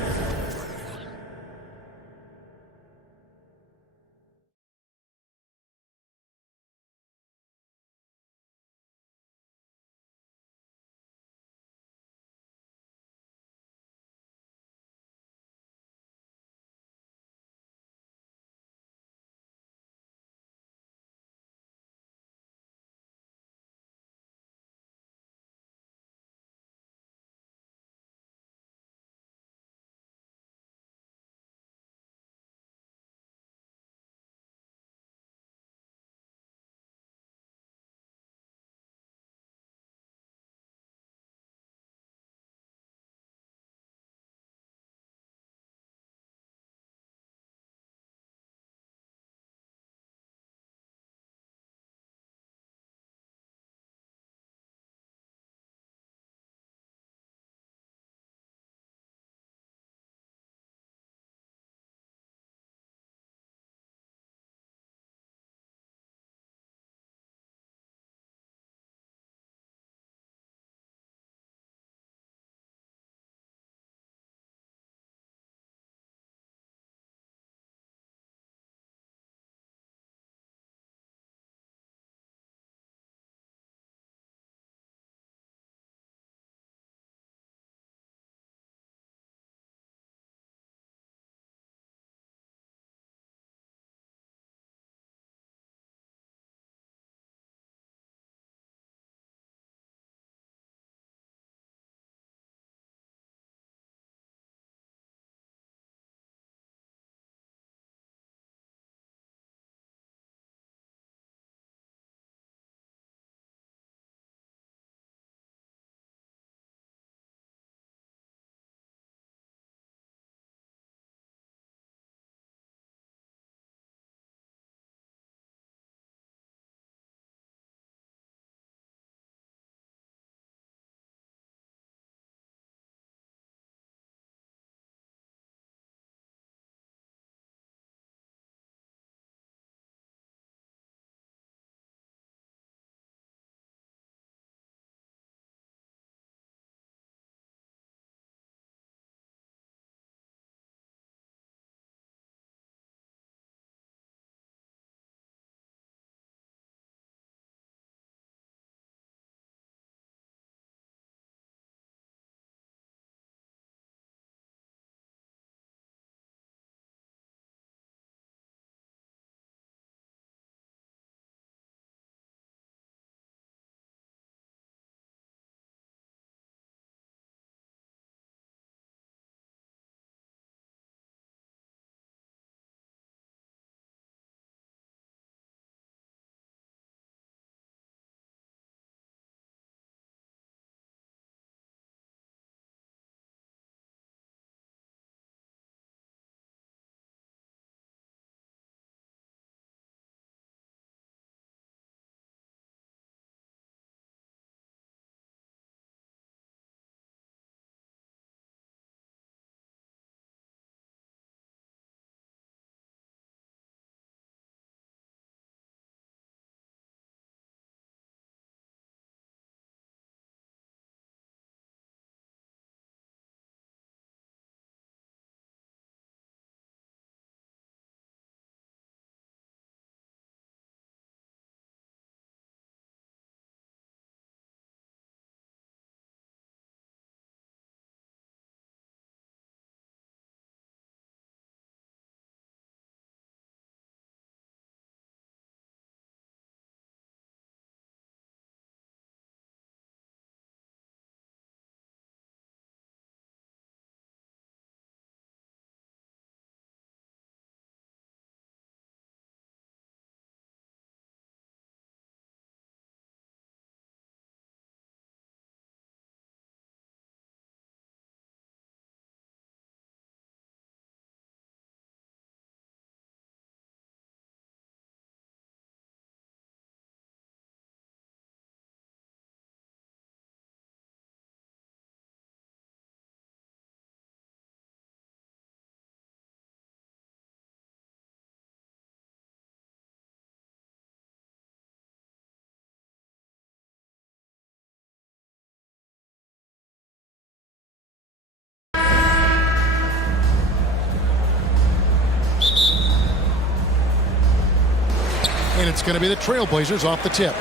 it's going to be the Trailblazers off the tip.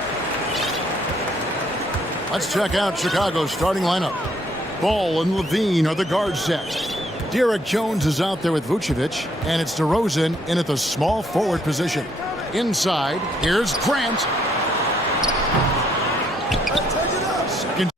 Let's check out Chicago's starting lineup. Ball and Levine are the guard set. Derek Jones is out there with Vucevic, and it's DeRozan in at the small forward position. Inside, here's Grant. Second.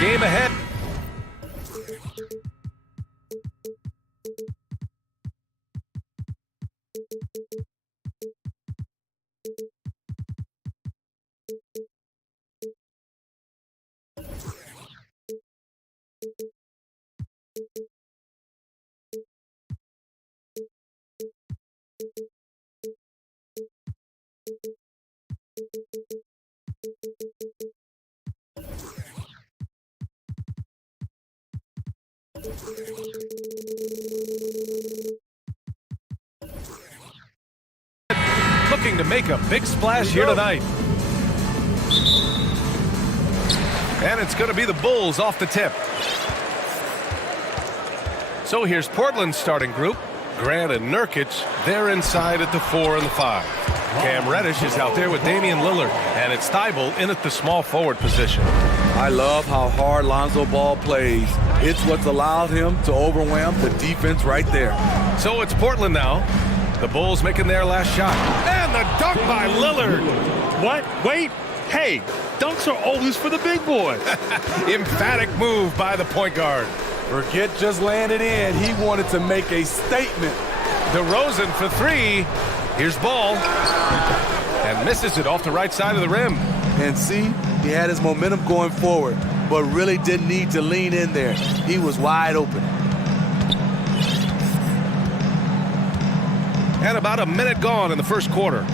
Game ahead. Looking to make a big splash here tonight. And it's going to be the Bulls off the tip. So here's Portland's starting group. Grant and Nurkic, they're inside at the 4 and the 5. Cam Reddish is out there with Damian Lillard, and it's Thibault in at the small forward position. I love how hard Lonzo Ball plays. It's what's allowed him to overwhelm the defense right there. So it's Portland now. The Bulls making their last shot. And the dunk by Lillard. What? Wait. Hey, dunks are always for the big boy. Emphatic move by the point guard. Forget just laying it in. He wanted to make a statement. DeRozan for 3. Here's Ball. And misses it off the right side of the rim. And see, he had his momentum going forward, but really didn't need to lean in there. He was wide open. And about a minute gone in the first quarter.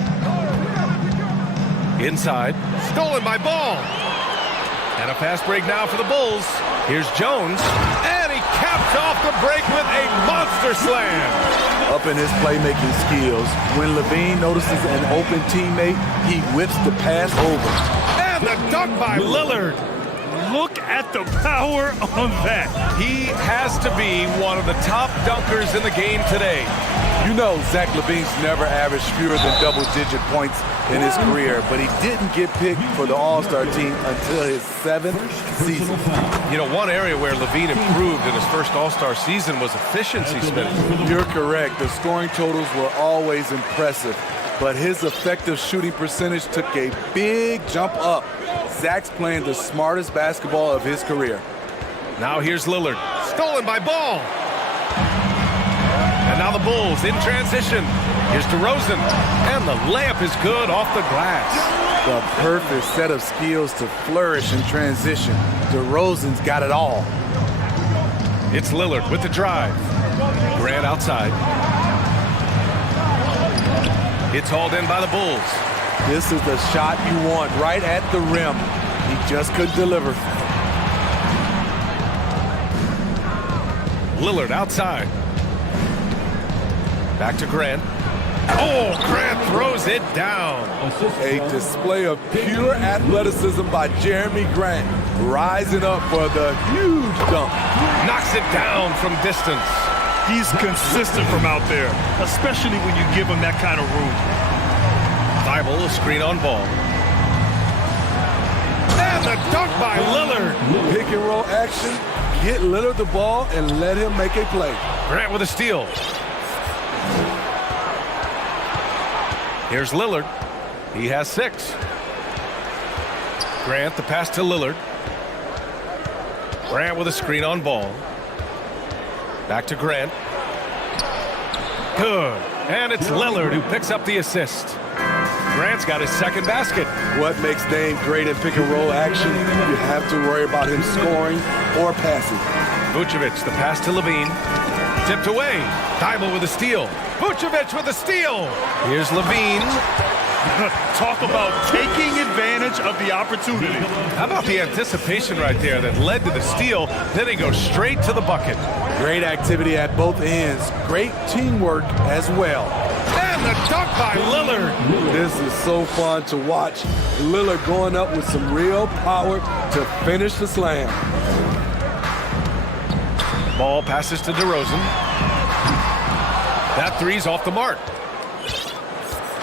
Inside, stolen by Ball. And a fast break now for the Bulls. Here's Jones, and he capped off the break with a monster slam. Up in his playmaking skills, when Levine notices an open teammate, he whips the pass over. And the dunk by Lillard. Look at the power on that. He has to be one of the top dunkers in the game today. You know Zach LaVine's never averaged fewer than double-digit points in his career, but he didn't get picked for the All-Star team until his 7th season. You know, one area where LaVine improved in his first All-Star season was efficiency spending. You're correct. The scoring totals were always impressive, but his effective shooting percentage took a big jump up. Zach's playing the smartest basketball of his career. Now here's Lillard. Stolen by Ball. And now the Bulls in transition. Here's DeRozan. And the layup is good off the glass. The perfect set of skills to flourish in transition. DeRozan's got it all. It's Lillard with the drive. Grant outside. It's hauled in by the Bulls. This is the shot you want right at the rim. He just couldn't deliver. Lillard outside. Back to Grant. Oh, Grant throws it down. A display of pure athleticism by Jeremy Grant, rising up for the huge dunk. Knocks it down from distance. He's consistent from out there, especially when you give him that kind of room. Thibault, a screen on ball. And the dunk by Lillard. Pick and roll action. Get Lillard the ball and let him make a play. Grant with a steal. Here's Lillard. He has 6. Grant, the pass to Lillard. Grant with a screen on ball. Back to Grant. Good. And it's Lillard who picks up the assist. Grant's got his second basket. What makes Dame great in pick and roll action? You have to worry about him scoring or passing. Vucevic, the pass to Levine. Tipped away. Thibault with a steal. Vucevic with a steal. Here's Levine. Talk about taking advantage of the opportunity. How about the anticipation right there that led to the steal? Then he goes straight to the bucket. Great activity at both ends. Great teamwork as well. And the dunk by Lillard. This is so fun to watch. Lillard going up with some real power to finish the slam. Ball passes to DeRozan. That three's off the mark.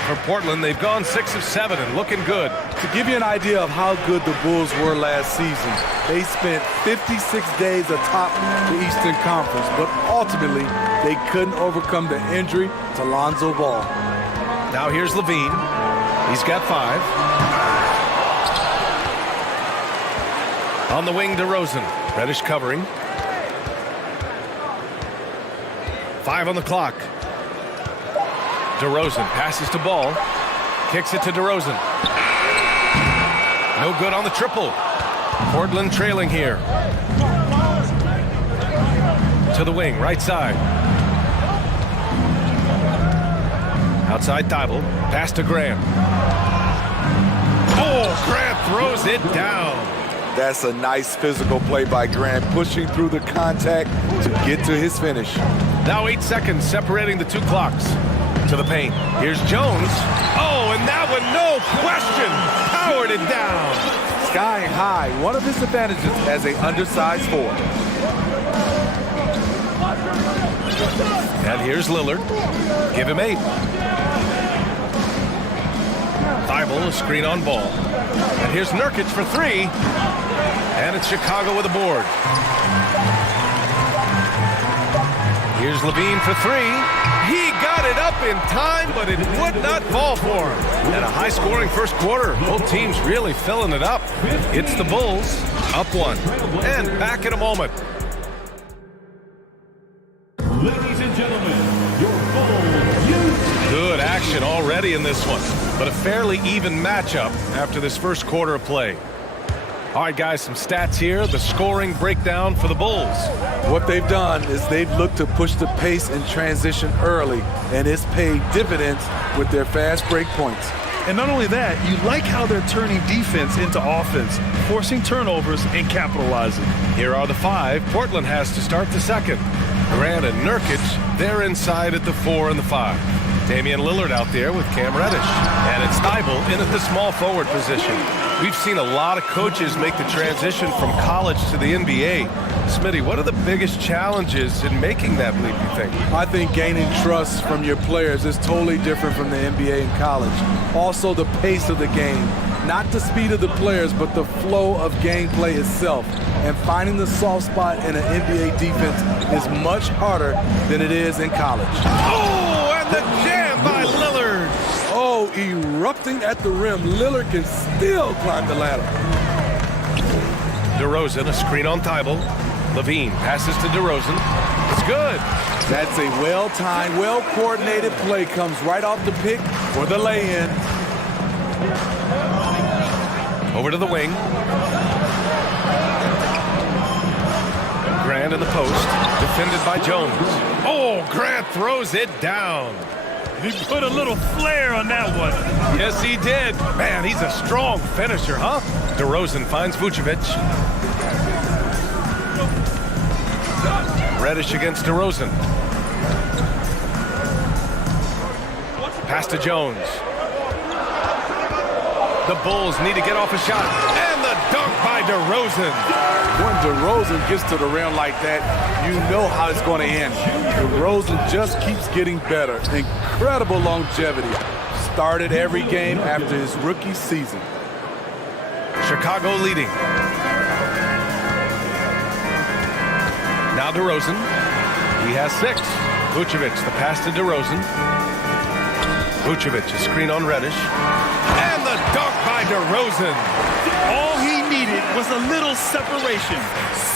For Portland, they've gone 6 of 7 and looking good. To give you an idea of how good the Bulls were last season, they spent 56 days atop the Eastern Conference, but ultimately they couldn't overcome the injury to Lonzo Ball. Now here's Levine. He's got 5. On the wing, DeRozan. Reddish covering. 5 on the clock. DeRozan passes to Ball. Kicks it to DeRozan. No good on the triple. Portland trailing here. To the wing, right side. Outside Thibault. Pass to Grant. Oh, Grant throws it down. That's a nice physical play by Grant, pushing through the contact to get to his finish. Now 8 seconds separating the 2 clocks. To the paint. Here's Jones. Oh, and that one, no question, powered it down. Sky high, one of his advantages as an undersized forward. And here's Lillard. Give him 8. Thibault, a screen on Ball. And here's Nurkic for 3. And it's Chicago with a board. Here's Levine for 3. He got it up in time, but it would not fall for him. And a high-scoring first quarter. Both teams really filling it up. It's the Bulls, up 1. And back in a moment. Ladies and gentlemen, your Bulls. Good action already in this one, but a fairly even matchup after this first quarter of play. All right, guys, some stats here. The scoring breakdown for the Bulls. What they've done is they've looked to push the pace and transition early, and it's paid dividends with their fast break points. And not only that, you like how they're turning defense into offense, forcing turnovers and capitalizing. Here are the 5 Portland has to start the second. Grant and Nurkic, they're inside at the 4 and the 5. Damian Lillard out there with Cam Reddish. And it's Thibault in at the small forward position. We've seen a lot of coaches make the transition from college to the NBA. Smitty, what are the biggest challenges in making that leap, you think? I think gaining trust from your players is totally different from the NBA and college. Also, the pace of the game. Not the speed of the players, but the flow of gameplay itself. And finding the soft spot in an NBA defense is much harder than it is in college. Oh, and the jam by Lillard. Oh, erupting at the rim. Lillard can still climb the ladder. DeRozan, a screen on Thibault. Levine passes to DeRozan. It's good. That's a well-timed, well-coordinated play. Comes right off the pick for the lay-in. Over to the wing. Grant in the post. Defended by Jones. Oh, Grant throws it down. He put a little flair on that one. Yes, he did. Man, he's a strong finisher, huh? DeRozan finds Vucevic. Reddish against DeRozan. Pass to Jones. The Bulls need to get off a shot. And the dunk by DeRozan. When DeRozan gets to the rim like that, you know how it's going to end. DeRozan just keeps getting better. Incredible longevity. Started every game after his rookie season. Chicago leading. Now DeRozan. He has 6. Vucevic, the pass to DeRozan. Vucevic, a screen on Reddish. And the dunk by DeRozan. All he needed was a little separation.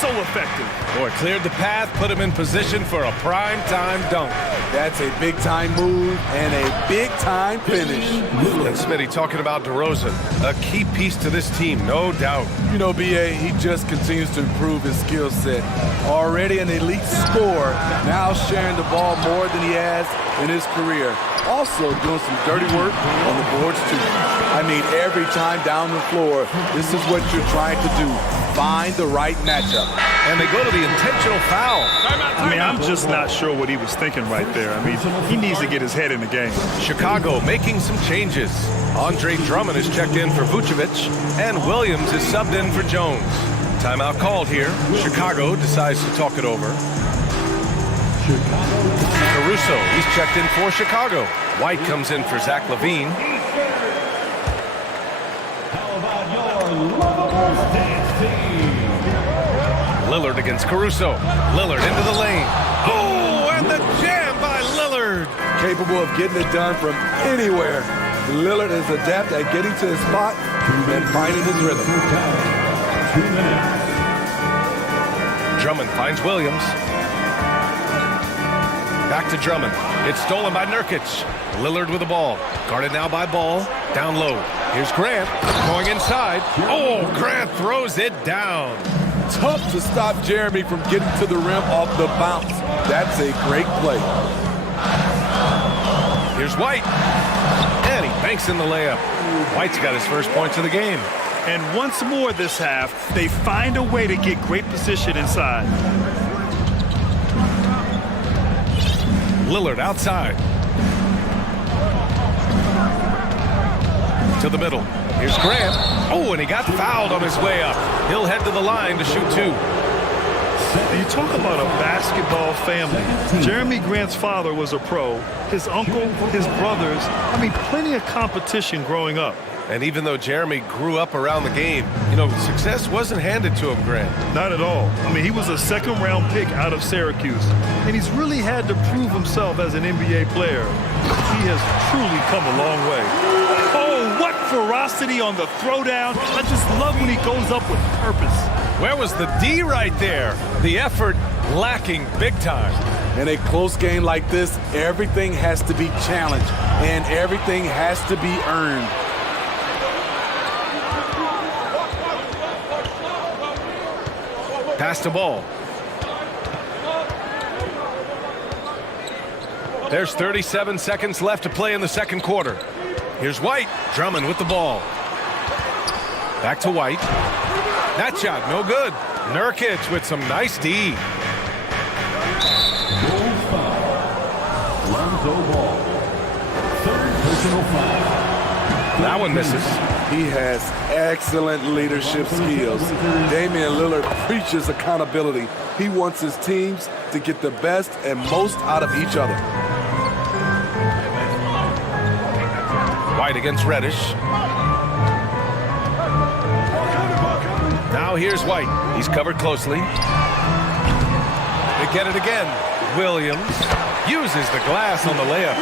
So effective. Boy, cleared the path, put him in position for a prime-time dunk. That's a big-time move and a big-time finish. And Smitty talking about DeRozan, a key piece to this team, no doubt. You know, B.A., he just continues to improve his skill set. Already an elite scorer, now sharing the ball more than he has in his career. Also doing some dirty work on the boards, too. I mean, every time down the floor, this is what you're trying to do. Find the right matchup. And they go to the intentional foul. I mean, I'm just not sure what he was thinking right there. I mean, he needs to get his head in the game. Chicago making some changes. Andre Drummond is checked in for Vucevic, and Williams is subbed in for Jones. Timeout called here. Chicago decides to talk it over. Caruso, he's checked in for Chicago. White comes in for Zach LaVine. Lillard against Caruso. Lillard into the lane. Oh, and the jam by Lillard. Capable of getting it done from anywhere. Lillard is adept at getting to his spot and finding his rhythm. Drummond finds Williams. Back to Drummond. It's stolen by Nurkic. Lillard with the ball. Guarded now by Ball. Down low. Here's Grant. Going inside. Oh, Grant throws it down. Tough to stop Jeremy from getting to the rim off the bounce. That's a great play. Here's White. And he banks in the layup. White's got his first points of the game. And once more this half, they find a way to get great position inside. Lillard outside. To the middle. Here's Grant. Oh, and he got fouled on his way up. He'll head to the line to shoot 2. You talk about a basketball family. Jeremy Grant's father was a pro. His uncle, his brothers. I mean, plenty of competition growing up. And even though Jeremy grew up around the game, you know, success wasn't handed to him, Grant. Not at all. I mean, he was a second-round pick out of Syracuse. And he's really had to prove himself as an NBA player. He has truly come a long way. Oh, what ferocity on the throwdown. I just love when he goes up with purpose. Where was the D right there? The effort lacking big time. In a close game like this, everything has to be challenged and everything has to be earned. Pass the ball. There's 37 seconds left to play in the second quarter. Here's White. Drummond with the ball. Back to White. That shot, no good. Nurkic with some nice D. That one misses. He has excellent leadership skills. Damian Lillard preaches accountability. He wants his teams to get the best and most out of each other. White against Reddish. Now here's White. He's covered closely. They get it again. Williams uses the glass on the layup.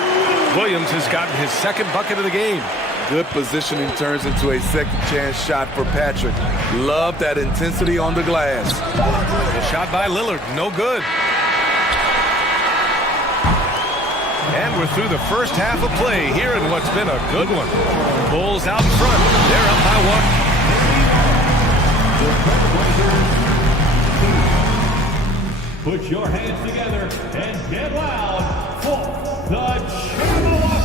Williams has gotten his second bucket of the game. Good positioning turns into a second chance shot for Patrick. Love that intensity on the glass. The shot by Lillard, no good. And we're through the first half of play here in what's been a good one. Bulls out in front. They're up by 1. Put your hands together and get loud for the Chippewa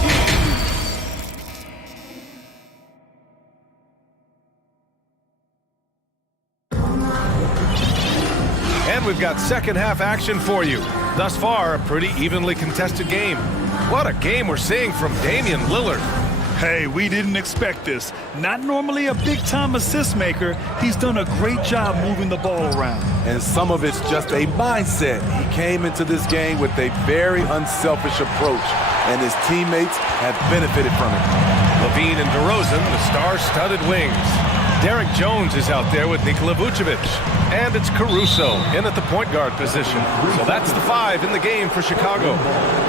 And we've got second half action for you. Thus far, a pretty evenly contested game. What a game we're seeing from Damian Lillard. Hey, we didn't expect this. Not normally a big-time assist maker, he's done a great job moving the ball around. And some of it's just a mindset. He came into this game with a very unselfish approach, and his teammates have benefited from it. Levine and DeRozan, the star-studded wings. Derek Jones is out there with Nikola Vucevic. And it's Caruso in at the point guard position. So that's the 5 in the game for Chicago.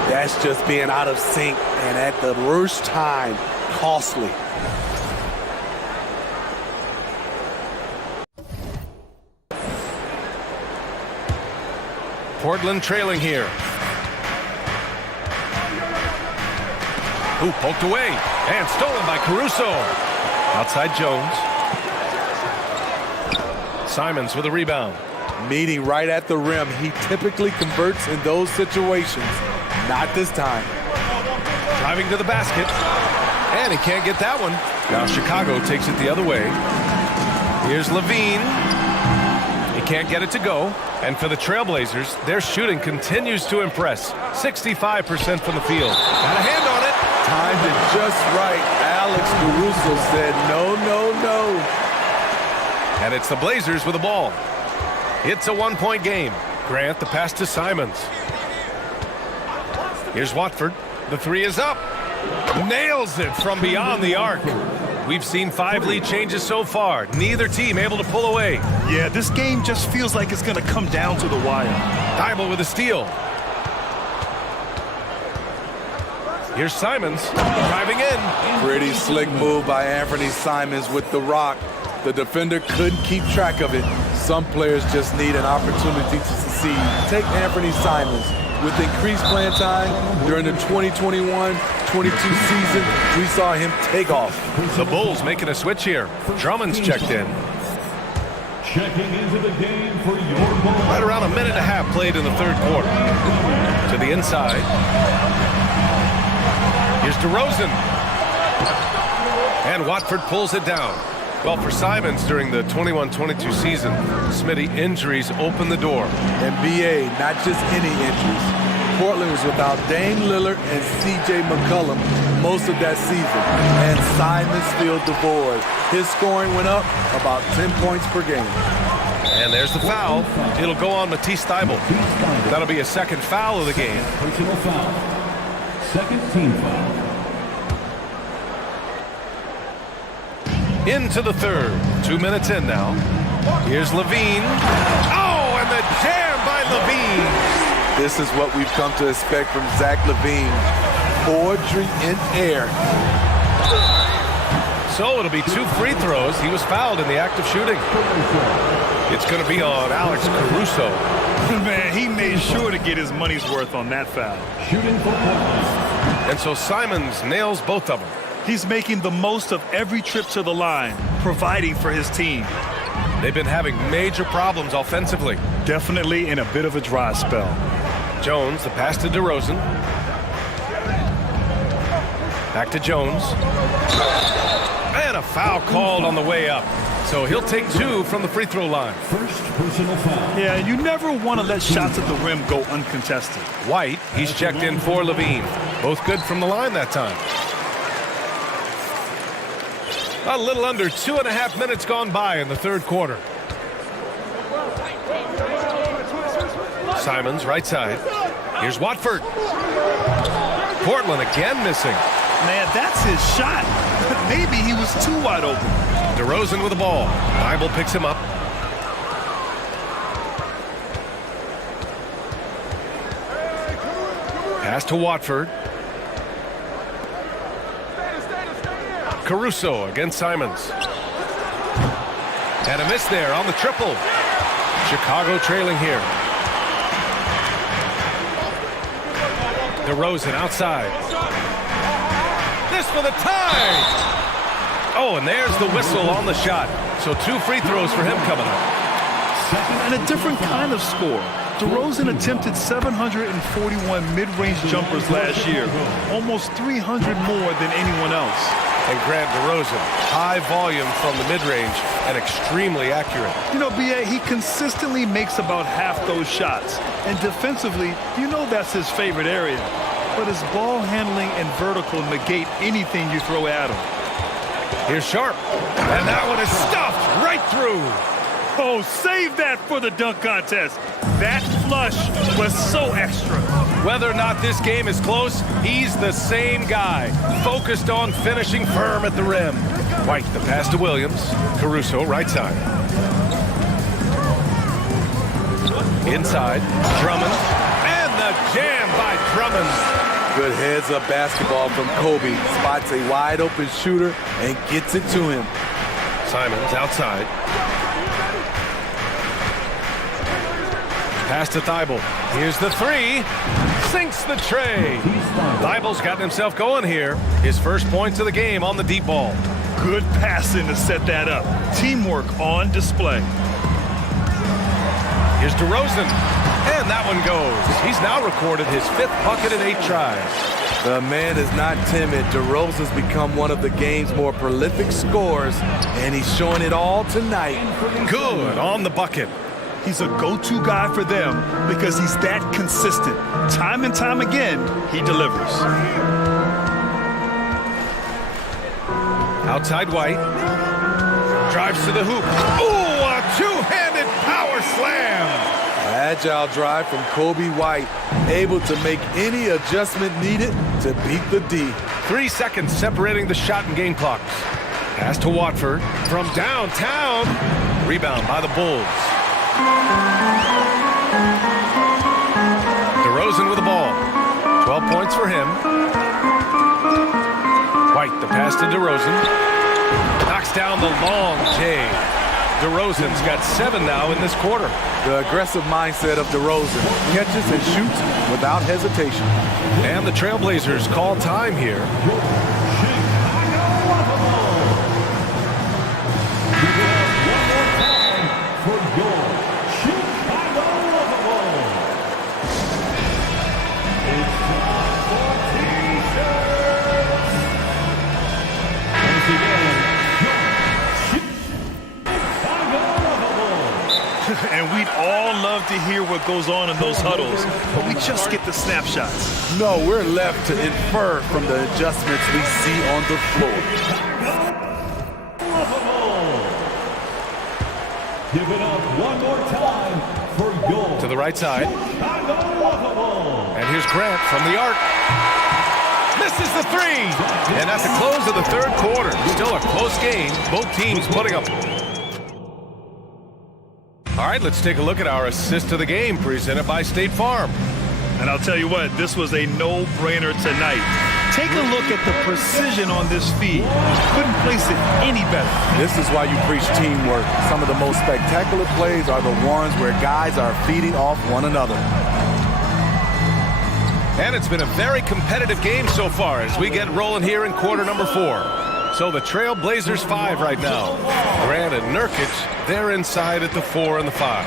That's just being out of sync, and at the worst time, costly. Portland trailing here. Ooh, poked away and stolen by Caruso. Outside Jones. Simons with a rebound. Meeting right at the rim. He typically converts in those situations. Not this time. Driving to the basket. And he can't get that one. Now Chicago takes it the other way. Here's Levine. He can't get it to go. And for the Trailblazers, their shooting continues to impress. 65% from the field. Got a hand on it. Timed it just right. Alex Caruso said no, no, no. And it's the Blazers with the ball. It's a one-point game. Grant the pass to Simons. Here's Watford. The 3 is up. Nails it from beyond the arc. We've seen 5 lead changes so far. Neither team able to pull away. Yeah, this game just feels like it's going to come down to the wire. Thibault with a steal. Here's Simons driving in. Pretty slick move by Anthony Simons with the rock. The defender couldn't keep track of it. Some players just need an opportunity to succeed. Take Anthony Simons. With increased playing time during the 2021-22 season, we saw him take off. The Bulls making a switch here. Drummond's checked in. Checking into the game for your ball. Right around a minute and a half played in the third quarter. To the inside. Here's DeRozan. And Watford pulls it down. Well, for Simons during the 21-22 season, Smitty, injuries open the door. NBA, not just any injuries. Portland was without Dame Lillard and C.J. McCollum most of that season, and Simons filled the void. His scoring went up about 10 points per game. And there's the foul. It'll go on Matisse Thybulle. That'll be a second foul of the game. Personal foul. Second team foul. Into the third. 2 minutes in now. Here's Levine. Oh, and the jam by Levine. This is what we've come to expect from Zach LaVine. Poetry in air. So it'll be 2 free throws. He was fouled in the act of shooting. It's going to be on Alex Caruso. Man, he made sure to get his money's worth on that foul. Shooting for Portland. And so Simons nails both of them. He's making the most of every trip to the line, providing for his team. They've been having major problems offensively. Definitely in a bit of a dry spell. Jones, the pass to DeRozan. Back to Jones. And a foul called on the way up. So he'll take 2 from the free throw line. First personal foul. Yeah, you never want to let shots at the rim go uncontested. White, he's checked in for Levine. Both good from the line that time. A little under 2.5 minutes gone by in the third quarter. Simons, right side. Here's Watford. Portland again missing. Man, that's his shot. Maybe he was too wide open. DeRozan with the ball. Thybulle picks him up. Pass to Watford. Caruso against Simons. And a miss there on the triple. Chicago trailing here. DeRozan outside. This for the tie. Oh, and there's the whistle on the shot. So 2 free throws for him coming up. And a different kind of score. DeRozan attempted 741 mid-range jumpers last year, almost 300 more than anyone else. And Grant DeRozan, high volume from the mid-range and extremely accurate. You know, B.A., he consistently makes about half those shots. And defensively, you know that's his favorite area. But his ball handling and vertical negate anything you throw at him. Here's Sharp. And that one is stuffed right through. Oh, save that for the dunk contest. That flush was so extra. Whether or not this game is close, he's the same guy, focused on finishing firm at the rim. White, the pass to Williams. Caruso, right side. Inside, Drummond. And the jam by Drummond. Good heads-up basketball from Kobe. Spots a wide-open shooter and gets it to him. Simons outside. Pass to Thibault. Here's the three. Sinks the tray. Thibault's gotten himself going here. His first points of the game on the deep ball. Good passing to set that up. Teamwork on display. Here's DeRozan. And that one goes. He's now recorded his 5th bucket in 8 tries. The man is not timid. DeRozan's become one of the game's more prolific scorers, and he's showing it all tonight. Good on the bucket. He's a go-to guy for them because he's that consistent. Time and time again, he delivers. Outside White. Drives to the hoop. Ooh, a two-handed power slam. Agile drive from Kobe White, able to make any adjustment needed to beat the D. 3 seconds separating the shot and game clocks. Pass to Watford from downtown. Rebound by the Bulls. DeRozan with the ball. 12 points for him. White, the pass to DeRozan. Knocks down the long J. DeRozan's got 7 now in this quarter. The aggressive mindset of DeRozan. Catches and shoots without hesitation. And the Trailblazers call time here. And we'd all love to hear what goes on in those huddles, but we just get the snapshots. No, we're left to infer from the adjustments we see on the floor. Give it up one more time for goal. To the right side. And here's Grant from the arc. Misses the three. And at the close of the 3rd quarter, still a close game. Both teams putting up. All right, let's take a look at our assist of the game presented by State Farm. And I'll tell you what, this was a no-brainer tonight. Take a look at the precision on this feed. Couldn't place it any better. This is why you preach teamwork. Some of the most spectacular plays are the ones where guys are feeding off one another. And it's been a very competitive game so far as we get rolling here in quarter number 4. So the Trailblazers 5 right now. Grant and Nurkic, they're inside at the 4 and the 5.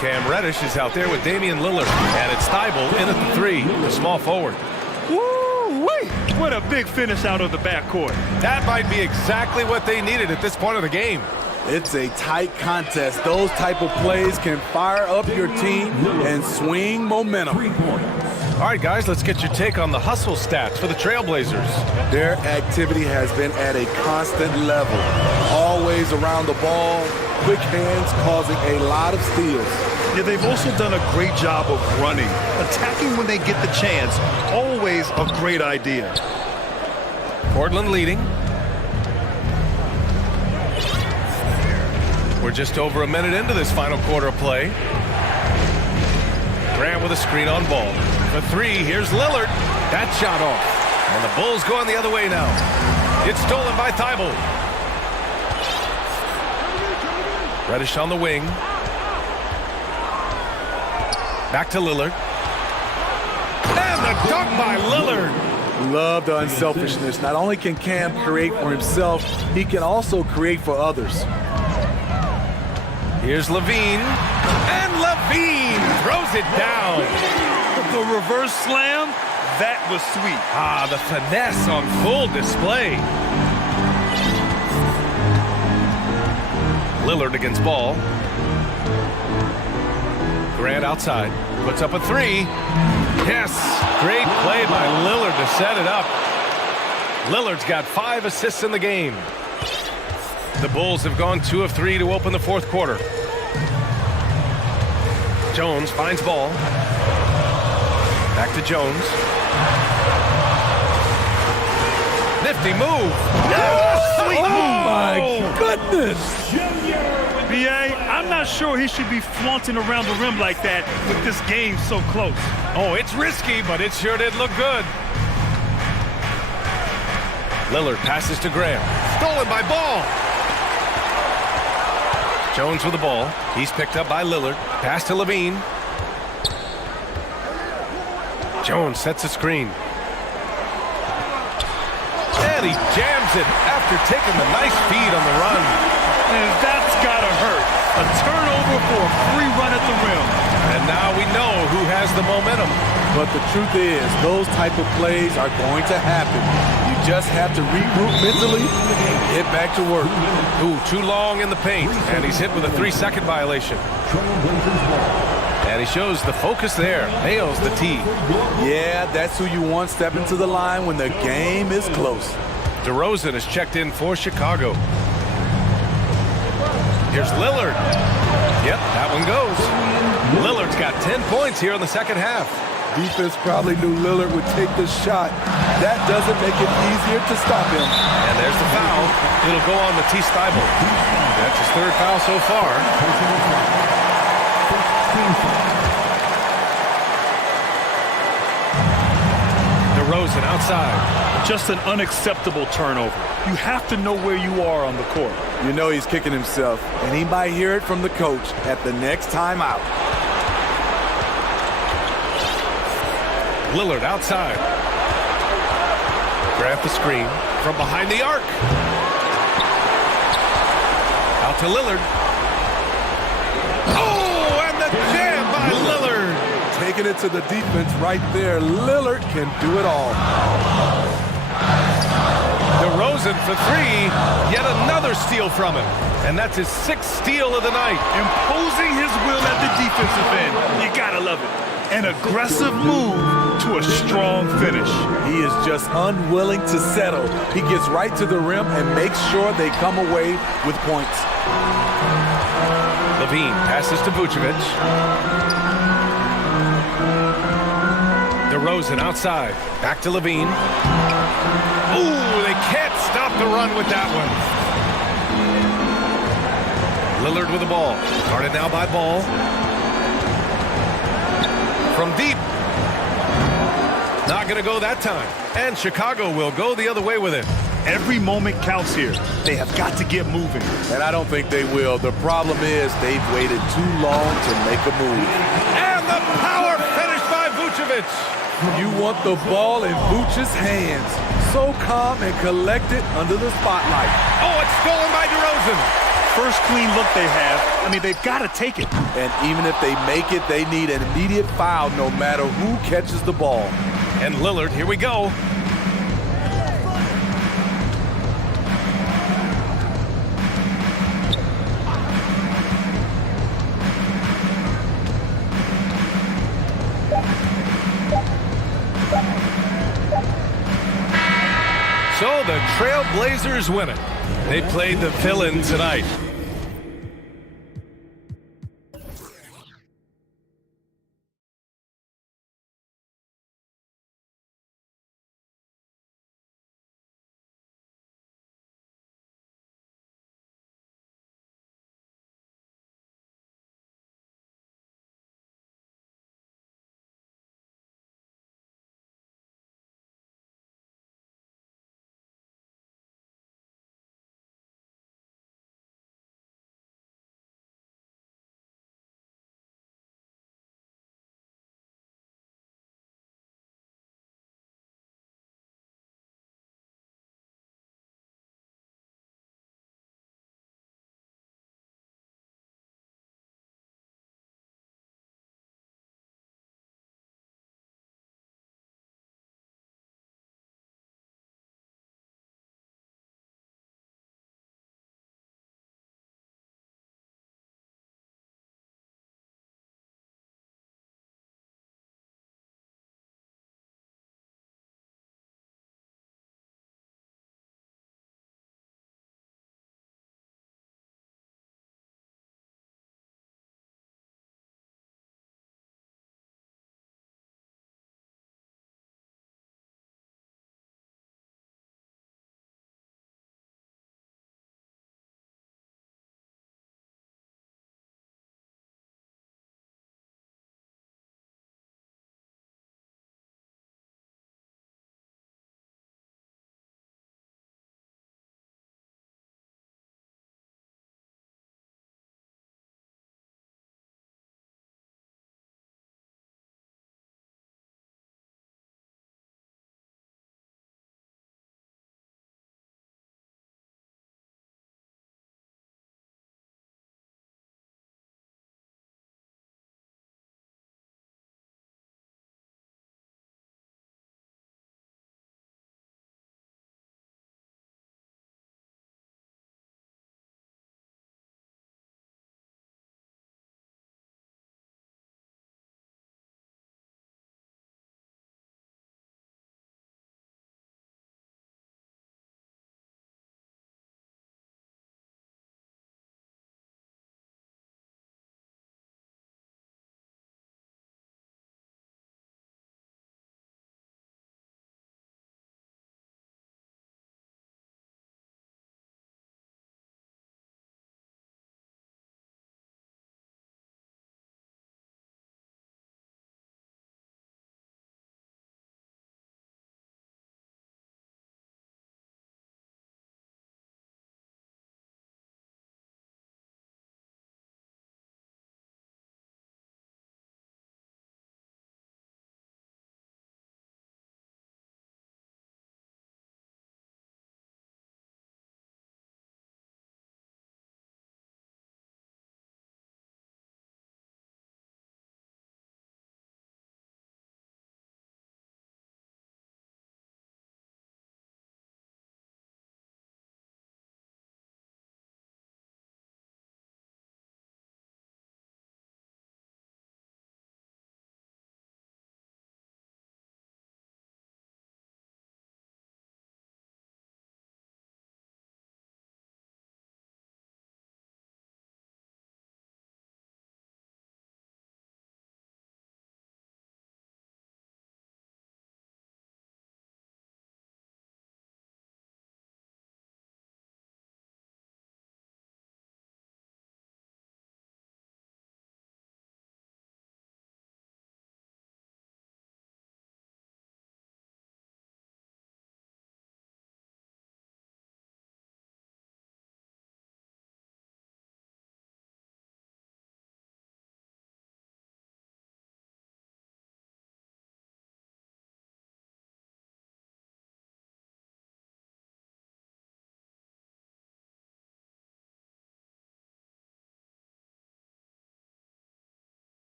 Cam Reddish is out there with Damian Lillard. And it's Thibault in at the 3, the small forward. Woo-wee! What a big finish out of the backcourt. That might be exactly what they needed at this point of the game. It's a tight contest. Those type of plays can fire up your team and swing momentum. All right, guys, let's get your take on the hustle stats for the Trailblazers. Their activity has been at a constant level. Always around the ball, quick hands causing a lot of steals. Yeah, they've also done a great job of running. Attacking when they get the chance, always a great idea. Portland leading. We're just over a minute into this final quarter of play. Grant with a screen on ball. For 3, here's Lillard. That shot off. And the Bulls going the other way now. It's stolen by Thibault. Reddish on the wing. Back to Lillard. And the dunk by Lillard. Love the unselfishness. Not only can Cam create for himself, he can also create for others. Here's Levine. And Levine throws it down. The reverse slam, that was sweet. Ah, the finesse on full display. Lillard against ball. Grant outside, puts up a three. Yes, great play by Lillard to set it up. Lillard's got 5 assists in the game. The Bulls have gone 2 of 3 to open the fourth quarter. Jones finds ball. Back to Jones. Nifty move. Sweet move. My goodness. B.A., I'm not sure he should be flaunting around the rim like that with this game so close. Oh, it's risky, but it sure did look good. Lillard passes to Graham. Stolen by Ball. Jones with the ball. He's picked up by Lillard. Pass to Levine. Jones sets a screen. And he jams it after taking the nice feed on the run. And that's gotta hurt. A turnover for a free run at the rim. And now we know who has the momentum. But the truth is, those type of plays are going to happen. You just have to regroup mentally and get back to work. Ooh, too long in the paint. And he's hit with a 3-second violation. And he shows the focus there. Nails the tee. Yeah, that's who you want stepping to the line when the game is close. DeRozan is checked in for Chicago. Here's Lillard. Yep, that one goes. Lillard's got 10 points here in the second half. Defense probably knew Lillard would take this shot. That doesn't make it easier to stop him. And there's the foul. It'll go on Matisse Thybulle. That's his 3rd foul so far. DeRozan outside. Just an unacceptable turnover. You have to know where you are on the court. You know he's kicking himself, and he might hear it from the coach at the next timeout. Lillard outside. Grab the screen from behind the arc. Out to Lillard. Oh, and the jam by Lillard. Taking it to the defense right there. Lillard can do it all. DeRozan for 3. Yet another steal from him. And that's his 6th steal of the night. Imposing his will at the defensive end. You gotta love it. An aggressive move to a strong finish. He is just unwilling to settle. He gets right to the rim and makes sure they come away with points. Levine passes to Vucevic. DeRozan outside. Back to Levine. Ooh, they can't stop the run with that one. Lillard with the ball. Guarded now by Ball. From deep. Not going to go that time. And Chicago will go the other way with it. Every moment counts here. They have got to get moving. And I don't think they will. The problem is they've waited too long to make a move. And the power finish by Vucevic. You want the ball in Vucevic's hands. So calm and collected under the spotlight. Oh, it's stolen by DeRozan. First clean look they have. I mean, they've got to take it. And even if they make it, they need an immediate foul no matter who catches the ball. And Lillard, here we go. So the Trailblazers win it. They played the villain tonight.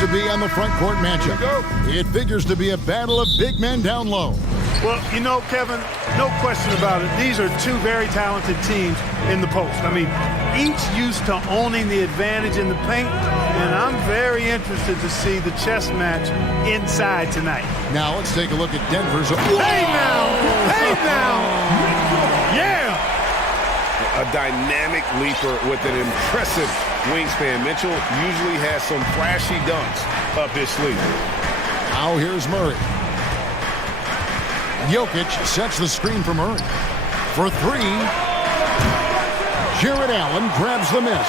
to be on the front court matchup. It figures to be a battle of big men down low. Well, you know, Kevin, no question about it. These are two very talented teams in the post. I mean, each used to owning the advantage in the paint, and I'm very interested to see the chess match inside tonight. Now let's take a look at Denver's. Hey now! Hey now! Yeah! A dynamic leaper with an impressive wingspan. Mitchell usually has some flashy dunks up his sleeve. Now here's Murray. Jokic sets the screen for Murray. For three, Jared Allen grabs the miss.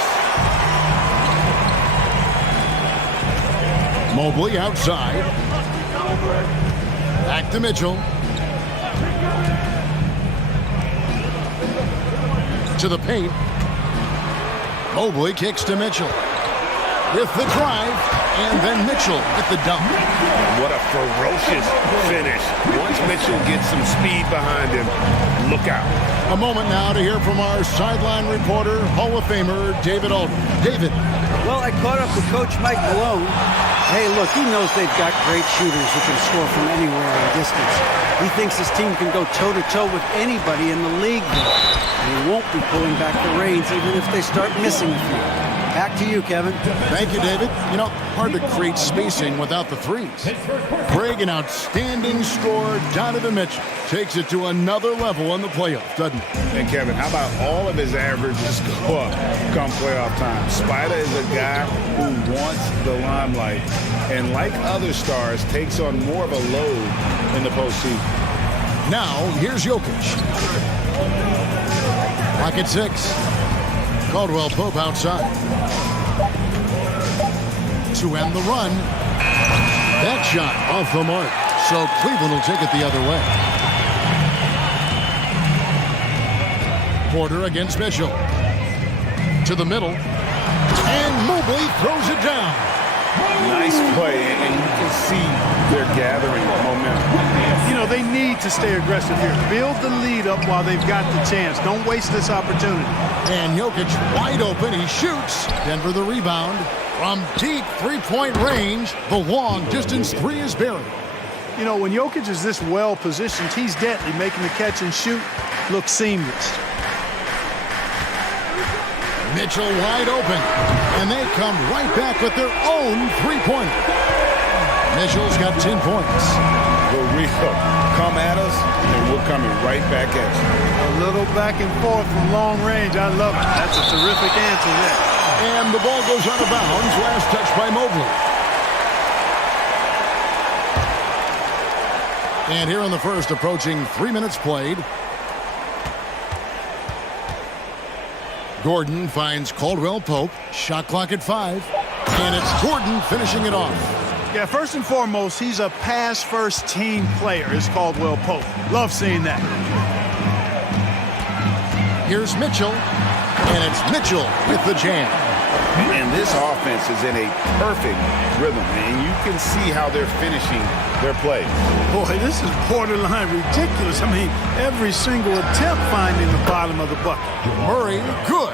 Mobley outside. Back to Mitchell. To the paint. Mobley kicks to Mitchell. With the drive, and then Mitchell with the dunk. What a ferocious finish. Once Mitchell gets some speed behind him, look out. A moment now to hear from our sideline reporter, Hall of Famer David Aldridge. David. Well, I caught up with Coach Mike Malone. Hey, look, he knows they've got great shooters who can score from anywhere in distance. He thinks his team can go toe-to-toe with anybody in the league, though. And he won't be pulling back the reins even if they start missing a few. Back to you, Kevin. Thank you, David. You know, hard to create spacing without the threes. Craig, an outstanding scorer. Donovan Mitchell takes it to another level in the playoffs, doesn't he? And Kevin, how about all of his averages go up come playoff time? Spider is a guy who wants the limelight, and like other stars, takes on more of a load in the postseason. Now, here's Jokic. Clock at 6. Caldwell Pope outside. To end the run. That shot off the mark. So Cleveland will take it the other way. Porter against Mitchell. To the middle. And Mobley throws it down. Nice play, and you can see they're gathering momentum. You know, they need to stay aggressive here. Build the lead up while they've got the chance. Don't waste this opportunity. And Jokic wide open. He shoots. Denver the rebound. From deep three-point range, the long-distance three is buried. You know, when Jokic is this well-positioned, he's deadly. Making the catch and shoot look seamless. Mitchell wide open. And they come right back with their own three-pointer. Mitchell's got 10 points. For real. Come at us, and we're coming right back at you. A little back and forth from long range. I love it. That's a terrific answer there. And the ball goes out of bounds. Last touch by Mobley. And here in the first, approaching 3 minutes played. Gordon finds Caldwell Pope. Shot clock at 5. And it's Gordon finishing it off. Yeah, first and foremost, he's a pass-first team player, is Caldwell Pope. Love seeing that. Here's Mitchell. And it's Mitchell with the jam. And this offense is in a perfect rhythm, and you can see how they're finishing their play. Boy, this is borderline ridiculous. I mean, every single attempt finding the bottom of the bucket. Murray, good.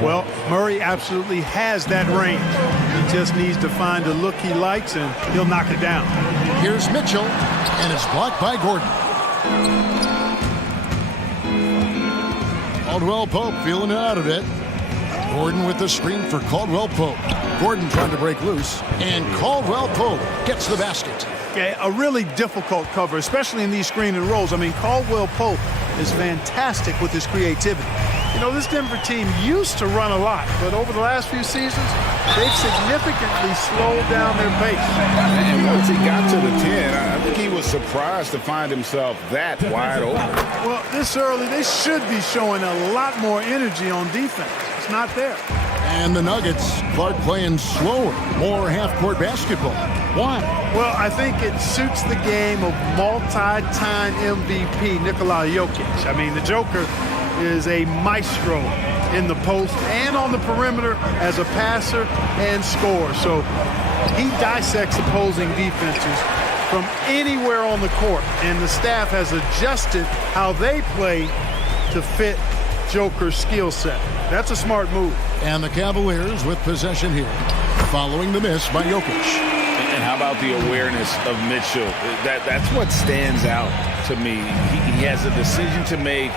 Well, Murray absolutely has that range. He just needs to find a look he likes, and he'll knock it down. Here's Mitchell, and it's blocked by Gordon. Caldwell Pope feeling it out a bit. Gordon with the screen for Caldwell Pope. Gordon trying to break loose, and Caldwell Pope gets the basket. Okay, a really difficult cover, especially in these screen and rolls. I mean, Caldwell Pope is fantastic with his creativity. You know, this Denver team used to run a lot, but over the last few seasons, they've significantly slowed down their pace. And once he got to the 10, I think he was surprised to find himself that wide open. Well, this early, they should be showing a lot more energy on defense. It's not there. And the Nuggets, Clark playing slower, more half-court basketball. Why? Well, I think it suits the game of multi-time MVP Nikola Jokic. I mean, the Joker is a maestro in the post and on the perimeter as a passer and scorer. So he dissects opposing defenses from anywhere on the court, and the staff has adjusted how they play to fit Joker's skill set. That's a smart move. And the Cavaliers with possession here, following the miss by Jokic. And how about the awareness of Mitchell? That's what stands out to me. He has a decision to make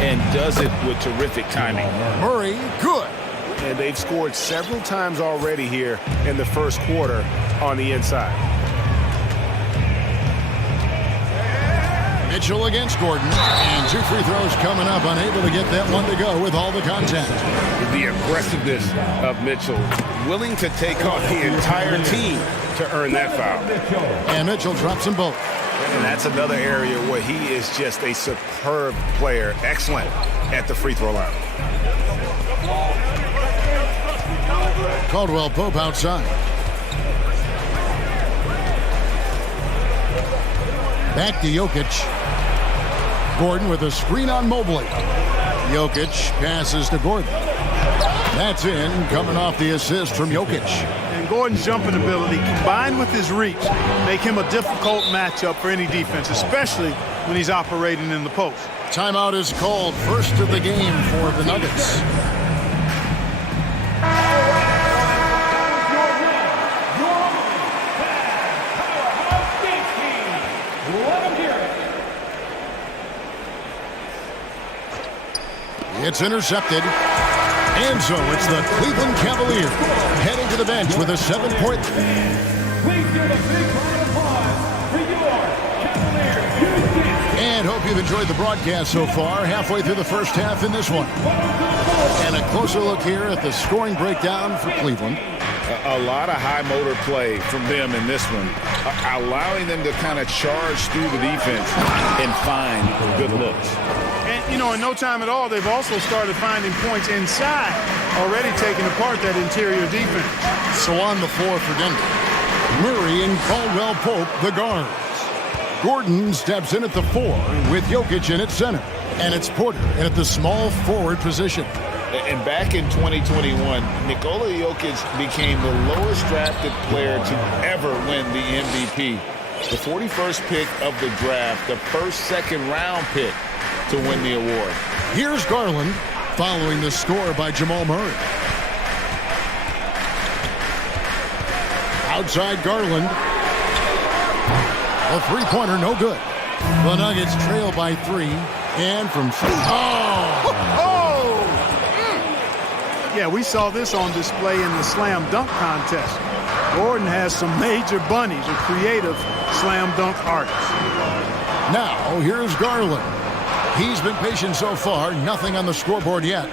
and does it with terrific timing. Murray, good. And they've scored several times already here in the first quarter on the inside. Mitchell against Gordon, and 2 free throws coming up, unable to get that one to go with all the contact. The aggressiveness of Mitchell, willing to take on the entire team to earn that foul. And Mitchell drops them both. And that's another area where he is just a superb player, excellent at the free throw line. Caldwell Pope outside. Back to Jokic. Gordon with a screen on Mobley. Jokic passes to Gordon. That's in, coming off the assist from Jokic. And Gordon's jumping ability, combined with his reach, make him a difficult matchup for any defense, especially when he's operating in the post. Timeout is called, first of the game for the Nuggets. It's intercepted. And so it's the Cleveland Cavaliers heading to the bench with a 7-point. Please give a big round of applause for your Cavaliers. And hope you've enjoyed the broadcast so far. Halfway through the first half in this one. And a closer look here at the scoring breakdown for Cleveland. A lot of high motor play from them in this one, allowing them to kind of charge through the defense and find good looks. And, you know, in no time at all, they've also started finding points inside, already taking apart that interior defense. So on the floor for Denver, Murray and Caldwell Pope, the guards. Gordon steps in at the 4 with Jokic in at center. And it's Porter in at the small forward position. And back in 2021, Nikola Jokic became the lowest drafted player to ever win the MVP. The 41st pick of the draft, the first second-round pick to win the award. Here's Garland following the score by Jamal Murray. Outside Garland. A three-pointer, no good. The Nuggets trail by 3. And from... Yeah, we saw this on display in the slam dunk contest. Gordon has some major bunnies, a creative slam dunk artist. Now, here's Garland. He's been patient so far, nothing on the scoreboard yet.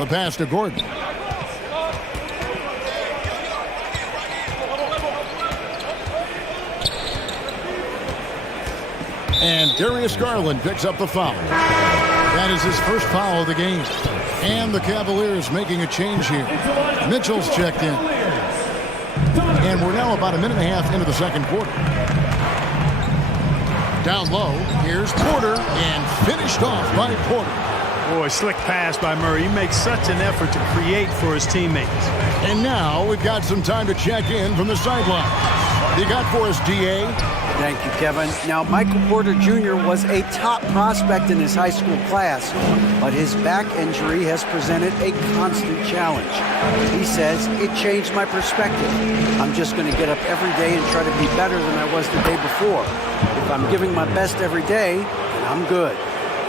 The pass to Gordon. And Darius Garland picks up the foul. That is his first foul of the game. And the Cavaliers making a change here. Mitchell's checked in. And we're now about a minute and a half into the second quarter. Down low, here's Porter, and finished off by Porter. Boy, slick pass by Murray. He makes such an effort to create for his teammates. And now we've got some time to check in from the sideline. What do you got for us, D.A.? Thank you, Kevin. Now, Michael Porter Jr. was a top prospect in his high school class, but his back injury has presented a constant challenge. He says, it changed my perspective. I'm just going to get up every day and try to be better than I was the day before. If I'm giving my best every day, then I'm good.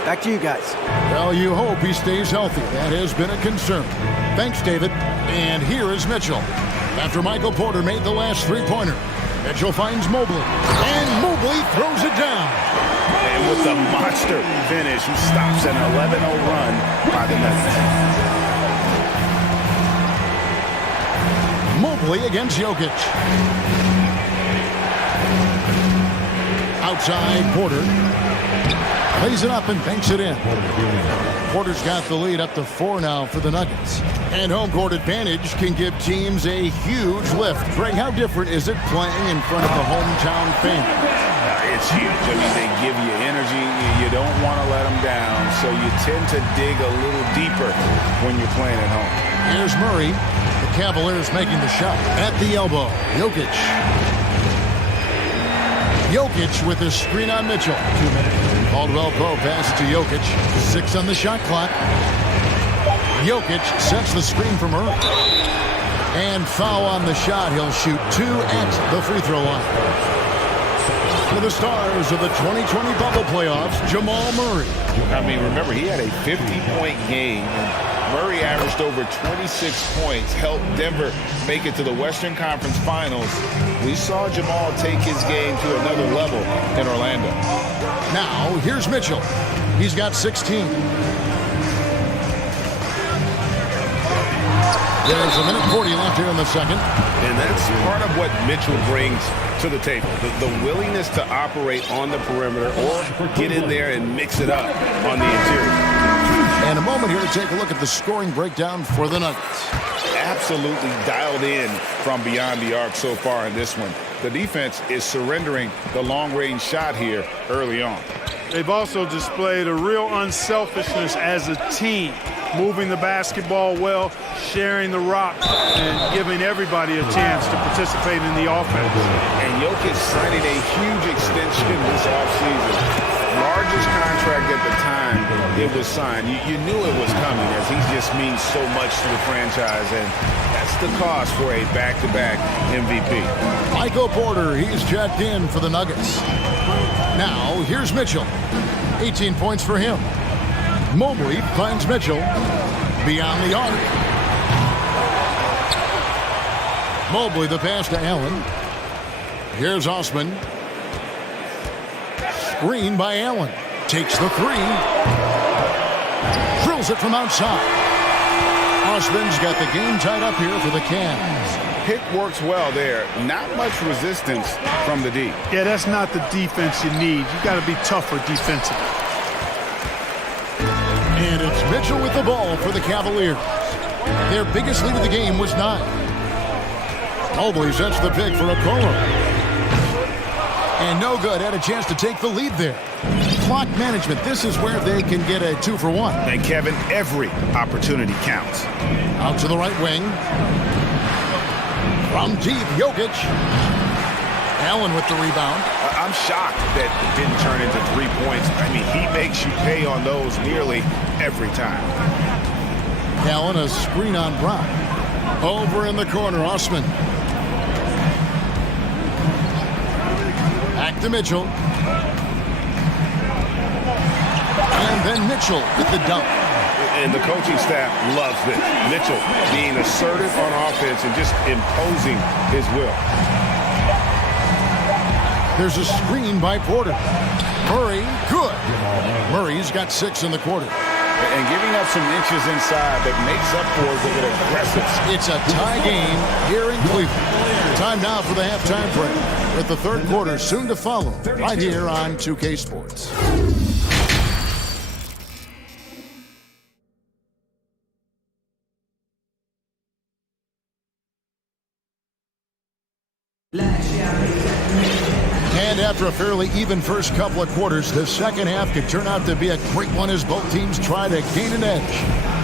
Back to you guys. Well, you hope he stays healthy. That has been a concern. Thanks, David. And here is Mitchell. After Michael Porter made the last three-pointer, Mitchell finds Mobley, and Mobley throws it down. And with the monster finish, he stops an 11-0 run by the Nuggets. Mobley against Jokic. Outside, Porter. Plays it up and banks it in. Porter's got the lead up to 4 now for the Nuggets. And home court advantage can give teams a huge lift. Greg, how different is it playing in front of the hometown fans? It's huge. I mean, they give you energy. You don't want to let them down, so you tend to dig a little deeper when you're playing at home. Here's Murray. The Cavaliers making the shot at the elbow. Jokic. Jokic with a screen on Mitchell. 2 minutes. Caldwell Pope passes to Jokic. 6 on the shot clock. Jokic sets the screen for Murray. And foul on the shot. He'll shoot 2 at the free throw line. For the stars of the 2020 bubble playoffs, Jamal Murray. I mean, remember, he had a 50-point game. And Murray averaged over 26 points, helped Denver make it to the Western Conference Finals. We saw Jamal take his game to another level in Orlando. Now, here's Mitchell. He's got 16. There's a minute 40 left here in the second. And that's part of what Mitchell brings to the table. The willingness to operate on the perimeter or get in there and mix it up on the interior. And a moment here to take a look at the scoring breakdown for the Nuggets. Absolutely dialed in from beyond the arc so far in this one. The defense is surrendering the long-range shot here early on. They've also displayed a real unselfishness as a team, moving the basketball well, sharing the rock, and giving everybody a chance to participate in the offense. And Jokic signing a huge extension this offseason. Largest contract at the time it was signed. You knew it was coming, as he just means so much to the franchise, and that's the cost for a back-to-back MVP. Michael Porter, he's checked in for the Nuggets. Now, here's Mitchell. 18 points for him. Mobley finds Mitchell beyond the arc. Mobley, the pass to Allen. Here's Osman. Screen by Allen. Takes the three. Drills it from outside. Osman's got the game tied up here for the Cavs. Pick works well there. Not much resistance from the D. Yeah, that's not the defense you need. You got to be tougher defensively. And it's Mitchell with the ball for the Cavaliers. Their biggest lead of the game was 9. Mobley sets the pick for a corner. And no good. Had a chance to take the lead there. Clock management. This is where they can get a 2-for-1. And Kevin, every opportunity counts. Out to the right wing. From deep, Jokic. Allen with the rebound. I'm shocked that it didn't turn into 3 points. I mean, he makes you pay on those nearly every time. Allen, a screen on Brown. Over in the corner, Osman. Back to Mitchell. And then Mitchell with the dunk. And the coaching staff loves this. Mitchell being assertive on offense and just imposing his will. There's a screen by Porter. Murray, good. Murray's got 6 in the quarter. And giving up some inches inside that makes up for it with an aggressive. It's a tie game here in Cleveland. Time now for the halftime break, with the third quarter soon to follow right here on 2K Sports. And after a fairly even first couple of quarters, the second half could turn out to be a great one as both teams try to gain an edge.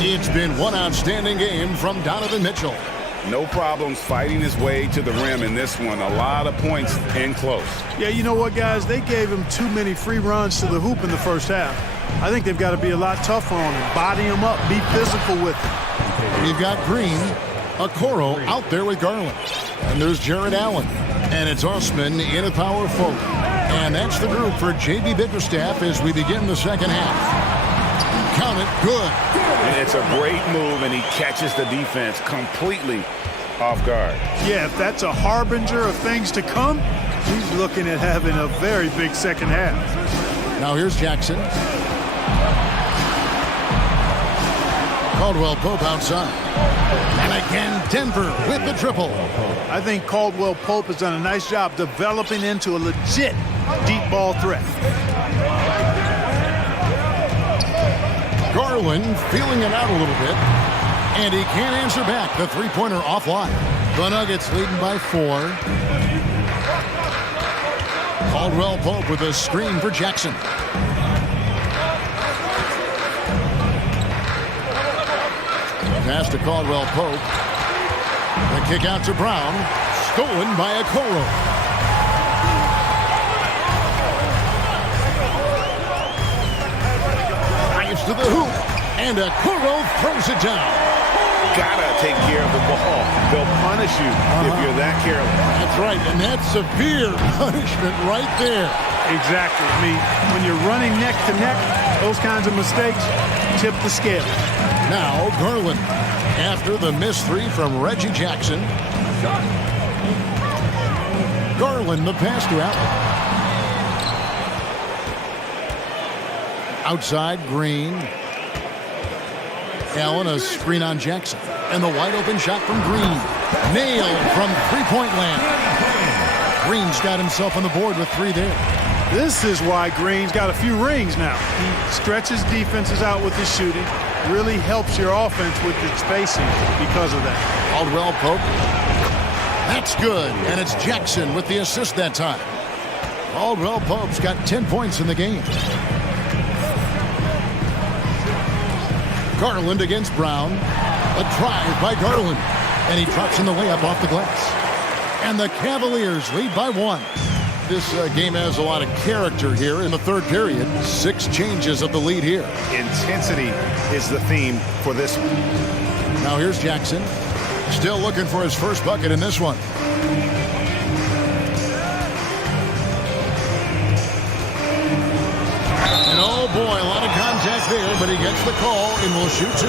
It's been one outstanding game from Donovan Mitchell. No problems fighting his way to the rim in this one. A lot of points in close. Yeah, you know what, guys? They gave him too many free runs to the hoop in the first half. I think they've got to be a lot tougher on him. Body him up. Be physical with him. We've got Green, Okoro out there with Garland. And there's Jared Allen. And it's Osman in a power forward. And that's the group for J.B. Bickerstaff as we begin the second half. Count it, good. And it's a great move, and he catches the defense completely off guard. Yeah, if that's a harbinger of things to come, he's looking at having a very big second half. Now here's Jackson. Caldwell Pope outside. And again, Denver with the triple. I think Caldwell Pope has done a nice job developing into a legit deep ball threat. Garland feeling it out a little bit. And he can't answer back. The three-pointer offline. The Nuggets leading by 4. Caldwell Pope with a screen for Jackson. Pass to Caldwell Pope. The kick out to Brown. Stolen by Okoro. Drives to the hoop. And Okoro throws it down. gotta take care of the ball. They'll punish you if you're that careless. That's right, and that's severe punishment right there. Exactly. I mean, when you're running neck to neck, those kinds of mistakes tip the scale. Now, Garland, after the missed three from Reggie Jackson. Garland, the pass to Allen. Outside, Green. Allen, a screen on Jackson. And the wide open shot from Green. Nailed from three-point land. Green's got himself on the board with three there. This is why Green's got a few rings now. He stretches defenses out with his shooting, really helps your offense with its spacing because of that. Caldwell Pope. That's good, and it's Jackson with the assist that time. Caldwell Pope's got 10 points in the game. Garland against Brown. A drive by Garland, and he drops in the layup off the glass. And the Cavaliers lead by one. This game has a lot of character here in the third period. 6 changes of the lead here. Intensity is the theme for this one. Now here's Jackson. Still looking for his first bucket in this one. And oh boy, a lot of contact there, but he gets the call and will shoot 2.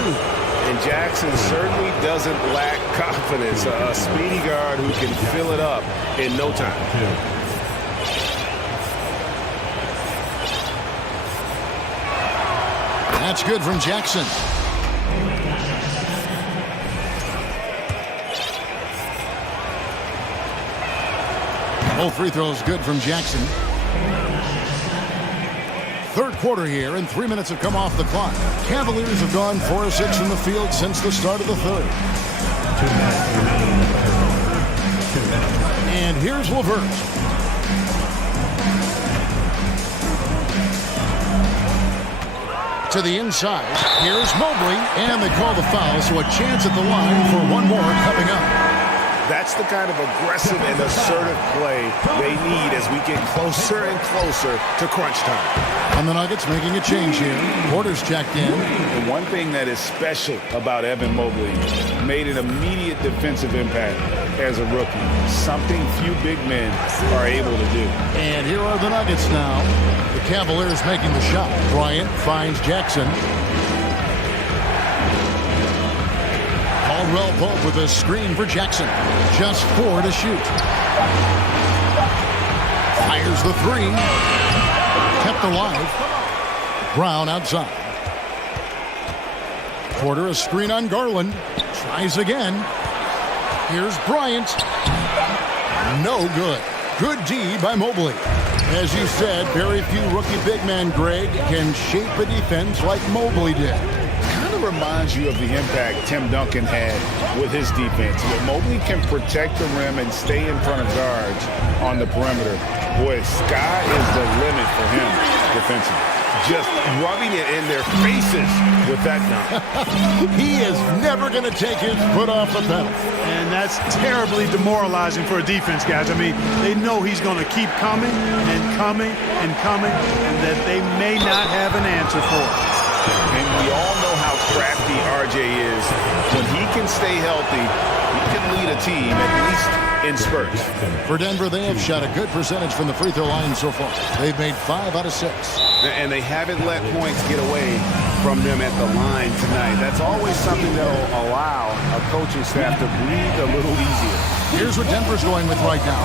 And Jackson certainly doesn't lack confidence. A speedy guard who can fill it up in no time. That's good from Jackson. Both free throws good from Jackson. Third quarter here, and 3 minutes have come off the clock. Cavaliers have gone 4 of 6 from the field since the start of the third. And here's LeVert. To the inside. Here's Mobley, and they call the foul, so a chance at the line for one more coming up. That's the kind of aggressive and assertive play they need as we get closer and closer to crunch time. And the Nuggets making a change here. Porter's checked in. And one thing that is special about Evan Mobley, made an immediate defensive impact as a rookie. Something few big men are able to do. And here are the Nuggets now. The Cavaliers making the shot. Bryant finds Jackson. Caldwell Pope with a screen for Jackson. Just 4 to shoot. Fires the 3. Kept alive. Brown outside. Porter a screen on Garland. Tries again. Here's Bryant. No good. Good D by Mobley. As you said, very few rookie big men, Greg, can shape a defense like Mobley did. Kind of reminds you of the impact Tim Duncan had with his defense. But Mobley can protect the rim and stay in front of guards on the perimeter. Boy, sky is the limit for him defensively. Just rubbing it in their faces with that dunk. He is never going to take his foot off the pedal. And that's terribly demoralizing for a defense, guys. I mean, they know he's going to keep coming and coming and coming, and that they may not have an answer for it. And we all know how crafty RJ is. When he can stay healthy, he can lead a team, at least in spurts. For Denver, they have shot a good percentage from the free throw line so far. They've made 5 out of 6. And they haven't let points get away from them at the line tonight. That's always something that will allow a coaching staff to breathe a little easier. Here's what Denver's going with right now.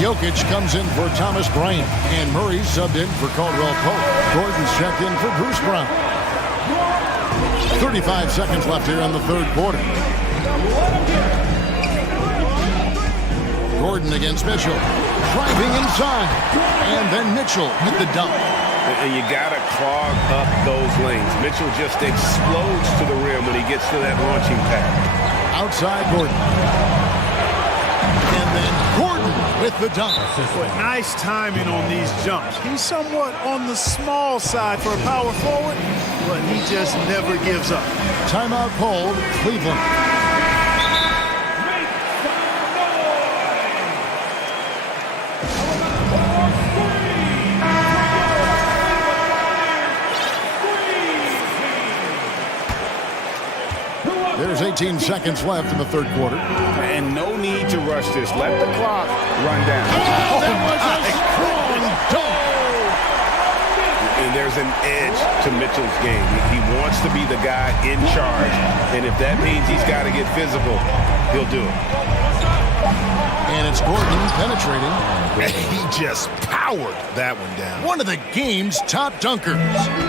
Jokic comes in for Thomas Bryant, and Murray's subbed in for Caldwell Pope. Gordon's checked in for Bruce Brown. 35 seconds left here in the third quarter. Gordon against Mitchell. Driving inside. And then Mitchell with the dunk. And you got to clog up those lanes. Mitchell just explodes to the rim when he gets to that launching pad. Outside Gordon. And then Gordon with the dunk. Nice timing on these jumps. He's somewhat on the small side for a power forward, but he just never gives up. Timeout called, Cleveland. There's a 19 seconds left in the third quarter. And no need to rush this. Let the clock run down. Oh, that was a strong dunk. And there's an edge to Mitchell's game. He wants to be the guy in charge. And if that means he's got to get physical, he'll do it. And it's Gordon penetrating. He just powered that one down. One of the game's top dunkers.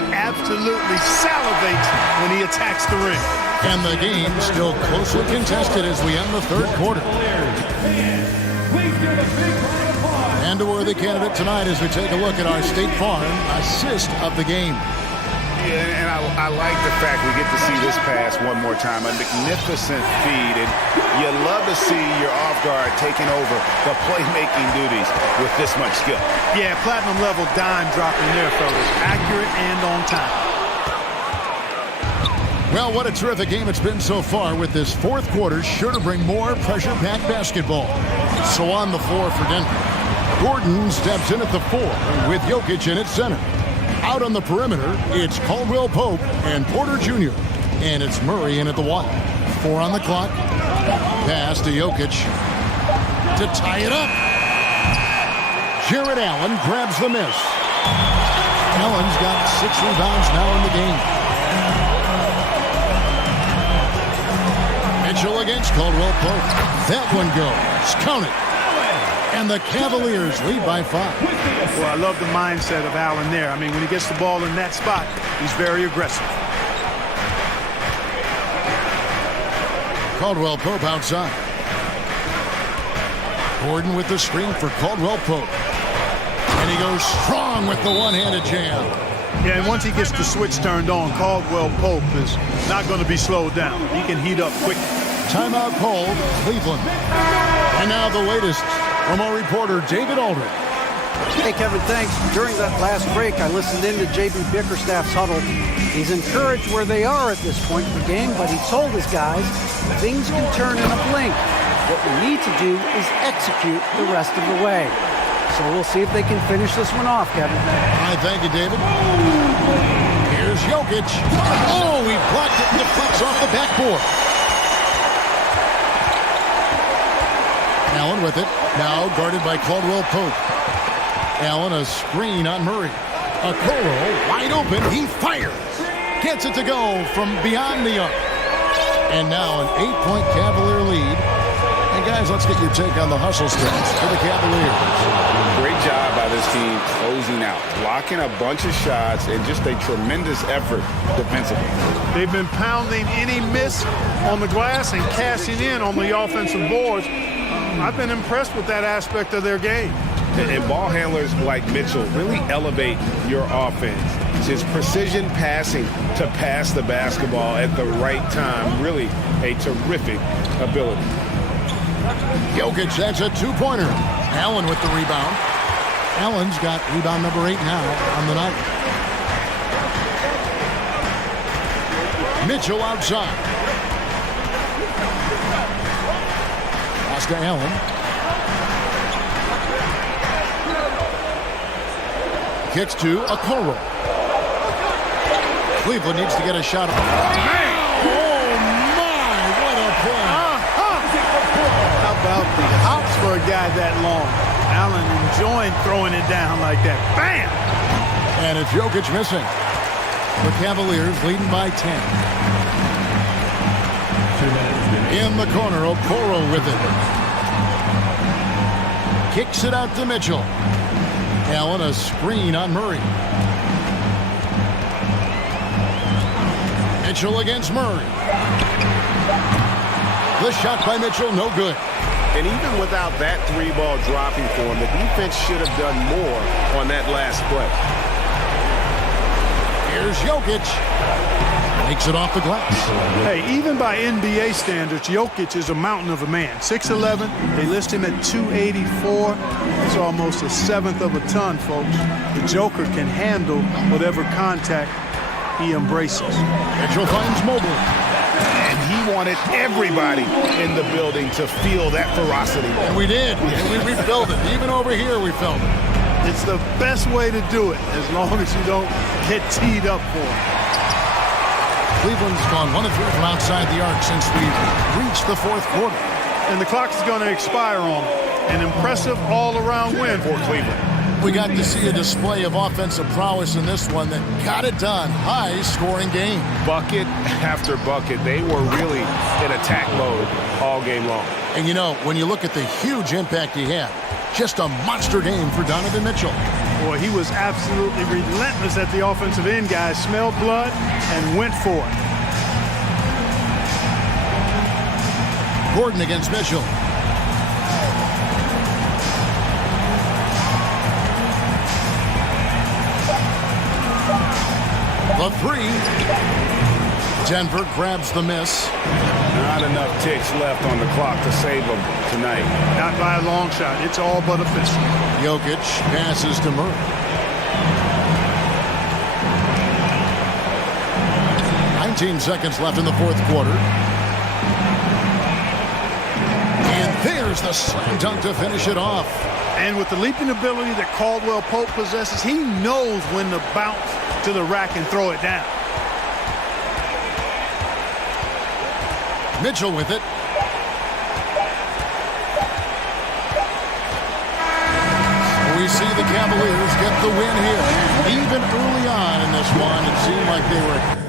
Absolutely salivates when he attacks the ring. And the game still closely contested as we end the third quarter. And a worthy candidate tonight as we take a look at our State Farm assist of the game. Yeah, and I like the fact we get to see this pass one more time. A magnificent feed, and you love to see your off guard taking over the playmaking duties with this much skill. Yeah, platinum level dime dropping there, fellas. Accurate and on time. Well, what a terrific game it's been so far, with this fourth quarter sure to bring more pressure-packed basketball. So on the floor for Denver, Gordon steps in at the 4 with Jokic in at center. Out on the perimeter, it's Caldwell Pope and Porter Jr. And it's Murray in at the 1. 4 on the clock. Pass to Jokic to tie it up. Jared Allen grabs the miss. Allen's got 6 rebounds now in the game. Mitchell against Caldwell Pope. That one goes. Count it. And the Cavaliers lead by 5. Well, I love the mindset of Allen there. I mean, when he gets the ball in that spot, he's very aggressive. Caldwell Pope outside. Gordon with the screen for Caldwell Pope. And he goes strong with the one-handed jam. Yeah, and once he gets the switch turned on, Caldwell Pope is not going to be slowed down. He can heat up quickly. Timeout called, Cleveland. And now the latest from our reporter, David Aldridge. Hey, Kevin, thanks. During that last break, I listened in to J.B. Bickerstaff's huddle. He's encouraged where they are at this point in the game, but he told his guys things can turn in a blink. What we need to do is execute the rest of the way. So we'll see if they can finish this one off, Kevin. All right, thank you, David. Here's Jokic. Oh, he blocked it and deflects off the backboard. Allen with it. Now guarded by Caldwell Pope. Allen a screen on Murray. Okoro wide open. He fires. Gets it to go from beyond the arc. And now an 8-point Cavalier lead. And guys, let's get your take on the hustle stats for the Cavaliers. Great job by this team closing out, blocking a bunch of shots, and just a tremendous effort defensively. They've been pounding any miss on the glass and cashing in on the offensive boards. I've been impressed with that aspect of their game. And ball handlers like Mitchell really elevate your offense. It's his precision passing to pass the basketball at the right time. Really a terrific ability. Jokic, that's a 2-pointer. Allen with the rebound. Allen's got rebound number 8 now on the night. Mitchell outside. Pass to Allen. Kicks to Okoro. Cleveland needs to get a shot. Oh, my, what a play. How about the hops for a guy that long? Allen enjoying throwing it down like that. Bam! And it's Jokic missing. The Cavaliers leading by 10. In the corner, Okoro with it. Kicks it out to Mitchell. Allen a screen on Murray. Mitchell against Murray. The shot by Mitchell, no good. And even without that 3-ball dropping for him, the defense should have done more on that last play. Here's Jokic. Makes it off the glass. Hey, even by NBA standards, Jokic is a mountain of a man. 6'11", they list him at 284. It's almost a 1/7 of a ton, folks. The Joker can handle whatever contact he embraces. Mitchell finds Mobley. And he wanted everybody in the building to feel that ferocity. And we did. And we felt it. Even over here, we felt it. It's the best way to do it, as long as you don't get teed up for it. Cleveland's gone 1 of 3 from outside the arc since we've reached the fourth quarter. And the clock is going to expire on them. An impressive all-around win for Cleveland. We got to see a display of offensive prowess in this one that got it done. High-scoring game. Bucket after bucket. They were really in attack mode all game long. And you know, when you look at the huge impact he had, just a monster game for Donovan Mitchell. Boy, he was absolutely relentless at the offensive end, guys. Smelled blood and went for it. Gordon against Mitchell. The three. Denver grabs the miss. Not enough ticks left on the clock to save them tonight. Not by a long shot. It's all but official. Jokic passes to Murray. 19 seconds left in the fourth quarter. And there's the slam dunk to finish it off. And with the leaping ability that Caldwell Pope possesses, he knows when to bounce to the rack and throw it down. Mitchell with it. We see the Cavaliers get the win here. Even early on in this one, it seemed like they were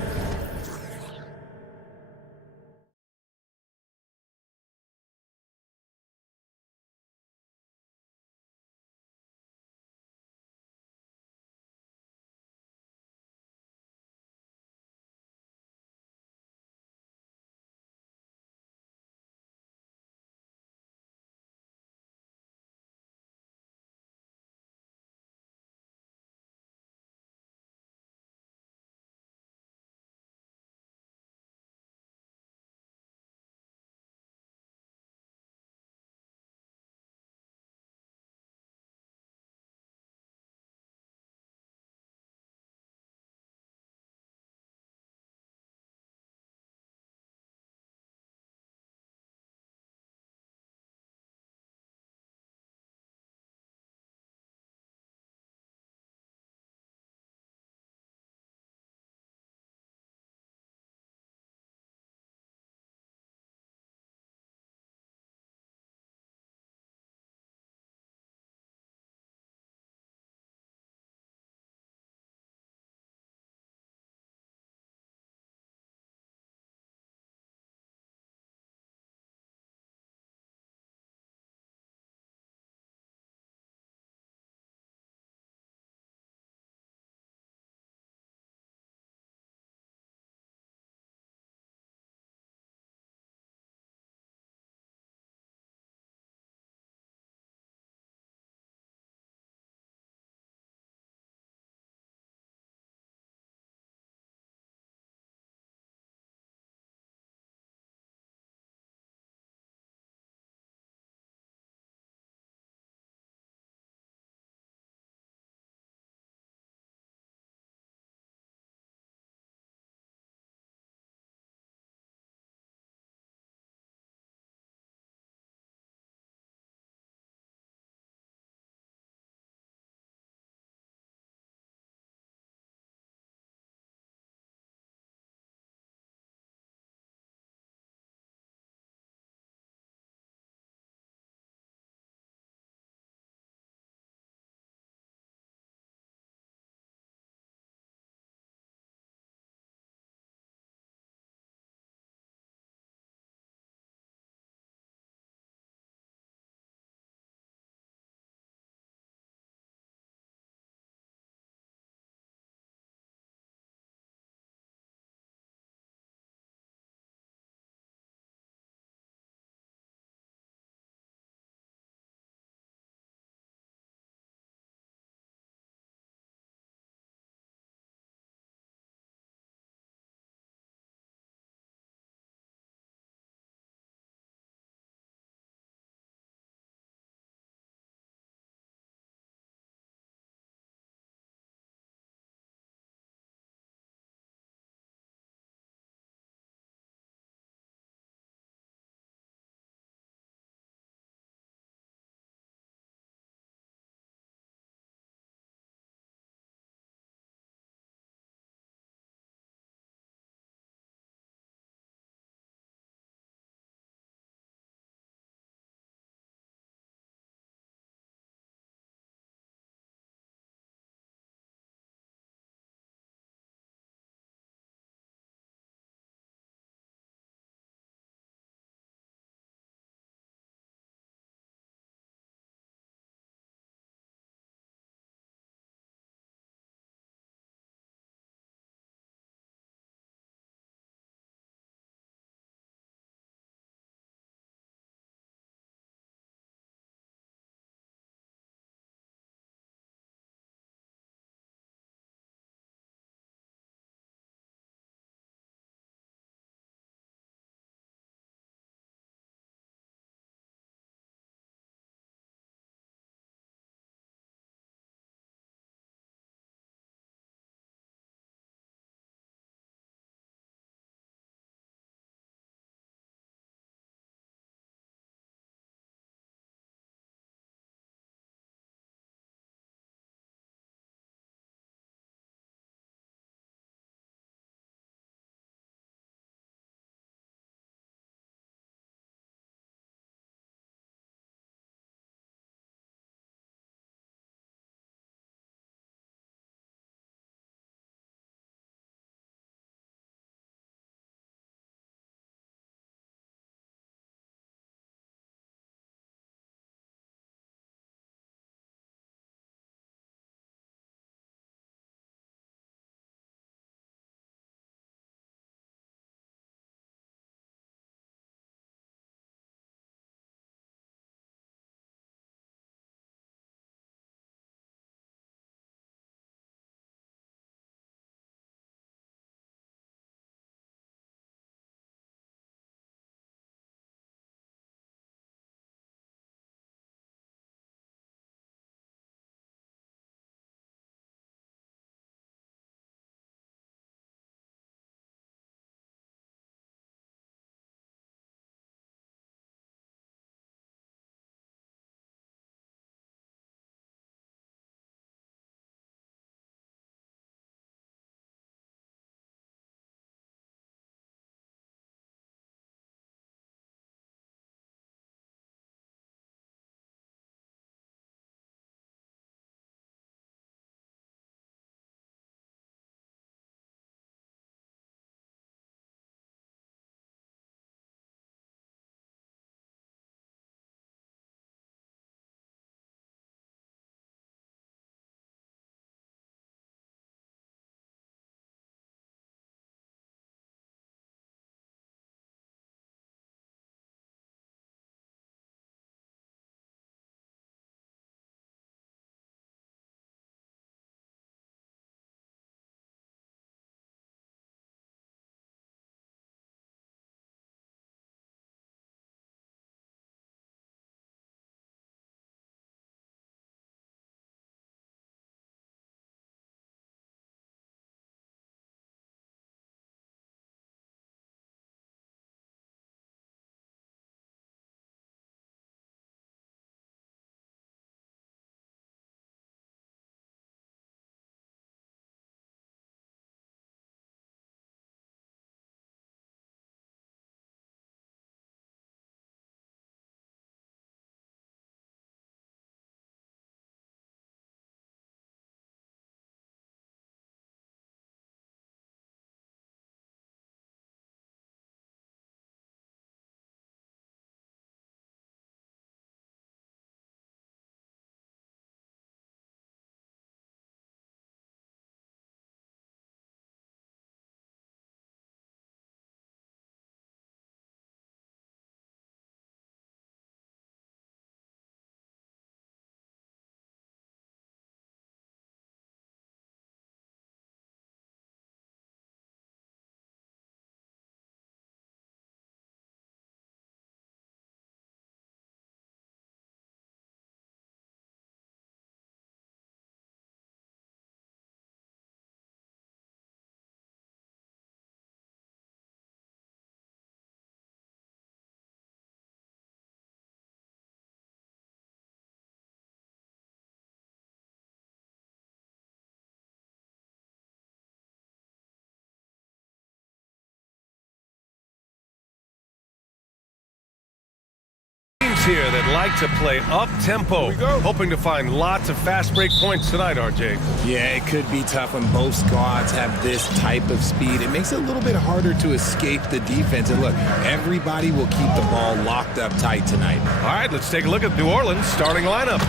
here that like to play up-tempo, hoping to find lots of fast break points tonight, RJ. Yeah, it could be tough when both squads have this type of speed. It makes it a little bit harder to escape the defense. And look, everybody will keep the ball locked up tight tonight. All right, let's take a look at New Orleans' starting lineup.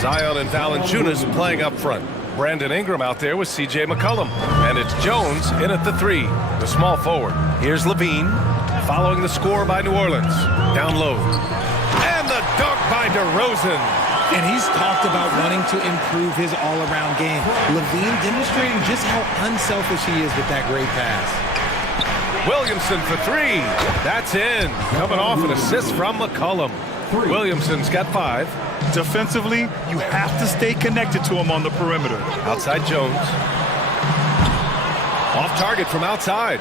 Zion and Valanciunas playing up front. Brandon Ingram out there with C.J. McCollum. And it's Jones in at the 3, the small forward. Here's Levine, following the score by New Orleans. Down low. And the dunk by DeRozan. And he's talked about wanting to improve his all-around game. Levine demonstrating just how unselfish he is with that great pass. Williamson for 3. That's in. Coming off an assist from McCollum. Williamson's got 5. Defensively, you have to stay connected to him on the perimeter. Outside Jones. Off target from outside.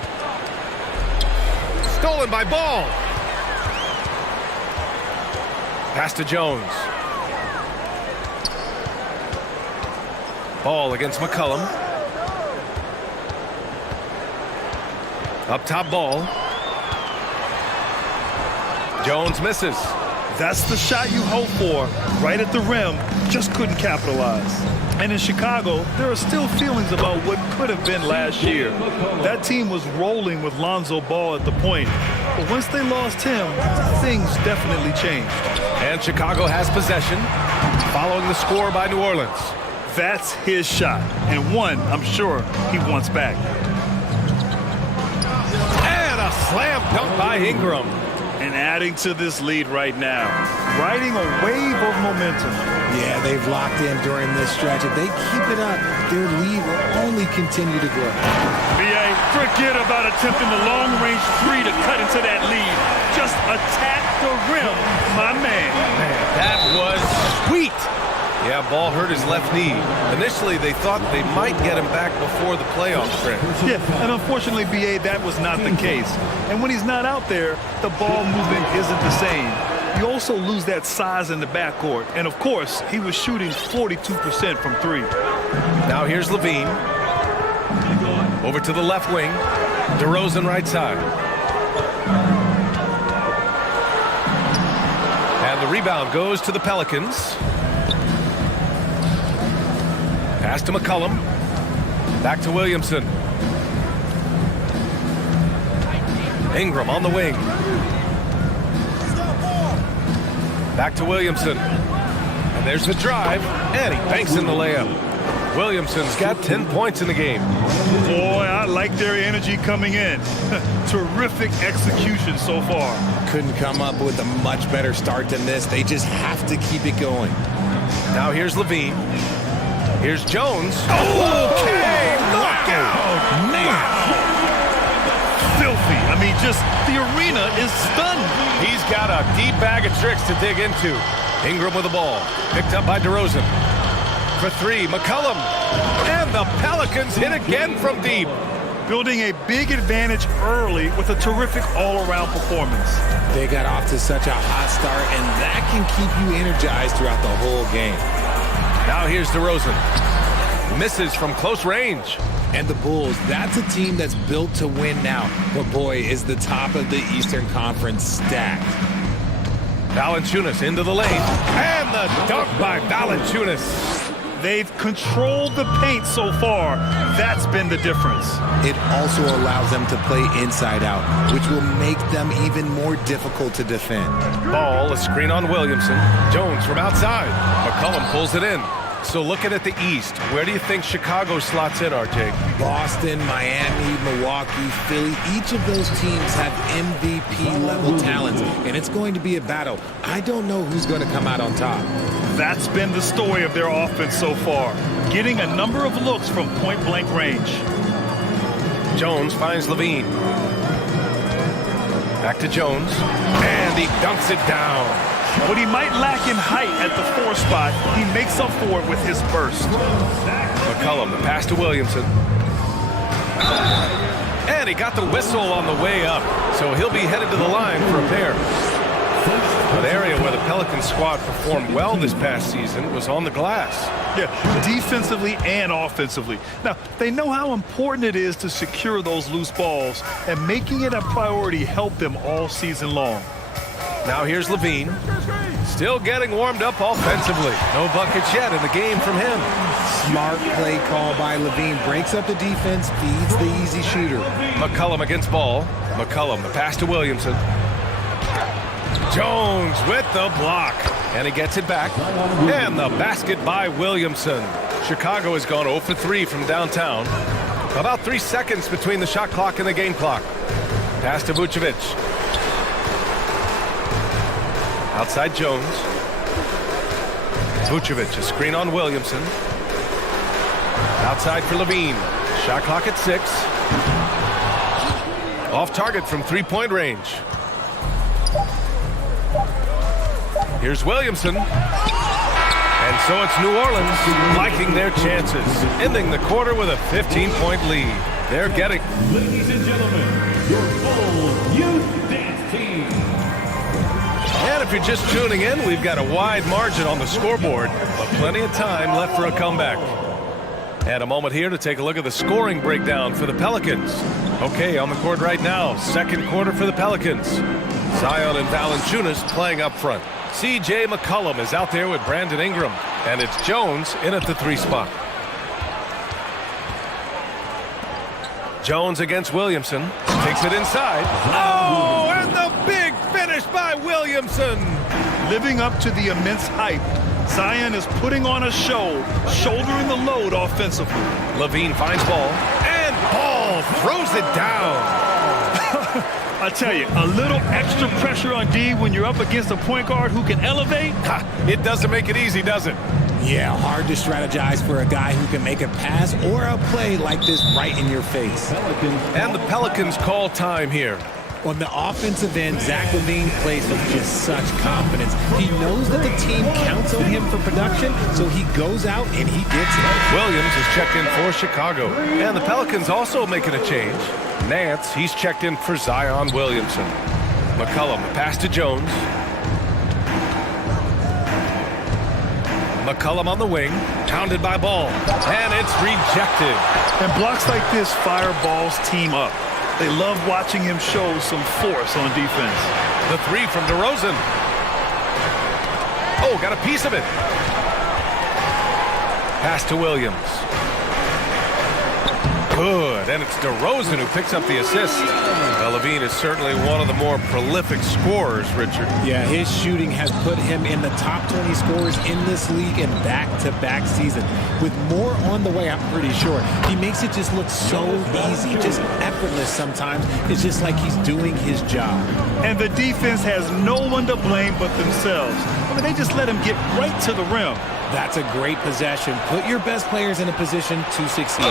Stolen by Ball. Pass to Jones. Ball against McCollum. Up top Ball. Jones misses. That's the shot you hope for. Right at the rim, just couldn't capitalize. And in Chicago, there are still feelings about what could have been last year. That team was rolling with Lonzo Ball at the point. But once they lost him, things definitely changed. And Chicago has possession, following the score by New Orleans. That's his shot, and one I'm sure he wants back. And a slam dunk by Ingram. And adding to this lead right now, riding a wave of momentum. Yeah, they've locked in during this stretch. If they keep it up, their lead will only continue to grow. B.A., forget about attempting the long-range 3 to cut into that lead. Just attack the rim, my man. That was sweet. Yeah, Ball hurt his left knee. Initially, they thought they might get him back before the playoff stretch. Yeah, and unfortunately, B.A., that was not the case. And when he's not out there, the ball movement isn't the same. You also lose that size in the backcourt. And, of course, he was shooting 42% from 3. Now here's Levine. Over to the left wing. DeRozan right side. And the rebound goes to the Pelicans. Pass to McCollum. Back to Williamson. Ingram on the wing. Back to Williamson. And there's the drive. And he banks in the layup. Williamson's got 10 points in the game. Boy, I like their energy coming in. Terrific execution so far. Couldn't come up with a much better start than this. They just have to keep it going. Now here's Levine. Here's Jones. Okay, knockout. Wow. Filthy. I mean, just the arena is stunned. He's got a deep bag of tricks to dig into. Ingram with the ball. Picked up by DeRozan. For 3, McCollum. And the Pelicans hit again from deep. Building a big advantage early with a terrific all-around performance. They got off to such a hot start, and that can keep you energized throughout the whole game. Now here's DeRozan. Misses from close range. And the Bulls, that's a team that's built to win now. But boy, is the top of the Eastern Conference stacked. Valanciunas into the lane. And the dunk by Valanciunas. They've controlled the paint so far. That's been the difference. It also allows them to play inside out, which will make them even more difficult to defend. Ball, a screen on Williamson. Jones from outside. McCollum pulls it in. So looking at the East, where do you think Chicago slots in, RJ? Boston, Miami, Milwaukee, Philly, each of those teams have MVP-level talents, and it's going to be a battle. I don't know who's going to come out on top. That's been the story of their offense so far, getting a number of looks from point-blank range. Jones finds Levine. Back to Jones, and he dunks it down. What he might lack in height at the 4 spot, he makes up for it with his burst. McCollum, the pass to Williamson. And he got the whistle on the way up, so he'll be headed to the line for a pair. An area where the Pelicans squad performed well this past season was on the glass. Yeah, defensively and offensively. Now, they know how important it is to secure those loose balls, and making it a priority helped them all season long. Now here's Levine. Still getting warmed up offensively. No buckets yet in the game from him. Smart play call by Levine. Breaks up the defense, feeds the easy shooter. McCollum against ball. McCollum, the pass to Williamson. Jones with the block. And he gets it back. And the basket by Williamson. Chicago has gone 0 for 3 from downtown. About 3 seconds between the shot clock and the game clock. Pass to Vucevic. Outside Jones. Vucevic, a screen on Williamson. Outside for Levine. Shot clock at 6. Off target from three-point range. Here's Williamson. And so it's New Orleans liking their chances, ending the quarter with a 15-point lead. They're getting... Ladies and gentlemen, your full youth dance team. And if you're just tuning in, we've got a wide margin on the scoreboard, but plenty of time left for a comeback. And a moment here to take a look at the scoring breakdown for the Pelicans. Okay, on the court right now, second quarter for the Pelicans. Zion and Valanciunas playing up front. C.J. McCollum is out there with Brandon Ingram, and it's Jones in at the 3 spot. Jones against Williamson, takes it inside. Oh, and the big finish by Williamson. Living up to the immense hype, Zion is putting on a show, shouldering the load offensively. Levine finds ball, and Ball throws it down. I tell you, a little extra pressure on D when you're up against a point guard who can elevate. It doesn't make it easy, does it? Yeah, hard to strategize for a guy who can make a pass or a play like this right in your face. And the Pelicans call time here. On the offensive end, Zach LaVine plays with just such confidence. He knows that the team counts on him for production, so he goes out and he gets it. Williams is checked in for Chicago. And the Pelicans also making a change. Nance, he's checked in for Zion Williamson. McCollum, the pass to Jones. McCollum on the wing, pounded by Ball, and it's rejected. And blocks like this fire Ball's team up. They love watching him show some force on defense. The 3 from DeRozan. Oh, got a piece of it. Pass to Williams. Good, and it's DeRozan who picks up the assist. LaVine is certainly one of the more prolific scorers, Richard. Yeah, his shooting has put him in the top 20 scorers in this league in back-to-back season. With more on the way, I'm pretty sure. He makes it just look so easy, just effortless sometimes. It's just like he's doing his job. And the defense has no one to blame but themselves. I mean, they just let him get right to the rim. That's a great possession. Put your best players in a position to succeed.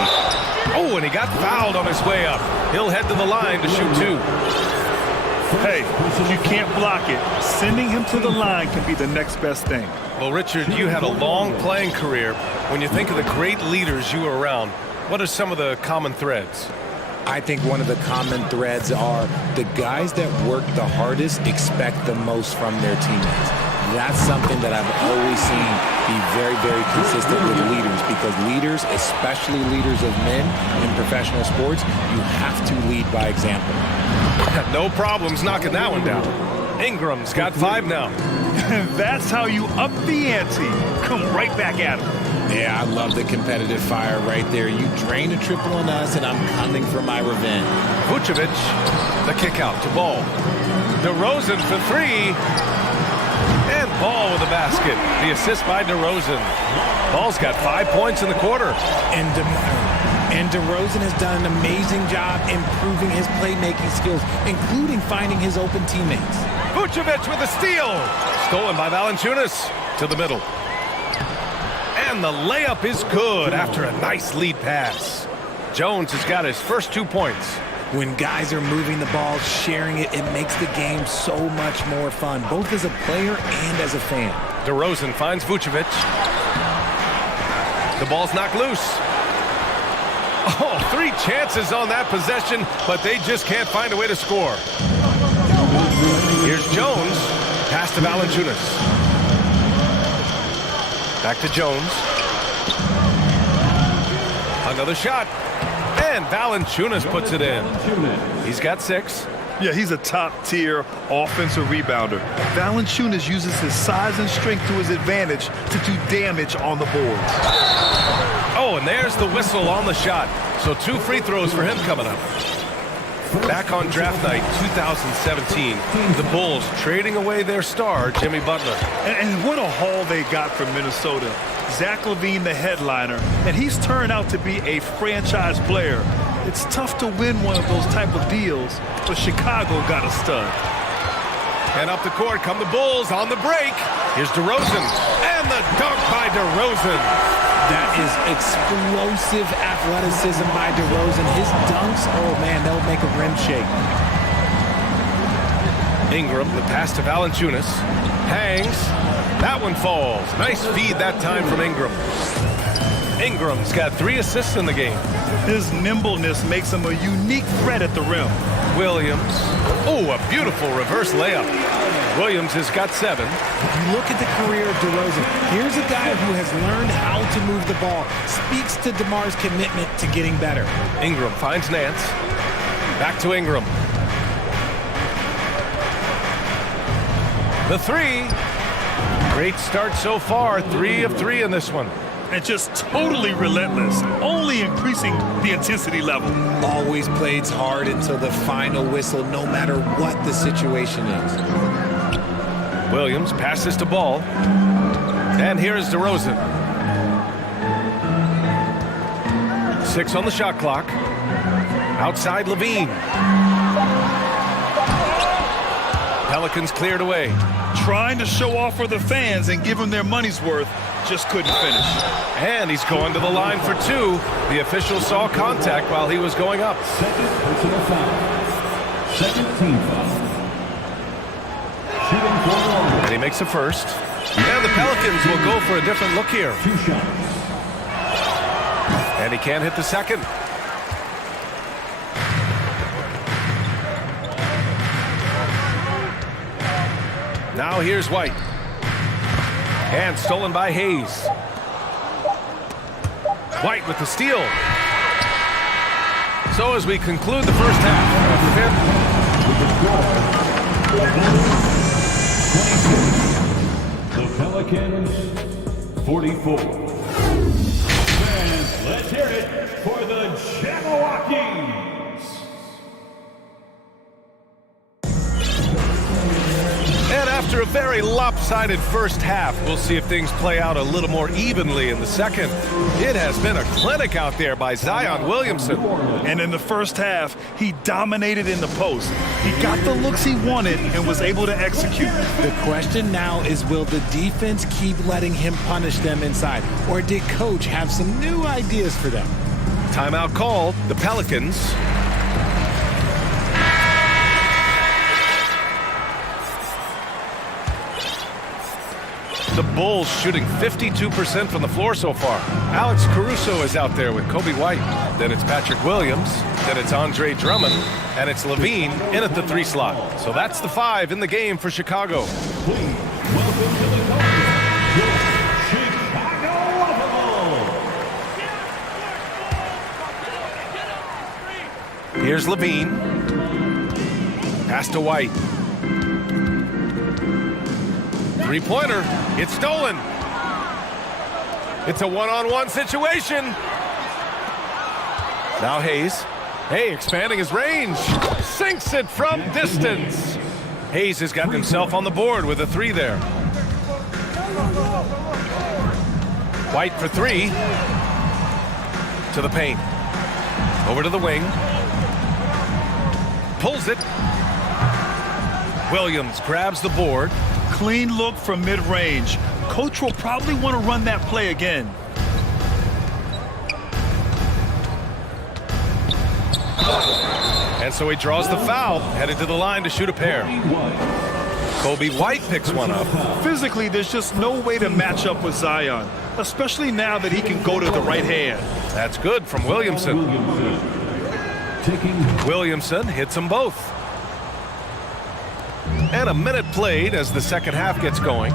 Oh, and he got fouled on his way up. He'll head to the line to shoot 2. Hey, if you can't block it, sending him to the line can be the next best thing. Well, Richard, you had a long playing career. When you think of the great leaders you were around, what are some of the common threads? I think one of the common threads are the guys that work the hardest expect the most from their teammates. That's something that I've always seen be very, very consistent with leaders, because leaders, especially leaders of men in professional sports, you have to lead by example. No problems knocking that one down. Ingram's got 5 now. That's how you up the ante. Come right back at him. Yeah, I love the competitive fire right there. You drain a triple on us, and I'm coming for my revenge. Vucevic, the kick out to Ball. DeRozan for 3. And Ball with the basket. The assist by DeRozan. Ball's got 5 points in the quarter. And DeRozan has done an amazing job improving his playmaking skills, including finding his open teammates. Vucevic with a steal. Stolen by Valanciunas to the middle. And the layup is good after a nice lead pass. Jones has got his first 2 points. When guys are moving the ball, sharing it, it makes the game so much more fun, both as a player and as a fan. DeRozan finds Vucevic. The ball's knocked loose. Oh, 3 chances on that possession, but they just can't find a way to score. Here's Jones. Pass to Valanciunas. Back to Jones. Another shot. And Valanciunas puts it in. He's got 6. Yeah, he's a top-tier offensive rebounder. Valanciunas uses his size and strength to his advantage to do damage on the boards. Oh, and there's the whistle on the shot. So 2 free throws for him coming up. Back on draft night 2017, the Bulls trading away their star, Jimmy Butler. And what a haul they got from Minnesota. Zach LaVine, the headliner, and he's turned out to be a franchise player. It's tough to win one of those type of deals, but Chicago got a stud. And up the court come the Bulls on the break. Here's DeRozan, and the dunk by DeRozan. That is explosive athleticism by DeRozan. His dunks, oh man, they'll make a rim shake. Ingram, the pass to Valanciunas. Hangs. That one falls. Nice feed that time from Ingram. Ingram's got 3 assists in the game. His nimbleness makes him a unique threat at the rim. Williams. Oh, a beautiful reverse layup. Williams has got 7. You look at the career of DeRozan. Here's a guy who has learned how to move the ball. Speaks to DeMar's commitment to getting better. Ingram finds Nance. Back to Ingram. The 3. Great start so far. 3 of 3 in this one. And just totally relentless, only increasing the intensity level. Always plays hard until the final whistle, no matter what the situation is. Williams passes to Ball. And here's DeRozan. 6 on the shot clock. Outside LaVine. Pelicans cleared away. Trying to show off for the fans and give them their money's worth, just couldn't finish. And he's going to the line for 2. The official saw contact while he was going up. Second personal foul. Second team foul. Shooting for one. And he makes a first. And the Pelicans will go for a different look here. 2 shots. And he can't hit the second. Now here's White. And stolen by Hayes. White with the steal. So as we conclude the first half, The Pelicans 44. And let's hear it for the Jabberwockies. And after a very lopsided first half, we'll see if things play out a little more evenly in the second. It has been a clinic out there by Zion Williamson. And in the first half, he dominated in the post. He got the looks he wanted and was able to execute. The question now is, will the defense keep letting him punish them inside? Or did coach have some new ideas for them? Timeout called. The Pelicans. The Bulls shooting 52% from the floor so far. Alex Caruso is out there with Kobe White. Then it's Patrick Williams. Then it's Andre Drummond. And it's LaVine in at the 3 slot. So that's the 5 in the game for Chicago. Please welcome to the court, Chicago Bulls. Here's LaVine. Pass to White. 3-pointer. It's stolen. It's a one-on-one situation. Now Hayes. Hey, expanding his range. Sinks it from distance. Hayes has got himself on the board with a 3 there. White for 3. To the paint. Over to the wing. Pulls it. Williams grabs the board. Clean look from mid-range. Coach will probably want to run that play again. And so he draws the foul, headed to the line to shoot a pair. Kobe White picks one up. Physically, there's just no way to match up with Zion, especially now that he can go to the right hand. That's good from Williamson. Williamson hits them both. And a minute played as the second half gets going.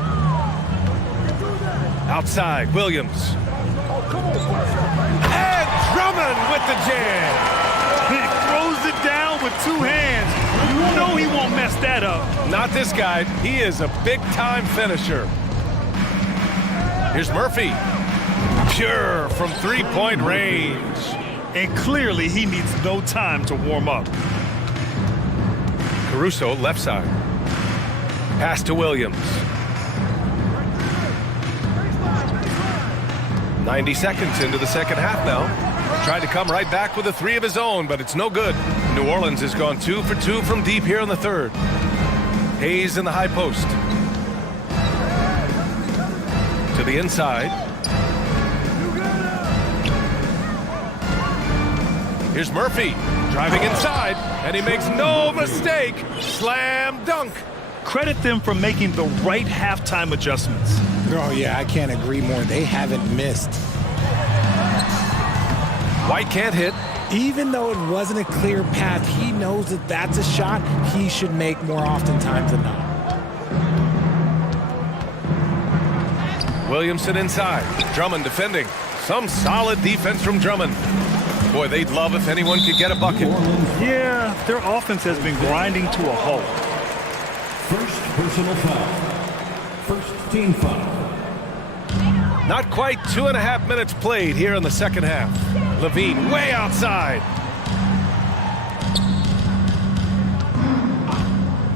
Outside, Williams. And Drummond with the jam. Big throws it down with two hands. You know he won't mess that up. Not this guy. He is a big-time finisher. Here's Murphy. Pure from three-point range. And clearly he needs no time to warm up. Caruso, left side. Pass to Williams. 90 seconds into the second half now. Tried to come right back with a three of his own, but it's no good. New Orleans has gone 2 for 2 from deep here in the third. Hayes in the high post. To the inside. Here's Murphy, driving inside, and he makes no mistake. Slam dunk. Credit them for making the right halftime adjustments. Oh, yeah, I can't agree more. They haven't missed. White can't hit. Even though it wasn't a clear path, he knows that that's a shot he should make more oftentimes than not. Williamson inside. Drummond defending. Some solid defense from Drummond. Boy, they'd love if anyone could get a bucket. Yeah, their offense has been grinding to a halt. First personal foul. First team foul. Not quite 2.5 minutes played here in the second half. Levine way outside.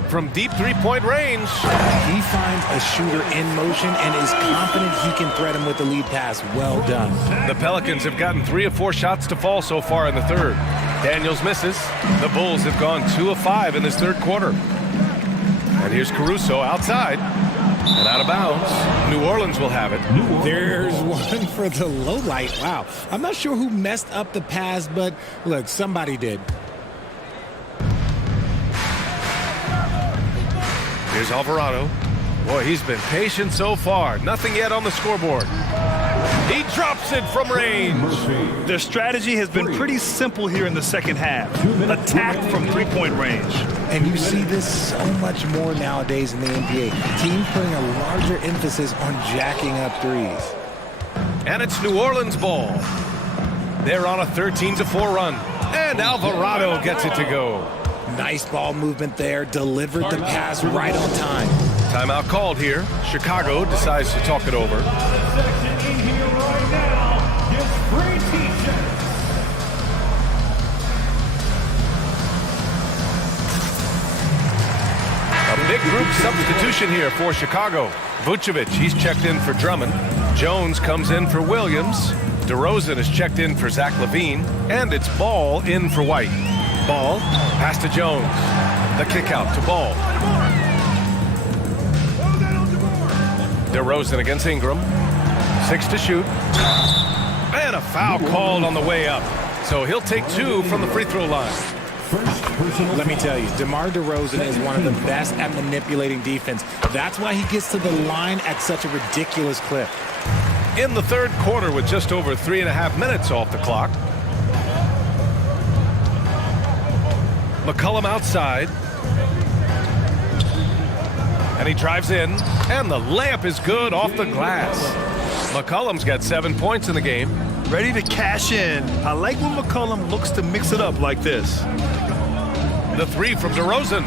From deep three-point range. He finds a shooter in motion and is confident he can thread him with the lead pass. Well done. The Pelicans have gotten 3 of 4 shots to fall so far in the third. Daniels misses. The Bulls have gone 2 of 5 in this third quarter. And here's Caruso outside and out of bounds. New Orleans will have it. There's one for the low light. Wow. I'm not sure who messed up the pass, but look, somebody did. Here's Alvarado. Boy, he's been patient so far. Nothing yet on the scoreboard. He drops it from range. Their strategy has been pretty simple here in the second half. Attack from three-point range. And you see this so much more nowadays in the NBA. Teams putting a larger emphasis on jacking up threes. And it's New Orleans ball. They're on a 13-4 run. And Alvarado gets it to go. Nice ball movement there. Delivered the pass right on time. Timeout called here. Chicago decides to talk it over. A big group substitution here for Chicago. Vucevic, he's checked in for Drummond. Jones comes in for Williams. DeRozan is checked in for Zach LaVine. And it's Ball in for White. Ball, pass to Jones. The kick out to Ball. DeRozan against Ingram. 6 to shoot. And a foul called on the way up. So he'll take 2 from the free throw line. Let me tell you, DeMar DeRozan is one of the best at manipulating defense. That's why he gets to the line at such a ridiculous clip. In the third quarter with just over 3.5 minutes off the clock. McCollum outside. And he drives in. And the layup is good off the glass. McCollum's got 7 points in the game. Ready to cash in. I like when McCollum looks to mix it up like this. The 3 from DeRozan.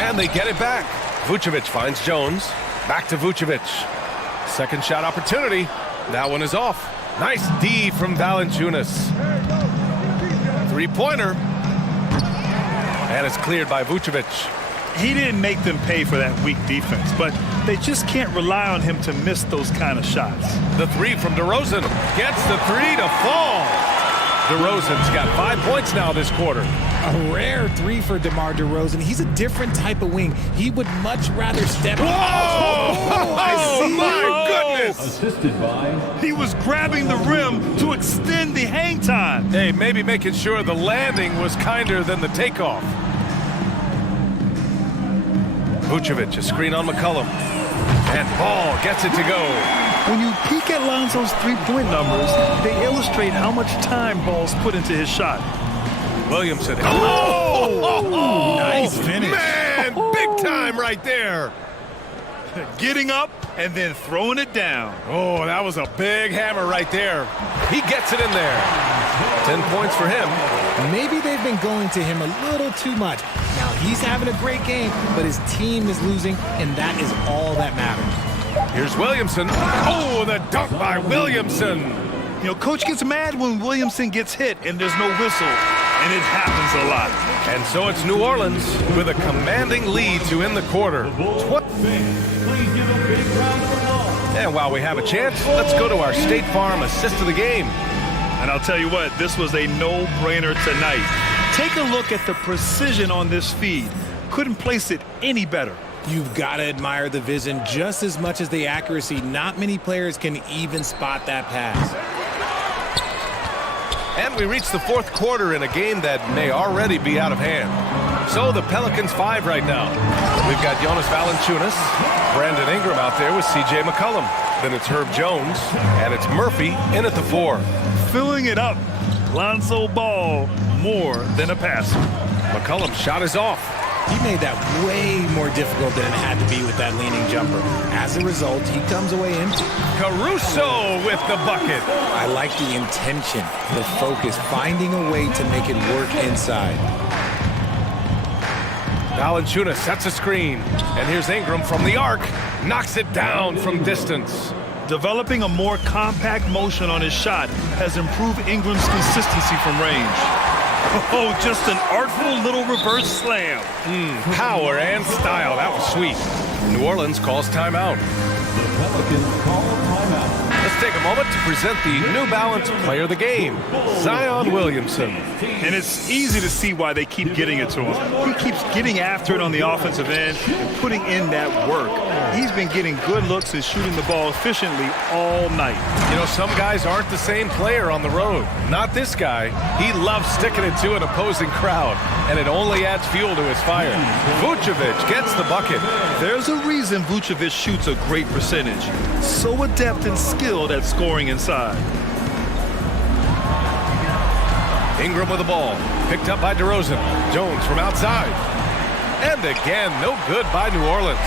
And they get it back. Vucevic finds Jones. Back to Vucevic. Second shot opportunity. That one is off. Nice D from Valanciunas. Three-pointer. And it's cleared by Vucevic. He didn't make them pay for that weak defense, but they just can't rely on him to miss those kind of shots. The 3 from DeRozan gets the 3 to fall. DeRozan's got 5 points now this quarter. A rare 3 for DeMar DeRozan. He's a different type of wing. He would much rather step. Whoa! Oh, my goodness! Assisted by. He was grabbing the rim to extend the hang time. Hey, maybe making sure the landing was kinder than the takeoff. Vucevic, a screen on McCollum. And Ball gets it to go. When you peek at Lonzo's three-point numbers, they illustrate how much time Ball's put into his shot. Williamson. Oh! Nice finish. Man, big time right there. Getting up and then throwing it down. Oh, that was a big hammer right there. He gets it in there. 10 points for him. Maybe they've been going to him a little too much. Now he's having a great game, but his team is losing, and that is all that matters. Here's Williamson. Oh, the dunk by Williamson. You know, Coach gets mad when Williamson gets hit and there's no whistle, and it happens a lot. And so it's New Orleans with a commanding lead to end the quarter. And while we have a chance, let's go to our State Farm assist of the game. And I'll tell you what, this was a no-brainer tonight. Take a look at the precision on this feed. Couldn't place it any better. You've got to admire the vision just as much as the accuracy. Not many players can even spot that pass. And we reach the fourth quarter in a game that may already be out of hand. So the Pelicans 5 right now. We've got Jonas Valanciunas, Brandon Ingram out there with C.J. McCollum. Then it's Herb Jones, and it's Murphy in at the 4. Filling it up. Lonzo Ball, more than a passer. McCollum's shot is off. He made that way more difficult than it had to be with that leaning jumper. As a result, he comes away empty. Caruso with the bucket. I like the intention, the focus, finding a way to make it work inside. Valanciunas sets a screen. And here's Ingram from the arc. Knocks it down from distance. Developing a more compact motion on his shot has improved Ingram's consistency from range. Oh, just an artful little reverse slam. Power and style. That was sweet. New Orleans calls timeout. Let's take a moment to present the New Balance Player of the Game, Zion Williamson. And it's easy to see why they keep getting it to him. He keeps getting after it on the offensive end and putting in that work. He's been getting good looks and shooting the ball efficiently all night. You know, some guys aren't the same player on the road. Not this guy. He loves sticking it to an opposing crowd, and it only adds fuel to his fire. Vucevic gets the bucket. There's a reason Vucevic shoots a great percentage. So adept and skilled at scoring inside. Ingram with the ball. Picked up by DeRozan. Jones from outside. And again, no good by New Orleans.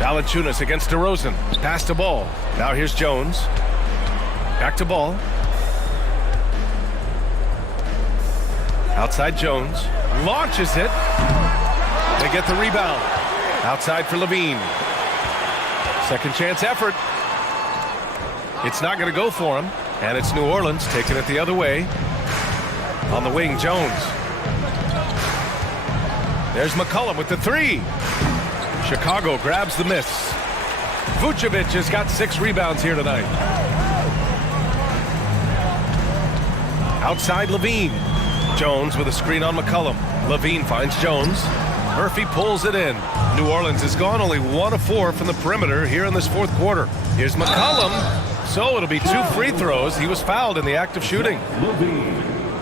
Valanciunas against DeRozan. Pass to Ball. Now here's Jones. Back to Ball. Outside Jones. Launches it. They get the rebound. Outside for Levine. Second chance effort. It's not going to go for him. And it's New Orleans taking it the other way. On the wing, Jones. There's McCollum with the 3. Chicago grabs the miss. Vucevic has got 6 rebounds here tonight. Outside Levine. Jones with a screen on McCollum. Levine finds Jones. Murphy pulls it in. New Orleans has gone only 1 of 4 from the perimeter here in this fourth quarter. Here's McCollum. So it'll be 2 free throws. He was fouled in the act of shooting.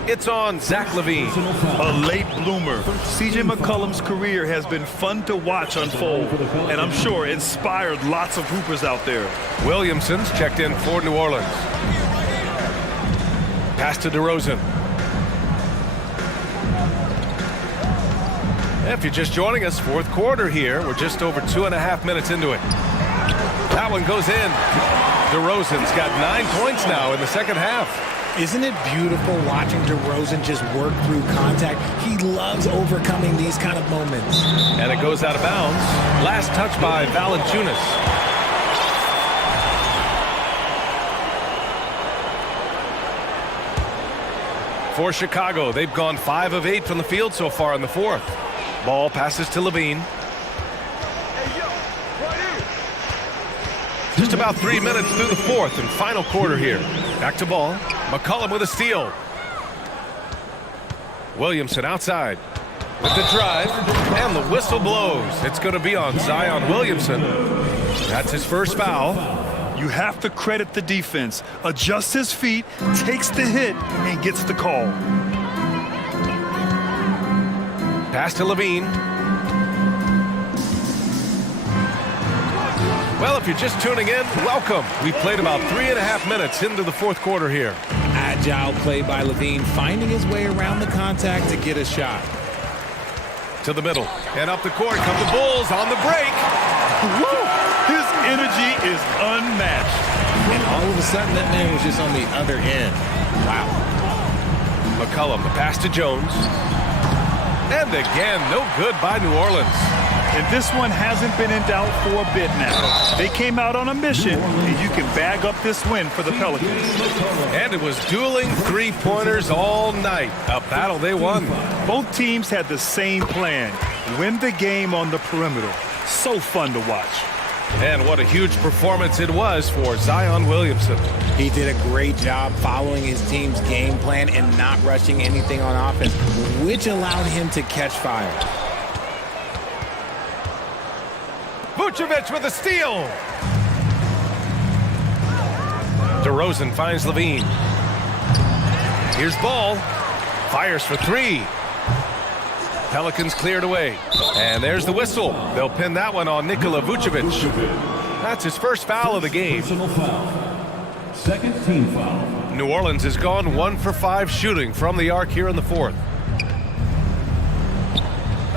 It's on Zach LaVine. A late bloomer. C.J. McCollum's career has been fun to watch unfold, and I'm sure inspired lots of hoopers out there. Williamson's checked in for New Orleans. Pass to DeRozan. If you're just joining us, fourth quarter here. We're just over 2.5 minutes into it. That one goes in. DeRozan's got 9 points now in the second half. Isn't it beautiful watching DeRozan just work through contact? He loves overcoming these kind of moments. And it goes out of bounds. Last touch by Valanciunas. For Chicago, they've gone 5 of 8 from the field so far in the fourth. Ball passes to Levine. Just about 3 minutes through the fourth and final quarter here. Back to Ball. McCollum with a steal. Williamson outside with the drive, and the whistle blows. It's going to be on Zion Williamson. That's his first foul. You have to credit the defense. Adjusts his feet, takes the hit, and gets the call. Pass to Levine. Well, if you're just tuning in, welcome. We've played about 3.5 minutes into the fourth quarter here. Agile play by Levine, finding his way around the contact to get a shot. To the middle. And up the court come the Bulls on the break. Woo! His energy is unmatched. And all of a sudden, that man was just on the other end. Wow. McCollum, the pass to Jones. And again, no good by New Orleans. And this one hasn't been in doubt for a bit now. They came out on a mission, and you can bag up this win for the Pelicans. And it was dueling three-pointers all night. A battle they won. Both teams had the same plan. Win the game on the perimeter. So fun to watch. And what a huge performance it was for Zion Williamson. He did a great job following his team's game plan and not rushing anything on offense, which allowed him to catch fire. Vucevic with a steal. DeRozan finds Levine. Here's Ball. Fires for three. Pelicans cleared away. And there's the whistle. They'll pin that one on Nikola Vucevic. That's his first foul of the game. Second team foul. New Orleans has gone 1 for 5 shooting from the arc here in the fourth.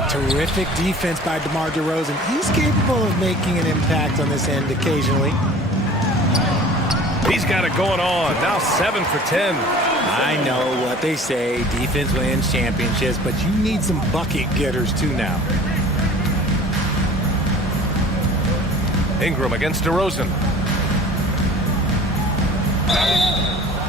Terrific defense by DeMar DeRozan. He's capable of making an impact on this end occasionally. He's got it going on. Now 7 for 10. I know what they say, defense wins championships, but you need some bucket getters too now. Ingram against DeRozan.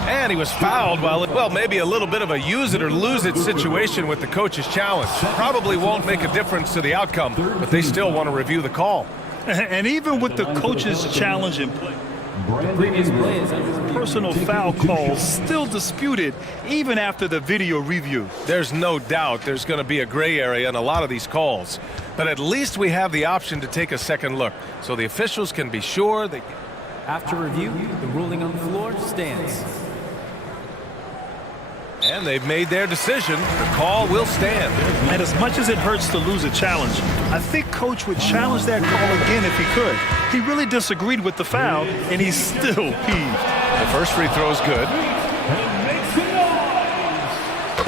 And he was fouled while, well, maybe a little bit of a use it or lose it situation with the coach's challenge. Probably won't make a difference to the outcome, but they still want to review the call. And even with the coach's challenge in play, The previous play is personal foul calls still disputed even after the video review. There's no doubt there's going to be a gray area in a lot of these calls, but at least we have the option to take a second look so the officials can be sure they... After review, the ruling on the floor stands. And they've made their decision. The call will stand. And as much as it hurts to lose a challenge, I think Coach would challenge that call again if he could. He really disagreed with the foul, and he's still peeved. The first free throw is good.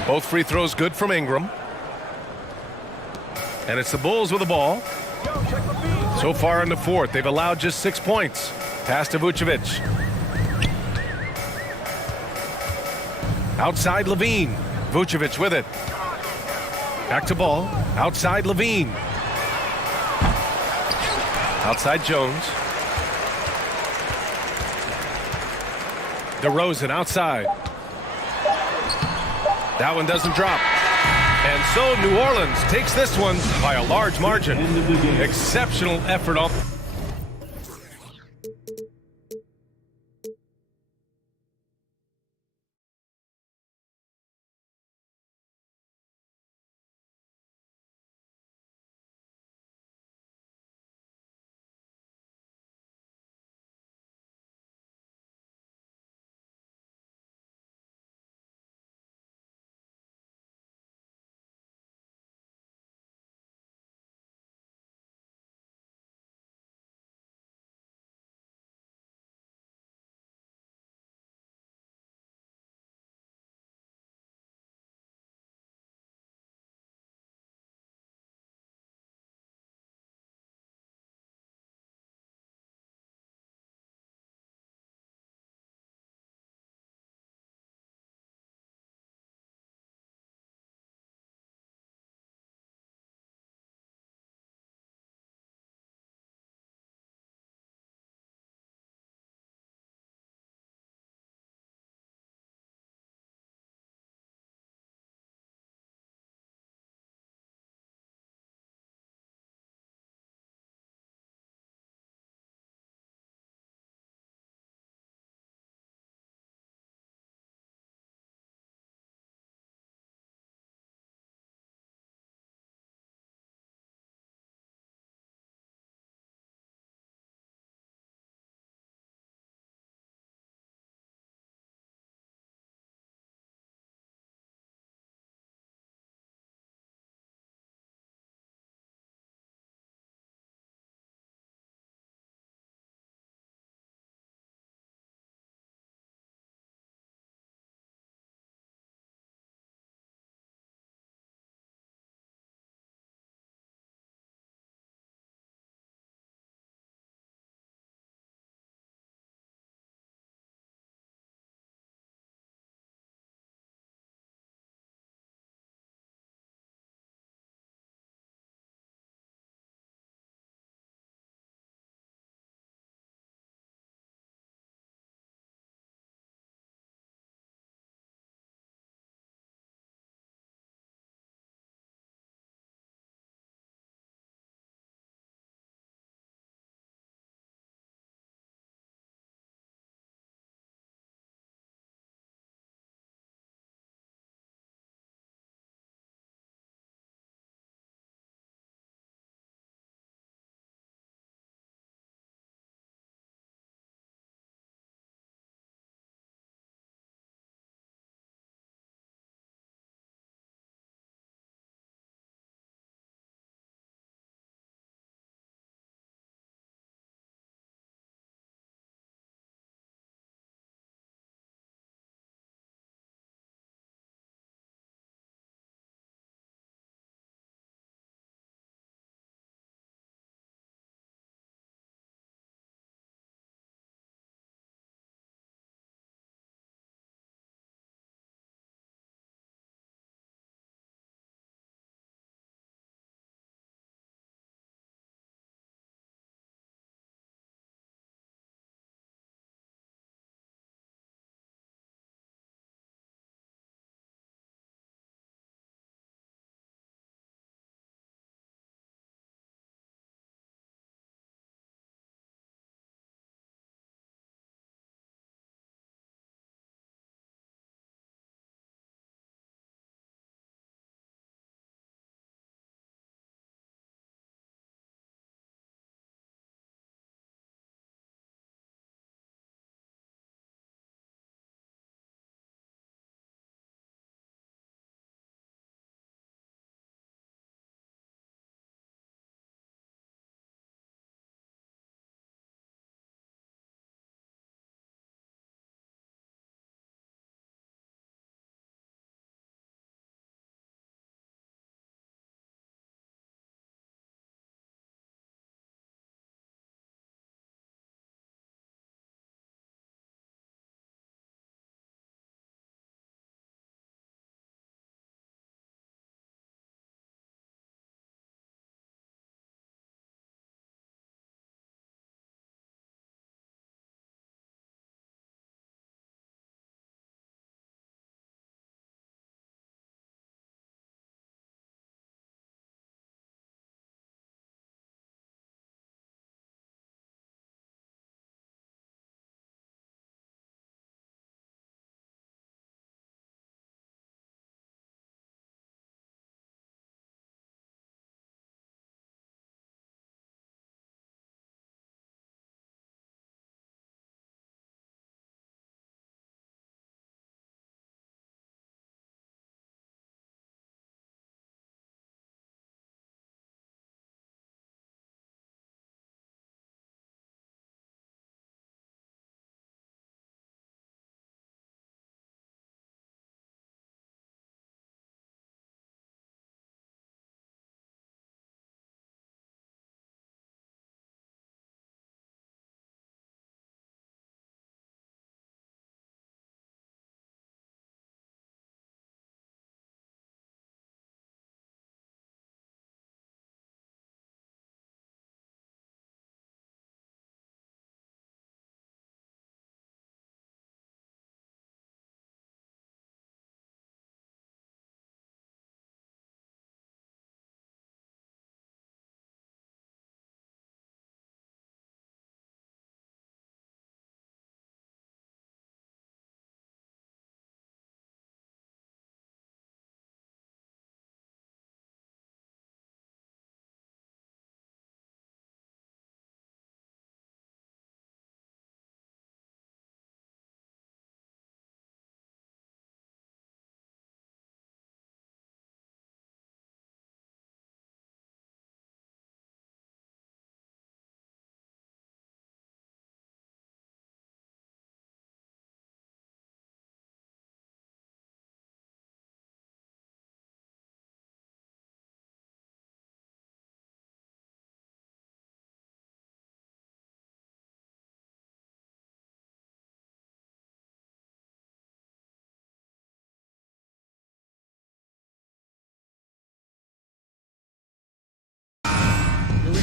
Both free throws good from Ingram. And it's the Bulls with the ball. So far in the fourth, they've allowed just 6 points. Pass to Vucevic. Outside Levine. Vucevic with it. Back to Ball. Outside Levine. Outside Jones. DeRozan outside. That one doesn't drop. And so New Orleans takes this one by a large margin. Exceptional effort on...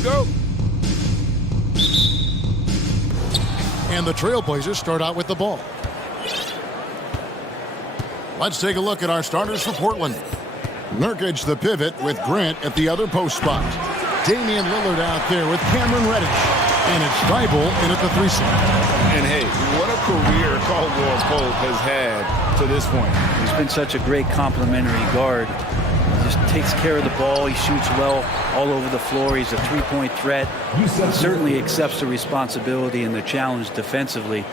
go. And the Trailblazers start out with the ball. Let's take a look at our starters for Portland. Nurkic, the pivot, with Grant at the other post spot. Damian Lillard out there with Cameron Reddish. And it's Thibault in at the 3 slot. And hey, what a career Caldwell Pope has had to this point. He's been such a great complementary guard. He just takes care of the ball. He shoots well all over the floor. He's a three-point threat. He certainly accepts the responsibility and the challenge defensively.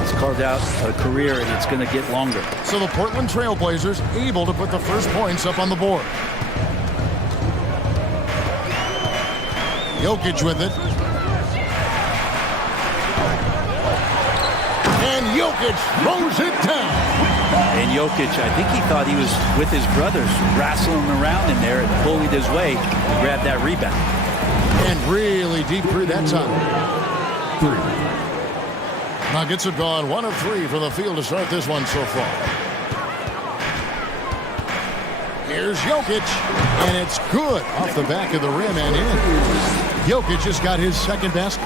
He's carved out a career, and it's going to get longer. So the Portland Trailblazers able to put the first points up on the board. Jokic with it. And Jokic throws it down. And Jokic, I think he thought he was with his brothers, wrestling around in there and bullied his way to grab that rebound. And really deep three that time. Nuggets have gone 1 of 3 from the field to start this one so far. Here's Jokic, and it's good off the back of the rim and in. Jokic just got his second basket.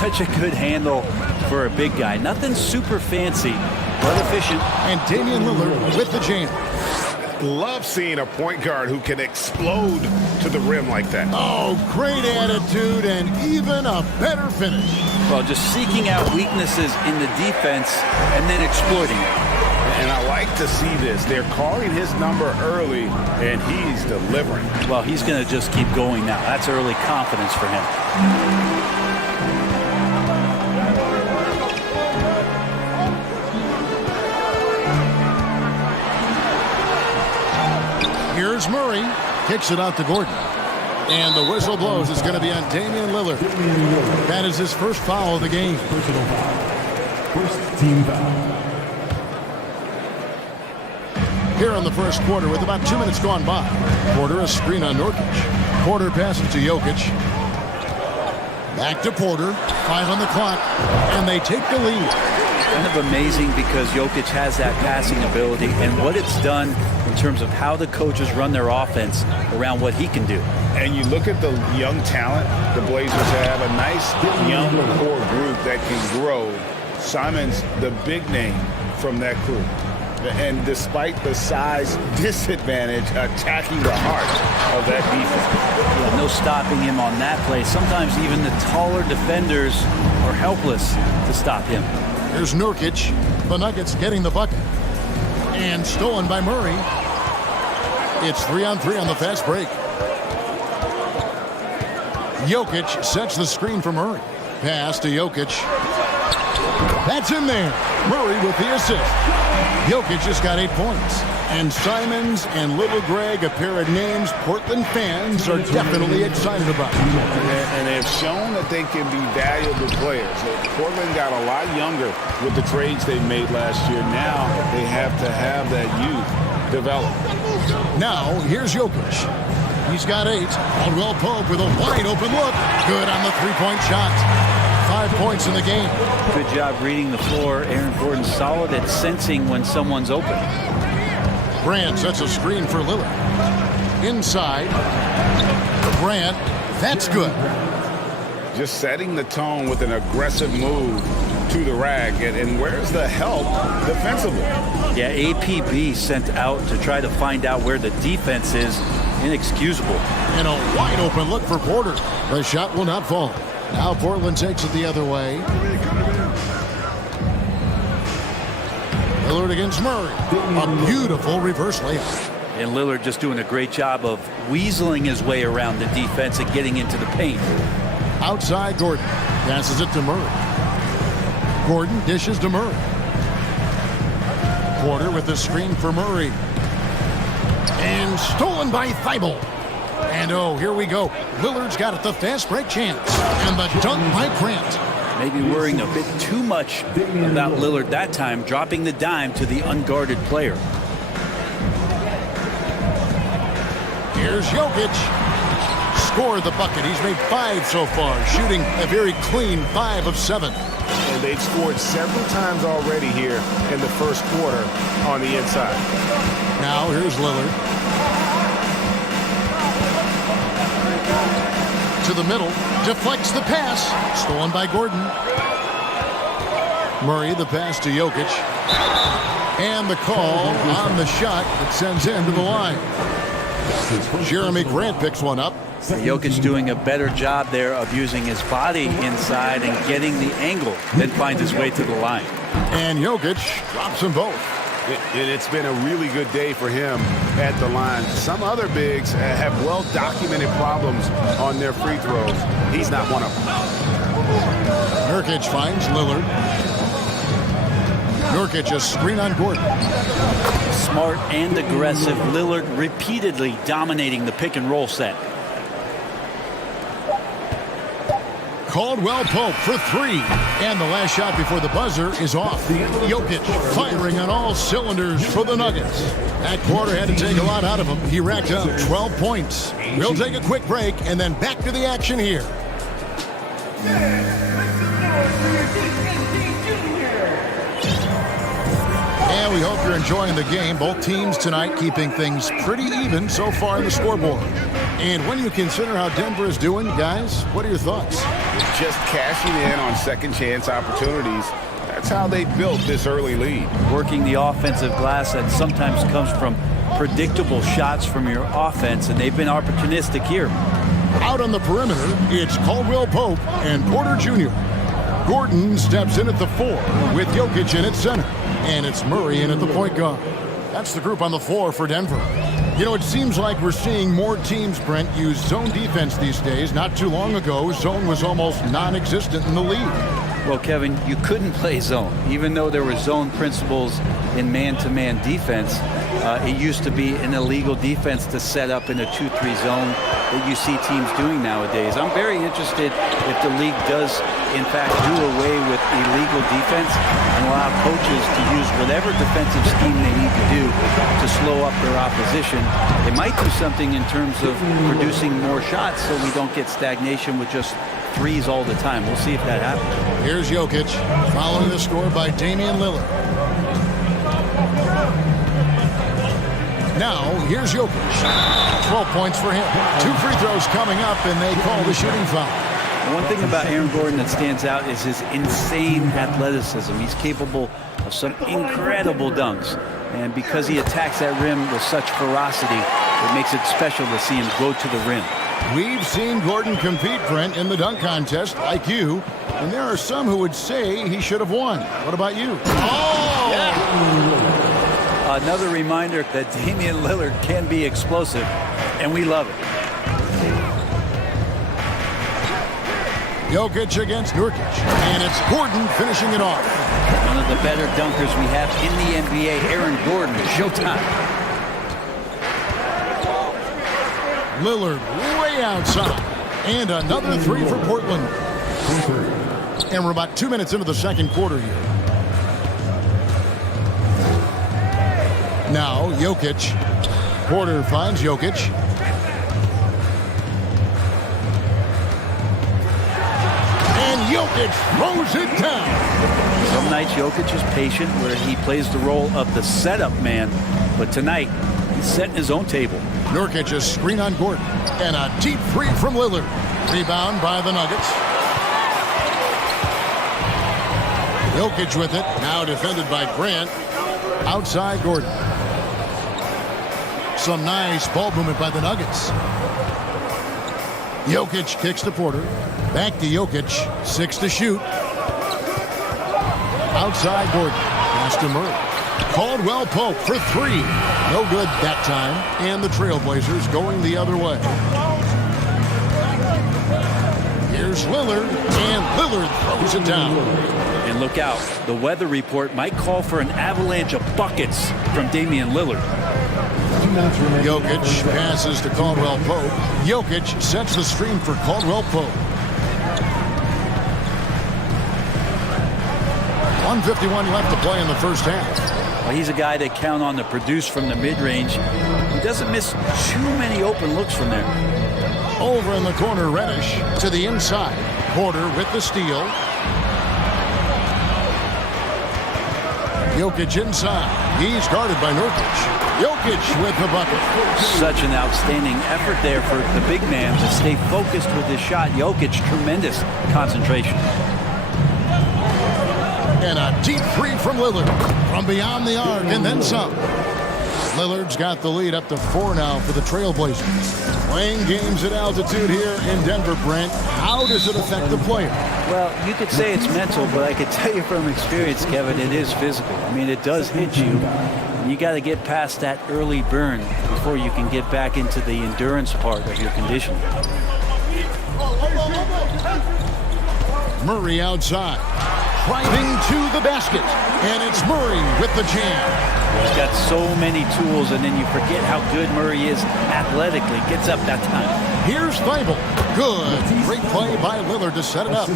Such a good handle for a big guy. Nothing super fancy, but efficient. And Damian Lillard with the jam. Love seeing a point guard who can explode to the rim like that. Oh, great attitude and even a better finish. Well, just seeking out weaknesses in the defense and then exploiting it. And I like to see this. They're calling his number early, and he's delivering. Well, he's going to just keep going now. That's early confidence for him. Here's Murray, kicks it out to Gordon. And the whistle blows. It's going to be on Damian Lillard. That is his first foul of the game. Personal foul. First team foul. Here in the first quarter with about 2 minutes gone by. Porter a screen on Nurkic. Porter passes to Jokic. Back to Porter. 5 on the clock. And they take the lead. Kind of amazing because Jokic has that passing ability and what it's done in terms of how the coaches run their offense around what he can do. And you look at the young talent the Blazers have, a nice young core group that can grow. Simon's the big name from that group. And despite the size disadvantage, attacking the heart of that defense. Yeah, no stopping him on that play. Sometimes even the taller defenders are helpless to stop him. Here's Nurkic. The Nuggets getting the bucket. And stolen by Murray. It's 3-on-3 on the fast break. Jokic sets the screen for Murray. Pass to Jokic. That's in there. Murray with the assist. Jokic just got 8 points. And Simons and Little Greg, a pair of names Portland fans are definitely excited about. And they've shown that they can be valuable players. Portland got a lot younger with the trades they made last year. Now they have to have that youth develop. Now, here's Jokic. He's got 8. Caldwell Pope with a wide open look. Good on the three-point shot. 5 points in the game. Good job reading the floor. Aaron Gordon's solid at sensing when someone's open. Grant sets a screen for Lillard. Inside. Grant, that's good. Just setting the tone with an aggressive move to the rack. And where's the help defensively? Yeah, APB sent out to try to find out where the defense is. Inexcusable. And a wide open look for Porter. The shot will not fall. Now Portland takes it the other way. Lillard against Murray. A beautiful reverse layup. And Lillard just doing a great job of weaseling his way around the defense and getting into the paint. Outside, Gordon passes it to Murray. Gordon dishes to Murray. Porter with the screen for Murray. And stolen by Thibault. And oh, here we go. Lillard's got it, the fast break chance. And the dunk by Grant. Maybe worrying a bit too much about Lillard that time, dropping the dime to the unguarded player. Here's Jokic. Scored the bucket. He's made 5 so far, shooting a very clean 5 of 7. And they've scored several times already here in the first quarter on the inside. Now here's Lillard. To the middle, deflects the pass, stolen by Gordon. Murray, the pass to Jokic. And the call on the shot that sends him to the line. Jeremy Grant picks one up. Jokic doing a better job there of using his body inside and getting the angle, then finds his way to the line. And Jokic drops them both. It's been a really good day for him at the line. Some other bigs have well-documented problems on their free throws. He's not one of them. Nurkic finds Lillard. Nurkic a screen on Gordon. Smart and aggressive. Lillard repeatedly dominating the pick and roll set. Caldwell Pope for three. And the last shot before the buzzer is off. Jokic firing on all cylinders for the Nuggets. That quarter had to take a lot out of him. He racked up 12 points. We'll take a quick break and then back to the action here. And we hope you're enjoying the game. Both teams tonight keeping things pretty even so far in the scoreboard. And when you consider how Denver is doing, guys, what are your thoughts? Just cashing in on second chance opportunities. That's how they built this early lead. Working the offensive glass that sometimes comes from predictable shots from your offense, and they've been opportunistic here. Out on the perimeter, it's Caldwell Pope and Porter Jr. Gordon steps in at the 4 with Jokic in at center. And it's Murray in at the point guard. That's the group on the floor for Denver. You know, it seems like we're seeing more teams, Brent, use zone defense these days. Not too long ago, zone was almost non-existent in the league. Well, Kevin, you couldn't play zone. Even though there were zone principles in man-to-man defense, it used to be an illegal defense to set up in a 2-3 zone that you see teams doing nowadays. I'm very interested if the league does, in fact, do away with illegal defense and allow coaches to use whatever defensive scheme they need to do to slow up their opposition. It might do something in terms of producing more shots so we don't get stagnation with just threes all the time. We'll see if that happens. Here's Jokic, following the score by Damian Lillard. Now, here's Jokic. 12 points for him. 2 free throws coming up, and they call the shooting foul. One thing about Aaron Gordon that stands out is his insane athleticism. He's capable of some incredible dunks. And because he attacks that rim with such ferocity, it makes it special to see him go to the rim. We've seen Gordon compete, Brent, in the dunk contest, like you, and there are some who would say he should have won. What about you? Oh! Yeah. Another reminder that Damian Lillard can be explosive, and we love it. Jokic against Nurkic, and it's Gordon finishing it off. One of the better dunkers we have in the NBA, Aaron Gordon. Showtime. Lillard way outside. And another 3 for Portland. And we're about 2 minutes into the second quarter here. Now, Jokic. Porter finds Jokic. And Jokic throws it down. Some nights Jokic is patient where he plays the role of the setup man. But tonight, he's setting his own table. Nurkic a screen on Gordon. And a deep 3 from Lillard. Rebound by the Nuggets. Jokic with it. Now defended by Grant. Outside Gordon. Some nice ball movement by the Nuggets. Jokic kicks to Porter. Back to Jokic. 6 to shoot. Outside Gordon. Pass to Murray. Caldwell Pope for 3. No good that time. And the Trailblazers going the other way. Here's Lillard. And Lillard throws it down. And look out. The weather report might call for an avalanche of buckets from Damian Lillard. Jokic passes to Caldwell Pope. Jokic sets the screen for Caldwell Pope. 1:51 left to play in the first half. Well, he's a guy that count on to produce from the mid-range. He doesn't miss too many open looks from there. Over in the corner, Reddish to the inside. Porter with the steal. Jokic inside. He's guarded by Nurkic. Jokic with the bucket. Such an outstanding effort there for the big man to stay focused with his shot. Jokic, tremendous concentration. And a deep three from Lillard. From beyond the arc and then some. Lillard's got the lead up to 4 now for the Trailblazers. Playing games at altitude here in Denver, Brent. How does it affect the player? Well, you could say it's mental, but I could tell you from experience, Kevin, it is physical. I mean, it does hit you. You got to get past that early burn before you can get back into the endurance part of your conditioning. Murray outside. Driving to the basket. And it's Murray with the jam. He's got so many tools, and then you forget how good Murray is athletically. Gets up that time. Here's Thibault. Good. Great play by Lillard to set it up.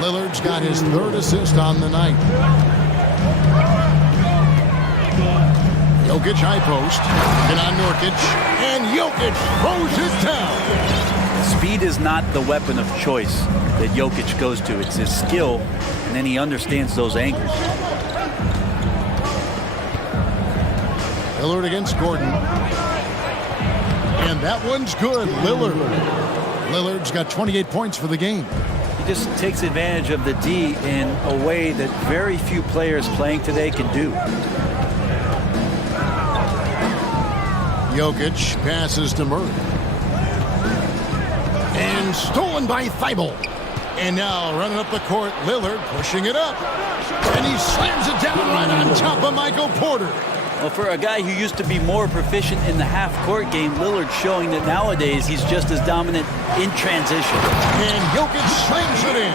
Lillard's got his 3rd assist on the night. Jokic high post. And on Nurkic. And Jokic throws it down. Speed is not the weapon of choice that Jokic goes to. It's his skill, and then he understands those angles. Lillard against Gordon. And that one's good. Lillard's got 28 points for the game. He just takes advantage of the D in a way that very few players playing today can do. Jokic passes to Murray. And stolen by Thibault. And now running up the court, Lillard pushing it up. And he slams it down right on top of Michael Porter. Well, for a guy who used to be more proficient in the half-court game, Lillard's showing that nowadays he's just as dominant in transition. And Jokic slams it in.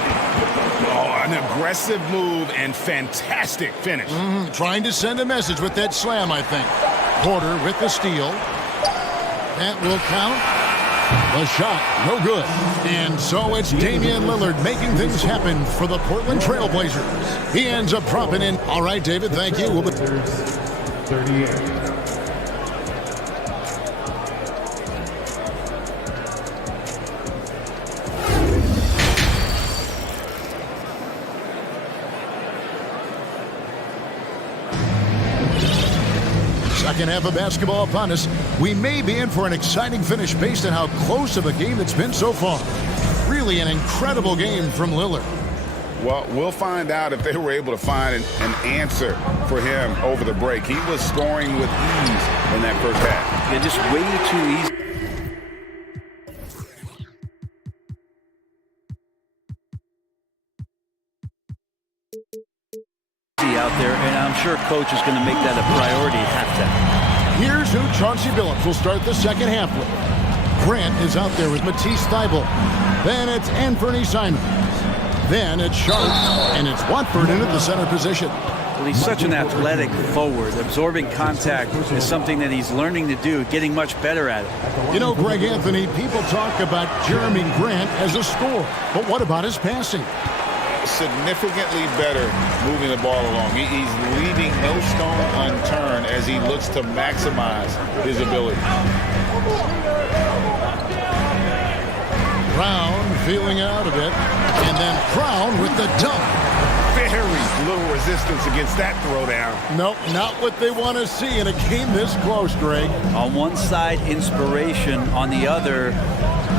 Oh, an aggressive move and fantastic finish. Trying to send a message with that slam, I think. Porter with the steal. That will count. The shot, no good. And so it's Damian Lillard making things happen for the Portland Trailblazers. He ends up dropping in. All right, David, thank you. 38. Second half of basketball upon us. We may be in for an exciting finish based on how close of a game it's been so far. Really an incredible game from Lillard. Well, we'll find out if they were able to find an answer for him over the break. He was scoring with ease in that first half. Yeah, just way too easy. Out there, and I'm sure coach is going to make that a priority at halftime. Here's who Chauncey Billups will start the second half with. Grant is out there with Matisse Thybulle. Then it's Anthony Simons. Then it's Sharp, and it's Watford in at the center position. Well, he's such an athletic forward. Absorbing contact is something that he's learning to do, getting much better at it. You know, Greg Anthony, people talk about Jeremy Grant as a scorer, but what about his passing? Significantly better moving the ball along. He's leaving no stone unturned as he looks to maximize his ability. Brown feeling out of it, and then Brown with the dunk. Very little resistance against that throwdown. Nope, not what they want to see in a game this close, Greg. On one side, inspiration. On the other,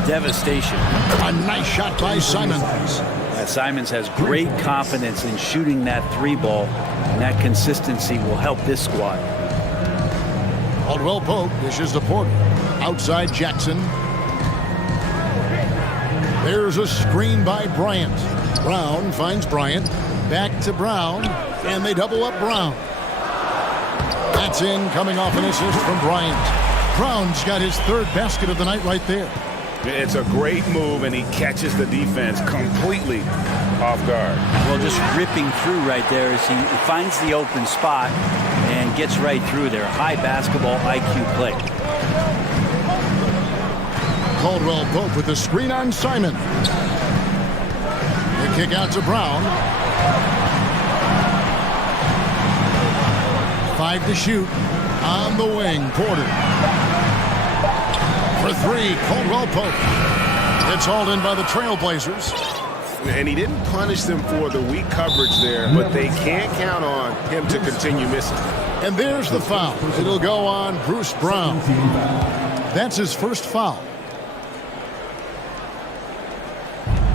devastation. A nice shot by Simons. Simons has great confidence in shooting that three ball, and that consistency will help this squad. Caldwell Pope dishes to Porter. Outside Jackson. There's a screen by Bryant. Brown finds Bryant. Back to Brown, and they double up Brown. That's in, coming off an assist from Bryant. Brown's got his third basket of the night right there. It's a great move, and he catches the defense completely off guard. Well, just ripping through right there as he finds the open spot and gets right through there. High basketball IQ play. Caldwell Pope with the screen on Simon. The kick out to Brown. 5 to shoot. On the wing, Porter. For 3, Caldwell Pope. It's hauled in by the Trailblazers. And he didn't punish them for the weak coverage there, but they can't count on him to continue missing. And there's the foul. It'll go on Bruce Brown. That's his first foul.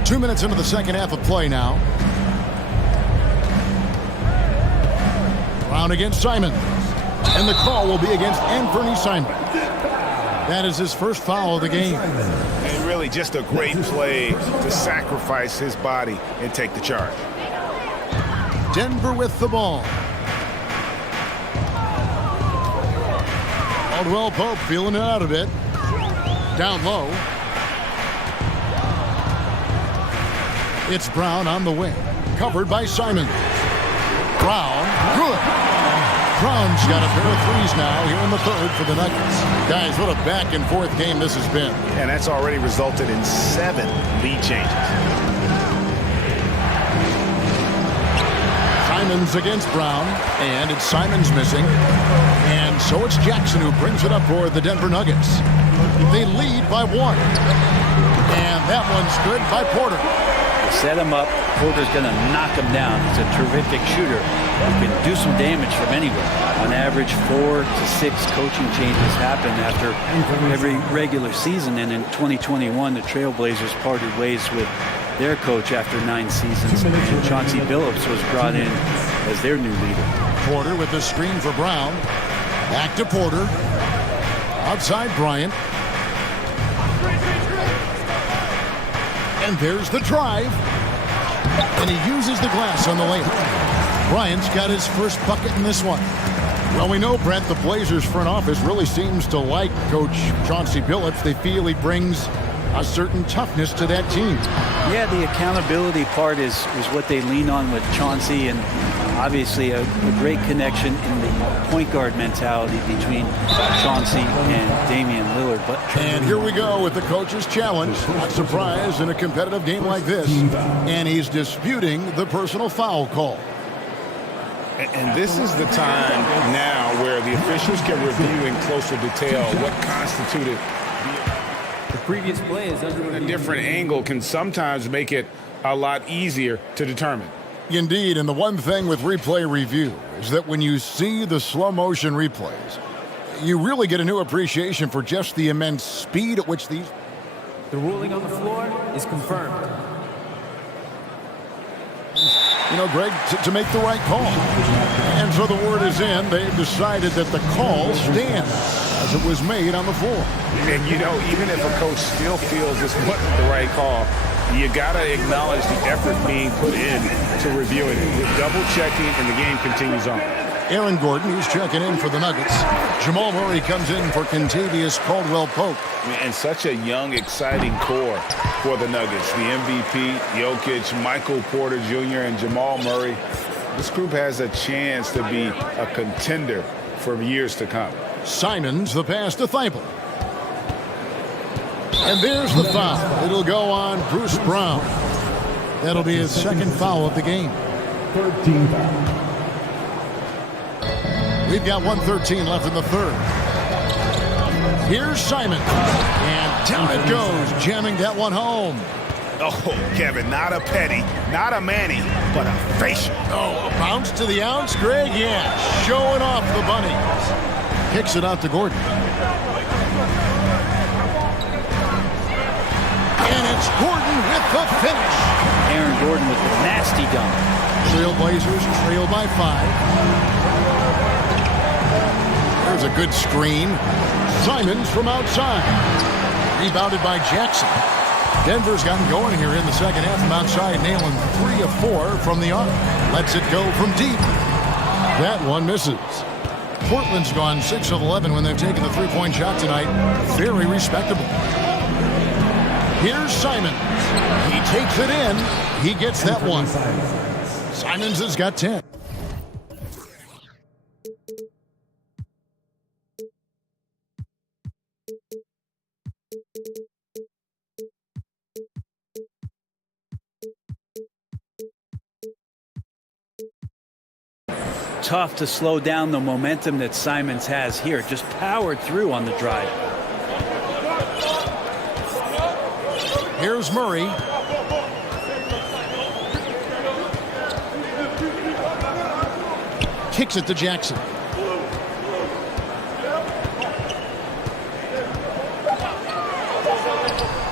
2 minutes into the second half of play now. Brown against Simon. And the call will be against Anthony Simon. That is his first foul of the game. And really just a great play to sacrifice his body and take the charge. Denver with the ball. Caldwell Pope feeling it out a bit. Down low. It's Brown on the wing. Covered by Simon. Brown. Good. Brown's got a pair of threes now here in the third for the Nuggets. Guys, what a back-and-forth game this has been. And that's already resulted in 7 lead changes. Simon's against Brown, and it's Simon's missing. And so it's Jackson who brings it up for the Denver Nuggets. They lead by 1. And that one's good by Porter. Set him up. Porter's going to knock him down. He's a terrific shooter. He can do some damage from anywhere. On average, 4 to 6 coaching changes happen after every regular season. And in 2021, the Trailblazers parted ways with their coach after 9 seasons. And Chauncey Billups was brought in as their new leader. Porter with the screen for Brown. Back to Porter. Outside Bryant. And there's the drive. And he uses the glass on the layup. Bryant's got his first bucket in this one. Well, we know, Brent, the Blazers front office really seems to like Coach Chauncey Billups. They feel he brings a certain toughness to that team. Yeah, the accountability part is what they lean on with Chauncey, and obviously a great connection in the point guard mentality between Chauncey and Damian Lillard. And here we go with the coach's challenge. Not surprised in a competitive game like this. And he's disputing the personal foul call. And this is the time now where the officials can review in closer detail what constituted the previous play is under a different angle can sometimes make it a lot easier to determine. Indeed, and the one thing with replay review is that when you see the slow motion replays, you really get a new appreciation for just the immense speed at which these... The ruling on the floor is confirmed. You know, Greg, to make the right call. And so the word is in. They've decided that the call stands as it was made on the floor. And, you know, even if a coach still feels this wasn't the right call, you got to acknowledge the effort being put in to reviewing it. With double-checking, and the game continues on. Aaron Gordon, he's checking in for the Nuggets. Jamal Murray comes in for Kentavious Caldwell-Pope. And such a young, exciting core for the Nuggets. The MVP, Jokic, Michael Porter Jr., and Jamal Murray. This group has a chance to be a contender for years to come. Simons, the pass to Thibault. And there's the foul. It'll go on Bruce Brown. That'll be his second foul of the game. 13 foul. We've got 1:13 left in the third. Here's Simon. And down it goes, jamming that one home. Oh, Kevin, not a petty, not a Manny, but a facial. Oh, a bounce to the ounce, Greg? Yeah, showing off the bunnies. Kicks it out to Gordon. And it's Gordon with the finish. Aaron Gordon with the nasty dunk. Trailblazers trail by 5. There's a good screen. Simons from outside. Rebounded by Jackson. Denver's gotten going here in the second half from outside, nailing 3 of 4 from the arc. Lets it go from deep. That one misses. Portland's gone 6 of 11 when they've taken the three-point shot tonight. Very respectable. Here's Simon. He takes it in. He gets that one. Simons has got 10. Tough to slow down the momentum that Simons has here. Just powered through on the drive. Here's Murray. kicks it to Jackson.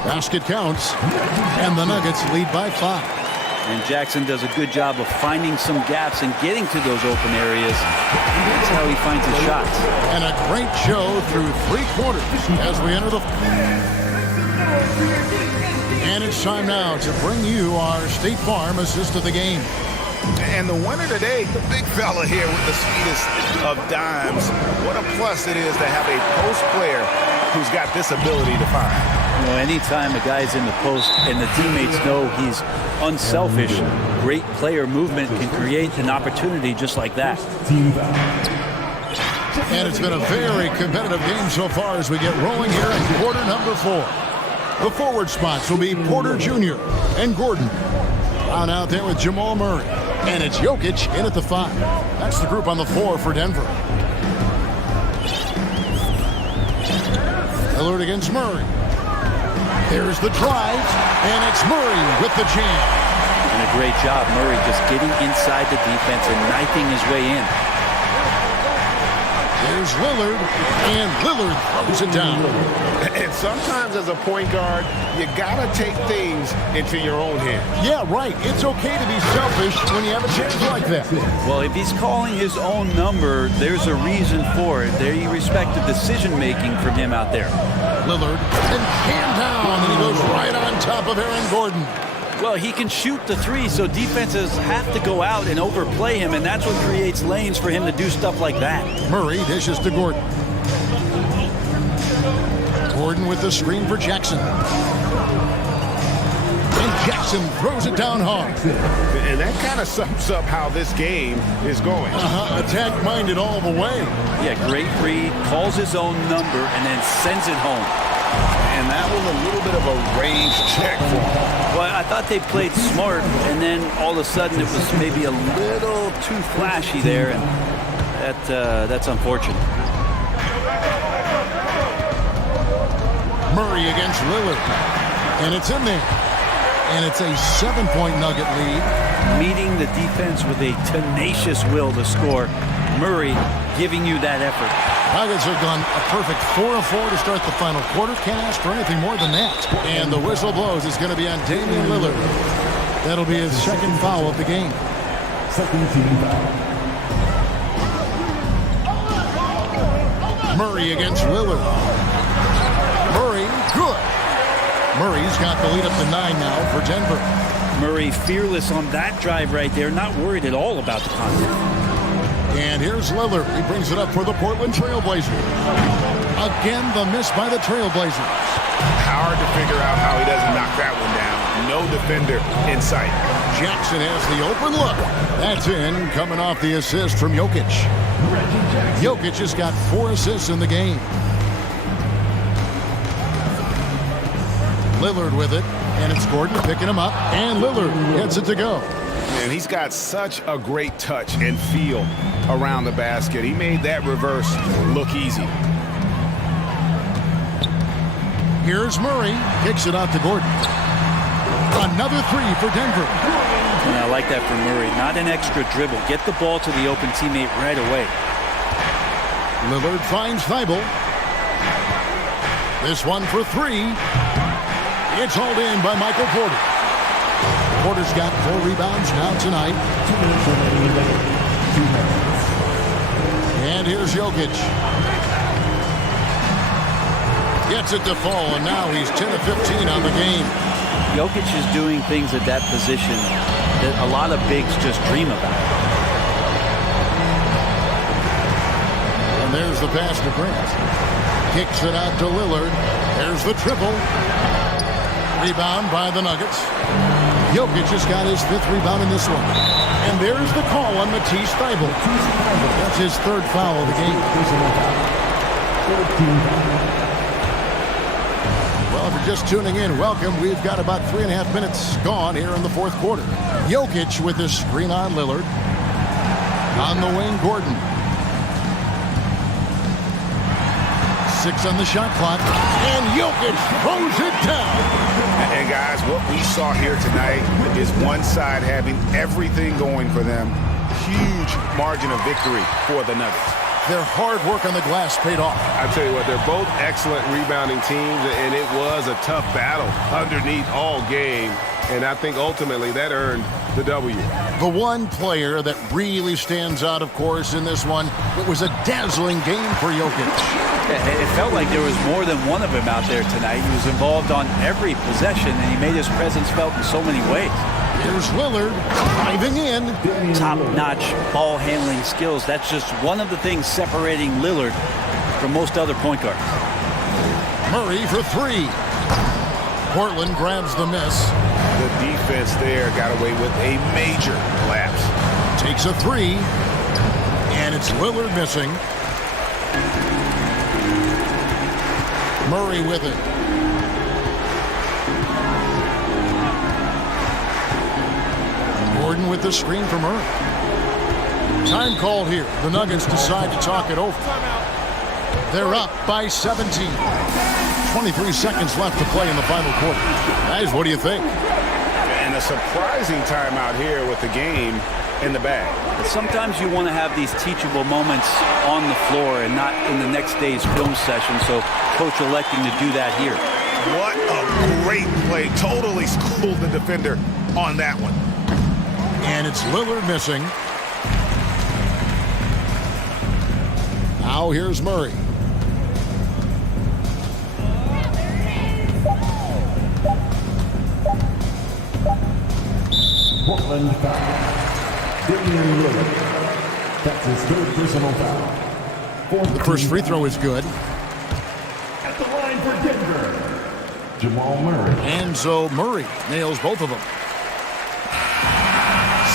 Basket counts, and the Nuggets lead by 5. And Jackson does a good job of finding some gaps and getting to those open areas. That's how he finds his shots. And a great show through 3 quarters as we enter the... And it's time now to bring you our State Farm assist of the game. And the winner today, the big fella here with the sweetest of dimes. What a plus it is to have a post player who's got this ability to find. You know, anytime a guy's in the post and the teammates know he's unselfish, great player movement can create an opportunity just like that. And it's been a very competitive game so far as we get rolling here in quarter number 4. The forward spots will be Porter Jr. and Gordon. On out there with Jamal Murray. And it's Jokic in at the 5. That's the group on the 4 for Denver. Lillard against Murray. There's the drive, and it's Murray with the jam. And a great job, Murray just getting inside the defense and knifing his way in. There's Lillard, and Lillard throws it down. And sometimes as a point guard, you gotta take things into your own hands. Yeah, right. It's okay to be selfish when you have a chance like that. Well, if he's calling his own number, there's a reason for it. There you respect the decision-making from him out there. Lillard, and hand down, and he goes right on top of Aaron Gordon. Well, he can shoot the 3, so defenses have to go out and overplay him, and that's what creates lanes for him to do stuff like that. Murray dishes to Gordon. Gordon with the screen for Jackson. And Jackson throws it down hard. And that kind of sums up how this game is going. Attack-minded all the way. Yeah, great read, calls his own number, and then sends it home. And that was a little bit of a range check for him. Well, I thought they played smart, and then all of a sudden it was maybe a little too flashy there, and that's unfortunate. Murray against Lillard, and it's in there. And it's a 7-point Nugget lead. Meeting the defense with a tenacious will to score. Murray giving you that effort. Nuggets have gone a perfect 4 of 4 to start the final quarter. Can't ask for anything more than that. And the whistle blows. It's going to be on Damian Lillard. That'll be his second foul of the game. Second team foul. Murray against Lillard. Murray, good. Murray's got the lead up to 9 now for Denver. Murray fearless on that drive right there, not worried at all about the contact. And here's Lillard. He brings it up for the Portland Trailblazers. Again, the miss by the Trailblazers. Hard to figure out how he doesn't knock that one down. No defender in sight. Jackson has the open look. That's in, coming off the assist from Jokic. Jokic has got 4 assists in the game. Lillard with it, and it's Gordon picking him up, and Lillard gets it to go. And he's got such a great touch and feel around the basket. He made that reverse look easy. Here's Murray, kicks it out to Gordon. Another 3 for Denver. And I like that from Murray. Not an extra dribble. Get the ball to the open teammate right away. Lillard finds Thibault. This one for 3. It's hauled in by Michael Porter. Porter's got 4 rebounds now tonight. And here's Jokic. Gets it to fall, and now he's 10 of 15 on the game. Jokic is doing things at that position that a lot of bigs just dream about. And there's the pass to Grant. Kicks it out to Lillard. There's the triple. Rebound by the Nuggets. Jokic has got his 5th rebound in this one. And there's the call on Matisse Thybulle. That's his 3rd foul of the game. Well, if you're just tuning in, welcome. We've got about 3.5 minutes gone here in the 4th quarter. Jokic with his screen on Lillard. On the wing, Gordon. 6 on the shot clock. And Jokic throws it down. And guys, what we saw here tonight is one side having everything going for them. huge margin of victory for the Nuggets. Their hard work on the glass paid off. I tell you what, they're both excellent rebounding teams, and it was a tough battle underneath all game. And I think ultimately that earned the W. The one player that really stands out, of course, in this one, it was a dazzling game for Jokic. It felt like there was more than one of him out there tonight. He was involved on every possession, and he made his presence felt in so many ways. Here's Lillard diving in. Top-notch ball handling skills. That's just one of the things separating Lillard from most other point guards. Murray for three. Portland grabs the miss. The defense there got away with a major lapse. Takes a three. And it's Lillard missing. Murray with it. Gordon with the screen for Murray. Time called here. The Nuggets decide to talk it over. They're up by 17. 23 seconds left to play in the final quarter. Guys, what do you think? And a surprising timeout here with the game in the bag. Sometimes you want to have these teachable moments on the floor and not in the next day's film session, so coach electing to do that here. What a great play. Totally schooled the defender on that one. And it's Lillard missing. Now here's Murray. Portland foul. Damian Lillard. That's his third personal foul. The first free throw is good. At the line for Denver, Jamal Murray. And so Murray nails both of them.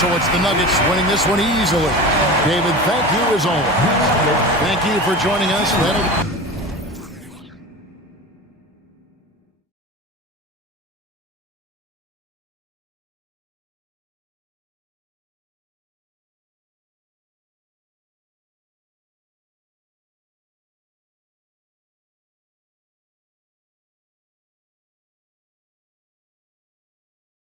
So it's the Nuggets winning this one easily. David, thank you as always. Thank you for joining us.